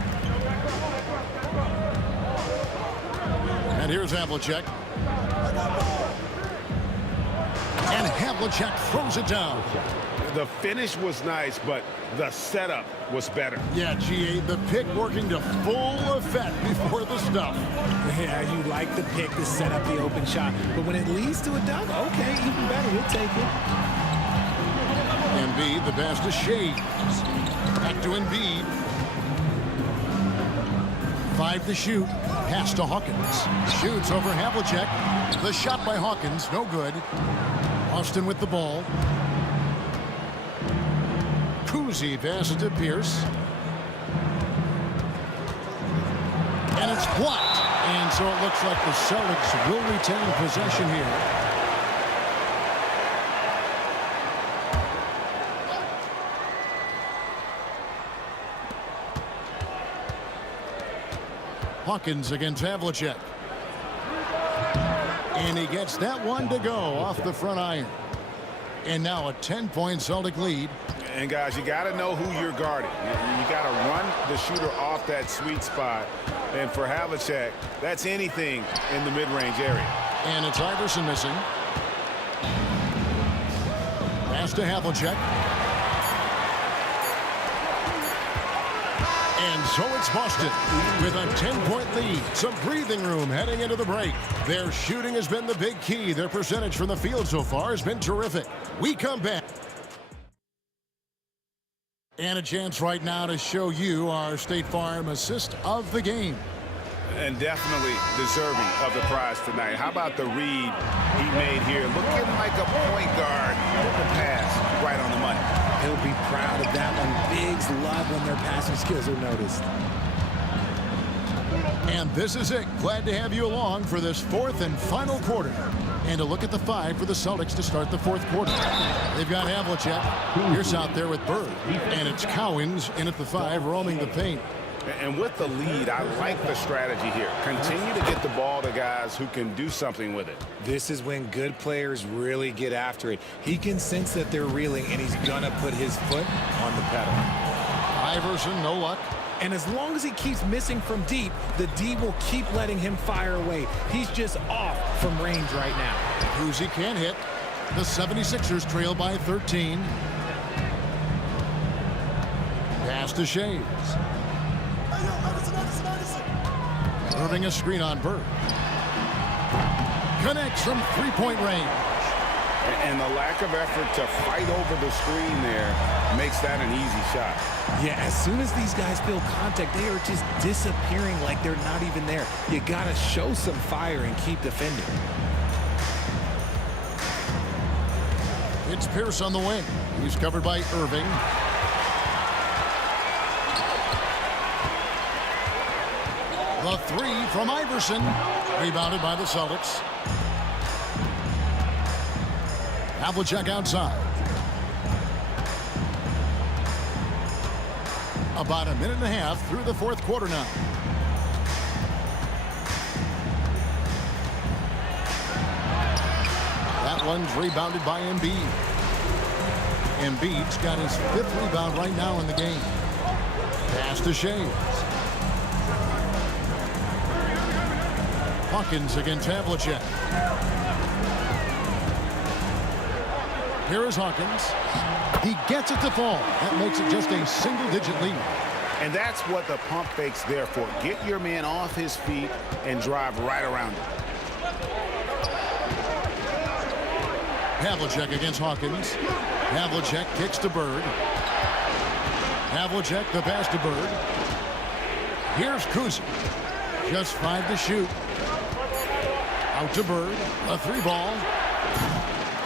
And here's Havlicek. And Havlicek throws it down. The finish was nice, but the setup was better. Yeah, GA, the pick working to full effect before the stuff. Yeah, you like the pick to set up the open shot, but when it leads to a dunk, okay, even better, we'll take it. Embiid, the pass to Shea. Back to Embiid. 5 to shoot. Pass to Hawkins. Shoots over Havlicek. The shot by Hawkins, no good. Austin with the ball. Kuzi passes to Pierce. And it's blocked. And so it looks like the Celtics will retain possession here. Hawkins against Havlicek. And he gets that one to go off the front iron. And now a 10-point Celtic lead. And guys, you got to know who you're guarding. You got to run the shooter off that sweet spot. And for Havlicek, that's anything in the mid-range area. And it's Iverson missing. Pass to Havlicek. And so it's Boston with a 10-point lead. Some breathing room heading into the break. Their shooting has been the big key. Their percentage from the field so far has been terrific. We come back. And a chance right now to show you our State Farm assist of the game. And definitely deserving of the prize tonight. How about the read he made here? Looking like a point guard. The pass right on the money. He'll be proud of that one. Bigs love when their passing skills are noticed. And this is it. Glad to have you along for this fourth and final quarter. And a look at the 5 for the Celtics to start the fourth quarter. They've got Havlicek. Pierce out there with Bird. And it's Cowens in at the 5, roaming the paint. And with the lead, I like the strategy here. Continue to get the ball to guys who can do something with it. This is when good players really get after it. He can sense that they're reeling, and he's going to put his foot on the pedal. Iverson, no luck. And as long as he keeps missing from deep, the D will keep letting him fire away. He's just off from range right now. Kuzi can't hit. The 76ers trail by 13. Pass to Shays. Irving a screen on Bird. Connects from three-point range. And the lack of effort to fight over the screen there makes that an easy shot. Yeah, as soon as these guys feel contact, they are just disappearing like they're not even there. You got to show some fire and keep defending. It's Pierce on the wing. He's covered by Irving. The three from Iverson. Rebounded by the Celtics. Havlicek outside. About a minute and a half through the fourth quarter now. That one's rebounded by Embiid. Embiid's got his 5th rebound right now in the game. Pass to Shea. Hawkins against Havlicek. Here is Hawkins. He gets it to fall. That makes it just a single-digit lead. And that's what the pump fake's there for. Get your man off his feet and drive right around him. Havlicek against Hawkins. Havlicek kicks to Bird. Havlicek the pass to Bird. Here's Kuzi. Just 5 to shoot. Out to Bird. A 3-ball.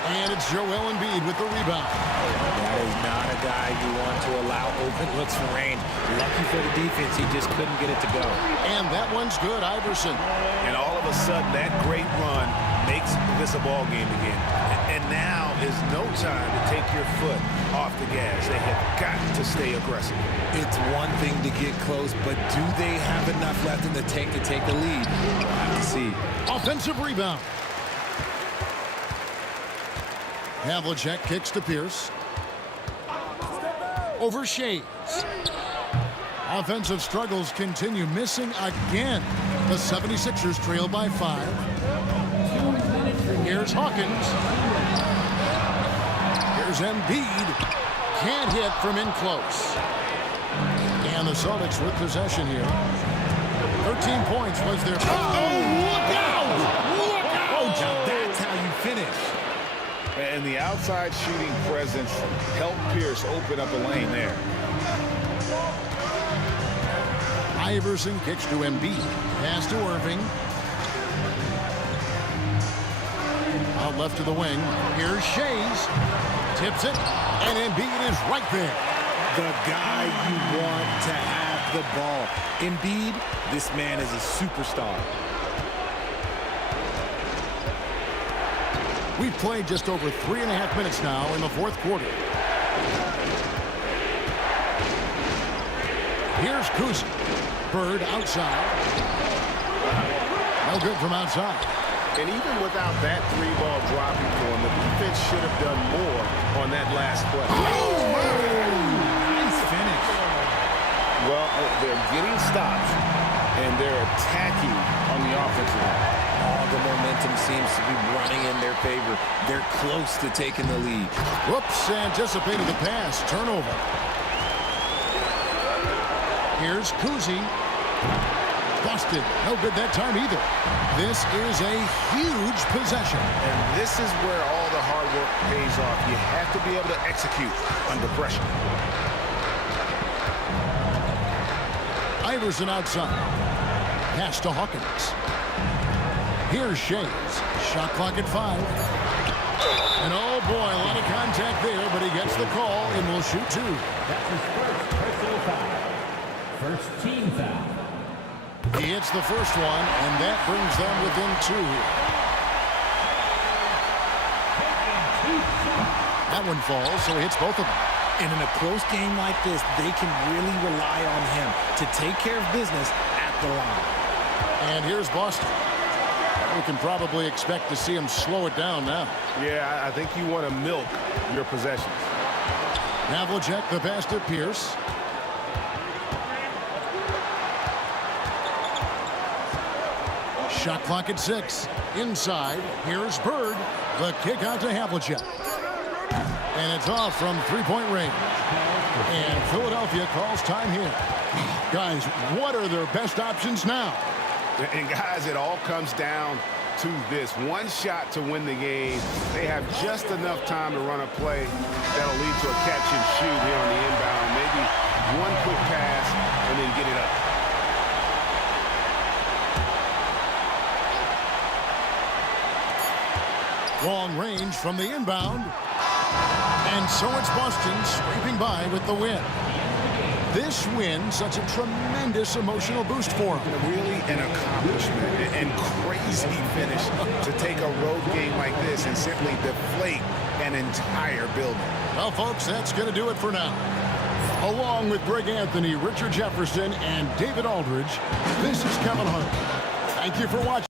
And it's Joel Embiid with the rebound. That is not a guy you want to allow open looks for rain. Lucky for the defense, he just couldn't get it to go. And that one's good, Iverson. And all of a sudden, that great run makes this a ball game again. And now is no time to take your foot off the gas. They have got to stay aggressive. It's one thing to get close, but do they have enough left in the tank to take the lead? We'll have to see. Offensive rebound. Havlicek kicks to Pierce. Over Shea. Offensive struggles continue, missing again. The 76ers trail by 5. Here's Hawkins. Here's Embiid. Can't hit from in close. And the Celtics with possession here. 13 points was their... Oh, look out! Look out! Now that's how you finish. And the outside shooting presence helped Pierce open up a lane there. Iverson kicks to Embiid. Pass to Irving. Out left to the wing. Here's Shays. Tips it. And Embiid is right there. The guy you want to have the ball. Embiid, this man is a superstar. We've played just over 3.5 minutes now in the fourth quarter. Here's Kuzi. Bird outside. No good from outside. And even without that 3-ball dropping for him, the defense should have done more on that last play. Nice finish. Well, they're getting stops, and they're attacking on the offensive end. All the momentum seems to be running in their favor. They're close to taking the lead. Whoops, anticipated the pass. Turnover. Here's Kuzi. Busted. No good that time either. This is a huge possession. And this is where all the hard work pays off. You have to be able to execute under pressure. Iverson outside. Pass to Hawkins. Here's Shays. Shot clock at 5. And oh boy, a lot of contact there, but he gets the call and will shoot 2. That's his first personal foul. First team foul. He hits the first one, and that brings them within 2. That one falls, so he hits both of them. And in a close game like this, they can really rely on him to take care of business at the line. And here's Boston. We can probably expect to see him slow it down now. Yeah, I think you want to milk your possessions. Havlicek the pass to Pierce. Shot clock at 6. Inside, here's Bird. The kick out to Havlicek. And it's off from 3-point range. And Philadelphia calls time here. Guys, what are their best options now? And guys, it all comes down to this. One shot to win the game. They have just enough time to run a play that'll lead to a catch and shoot here on the inbound. Maybe one quick pass and then get it up. Long range from the inbound. And so it's Boston scraping by with the win. This win, such a tremendous emotional boost for them. Really an accomplishment and crazy finish to take a road game like this and simply deflate an entire building. Well, folks, that's going to do it for now. Along with Greg Anthony, Richard Jefferson, and David Aldridge, this is Kevin Harlan. Thank you for watching.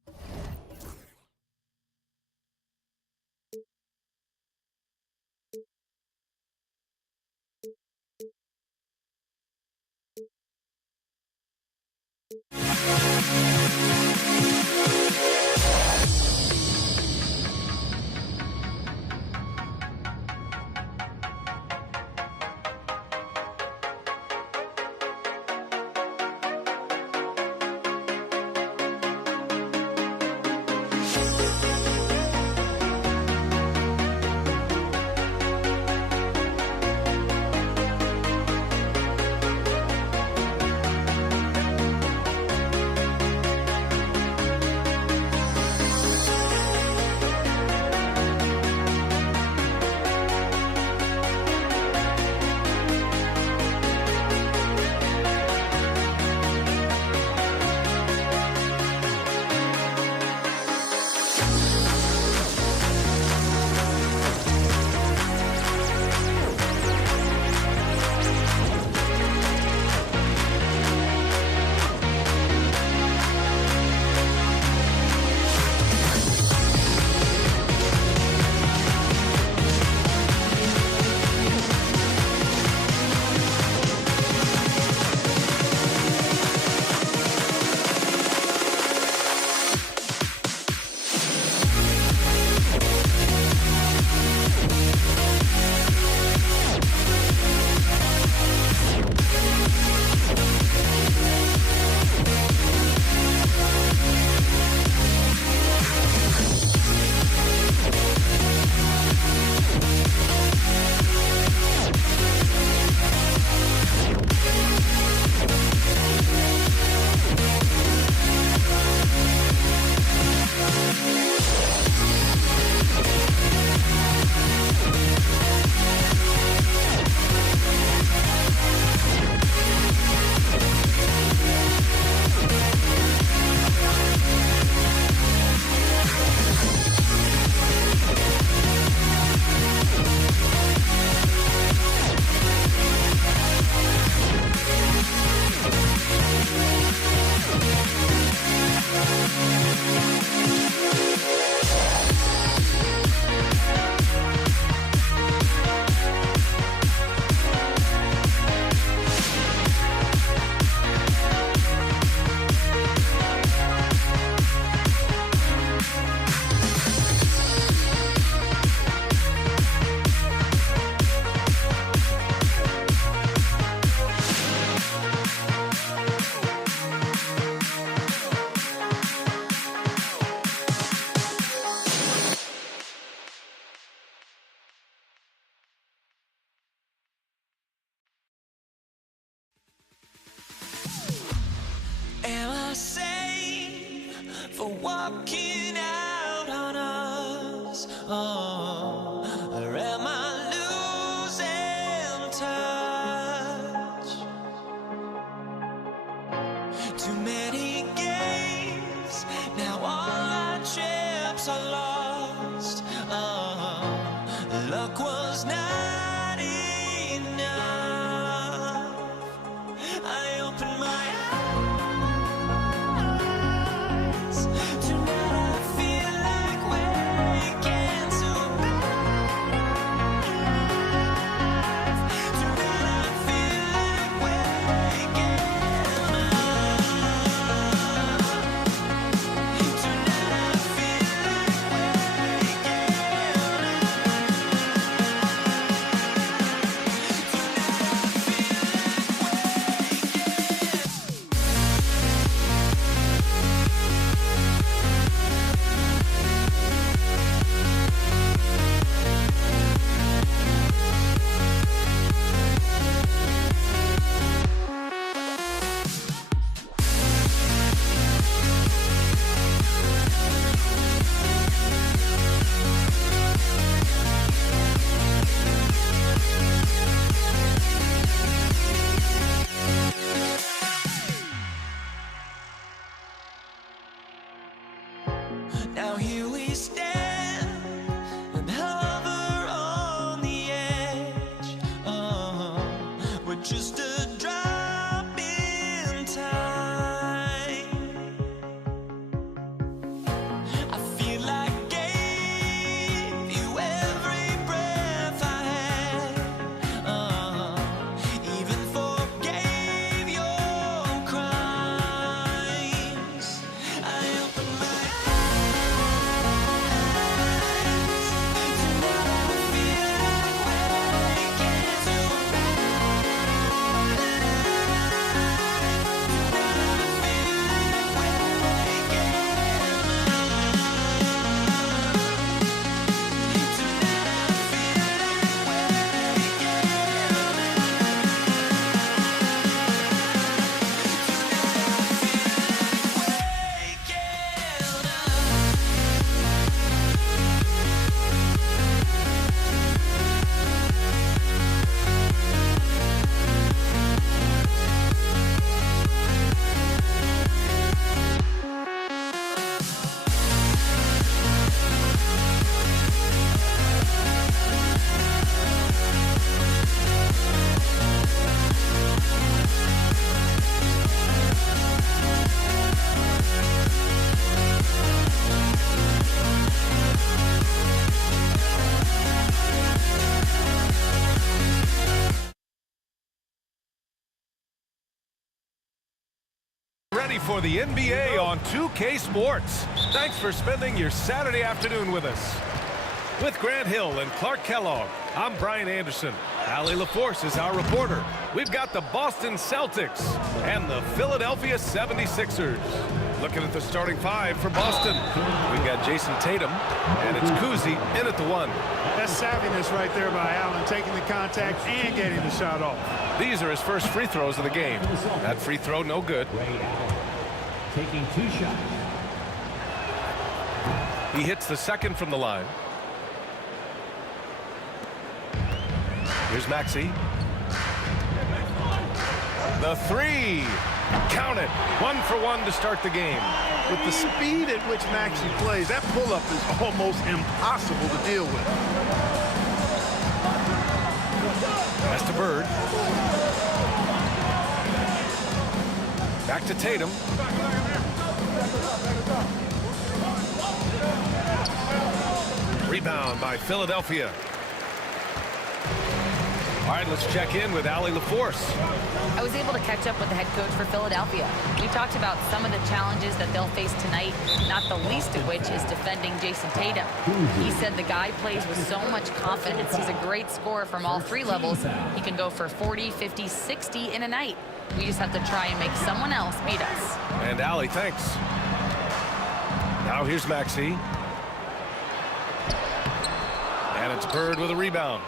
for walking out on us? Oh, or am I losing touch? Too many games, now all our chips are lost. Oh, luck was not enough. I opened my ready for the NBA on 2K Sports. Thanks for spending your Saturday afternoon with us. With Grant Hill and Clark Kellogg, I'm Brian Anderson. Allie LaForce is our reporter. We've got the Boston Celtics and the Philadelphia 76ers. Looking at the starting five for Boston. We've got Jason Tatum, and it's Kuzi in at the one. That's savviness right there by Allen, taking the contact and getting the shot off. These are his first free throws of the game. That free throw, no good. Taking 2 shots. He hits the second from the line. Here's Maxey. The three. Count it. 1 for 1 to start the game. With the speed at which Maxey plays, that pull-up is almost impossible to deal with. Pass to Bird. Back to Tatum. Rebound by Philadelphia. All right, let's check in with Allie LaForce. I was able to catch up with the head coach for Philadelphia. We talked about some of the challenges that they'll face tonight, not the least of which is defending Jason Tatum. He said the guy plays with so much confidence. He's a great scorer from all 3 levels. He can go for 40, 50, 60 in a night. We just have to try and make someone else beat us. And Allie, thanks. Now here's Maxey. And it's Bird with a rebound.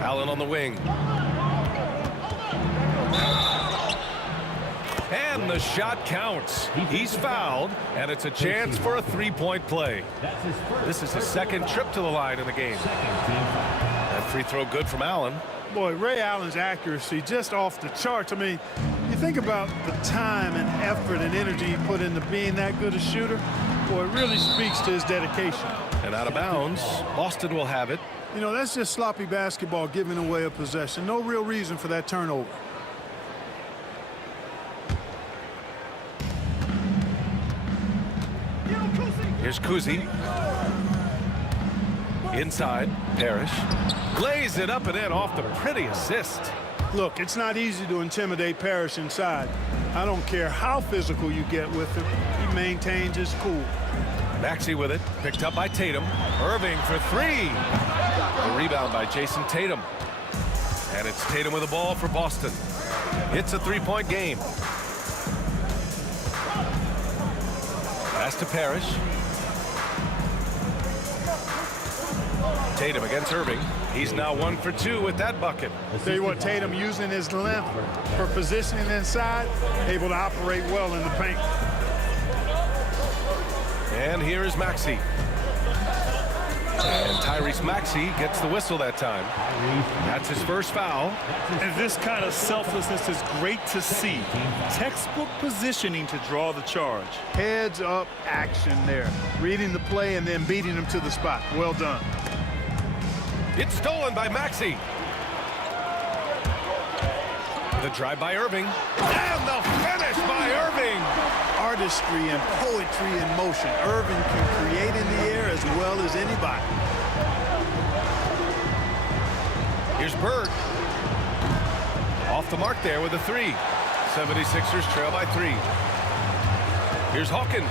Allen on the wing. And the shot counts. He's fouled, and it's a chance for a 3-point play. This is his second trip to the line in the game. That free throw good from Allen. Boy, Ray Allen's accuracy just off the charts. I mean, you think about the time and effort and energy he put into being that good a shooter. Boy, it really speaks to his dedication. And out of bounds, Boston will have it. You know, that's just sloppy basketball, giving away a possession. No real reason for that turnover. Here's Kuzi. Inside, Parrish. Lays it up and in off the pretty assist. Look, it's not easy to intimidate Parrish inside. I don't care how physical you get with him. He maintains his cool. Maxey with it, picked up by Tatum. Irving for 3. The rebound by Jason Tatum. And it's Tatum with the ball for Boston. It's a 3-point game. Pass to Parrish. Tatum against Irving. He's now 1 for 2 with that bucket. I'll tell you what, Tatum using his length for positioning inside, able to operate well in the paint. And here is Maxey. And Tyrese Maxey gets the whistle that time. That's his first foul. And this kind of selflessness is great to see. Textbook positioning to draw the charge. Heads up action there. Reading the play and then beating him to the spot. Well done. It's stolen by Maxey. The drive by Irving. And the finish by Irving. Artistry and poetry in motion. Irving can create in the air as well as anybody. Here's Bird. Off the mark there with a 3. 76ers trail by 3. Here's Hawkins.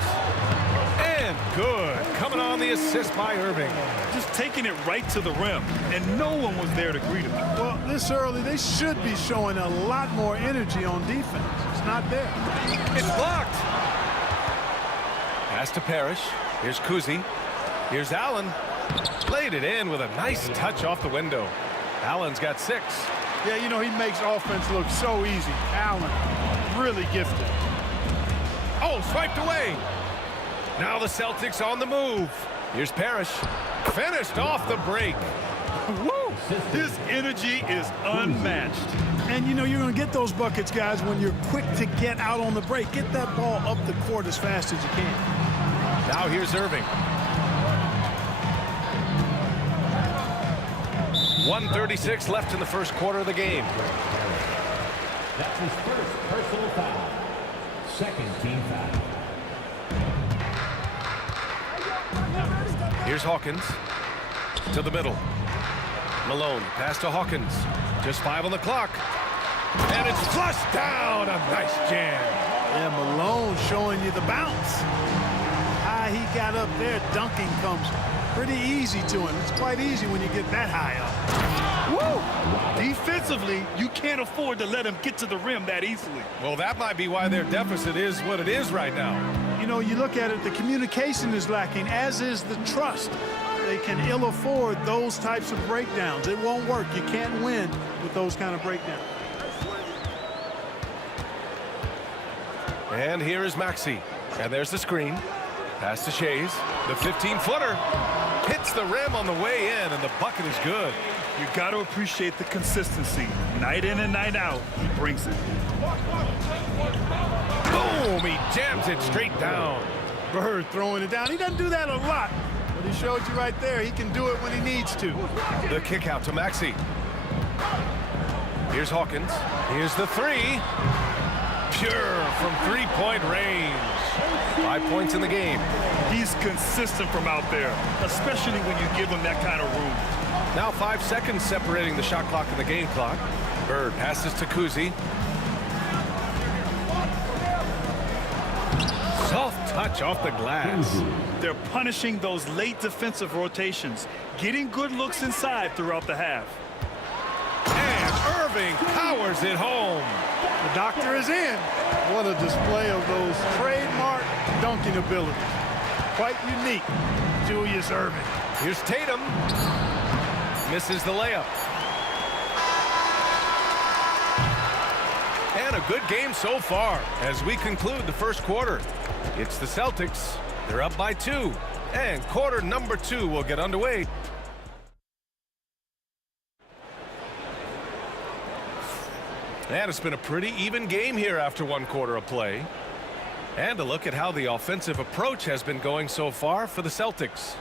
And good. Coming on the assist by Irving. Just taking it right to the rim, and no one was there to greet him. Well, this early, they should be showing a lot more energy on defense. It's not there. It's blocked. Pass to Parrish. Here's Kuzi. Here's Allen. Laid it in with a nice touch off the window. Allen's got 6. Yeah, you know, he makes offense look so easy. Allen, really gifted. Oh, swiped away. Now the Celtics on the move. Here's Parrish. Finished off the break. Woo! His energy is unmatched. And, you know, you're going to get those buckets, guys, when you're quick to get out on the break. Get that ball up the court as fast as you can. Now here's Irving. 1:36 left in the first quarter of the game. That's his first personal foul. Second team foul. Here's Hawkins to the middle. Malone, pass to Hawkins. Just 5 on the clock. And it's flushed down. A nice jam. Yeah, Malone showing you the bounce. High he got up there, dunking comes pretty easy to him. It's quite easy when you get that high up. Woo! Defensively, you can't afford to let him get to the rim that easily. Well, that might be why their deficit is what it is right now. You know, you look at it, the communication is lacking, as is the trust. They can ill afford those types of breakdowns. It won't work. You can't win with those kind of breakdowns. And here is Maxey. And there's the screen. Pass to Shays. The 15-footer hits the rim on the way in, and the bucket is good. You got to appreciate the consistency. Night in and night out, he brings it. Boom! He jams it straight down. Bird throwing it down. He doesn't do that a lot, but he showed you right there. He can do it when he needs to. The kick out to Maxey. Here's Hawkins. Here's the three. Pure from three-point range. 5 points in the game. He's consistent from out there, especially when you give him that kind of room. Now 5 seconds separating the shot clock and the game clock. Bird passes to Kuzi. Soft touch off the glass. They're punishing those late defensive rotations, getting good looks inside throughout the half. And Irving powers it home. The doctor is in. What a display of those trademark dunking abilities. Quite unique, Julius Irving. Here's Tatum. Misses the layup. And a good game so far as we conclude the first quarter. It's the Celtics. They're up by 2. And quarter number 2 will get underway. And it's been a pretty even game here after 1 quarter of play. And a look at how the offensive approach has been going so far for the Celtics.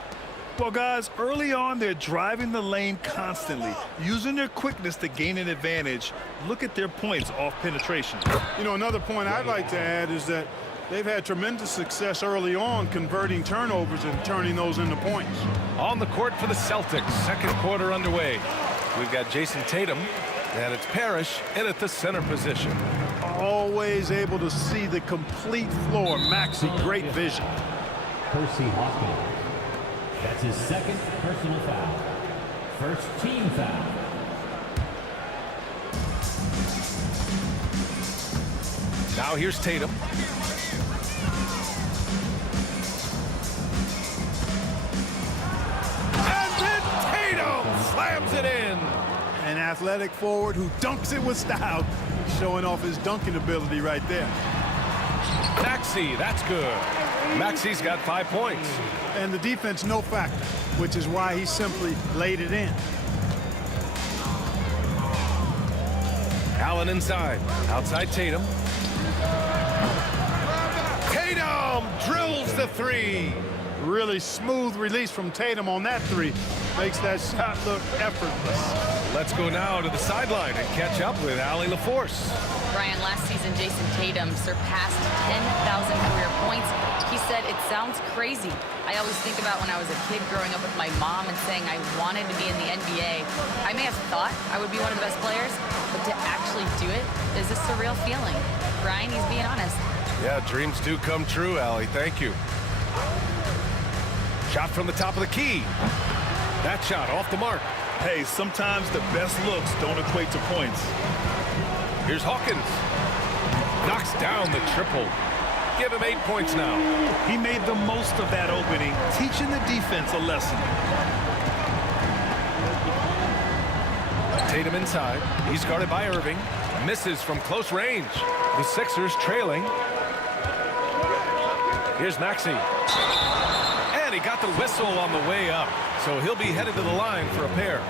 Well, guys, early on, they're driving the lane constantly, using their quickness to gain an advantage. Look at their points off penetration. You know, another point I'd like to add is that they've had tremendous success early on converting turnovers and turning those into points. On the court for the Celtics, second quarter underway. We've got Jason Tatum, and it's Parrish in at the center position. Always able to see the complete floor. Maxey, great vision. Percy Hawkins. That's his second personal foul. First team foul. Now here's Tatum. And then Tatum slams it in. An athletic forward who dunks it with style. Showing off his dunking ability right there. Maxey, that's good. Maxey's got 5 points. And the defense no factor, which is why he simply laid it in. Allen inside. Outside Tatum. Tatum drills the three. Really smooth release from Tatum on that three. Makes that shot look effortless. Let's go now to the sideline and catch up with Allie LaForce. Brian, last season, Jason Tatum surpassed 10,000 career points. He said, it sounds crazy. I always think about when I was a kid growing up with my mom and saying I wanted to be in the NBA. I may have thought I would be one of the best players, but to actually do it is a surreal feeling. Brian, he's being honest. Yeah, dreams do come true, Allie. Thank you. Shot from the top of the key. That shot off the mark. Hey, sometimes the best looks don't equate to points. Here's Hawkins. Knocks down the triple. Give him 8 points now. He made the most of that opening, teaching the defense a lesson. Tatum inside. He's guarded by Irving. Misses from close range. The Sixers trailing. Here's Maxey. And he got the whistle on the way up. So he'll be headed to the line for a pair.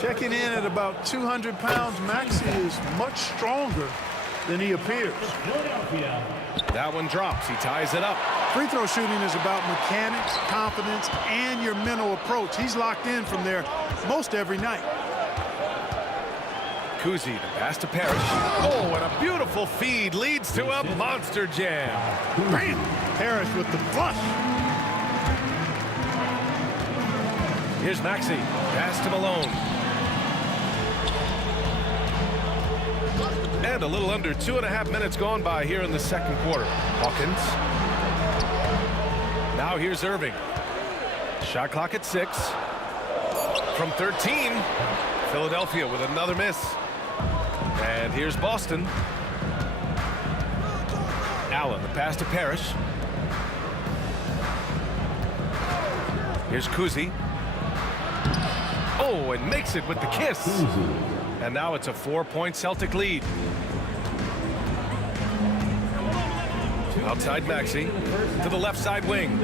Checking in at about 200 pounds, Maxey is much stronger than he appears. That one drops. He ties it up. Free throw shooting is about mechanics, confidence, and your mental approach. He's locked in from there most every night. Kuzi to pass to Parrish. Oh, and a beautiful feed leads to a monster jam. Bam! Parrish with the flush. Here's Maxey. Pass to Malone. And a little under 2.5 minutes gone by here in the second quarter. Hawkins. Now here's Irving. Shot clock at 6. From 13. Philadelphia with another miss. And here's Boston. Allen, the pass to Parrish. Here's Kuzi. Oh, and makes it with the kiss. And now it's a 4-point Celtic lead. Outside Maxey to the left side wing.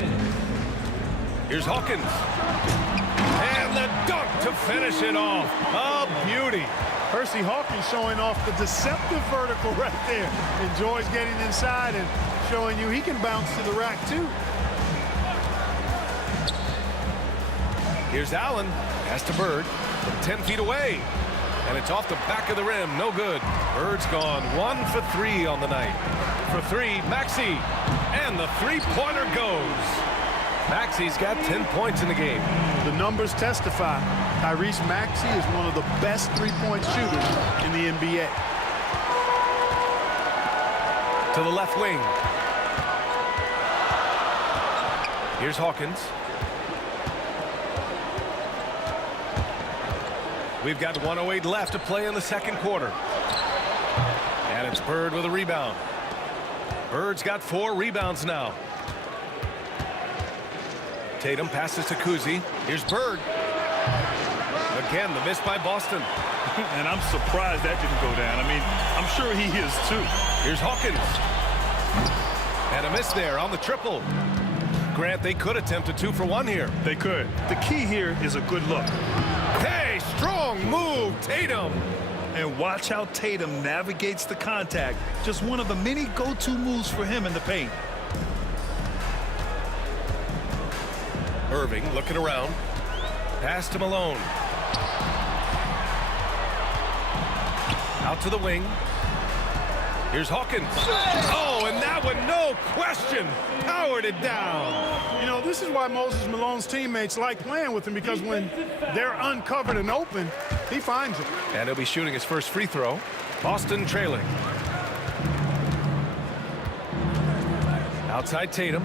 Here's Hawkins. And the dunk to finish it off. A beauty. Percy Hawkins showing off the deceptive vertical right there. Enjoys getting inside and showing you he can bounce to the rack too. Here's Allen. Pass to Bird from 10 feet away. And it's off the back of the rim. No good. Bird's gone 1 for 3 on the night. For 3, Maxey. And the three-pointer goes. Maxey's got 10 points in the game. The numbers testify. Tyrese Maxey is one of the best three-point shooters in the NBA. To the left wing. Here's Hawkins. We've got 1:08 left to play in the second quarter. And it's Bird with a rebound. Bird's got 4 rebounds now. Tatum passes to Kuzi. Here's Bird. Again, the miss by Boston. And I'm surprised that didn't go down. I mean, I'm sure he is too. Here's Hawkins. And a miss there on the triple. Grant, they could attempt a 2 for 1 here. They could. The key here is a good look. Hey, strong move, Tatum. And watch how Tatum navigates the contact. Just one of the many go-to moves for him in the paint. Irving looking around. Pass to Malone. Out to the wing. Here's Hawkins. Oh, and that one, no question, powered it down. You know, this is why Moses Malone's teammates like playing with him, because when they're uncovered and open, he finds it. And he'll be shooting his first free throw. Boston trailing. Outside Tatum.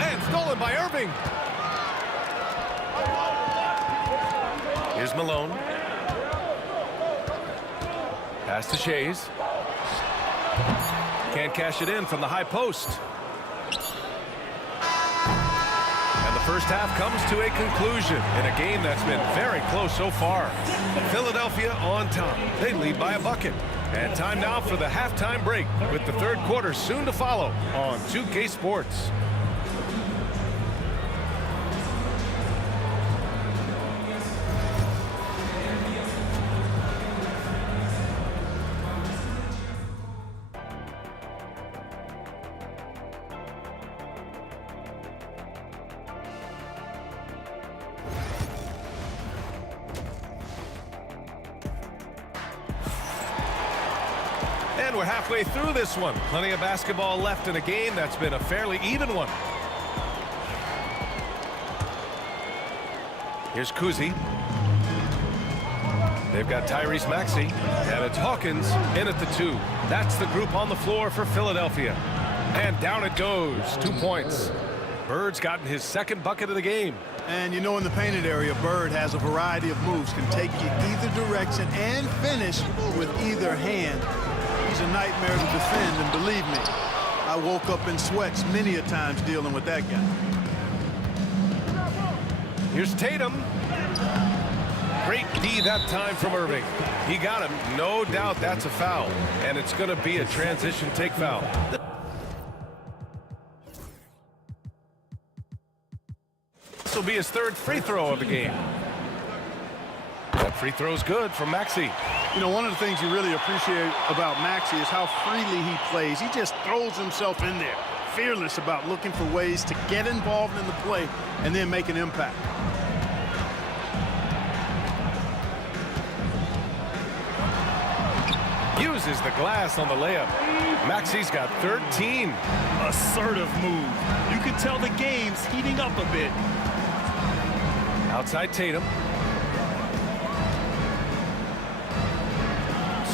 And stolen by Irving. Here's Malone. Pass to Shays. Can't cash it in from the high post. And the first half comes to a conclusion in a game that's been very close so far. Philadelphia on top. They lead by a bucket. And time now for the halftime break, with the third quarter soon to follow on 2K Sports. And we're halfway through this one. Plenty of basketball left in a game that's been a fairly even one. Here's Kuzi. They've got Tyrese Maxey, and it's Hawkins in at the 2. That's the group on the floor for Philadelphia. And down it goes. 2 points. Bird's gotten his second bucket of the game. And you know, in the painted area, Bird has a variety of moves, can take you either direction and finish with either hand. He's a nightmare to defend, and believe me, I woke up in sweats many a times dealing with that guy. Here's Tatum. Great D that time from Irving. He got him. No doubt that's a foul. And it's going to be a transition take foul. This will be his third free throw of the game. That free throw's good from Maxey. You know, one of the things you really appreciate about Maxey is how freely he plays. He just throws himself in there, fearless about looking for ways to get involved in the play and then make an impact. Uses the glass on the layup. Maxey's got 13. Assertive move. You can tell the game's heating up a bit. Outside Tatum.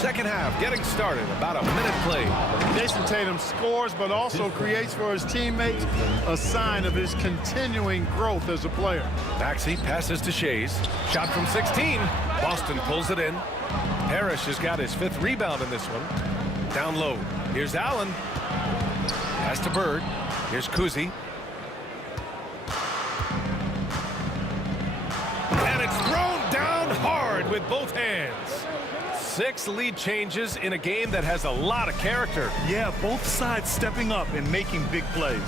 Second half getting started. About a minute played. Jason Tatum scores, but also creates for his teammates a sign of his continuing growth as a player. Maxey passes to Shays. Shot from 16. Boston pulls it in. Parrish has got his 5th rebound in this one. Down low. Here's Allen. Pass to Bird. Here's Kuzi. And it's thrown down hard with both hands. 6 lead changes in a game that has a lot of character. Yeah, both sides stepping up and making big plays.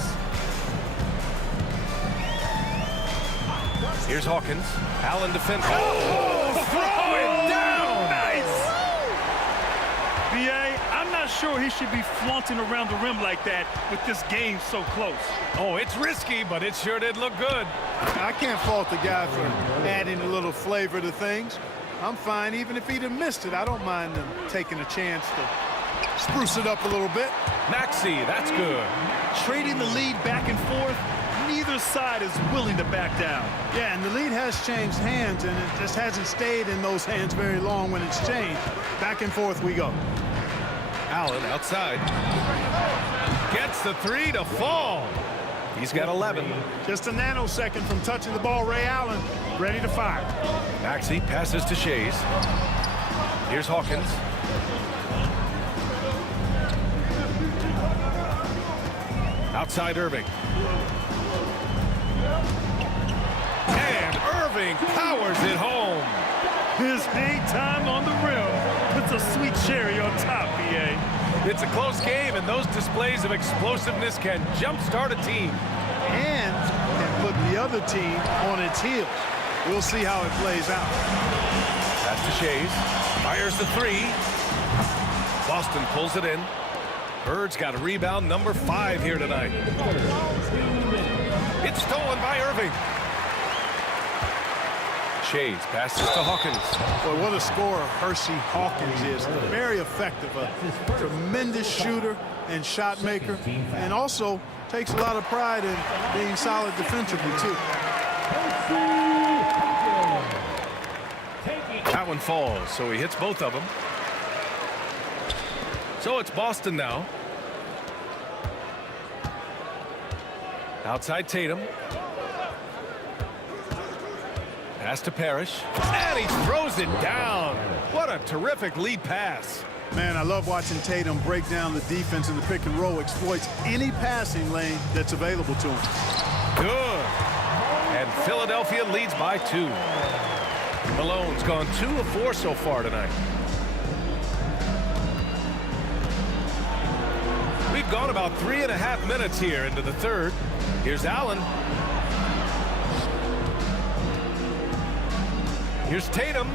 Here's Hawkins. Allen defends. Oh, throw it down! Nice! B.A., I'm not sure he should be flaunting around the rim like that with this game so close. Oh, it's risky, but it sure did look good. I can't fault the guy for adding a little flavor to things. I'm fine even if he'd have missed it. I don't mind them taking a chance to spruce it up a little bit. Maxey, that's good. Trading the lead back and forth, neither side is willing to back down. Yeah, and the lead has changed hands, and it just hasn't stayed in those hands very long when it's changed. Back and forth we go. Allen outside. Gets the 3 to fall. He's got 11. Just a nanosecond from touching the ball. Ray Allen ready to fire. Maxey passes to Shays. Here's Hawkins. Outside Irving. And Irving powers it home. His hang time on the rim puts a sweet cherry on top, B.A. It's a close game, and those displays of explosiveness can jumpstart a team. And can put the other team on its heels. We'll see how it plays out. That's to Shays. Fires the 3. Boston pulls it in. Bird's got a rebound, number 5 here tonight. It's stolen by Irving. Shays passes to Hawkins. Boy, what a scorer Hershey Hawkins is. Very effective, a tremendous shooter and shot maker, and also takes a lot of pride in being solid defensively, too. That one falls, so he hits both of them. So it's Boston now. Outside Tatum. Pass to Parrish. And he throws it down. What a terrific lead pass. Man, I love watching Tatum break down the defense in the pick and roll, exploits any passing lane that's available to him. Good. And Philadelphia leads by 2. Malone's gone 2 of 4 so far tonight. We've gone about 3.5 minutes here into the third. Here's Allen. Here's Tatum.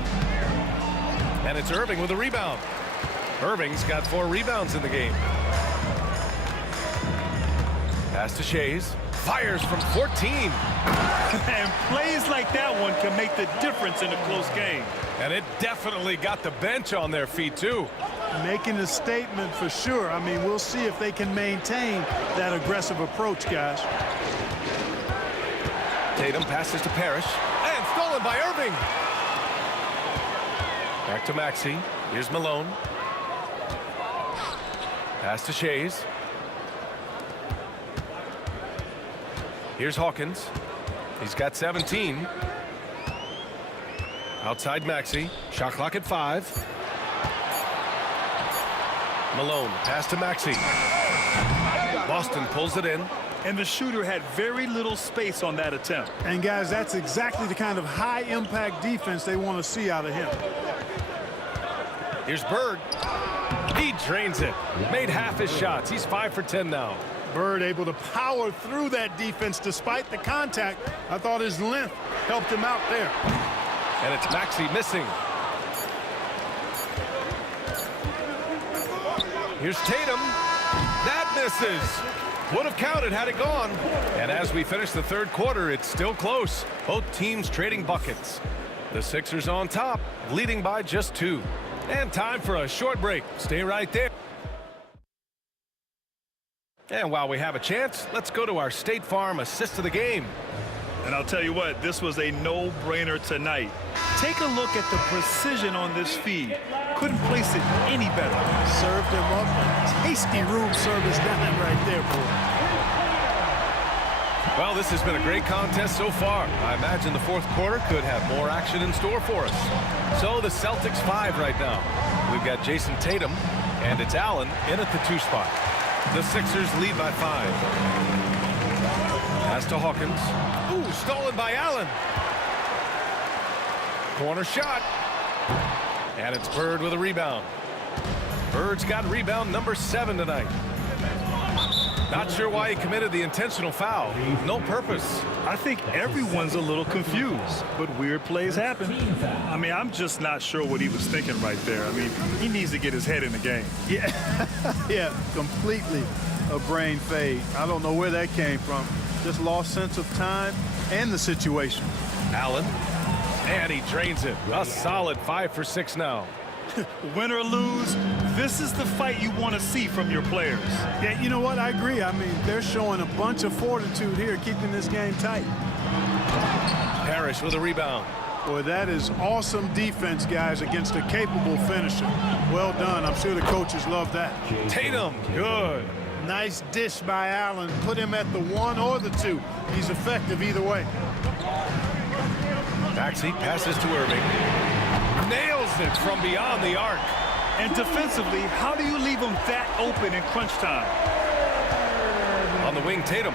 And it's Irving with a rebound. Irving's got 4 rebounds in the game. Pass to Shays. Fires from 14. And plays like that one can make the difference in a close game. And it definitely got the bench on their feet, too. Making a statement for sure. I mean, we'll see if they can maintain that aggressive approach, guys. Tatum passes to Parrish. And stolen by Irving. Back to Maxey. Here's Malone. Pass to Shays. Here's Hawkins. He's got 17. Outside Maxey. Shot clock at 5. Malone. Pass to Maxey. Boston pulls it in. And the shooter had very little space on that attempt. And guys, that's exactly the kind of high impact defense they want to see out of him. Here's Bird. He drains it. Made half his shots. He's 5 for 10 now. Bird able to power through that defense despite the contact. I thought his length helped him out there. And it's Maxey missing. Here's Tatum. That misses. Would have counted had it gone. And as we finish the third quarter, it's still close. Both teams trading buckets. The Sixers on top, leading by just 2. And time for a short break. Stay right there. And while we have a chance, let's go to our State Farm assist of the game. And I'll tell you what, this was a no-brainer tonight. Take a look at the precision on this feed. couldn't place it any better. Served him up a tasty room service dime right there, boy. Well, this has been a great contest so far. I imagine the fourth quarter could have more action in store for us. So the Celtics 5 right now. We've got Jason Tatum, and it's Allen in at the 2 spot. The Sixers lead by 5. Pass to Hawkins. Ooh, stolen by Allen. Corner shot. And it's Bird with a rebound. Bird's got rebound number 7 tonight. Not sure why he committed the intentional foul. No purpose. I think everyone's a little confused, but weird plays happen. I mean, I'm just not sure what he was thinking right there. I mean, he needs to get his head in the game. Yeah, yeah, completely a brain fade. I don't know where that came from. Just lost sense of time and the situation. Allen, and he drains it. A solid 5 for 6 now. Win or lose, this is the fight you want to see from your players. Yeah, you know what? I agree. I mean, they're showing a bunch of fortitude here, keeping this game tight. Parrish with a rebound. Boy, that is awesome defense, guys, against a capable finisher. Well done. I'm sure the coaches love that. Tatum, good. Nice dish by Allen. Put him at the 1 or the 2. He's effective either way. Maxey passes to Irving. Nails it from beyond the arc. And defensively, how do you leave them that open in crunch time? On the wing, Tatum.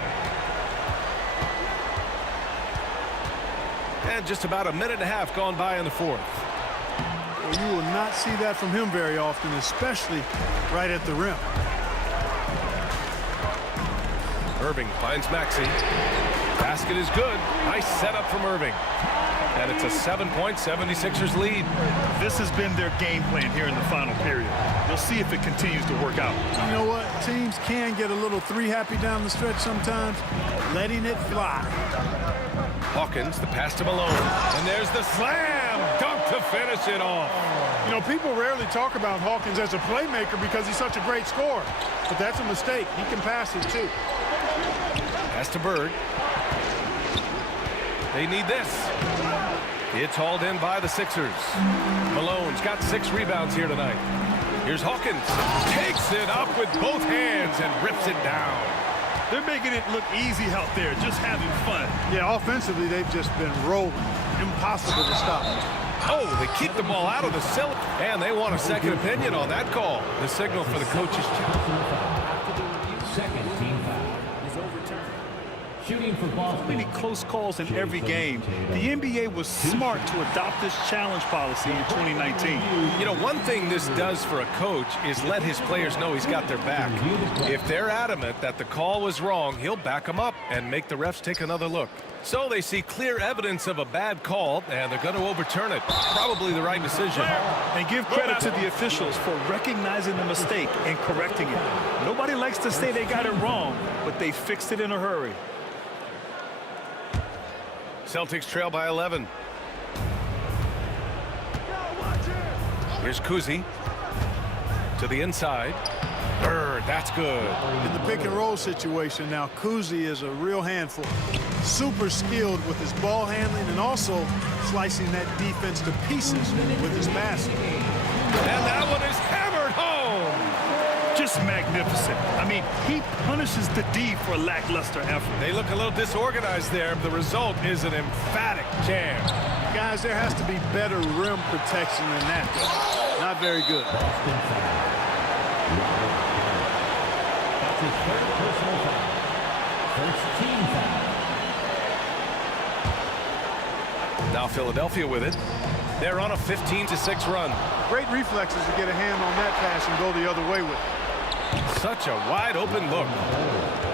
And just about a minute and a half gone by in the fourth. Well, you will not see that from him very often, especially right at the rim. Irving finds Maxey. Basket is good. Nice setup from Irving. And it's a 7-point 76ers lead. This has been their game plan here in the final period. We'll see if it continues to work out. You know what? Teams can get a little 3-happy down the stretch sometimes. Letting it fly. Hawkins, the pass to Malone. And there's the slam dunk to finish it off. You know, people rarely talk about Hawkins as a playmaker because he's such a great scorer. But that's a mistake. He can pass it, too. Pass to Bird. They need this. It's hauled in by the Sixers. Malone's got 6 rebounds here tonight. Here's Hawkins. Takes it up with both hands and rips it down. They're making it look easy out there, just having fun. Yeah, offensively, they've just been rolling. Impossible to stop. Oh, they keep the ball out of the cylinder. And they want a second opinion on that call. The signal for the coaches. Second team foul is overturned. Shooting for Boston. Many close calls in every game. The NBA was smart to adopt this challenge policy in 2019. You know, one thing this does for a coach is let his players know he's got their back. If they're adamant that the call was wrong, he'll back them up and make the refs take another look. So they see clear evidence of a bad call, and they're going to overturn it. Probably the right decision. And give credit to the officials for recognizing the mistake and correcting it. Nobody likes to say they got it wrong, but they fixed it in a hurry. Celtics trail by 11. Here's Kuzi to the inside. Bird, that's good. In the pick and roll situation now, Kuzi is a real handful. Super skilled with his ball handling and also slicing that defense to pieces with his passing. And that one is hammered home. Just magnificent. I mean, he punishes the D for lackluster effort. They look a little disorganized there. The result is an emphatic jam. Guys, there has to be better rim protection than that. Not very good. That's his third personal foul. First team foul. Now Philadelphia with it. They're on a 15-6 run. Great reflexes to get a hand on that pass and go the other way with it. Such a wide open look.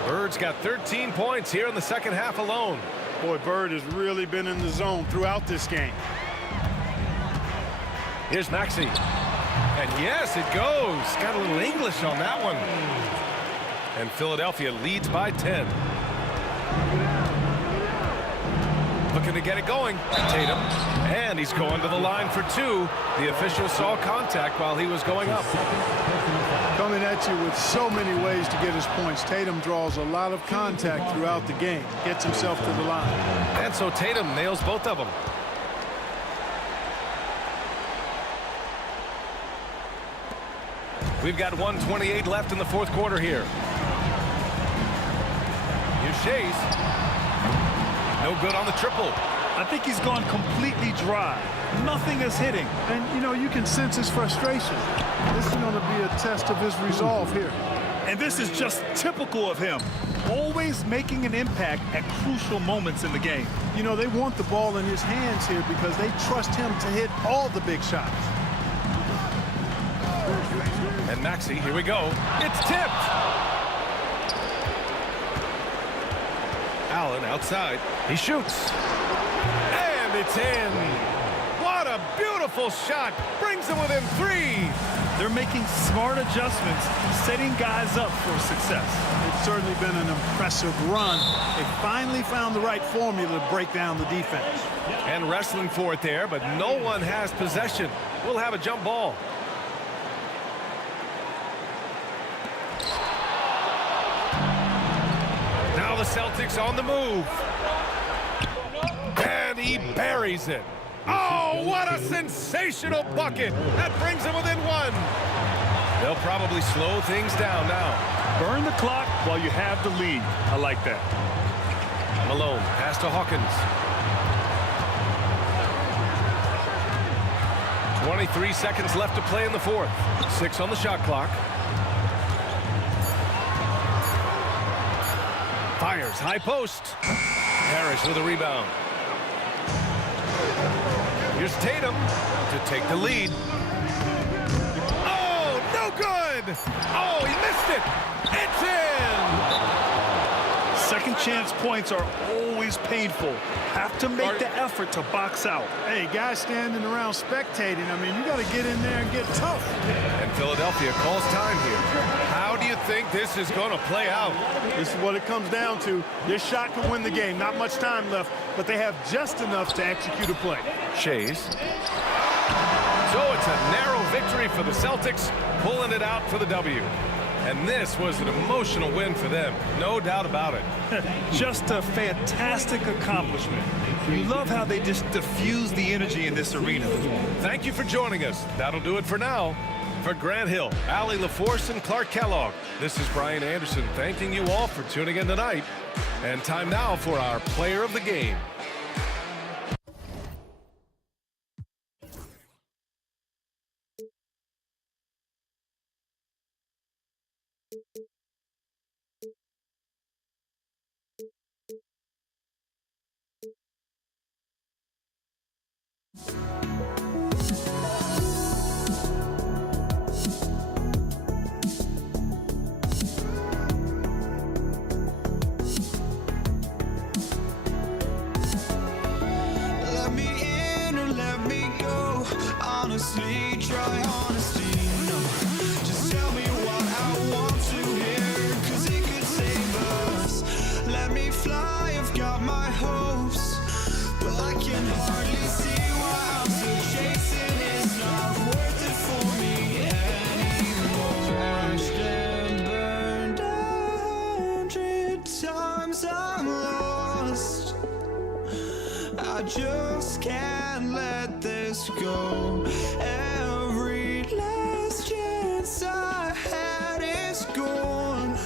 Bird's got 13 points here in the second half alone. Boy, Bird has really been in the zone throughout this game. Here's Maxey. And yes, it goes. Got a little English on that one. And Philadelphia leads by 10. Looking to get it going. Tatum. And he's going to the line for 2. The official saw contact while he was going up. Coming at you with so many ways to get his points. Tatum draws a lot of contact throughout the game. Gets himself to the line. And so Tatum nails both of them. We've got 1:28 left in the fourth quarter here. Here's Shays. No good on the triple. I think he's gone completely dry. Nothing is hitting. And, you know, you can sense his frustration. This is going to be a test of his resolve here. And this is just typical of him. Always making an impact at crucial moments in the game. You know, they want the ball in his hands here because they trust him to hit all the big shots. And Maxey, here we go. It's tipped. Allen outside. He shoots. And it's in. What a beautiful shot. Brings them within 3. They're making smart adjustments, setting guys up for success. It's certainly been an impressive run. They finally found the right formula to break down the defense. And wrestling for it there, but no one has possession. We'll have a jump ball. Now the Celtics on the move. And he buries it. Oh, what a sensational bucket. That brings them within 1. They'll probably slow things down now. Burn the clock while you have the lead. I like that. Malone, pass to Hawkins. 23 seconds left to play in the fourth. 6 on the shot clock. Fires, high post. Parrish with a rebound. Here's Tatum to take the lead. Oh, no good! Oh, he missed it! It's in! Second chance points are always painful. Have to make the effort to box out. Hey, guys standing around spectating, I mean, you got to get in there and get tough. And Philadelphia calls time here. How do you think this is going to play out? This is what it comes down to. This shot can win the game. Not much time left, but they have just enough to execute a play. Shays. So it's a narrow victory for the Celtics, pulling it out for the W. And this was an emotional win for them, no doubt about it. Just a fantastic accomplishment. You love how they just diffuse the energy in this arena. Thank you for joining us. That'll do it for now. For Grant Hill, Allie LaForce, and Clark Kellogg, this is Brian Anderson thanking you all for tuning in tonight. And time now for our player of the game. Honestly, try honesty, no. Just tell me what I want to hear, 'cause it could save us. Let me fly, I've got my hopes, but I can hardly see why I'm still chasing. It's not worth it for me anymore. Crashed and burned 100 times, I'm lost. I just can't let this go. Every last chance I had is gone,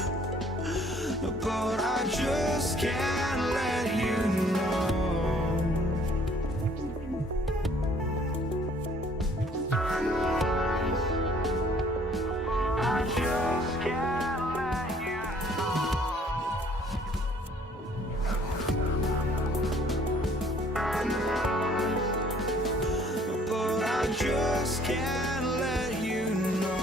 but I just can't let you know. I just can't let you know. But I just can't let you know.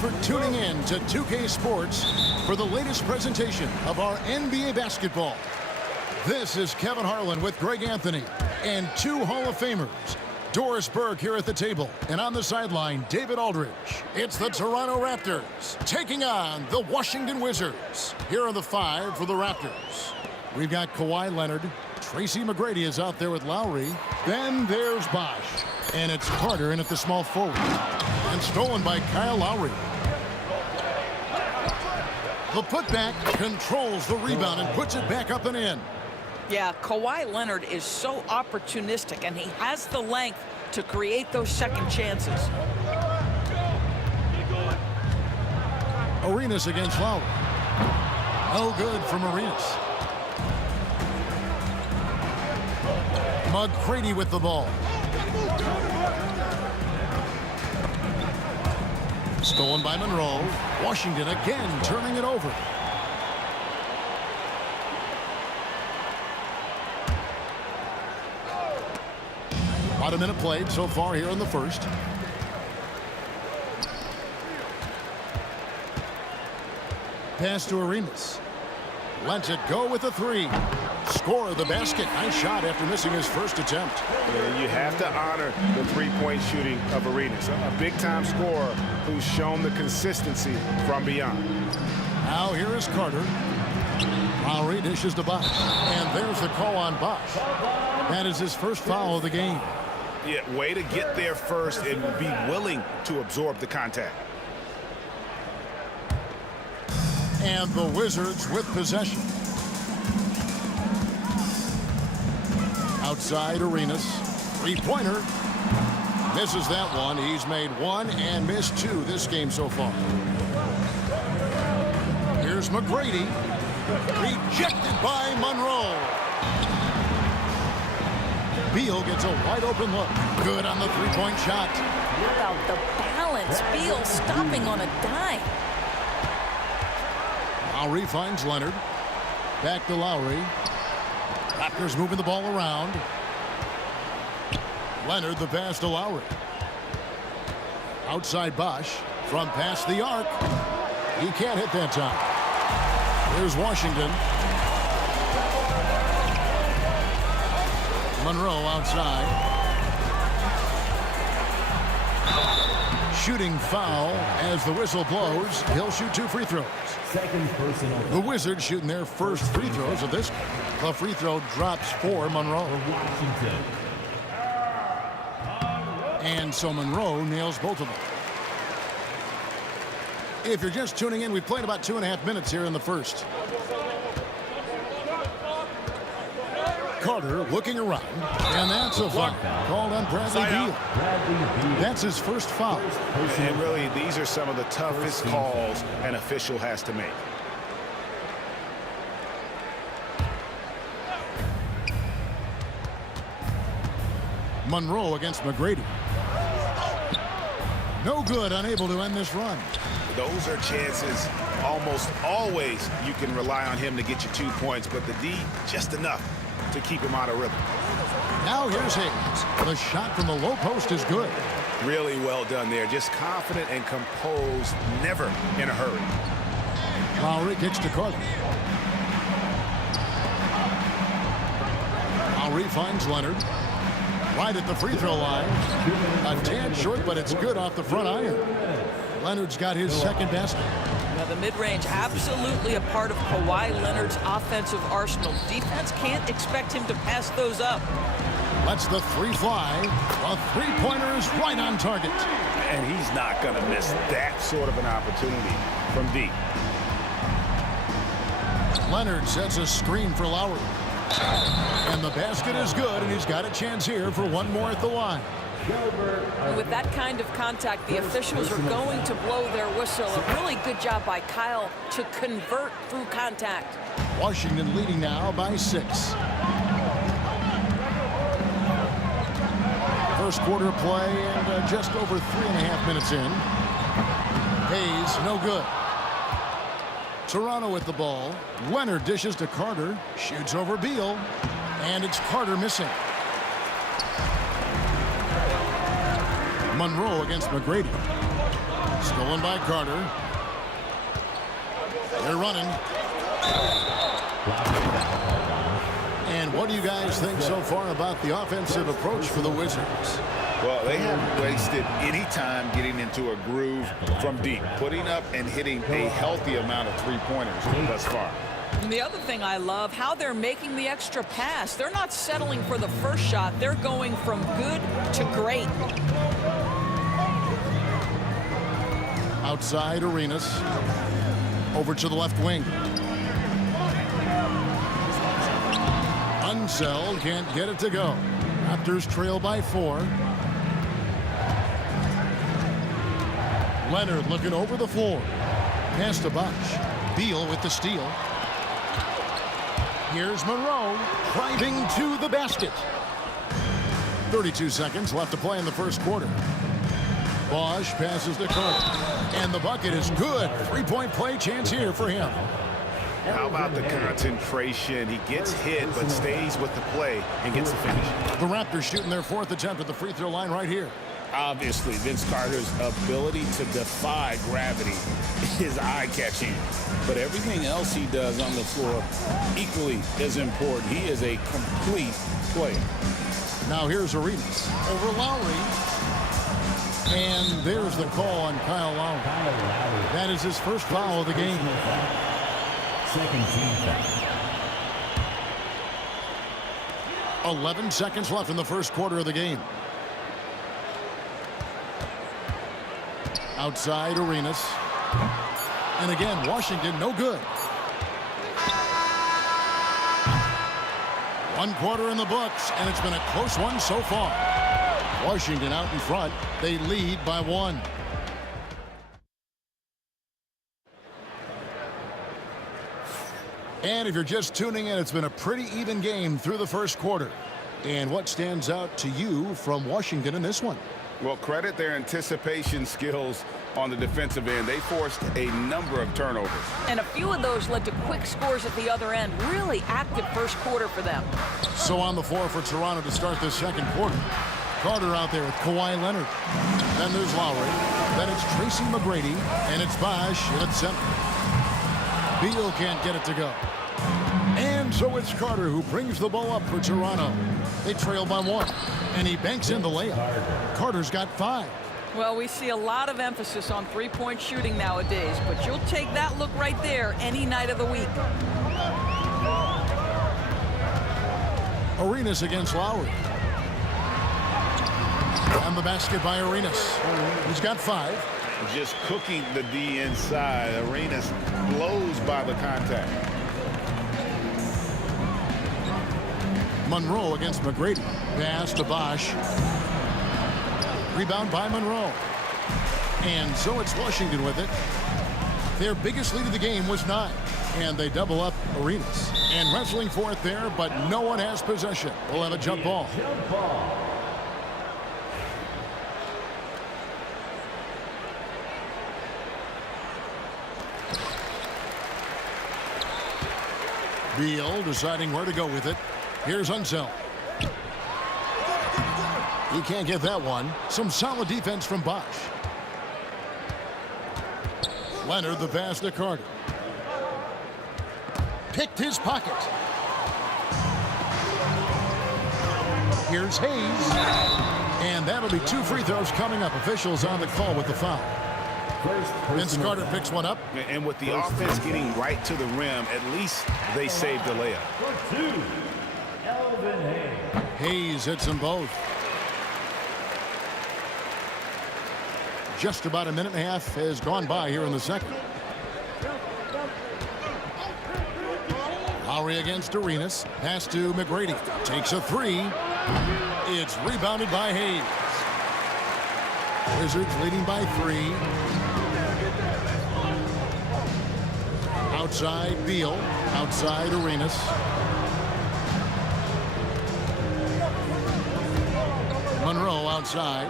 for tuning in to 2K Sports for the latest presentation of our NBA basketball. This is Kevin Harlan with Greg Anthony and two Hall of Famers. Doris Burke here at the table, and on the sideline, David Aldridge. It's the Toronto Raptors taking on the Washington Wizards. Here are the five for the Raptors. We've got Kawhi Leonard. Tracy McGrady is out there with Lowry. Then there's Bosh. And it's Carter in at the small forward. And stolen by Kyle Lowry. The putback controls the rebound and puts it back up and in. Yeah, Kawhi Leonard is so opportunistic, and he has the length to create those second chances. Arenas against Lowry. No good from Arenas. McGrady with the ball. Stolen by Monroe. Washington again turning it over. About a minute played so far here in the first. Pass to Arenas. Lets it go with a three. Score the basket. Nice shot after missing his first attempt. And you have to honor the three-point shooting of Arenas. A big-time scorer who's shown the consistency from beyond. Now here is Carter. Lowry dishes to Bosh. And there's the call on Bosh. That is his first foul of the game. Yeah, way to get there first and be willing to absorb the contact. And the Wizards with possession. Outside Arenas. Three-pointer. Misses that one. He's made one and missed two this game so far. Here's McGrady. Rejected by Monroe. Beal gets a wide open look. Good on the three-point shot. How about the balance? Beal stopping on a dime. Lowry finds Leonard. Back to Lowry. Raptors moving the ball around. Leonard the pass to Lowry. Outside Bosh from past the arc. He can't hit that time. Here's Washington. Monroe outside. Shooting foul as the whistle blows. He'll shoot two free throws. The Wizards shooting their first free throws of this. The free throw drops for Monroe. And so Monroe nails both of them. If you're just tuning in, we've played about 2.5 minutes here in the first. Carter looking around, and that's a foul called on Bradley Beal. That's his first foul. And really, these are some of the toughest calls an official has to make. Monroe against McGrady. No good, unable to end this run. Those are chances almost always you can rely on him to get you 2 points, but the D, just enough to keep him out of rhythm. Now here's Hayes. The shot from the low post is good. Really well done there. Just confident and composed, never in a hurry. Lowry kicks to Carter. Lowry finds Leonard. Right at the free throw line. A tad short, but it's good off the front iron. Leonard's got his second basket. Now the mid-range absolutely a part of Kawhi Leonard's offensive arsenal. Defense can't expect him to pass those up. Lets the three fly. A three-pointer is right on target. And he's not going to miss that sort of an opportunity from deep. Leonard sets a screen for Lowry. And the basket is good, and he's got a chance here for one more at the line. And with that kind of contact, the officials are going to blow their whistle. A really good job by Kyle to convert through contact. Washington leading now by 6. First quarter play and just over 3.5 minutes in. Hayes, no good. Toronto with the ball. Leonard dishes to Carter. Shoots over Beal. And it's Carter missing. Monroe against McGrady. Stolen by Carter. They're running. And what do you guys think so far about the offensive approach for the Wizards? Well, they haven't wasted any time getting into a groove from deep, putting up and hitting a healthy amount of three-pointers thus far. And the other thing I love, how they're making the extra pass. They're not settling for the first shot. They're going from good to great. Outside Arenas. Over to the left wing. Unseld can't get it to go. Raptors trail by 4. Leonard looking over the floor. Pass to Bosh. Beal with the steal. Here's Monroe driving to the basket. 32 seconds left to play in the first quarter. Bosh passes to Carter. And the bucket is good. Three-point play chance here for him. How about the concentration? He gets hit but stays with the play and gets the finish. The Raptors shooting their 4th attempt at the free throw line right here. Obviously, Vince Carter's ability to defy gravity is eye-catching. But everything else he does on the floor equally is important. He is a complete player. Now here's Arenas over Lowry. And there's the call on Kyle Lowry. That is his first foul of the game. Second team foul. 11 seconds left in the first quarter of the game. Outside Arenas. And again, Washington no good. 1 quarter in the books, and it's been a close one so far. Washington out in front. They lead by 1. And if you're just tuning in, it's been a pretty even game through the first quarter. And what stands out to you from Washington in this one? Well, credit their anticipation skills on the defensive end. They forced a number of turnovers. And a few of those led to quick scores at the other end. Really active first quarter for them. So on the floor for Toronto to start this second quarter. Carter out there with Kawhi Leonard. Then there's Lowry. Then it's Tracy McGrady. And it's Bosh at center. Beal can't get it to go. And so it's Carter who brings the ball up for Toronto. They trail by 1. And he banks in the layup. Carter's got 5. Well, we see a lot of emphasis on three-point shooting nowadays, but you'll take that look right there any night of the week. Arenas against Lowry. And the basket by Arenas. He's got 5. Just cooking the D inside. Arenas blows by the contact. Monroe against McGrady. Pass to Bosh. Rebound by Monroe. And so it's Washington with it. Their biggest lead of the game was 9. And they double up Arenas. And wrestling for it there, but no one has possession. We'll have a jump ball. Beal deciding where to go with it. Here's Unseld. He can't get that one. Some solid defense from Bosh. Leonard the pass to Carter. Picked his pocket. Here's Hayes. And that'll be 2 free throws coming up. Officials on the call with the foul. Vince Carter picks one up. And with the offense getting right to the rim, at least they saved the layup. Hayes hits them both. Just about a minute and a half has gone by here in the second. Lowry against Arenas. Pass to McGrady. Takes a 3. It's rebounded by Hayes. Wizards leading by 3. Outside Beal. Outside Arenas. Monroe outside.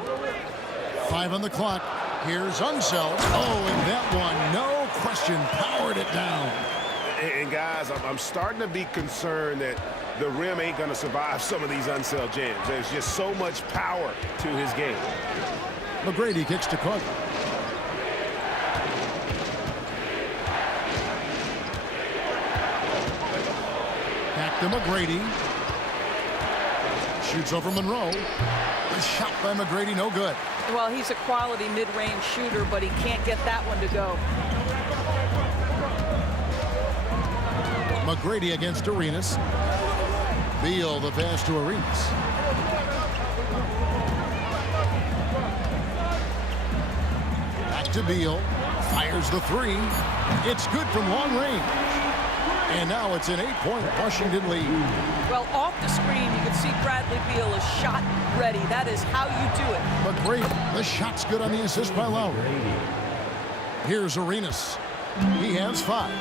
5 on the clock. Here's Unseld. Oh, and that one, no question, powered it down. And guys, I'm starting to be concerned that the rim ain't going to survive some of these Unseld jams. There's just so much power to his game. McGrady kicks to Carter. Back to McGrady. Shoots over Monroe. A shot by McGrady, no good. Well, he's a quality mid-range shooter, but he can't get that one to go. McGrady against Arenas. Beal the pass to Arenas. Back to Beal. Fires the three. It's good from long range. And now it's an 8-point Washington lead. Well, off the screen, you can see Bradley Beal is shot ready. That is how you do it. McGrady, the shot's good on the assist by Lowry. Here's Arenas. He has 5.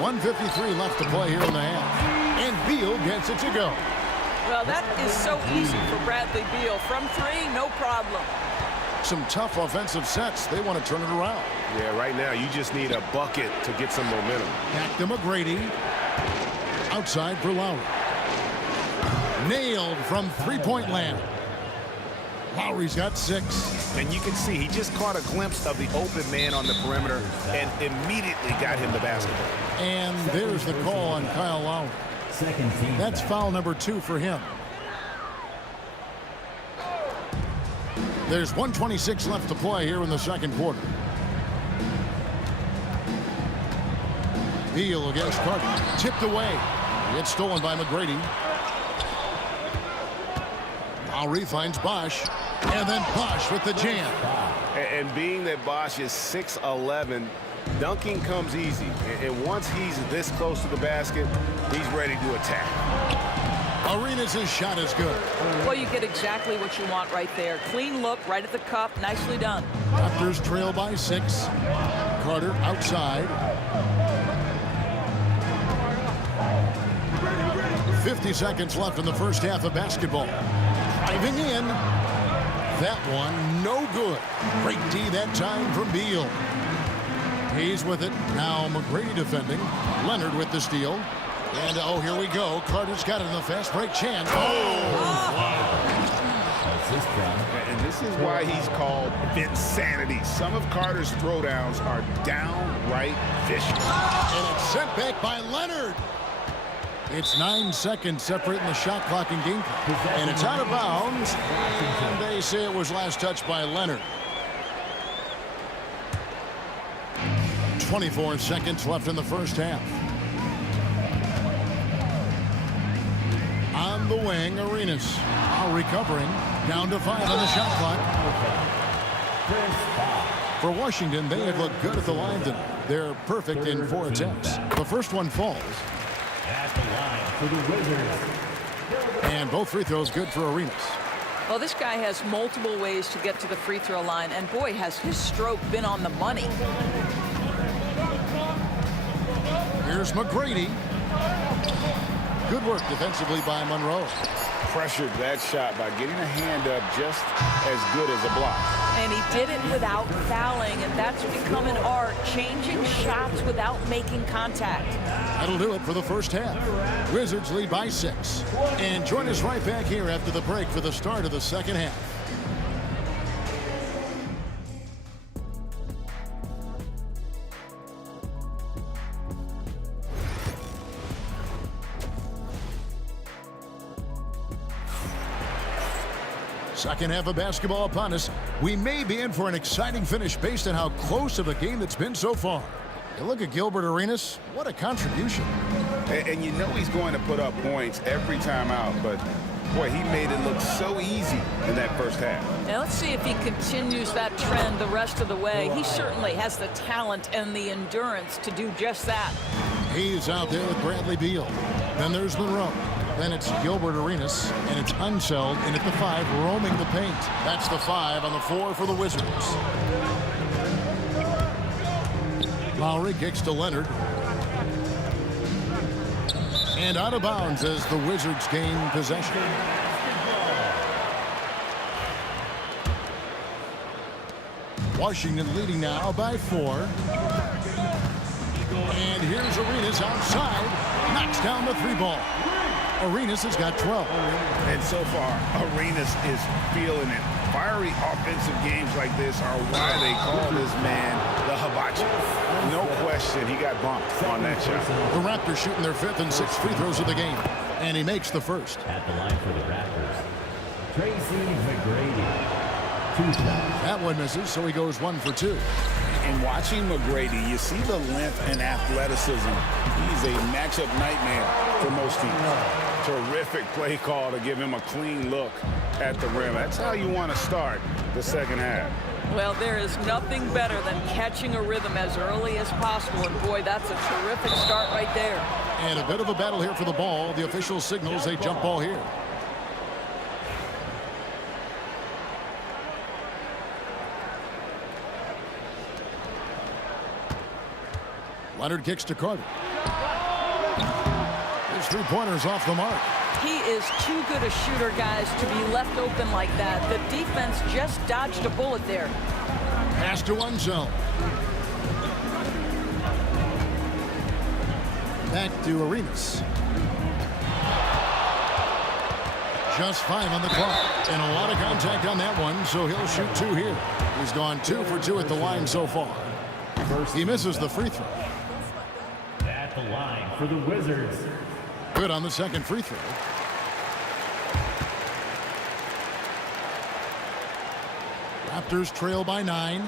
1:53 left to play here in the half. And Beal gets it to go. Well, that is so easy for Bradley Beal. From 3, no problem. Some tough offensive sets. They want to turn it around. Yeah, right now you just need a bucket to get some momentum. Back to McGrady. Outside for Lowry. Nailed from three-point land. Lowry's got 6. And you can see he just caught a glimpse of the open man on the perimeter and immediately got him the basketball. And there's the call on Kyle Lowry. That's foul number 2 for him. There's 1:26 left to play here in the second quarter. Beal against Carter. Tipped away. It's stolen by McGrady. Lowry finds Bosch. And then Bosch with the jam. And being that Bosch is 6'11", dunking comes easy. And once he's this close to the basket, he's ready to attack. Arenas' shot is good. Well, you get exactly what you want right there. Clean look, right at the cup. Nicely done. Raptors trail by 6. Carter outside. 50 seconds left in the first half of basketball. Driving in. That one, no good. Great D that time from Beal. He's with it. Now McGrady defending. Leonard with the steal. And, oh, here we go. Carter's got it in the fast break chance. And this is why he's called Vinsanity. Some of Carter's throwdowns are downright vicious. And it's sent back by Leonard. It's 9 seconds separating the shot clock and game clock. And it's out of bounds. And they say it was last touched by Leonard. 24 seconds left in the first half. On the wing, Arenas. Now recovering. Down to 5 on the shot clock. For Washington, they have looked good at the line tonight. They're perfect in 4 attempts. The first one falls. At the line for the Wizards. And both free throws good for Arenas. Well, this guy has multiple ways to get to the free throw line, and boy, has his stroke been on the money. Here's McGrady. Good work defensively by Monroe. Pressured that shot by getting a hand up just as good as a block. And he did it without fouling, and that's become an art, changing shots without making contact. That'll do it for the first half. Wizards lead by 6. And join us right back here after the break for the start of the second half. Second half of basketball upon us. We may be in for an exciting finish based on how close of a game it's been so far. You look at Gilbert Arenas, what a contribution. And you know he's going to put up points every time out, but boy, he made it look so easy in that first half. Now let's see if he continues that trend the rest of the way. He certainly has the talent and the endurance to do just that. He's out there with Bradley Beal. Then there's Monroe. Then it's Gilbert Arenas, and it's Unseld in at the 5, roaming the paint. That's the 5 on the 4 for the Wizards. Lowry kicks to Leonard. And out of bounds as the Wizards gain possession. Washington leading now by 4. And here's Arenas outside. Knocks down the 3 ball. Arenas has got 12. And so far, Arenas is feeling it. Fiery offensive games like this are why they call this man the hibachi. No question. question, he got bumped on that shot. The Raptors shooting their 5th and 6th free throws of the game. And he makes the first. At the line for the Raptors, Tracy McGrady. 2 shots. That one misses, so he goes 1 for 2. And watching McGrady, you see the length and athleticism. He's a matchup nightmare for most teams. Terrific play call to give him a clean look at the rim. That's how you want to start the second half. Well, there is nothing better than catching a rhythm as early as possible. And, boy, that's a terrific start right there. And a bit of a battle here for the ball. The official signals a jump ball here. Leonard kicks to Carter. His 3-pointers off the mark. He is too good a shooter, guys, to be left open like that. The defense just dodged a bullet there. Pass to one zone. Back to Arenas. Just 5 on the clock. And a lot of contact on that one, so he'll shoot 2 here. He's gone 2 for 2 at the line so far. He misses the free throw. At the line for the Wizards. Good on the second free throw. Raptors trail by 9.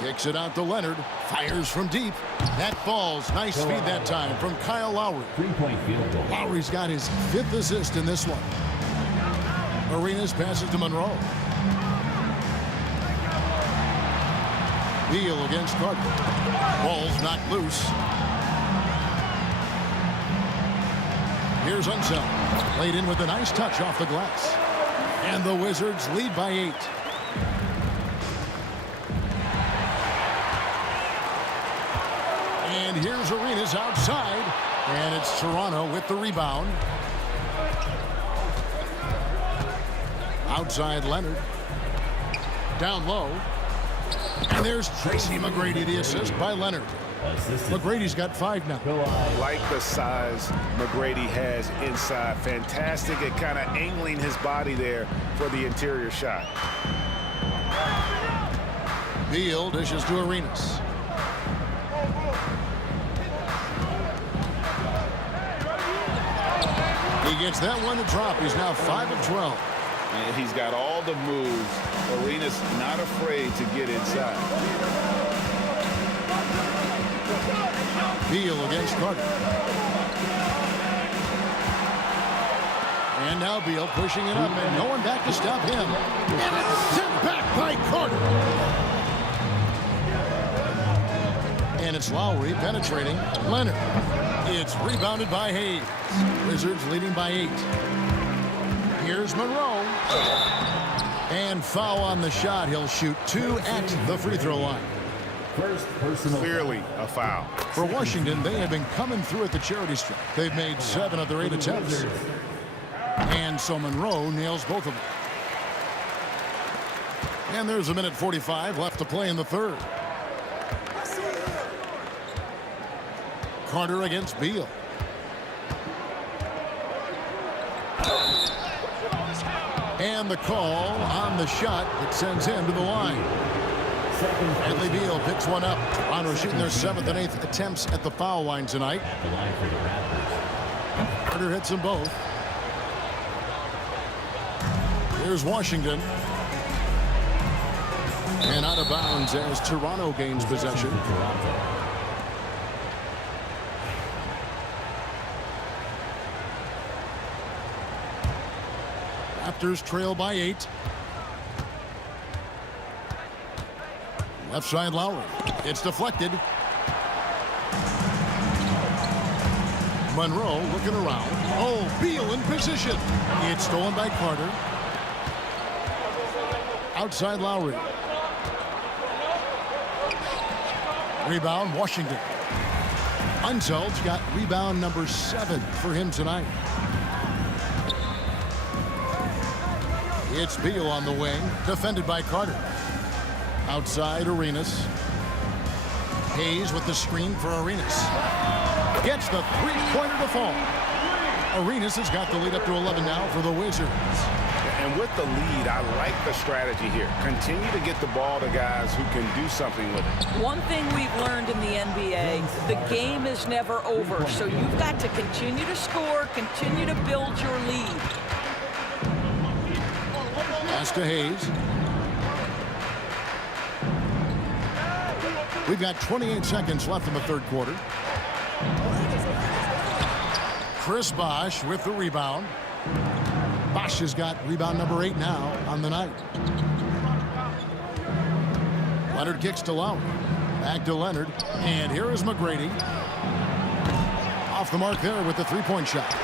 Kicks it out to Leonard. Fires from deep. That falls. Nice feed that time from Kyle Lowry. 3-point field goal. Lowry's got his 5th assist in this one. Arenas passes to Monroe. Beal against Carter. Ball's knocked loose. Here's Unseld. Laid in with a nice touch off the glass. And the Wizards lead by 8. And here's Arenas outside. And it's Toronto with the rebound. Outside Leonard. Down low. And there's Tracy McGrady, the assist by Leonard. McGrady's got 5 now. Like the size McGrady has inside. Fantastic at kind of angling his body there for the interior shot. Beal dishes to Arenas. He gets that one to drop. He's now 5 of 12. And he's got all the moves. Arenas not afraid to get inside. Beal against Carter. And now Beal pushing it up and no one back to stop him. And it's sent back by Carter. And it's Lowry penetrating Leonard. It's rebounded by Hayes. Wizards leading by 8. Here's Monroe. And foul on the shot. He'll shoot 2 at the free throw line. First personal. Clearly a foul. For Washington, they have been coming through at the charity stripe. They've made 7 of their 8 attempts. And so Monroe nails both of them. And there's a minute 45 left to play in the third. Carter against Beal. And the call on the shot that sends him to the line. Bradley Beal picks one up. Toronto shooting their 7th and 8th attempts at the foul line tonight. At the line for the Raptors. Carter hits them both. Here's Washington. And out of bounds as Toronto gains possession. Raptors trail by 8. Left side Lowry. It's deflected. Monroe looking around. Oh, Beal in position. It's stolen by Carter. Outside Lowry. Rebound Washington. Unseld's got rebound number 7 for him tonight. It's Beal on the wing, defended by Carter. Outside Arenas. Hayes with the screen for Arenas. Gets the 3-pointer to fall. Arenas has got the lead up to 11 now for the Wizards. And with the lead, I like the strategy here. Continue to get the ball to guys who can do something with it. One thing we've learned in the NBA, the game is never over. So you've got to continue to score, continue to build your lead. Pass to Hayes. We've got 28 seconds left in the third quarter. Chris Bosh with the rebound. Bosh has got rebound number 8 now on the night. Leonard kicks to Lowry. Back to Leonard. And here is McGrady. Off the mark there with the three-point shot.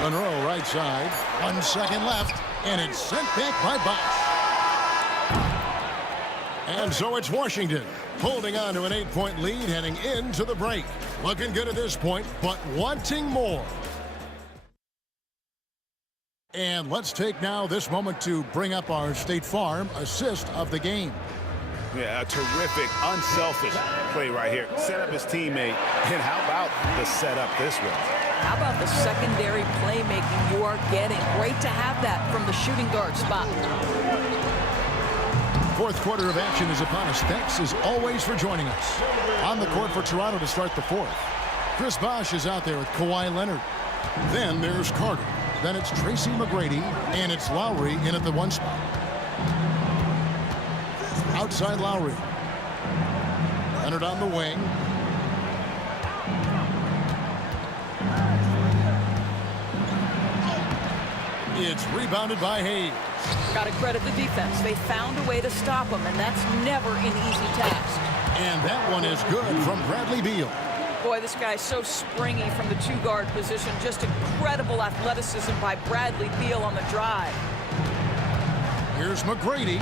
Monroe right side. 1 second left. And it's sent back by Bosh. And so it's Washington holding on to an 8-point lead heading into the break. Looking good at this point, but wanting more. And let's take now this moment to bring up our State Farm assist of the game. Yeah, a terrific, unselfish play right here. Set up his teammate. And how about the setup this way? How about the secondary playmaking you are getting? Great to have that from the shooting guard spot. Fourth quarter of action is upon us. Thanks as always for joining us. On the court for Toronto to start the fourth. Chris Bosh is out there with Kawhi Leonard. Then there's Carter. Then it's Tracy McGrady. And it's Lowry in at the 1 spot. Outside Lowry. Leonard on the wing. It's rebounded by Hayes. Got to credit the defense. They found a way to stop him, and that's never an easy task. And that one is good from Bradley Beal. Boy, this guy's so springy from the 2-guard position. Just incredible athleticism by Bradley Beal on the drive. Here's McGrady.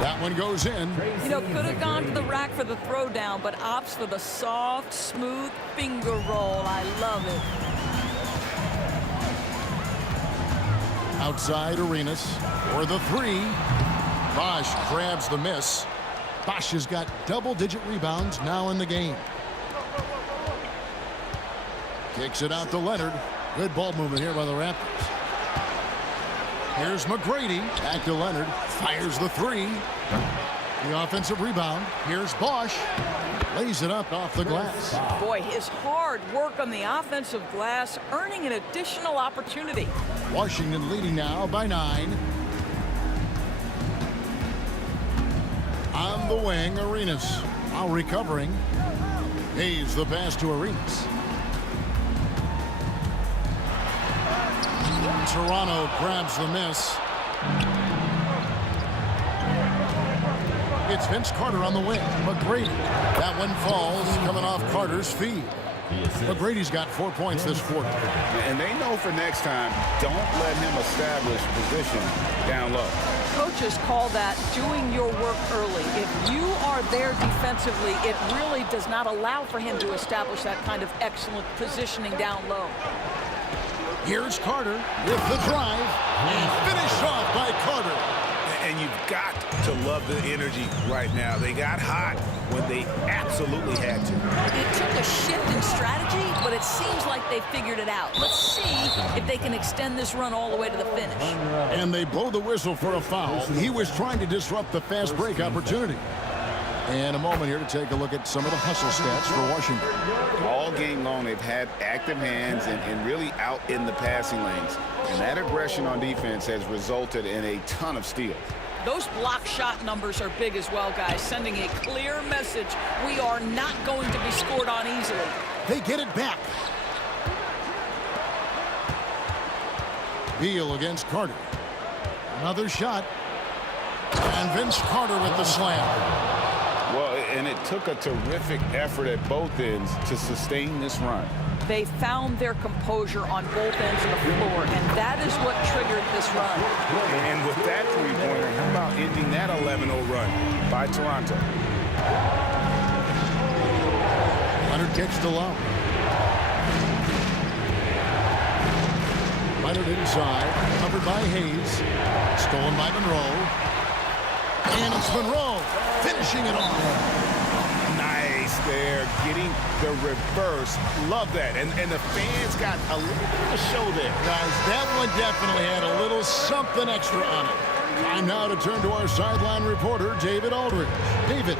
That one goes in. You know, could have gone to the rack for the throwdown, but opts for the soft, smooth finger roll. I love it. Outside Arenas for the 3. Bosh grabs the miss. Bosh has got double-digit rebounds now in the game. Kicks it out to Leonard. Good ball movement here by the Raptors. Here's McGrady. Back to Leonard. Fires the 3. The offensive rebound. Here's Bosh. Lays it up off the glass. Boy, his hard work on the offensive glass earning an additional opportunity. Washington leading now by 9. On the wing, Arenas. Now recovering. Hayes the pass to Arenas. Toronto grabs the miss. It's Vince Carter on the wing. McGrady. That one falls coming off Carter's feed. McGrady's got 4 points this quarter. And they know for next time, don't let him establish position down low. Coaches call that doing your work early. If you are there defensively, it really does not allow for him to establish that kind of excellent positioning down low. Here's Carter with the drive. And finished off by Carter. And you've got to love the energy right now. They got hot when they absolutely had to. It took a shift in strategy, but it seems like they figured it out. Let's see if they can extend this run all the way to the finish. And they blow the whistle for a foul. He was trying to disrupt the fast break opportunity. And a moment here to take a look at some of the hustle stats for Washington. All game long, they've had active hands and really out in the passing lanes. And that aggression on defense has resulted in a ton of steals. Those block shot numbers are big as well, guys, sending a clear message. We are not going to be scored on easily. They get it back. Beal against Carter. Another shot. And Vince Carter with the slam. Well, and it took a terrific effort at both ends to sustain this run. They found their composure on both ends of the floor, and that is what triggered this run. And with that three-pointer, how about ending that 11-0 run by Toronto? Leonard kicks to Lowry. Leonard inside, covered by Hayes. Stolen by Monroe. And it's Monroe finishing it off. Nice there, getting the reverse. Love that. And the fans got a little bit of a show there. Guys, that one definitely had a little something extra on it. Time now to turn to our sideline reporter, David Aldridge. David.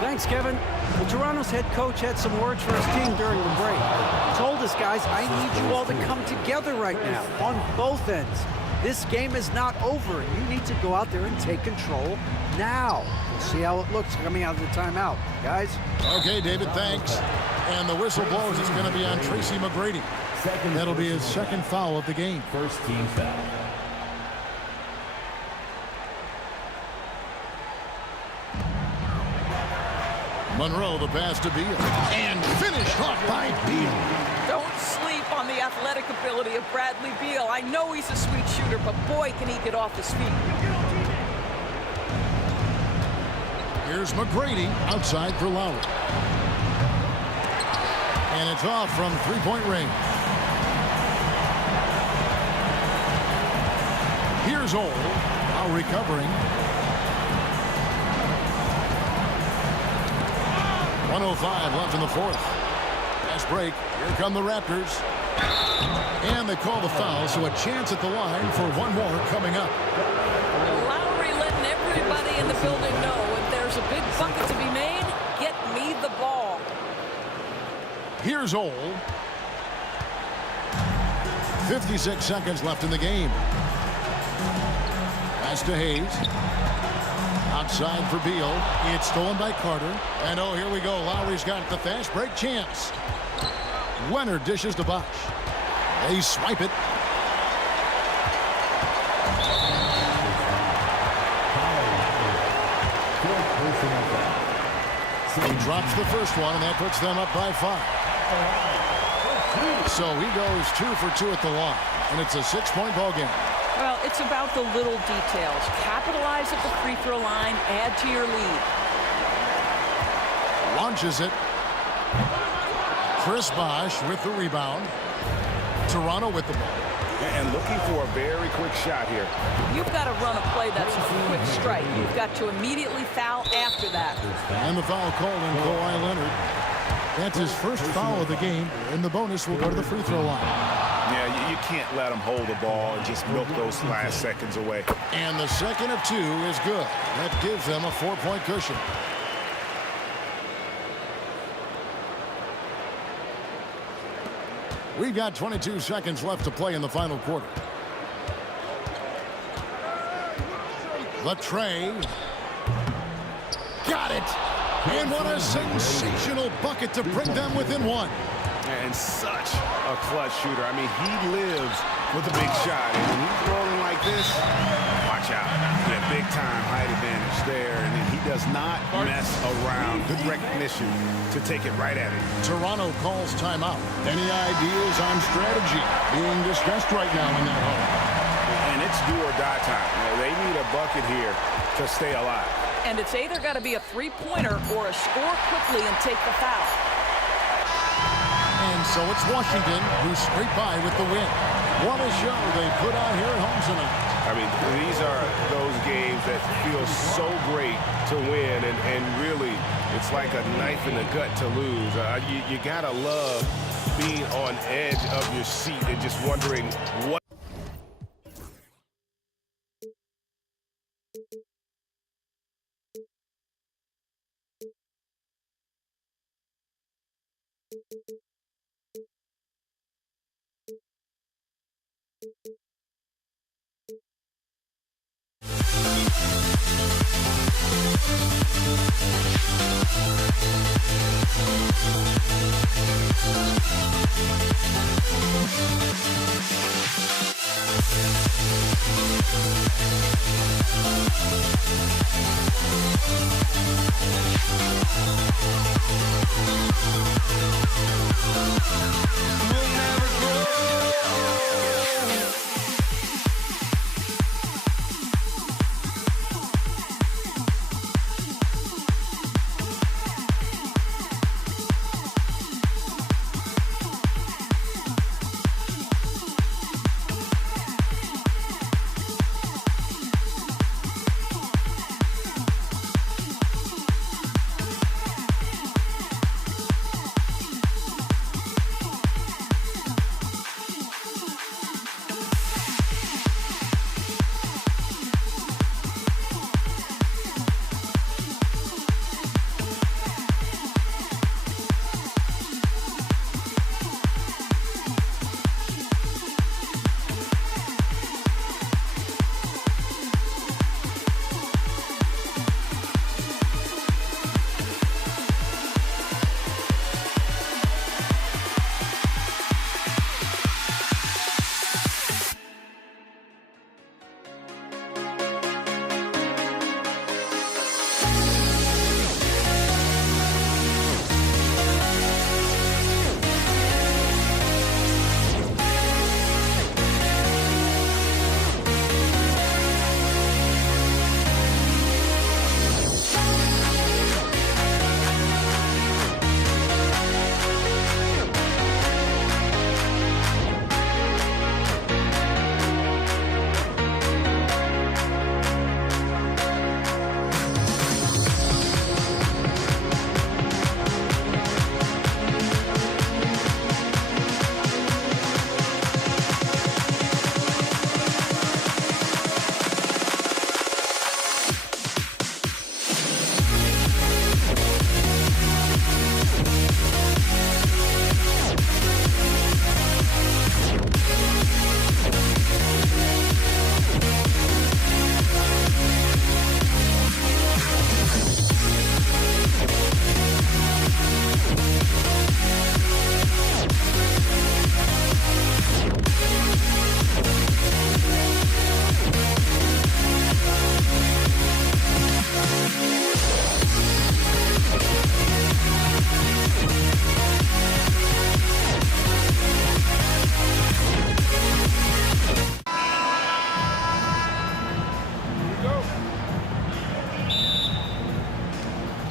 Thanks, Kevin. Well, Toronto's head coach had some words for his team during the break. He told us, guys, I need you all to come together right now on both ends. This game is not over. You need to go out there and take control now. We'll see how it looks coming out of the timeout, guys. Okay, David, thanks. And the whistle blows. It's going to be on Tracy McGrady. That'll be his second foul of the game. First team foul. Monroe, the pass to Beal. And finished off by Beal. Don't sleep on the athletic ability of Bradley Beal. I know he's a sweet shooter, but boy, can he get off his feet. Here's McGrady outside for Lowry. And it's off from three-point range. Here's Ole. Lowry covering. 1:05 left in the fourth. Fast break. Here come the Raptors. And they call the foul, so a chance at the line for one more coming up. Lowry letting everybody in the building know if there's a big bucket to be made, get me the ball. Here's Ole. 56 seconds left in the game. Pass to Hayes. Outside for Beal. It's stolen by Carter. And oh, here we go. Lowry's got the fast break chance. Leonard dishes to Bosch. They swipe it. He drops the first one, and that puts them up by 5. So he goes 2 for 2 at the line, and it's a 6-point ball game. Well, it's about the little details. Capitalize at the free throw line, add to your lead. Launches it. Chris Bosch with the rebound. Toronto with the ball. And looking for a very quick shot here. You've got to run a play that's a quick strike. You've got to immediately foul after that. And the foul called on Kawhi Leonard. That's his first foul of the game, and the bonus will go to the free throw line. Yeah, you can't let him hold the ball and just milk those last seconds away. And the second of 2 is good. That gives them a 4-point cushion. We've got 22 seconds left to play in the final quarter. The tray. Got it. And what a sensational bucket to bring them within 1. And such a clutch shooter. I mean, he lives with a big shot. And when he's rolling like this, watch out. Yeah, big-time height advantage there. And he does not mess around. Good recognition to take it right at it. Toronto calls timeout. Any ideas on strategy being discussed right now in that home? And it's do or die time. They need a bucket here to stay alive. And it's either got to be a three-pointer or a score quickly and take the foul. And so it's Washington who scrape by with the win. What a show they put on here at home tonight. I mean, these are those games that feel so great to win, and really, it's like a knife in the gut to lose. You gotta love being on edge of your seat and just wondering what.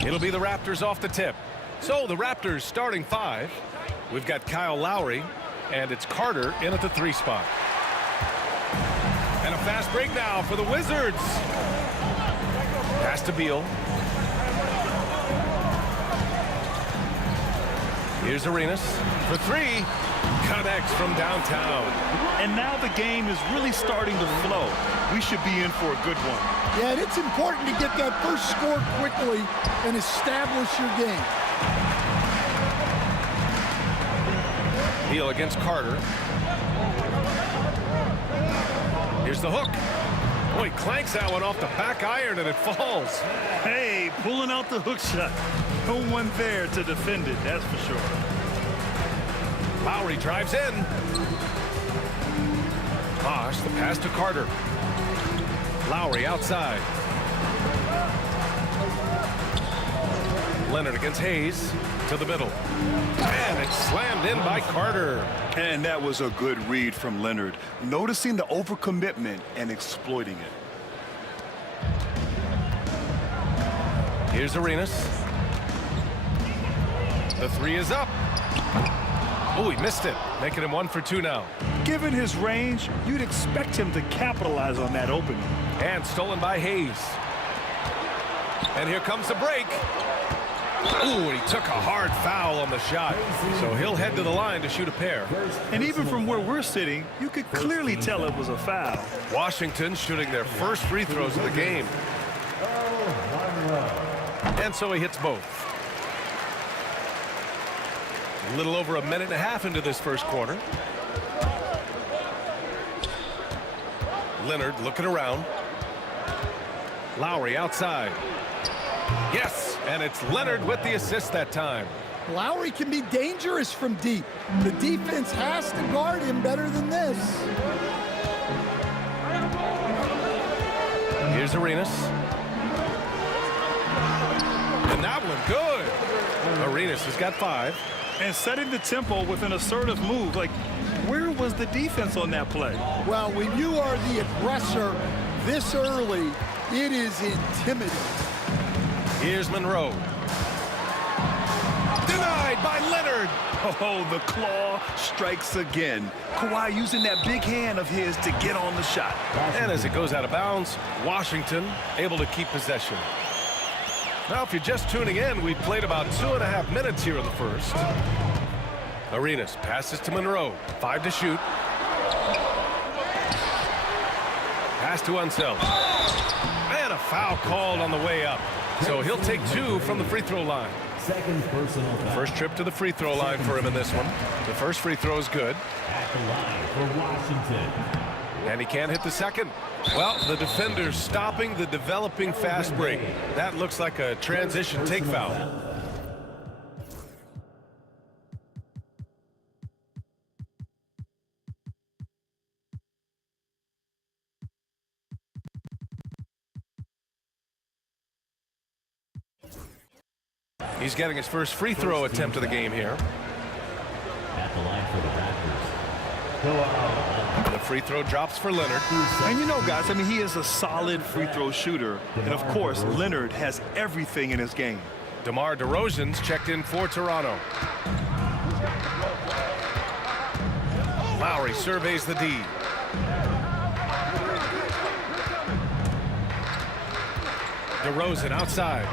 It'll be the Raptors off the tip. So the Raptors starting 5. We've got Kyle Lowry, and it's Carter in at the 3 spot. And a fast break now for the Wizards. Pass to Beal. Here's Arenas for 3. Connects from downtown. And now the game is really starting to flow. We should be in for a good one. Yeah, and it's important to get that first score quickly and establish your game. Beal against Carter. Here's the hook. Oh, he clanks that one off the back iron and it falls. Hey, pulling out the hook shot. No one there to defend it, that's for sure. Lowry drives in. Bosh, the pass to Carter. Lowry outside. Leonard against Hayes to the middle. And it's slammed in by Carter. And that was a good read from Leonard. Noticing the overcommitment and exploiting it. Here's Arenas. The 3 is up. Oh, he missed it, making him 1 for 2 now. Given his range, you'd expect him to capitalize on that opening. And stolen by Hayes. And here comes the break. Ooh, he took a hard foul on the shot. So he'll head to the line to shoot a pair. And even from where we're sitting, you could clearly tell it was a foul. Washington shooting their first free throws of the game. And so he hits both. A little over a minute and a half into this first quarter. Leonard looking around. Lowry outside. Yes, and it's Leonard with the assist that time. Lowry can be dangerous from deep. The defense has to guard him better than this. Here's Arenas. And that one good. Arenas has got 5. And setting the tempo with an assertive move. Like, where was the defense on that play? Well, when you are the aggressor this early, it is intimidating. Here's Monroe. Denied by Leonard. Oh, the claw strikes again. Kawhi using that big hand of his to get on the shot. And as it goes out of bounds, Washington able to keep possession. Now, if you're just tuning in, we've played about 2.5 minutes here in the first. Arenas passes to Monroe. 5 to shoot. Pass to Unseld. And a foul called on the way up. So he'll take 2 from the free throw line. Second personal foul. First trip to the free throw line for him in this one. The first free throw is good. At the line for Washington. And he can't hit the second. Well, the defender's stopping the developing fast break. That looks like a transition take foul. He's getting his first free throw attempt of the game here. At the line for the Raptors. The free throw drops for Leonard. And you know, guys, I mean, he is a solid free throw shooter. And, of course, Leonard has everything in his game. DeMar DeRozan's checked in for Toronto. Lowry surveys the D. DeRozan outside.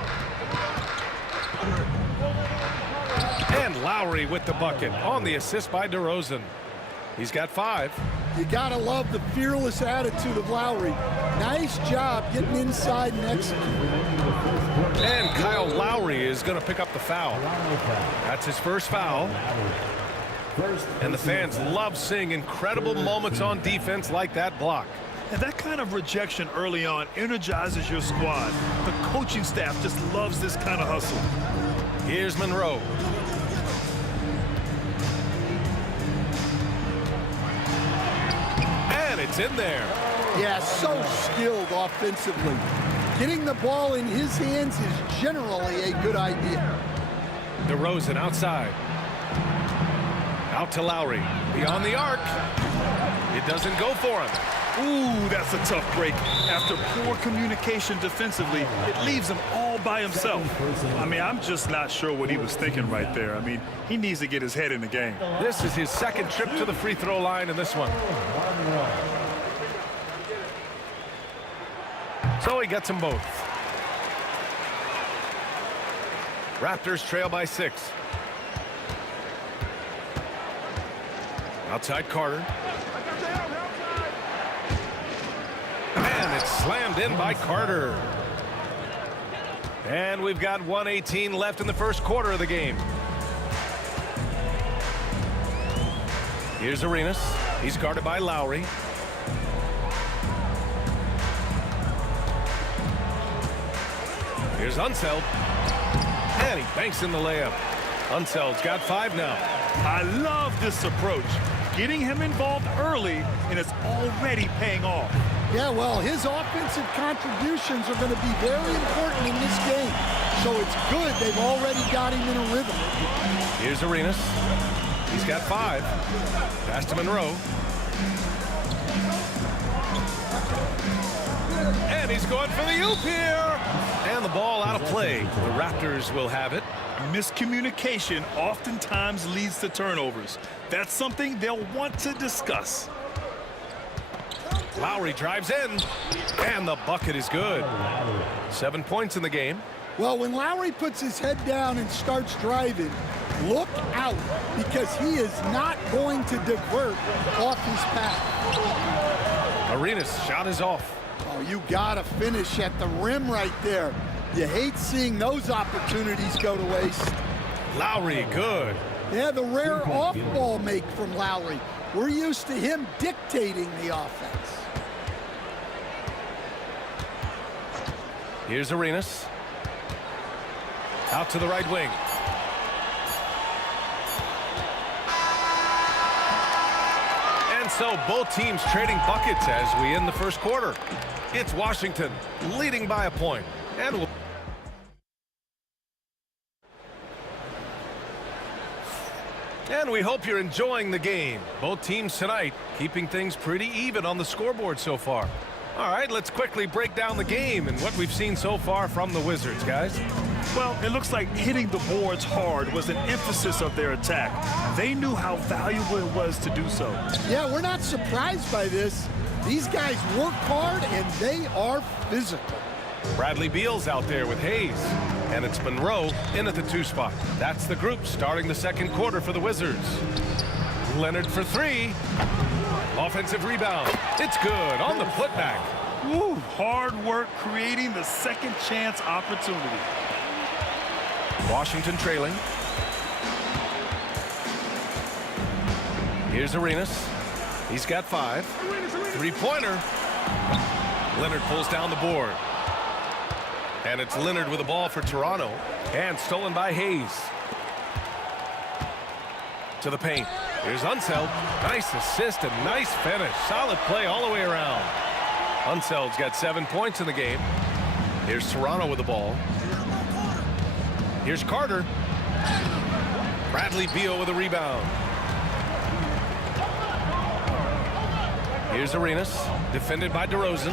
And Lowry with the bucket on the assist by DeRozan. He's got 5. You gotta love the fearless attitude of Lowry. Nice job getting inside and executing. And Kyle Lowry is going to pick up the foul. That's his first foul. And the fans love seeing incredible moments on defense like that block. And that kind of rejection early on energizes your squad. The coaching staff just loves this kind of hustle. Here's Monroe. And it's in there. Yeah, so skilled offensively. Getting the ball in his hands is generally a good idea. DeRozan outside. Out to Lowry. Beyond the arc. It doesn't go for him. Ooh, that's a tough break. After poor communication defensively, it leaves him all by himself. I mean, I'm just not sure what he was thinking right there. I mean, he needs to get his head in the game. This is his second trip to the free throw line in this one. So he gets them both. Raptors trail by 6. Outside Carter. And it's slammed in by Carter. And we've got 1:18 left in the first quarter of the game. Here's Arenas. He's guarded by Lowry. Here's Unseld. And he banks in the layup. Unseld's got 5 now. I love this approach. Getting him involved early, and it's already paying off. Yeah, well, his offensive contributions are going to be very important in this game. So it's good they've already got him in a rhythm. Here's Arenas. He's got 5. Pass to Monroe. And he's going for the oop here. And the ball out of play. The Raptors will have it. Miscommunication oftentimes leads to turnovers. That's something they'll want to discuss. Lowry drives in, and the bucket is good. 7 points in the game. Well, when Lowry puts his head down and starts driving, look out, because he is not going to divert off his path. Arenas' shot is off. Oh, you got to finish at the rim right there. You hate seeing those opportunities go to waste. Lowry, good. Yeah, the rare off-ball make from Lowry. We're used to him dictating the offense. Here's Arenas. Out to the right wing. And so both teams trading buckets as we end the first quarter. It's Washington leading by a point. And we hope you're enjoying the game. Both teams tonight keeping things pretty even on the scoreboard so far. All right, let's quickly break down the game and what we've seen so far from the Wizards, guys. Well, it looks like hitting the boards hard was an emphasis of their attack. They knew how valuable it was to do so. Yeah, we're not surprised by this. These guys work hard and they are physical. Bradley Beal's out there with Hayes. And it's Monroe in at the 2 spot. That's the group starting the second quarter for the Wizards. Leonard for 3. Offensive rebound. It's good on the putback. Woo, hard work creating the second chance opportunity. Washington trailing. Here's Arenas. He's got 5. 3-pointer. Leonard pulls down the board. And it's Leonard with the ball for Toronto. And stolen by Hayes. To the paint. Here's Unseld. Nice assist and nice finish. Solid play all the way around. Unseld's got 7 points in the game. Here's Toronto with the ball. Here's Carter. Bradley Beal with a rebound. Here's Arenas. Defended by DeRozan.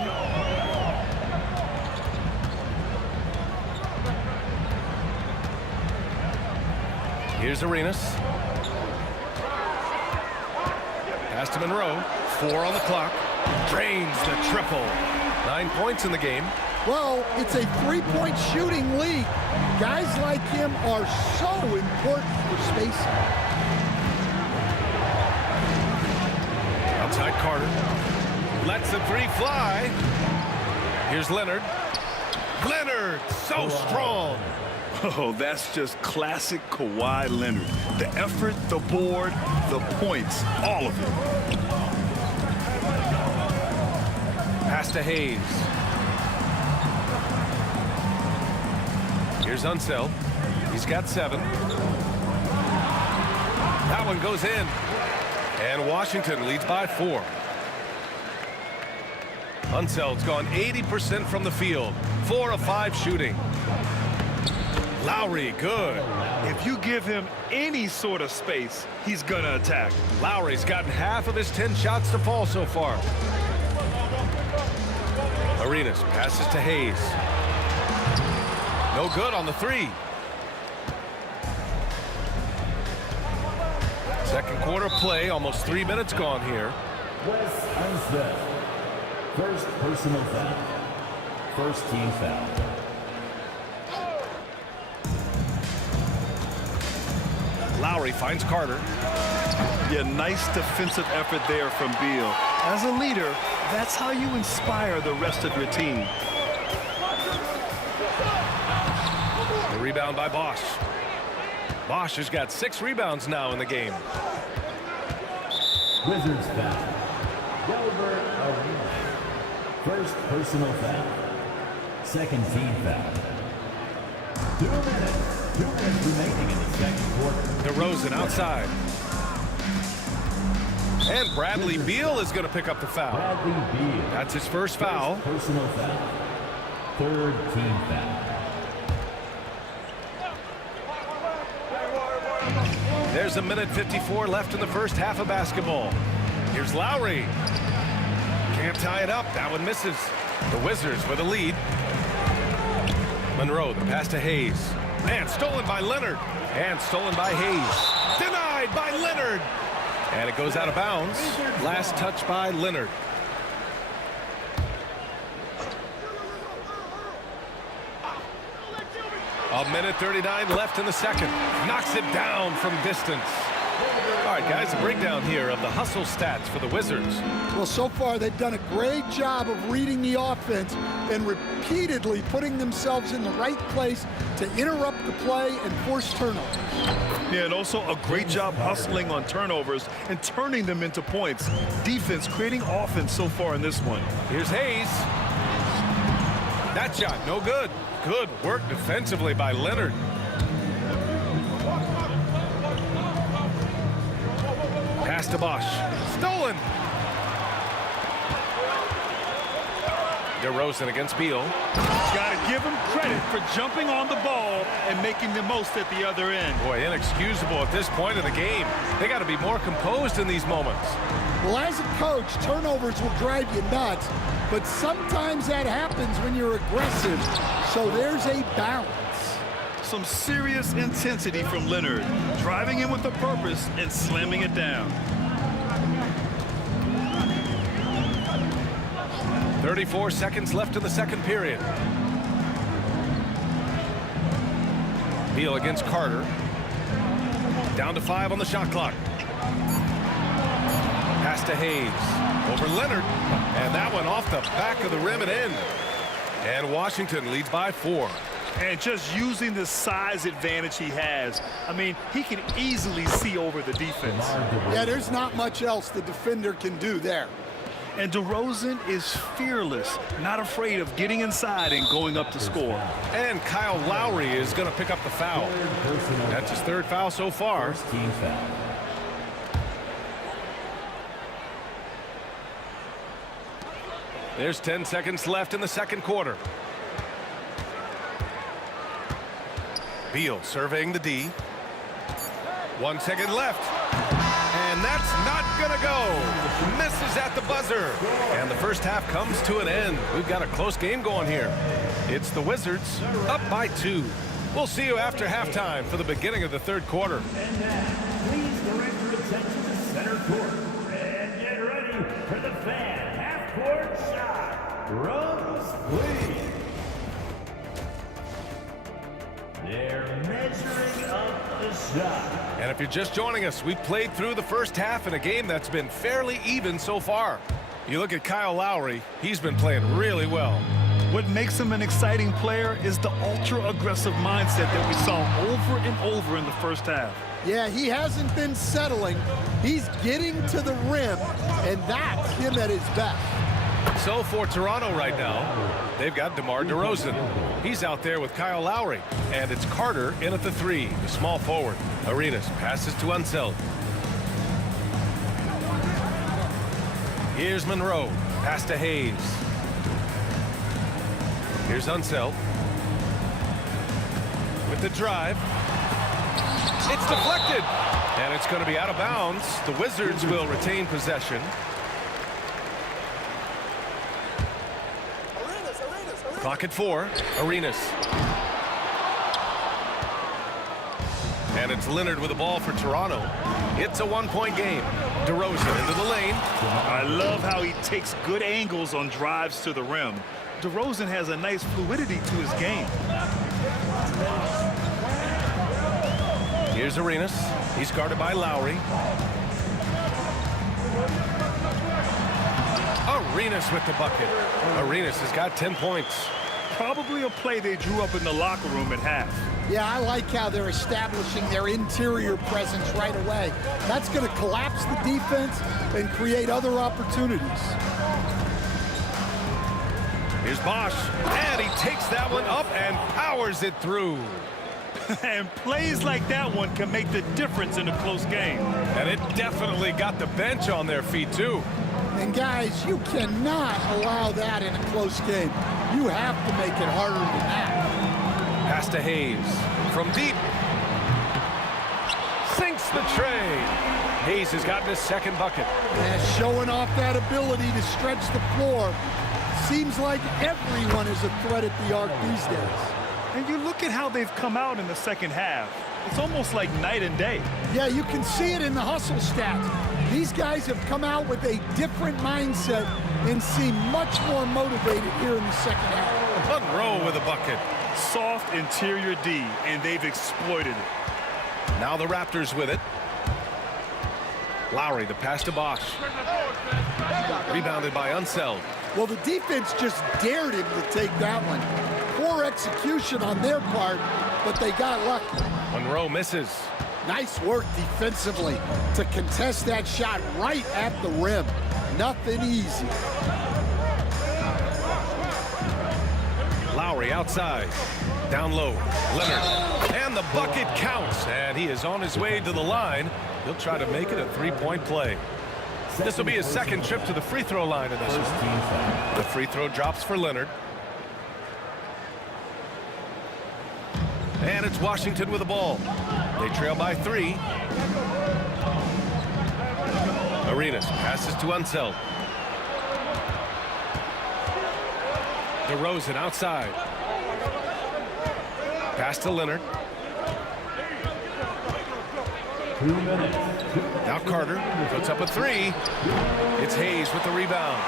Here's Arenas. Pass to Monroe. 4 on the clock. Drains the triple. 9 points in the game. Well, it's a 3-point shooting league. Guys like him are so important for spacing. Outside Carter. Lets the 3 fly. Here's Leonard. Leonard, so strong. Oh, that's just classic Kawhi Leonard. The effort, the board, the points, all of it. Pass to Hayes. Here's Unseld. He's got 7. That one goes in. And Washington leads by 4. Unseld's gone 80% from the field. 4 of 5 shooting. Lowry, good. If you give him any sort of space, he's going to attack. Lowry's gotten half of his 10 shots to fall so far. Arenas passes to Hayes. No good on the three. Second quarter play, almost 3 minutes gone here. Wes Unseth. First personal foul. First team foul. Lowry finds Carter. Yeah, nice defensive effort there from Beal. As a leader, that's how you inspire the rest of your team. The rebound by Bosch. Bosch has got 6 rebounds now in the game. Wizards foul. Delbert Arenas. First personal foul. Second team foul. 2 minutes. 2 minutes remaining in the second quarter. DeRozan outside. And Bradley Beal is going to pick up the foul. Bradley Beal. That's his first foul. Personal foul. Third team foul. There's a minute 54 left in the first half of basketball. Here's Lowry. Can't tie it up. That one misses. The Wizards with a lead. Monroe, the pass to Hayes. And stolen by Leonard. And stolen by Hayes. Denied by Leonard. And it goes out of bounds. Last touch by Leonard. A minute 39 left in the second. Knocks it down from distance. All right, guys, a breakdown here of the hustle stats for the Wizards. Well, so far they've done a great job of reading the offense and repeatedly putting themselves in the right place to interrupt the play and force turnovers. Yeah, and also a great job hustling on turnovers and turning them into points. Defense creating offense so far in this one. Here's Hayes. That shot, no good. Good work defensively by Leonard. Pass to Bosch. Stolen. DeRozan against Beal. Got to give him credit for jumping on the ball and making the most at the other end. Boy, inexcusable at this point of the game. They got to be more composed in these moments. Well, as a coach, turnovers will drive you nuts, but sometimes that happens when you're aggressive. So there's a balance. Some serious intensity from Leonard, driving in with a purpose and slamming it down. 34 seconds left in the second period. Beal against Carter. Down to 5 on the shot clock. Pass to Hayes. Over Leonard. And that one off the back of the rim and in. And Washington leads by 4. And just using the size advantage he has. I mean, he can easily see over the defense. Yeah, there's not much else the defender can do there. And DeRozan is fearless, not afraid of getting inside and going up to score. And Kyle Lowry is going to pick up the foul. That's his 3rd foul so far. First team foul. There's 10 seconds left in the second quarter. Beal surveying the D. 1 second left. And that's not going to go. Misses at the buzzer. And the first half comes to an end. We've got a close game going here. It's the Wizards up by 2. We'll see you after halftime for the beginning of the third quarter. And now, please direct your attention to center court. And get ready for the fan half-court shot. Runs, please. They're measuring up the shot. And if you're just joining us, we've played through the first half in a game that's been fairly even so far. You look at Kyle Lowry, he's been playing really well. What makes him an exciting player is the ultra-aggressive mindset that we saw over and over in the first half. Yeah, he hasn't been settling. He's getting to the rim, and that's him at his best. So for Toronto right now, they've got DeMar DeRozan. He's out there with Kyle Lowry. And it's Carter in at the 3, the small forward. Arenas passes to Unseld. Here's Monroe. Pass to Hayes. Here's Unseld. With the drive. It's deflected. And it's going to be out of bounds. The Wizards will retain possession. Clock at 4. Arenas. And it's Leonard with the ball for Toronto. It's a 1-point game. DeRozan into the lane. I love how he takes good angles on drives to the rim. DeRozan has a nice fluidity to his game. Here's Arenas. He's guarded by Lowry. Arenas with the bucket. Arenas has got 10 points. Probably a play they drew up in the locker room at half. Yeah, I like how they're establishing their interior presence right away. That's going to collapse the defense and create other opportunities. Here's Bosch, and he takes that one up and powers it through. And plays like that one can make the difference in a close game. And it definitely got the bench on their feet, too. And, guys, you cannot allow that in a close game. You have to make it harder than that. Pass to Hayes from deep. Sinks the tray. Hayes has gotten his second bucket. And showing off that ability to stretch the floor. Seems like everyone is a threat at the arc these days. And you look at how they've come out in the second half. It's almost like night and day. Yeah, you can see it in the hustle stats. These guys have come out with a different mindset and seem much more motivated here in the second half. Monroe with a bucket. Soft interior D, and they've exploited it. Now the Raptors with it. Lowry, the pass to Bosch. Rebounded by Unseld. Well, the defense just dared him to take that one. Poor execution on their part, but they got lucky. Monroe misses. Nice work defensively to contest that shot right at the rim. Nothing easy. Lowry outside. Down low. Leonard. And the bucket counts. And he is on his way to the line. He'll try to make it a three-point play. This will be his second trip to the free throw line in this one. The free throw drops for Leonard. And it's Washington with the ball. They trail by 3. Arenas passes to Unseld. DeRozan outside. Pass to Leonard. 2 minutes. Now Carter puts up a 3. It's Hayes with the rebound.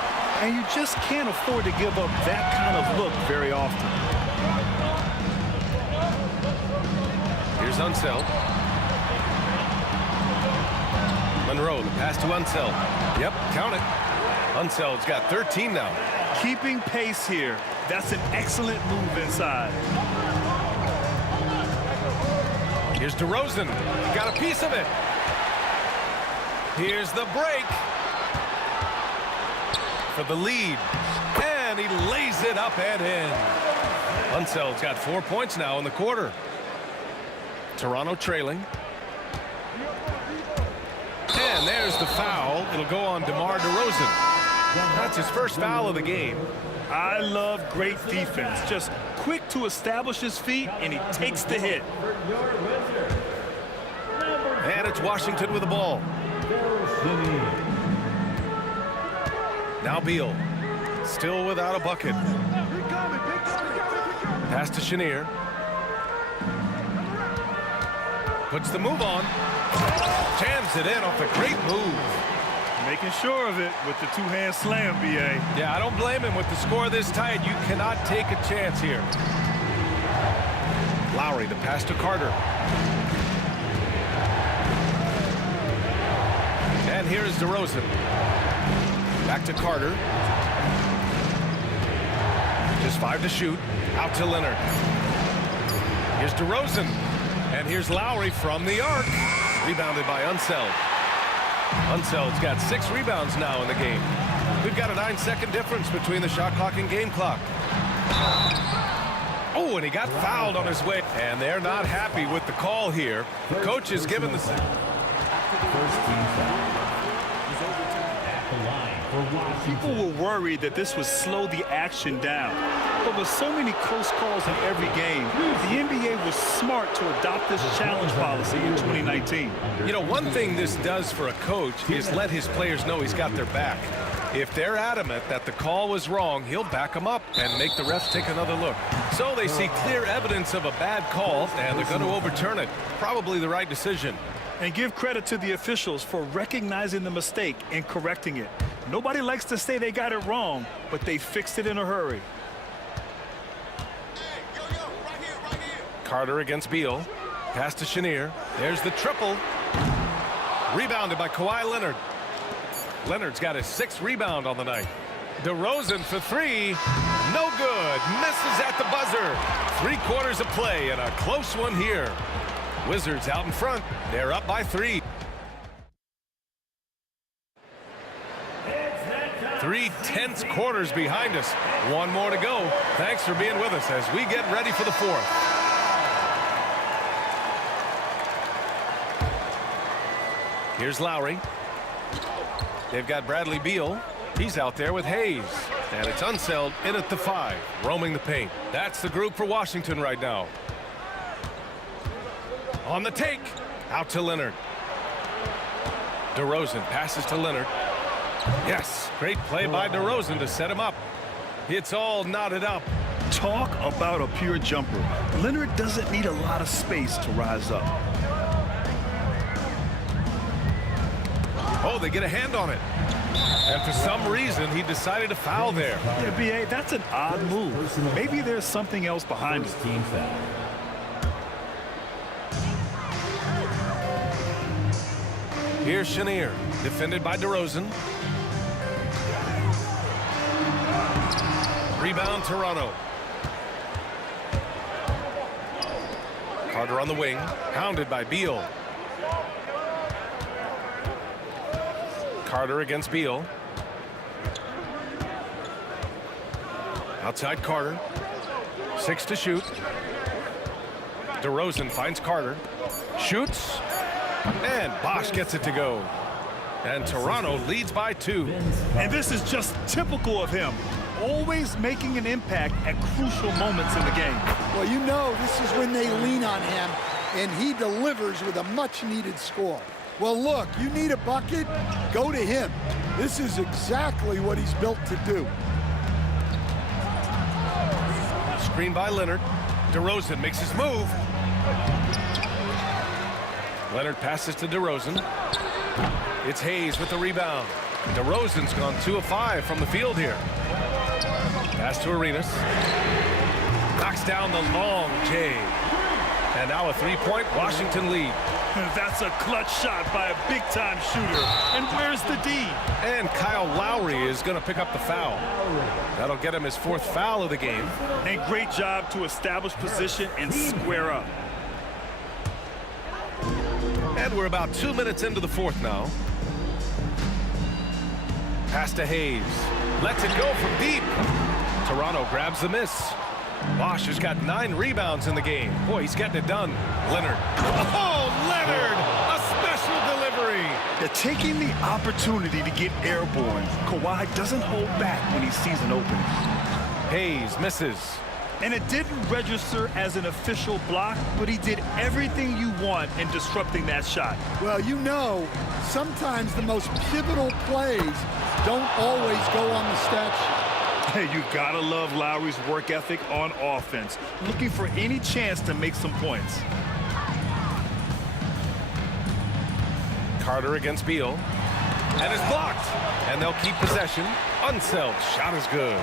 And you just can't afford to give up that kind of look very often. Here's Unseld. Monroe, the pass to Unseld. Yep, count it. Unseld's got 13 now. Keeping pace here. That's an excellent move inside. Here's DeRozan. Got a piece of it. Here's the break for the lead. And he lays it up and in. Unseld's got 4 points now in the quarter. Toronto trailing. And there's the foul. It'll go on DeMar DeRozan. That's his first foul of the game. I love great defense. Just quick to establish his feet, and he takes the hit. And it's Washington with the ball. Now Beal. Still without a bucket. Pass to Chenier. Puts the move on. Jams it in off a great move. Making sure of it with the two-hand slam, B.A. Yeah, I don't blame him. With the score this tight, you cannot take a chance here. Lowry, the pass to Carter. And here's DeRozan. Back to Carter. Just 5 to shoot. Out to Leonard. Here's DeRozan. And here's Lowry from the arc. Rebounded by Unseld. Unseld's got 6 rebounds now in the game. We've got a 9-second difference between the shot clock and game clock. Oh, and he got fouled on his way. And they're not happy with the call here. Coach is given the... First team foul. At the line for Washington. People were worried that this would slow the action down. But with so many close calls in every game, the NBA was smart to adopt this challenge policy in 2019. You know, one thing this does for a coach is let his players know he's got their back. If they're adamant that the call was wrong, he'll back them up and make the refs take another look. So they see clear evidence of a bad call, and they're going to overturn it. Probably the right decision. And give credit to the officials for recognizing the mistake and correcting it. Nobody likes to say they got it wrong, but they fixed it in a hurry. Carter against Beal. Pass to Chenier. There's the triple. Rebounded by Kawhi Leonard. Leonard's got his 6th rebound on the night. DeRozan for 3. No good. Misses at the buzzer. 3 quarters of play and a close one here. Wizards out in front. They're up by 3. 3 tense quarters behind us. 1 more to go. Thanks for being with us as we get ready for the 4th. Here's Lowry. They've got Bradley Beal. He's out there with Hayes. And it's Unseld in at the 5, roaming the paint. That's the group for Washington right now. On the take. Out to Leonard. DeRozan passes to Leonard. Yes, great play by DeRozan to set him up. It's all knotted up. Talk about a pure jumper. Leonard doesn't need a lot of space to rise up. Oh, they get a hand on it. And for some reason, he decided to foul there. Yeah, B.A., that's an odd move. Maybe there's something else behind it. Team foul. Here's Chenier, defended by DeRozan. Rebound, Toronto. Carter on the wing, pounded by Beal. Carter against Beal. Outside Carter. 6 to shoot. DeRozan finds Carter. Shoots. And Bosch gets it to go. And Toronto leads by 2. And this is just typical of him. Always making an impact at crucial moments in the game. Well, you know this is when they lean on him, and he delivers with a much-needed score. Well, look, you need a bucket, go to him. This is exactly what he's built to do. Screen by Leonard. DeRozan makes his move. Leonard passes to DeRozan. It's Hayes with the rebound. DeRozan's gone 2 of 5 from the field here. Pass to Arenas. Knocks down the long J. And now a 3-point Washington lead. That's a clutch shot by a big-time shooter. And where's the D? And Kyle Lowry is going to pick up the foul. That'll get him his 4th foul of the game. And great job to establish position and square up. And we're about 2 minutes into the 4th now. Pass to Hayes. Lets it go from deep. Toronto grabs the miss. Bosch has got 9 rebounds in the game. Boy, he's getting it done. Leonard. Oh, Leonard! A special delivery. They're taking the opportunity to get airborne. Kawhi doesn't hold back when he sees an opening. Hayes misses. And it didn't register as an official block, but he did everything you want in disrupting that shot. Well, you know, sometimes the most pivotal plays don't always go on the stat sheet. Hey, you gotta love Lowry's work ethic on offense, looking for any chance to make some points. Carter against Beal. And it's blocked. And they'll keep possession. Unseld. Shot is good.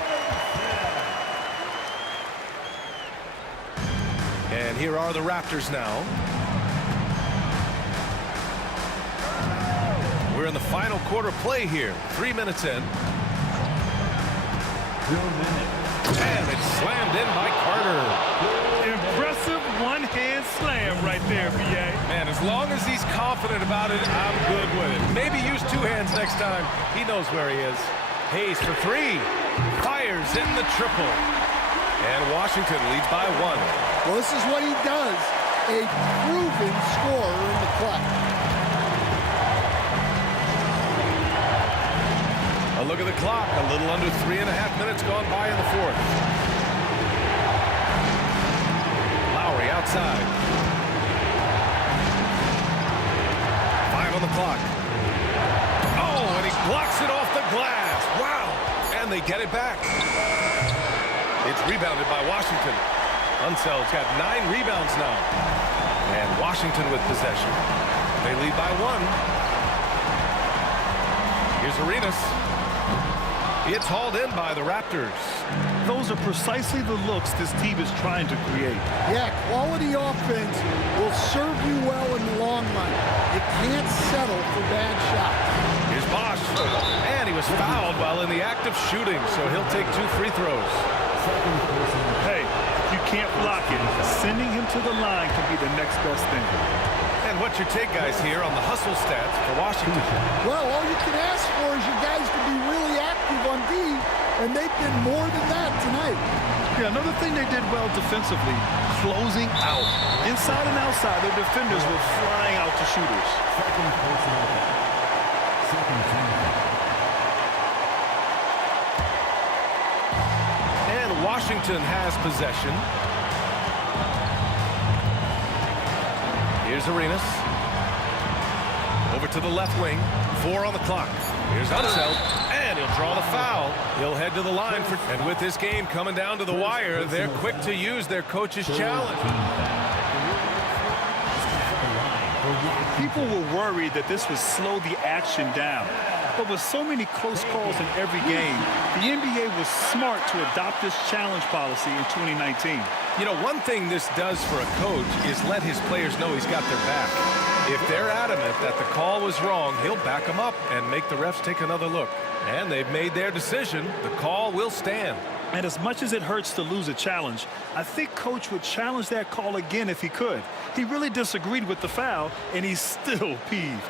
And here are the Raptors now. We're in the final quarter play here. 3 minutes in. And it's slammed in by Carter. Impressive one-hand slam right there, B.A. Man, as long as he's confident about it, I'm good with it. Maybe use 2 hands next time. He knows where he is. Hayes for 3. Fires in the triple. And Washington leads by 1. Well, this is what he does. A proven scorer in the clutch. A look at the clock. A little under 3.5 minutes gone by in the 4th. Lowry outside. 5 on the clock. Oh, and he blocks it off the glass. Wow. it back. It's rebounded by Washington. Unseld's got 9 rebounds now. And Washington with possession. They lead by 1. Here's Arenas. It's hauled in by the Raptors. Those are precisely the looks this team is trying to create. Yeah, quality offense will serve you well in the long run. You can't settle for bad shots. Here's Bosch. And he was fouled while in the act of shooting, so he'll take 2 free throws. Hey, if you can't block it, sending him to the line can be the next best thing. And what's your take, guys, here on the hustle stats for Washington? Well, all you can ask for is you guys to be really active on D, and they've been more than that tonight. Yeah, another thing they did well defensively, closing out. Inside and outside, their defenders were flying out to shooters. And Washington has possession. Here's Arenas. Over to the left wing. 4 on the clock. Here's Unseld. And he'll draw the foul. He'll head to the line. And with this game coming down to the wire, they're quick to use their coach's challenge. People were worried that this would slow the action down. But with so many close calls in every game, the NBA was smart to adopt this challenge policy in 2019. You know, one thing this does for a coach is let his players know he's got their back. If they're adamant that the call was wrong, he'll back them up and make the refs take another look. And they've made their decision. The call will stand. And as much as it hurts to lose a challenge, I think Coach would challenge that call again if he could. He really disagreed with the foul, and he's still peeved.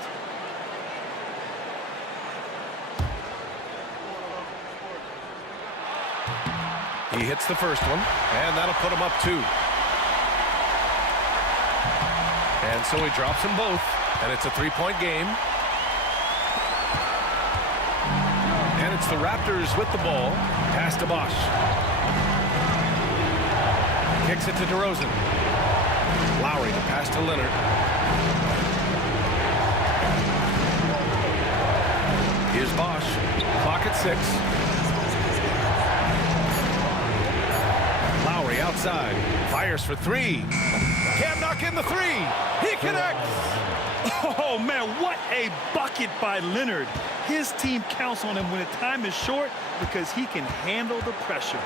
He hits the first one, and that'll put him up 2. And so he drops them both, and it's a 3-point game. And it's the Raptors with the ball. Pass to Bosch. Kicks it to DeRozan. Lowry to pass to Leonard. Here's Bosch. Clock at 6. Lowry outside. Fires for 3. Can't knock in the 3. He connects. Oh, man, what a bucket by Leonard. His team counts on him when the time is short because he can handle the pressure.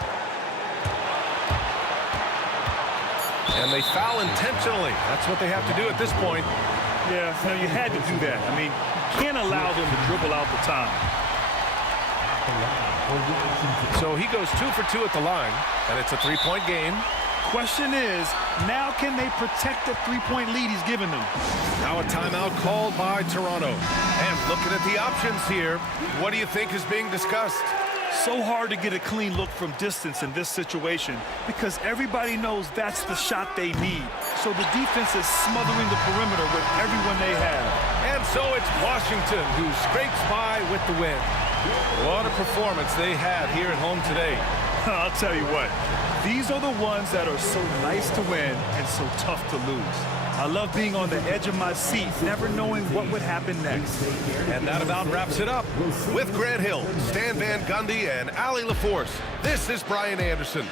And they foul intentionally. That's what they have to do at this point. Yeah, no, you had to do that. I mean, you can't allow them to dribble out the time. So he goes 2 for 2 at the line, and it's a 3-point game. Question is, now can they protect the 3-point lead he's given them? Now a timeout called by Toronto. And looking at the options here, what do you think is being discussed? So hard to get a clean look from distance in this situation because everybody knows that's the shot they need. So the defense is smothering the perimeter with everyone they have. And so it's Washington who scrapes by with the win. What a performance they had here at home today. I'll tell you what, these are the ones that are so nice to win and so tough to lose. I love being on the edge of my seat, never knowing what would happen next. And that about wraps it up. With Grant Hill, Stan Van Gundy, and Allie LaForce, this is Brian Anderson.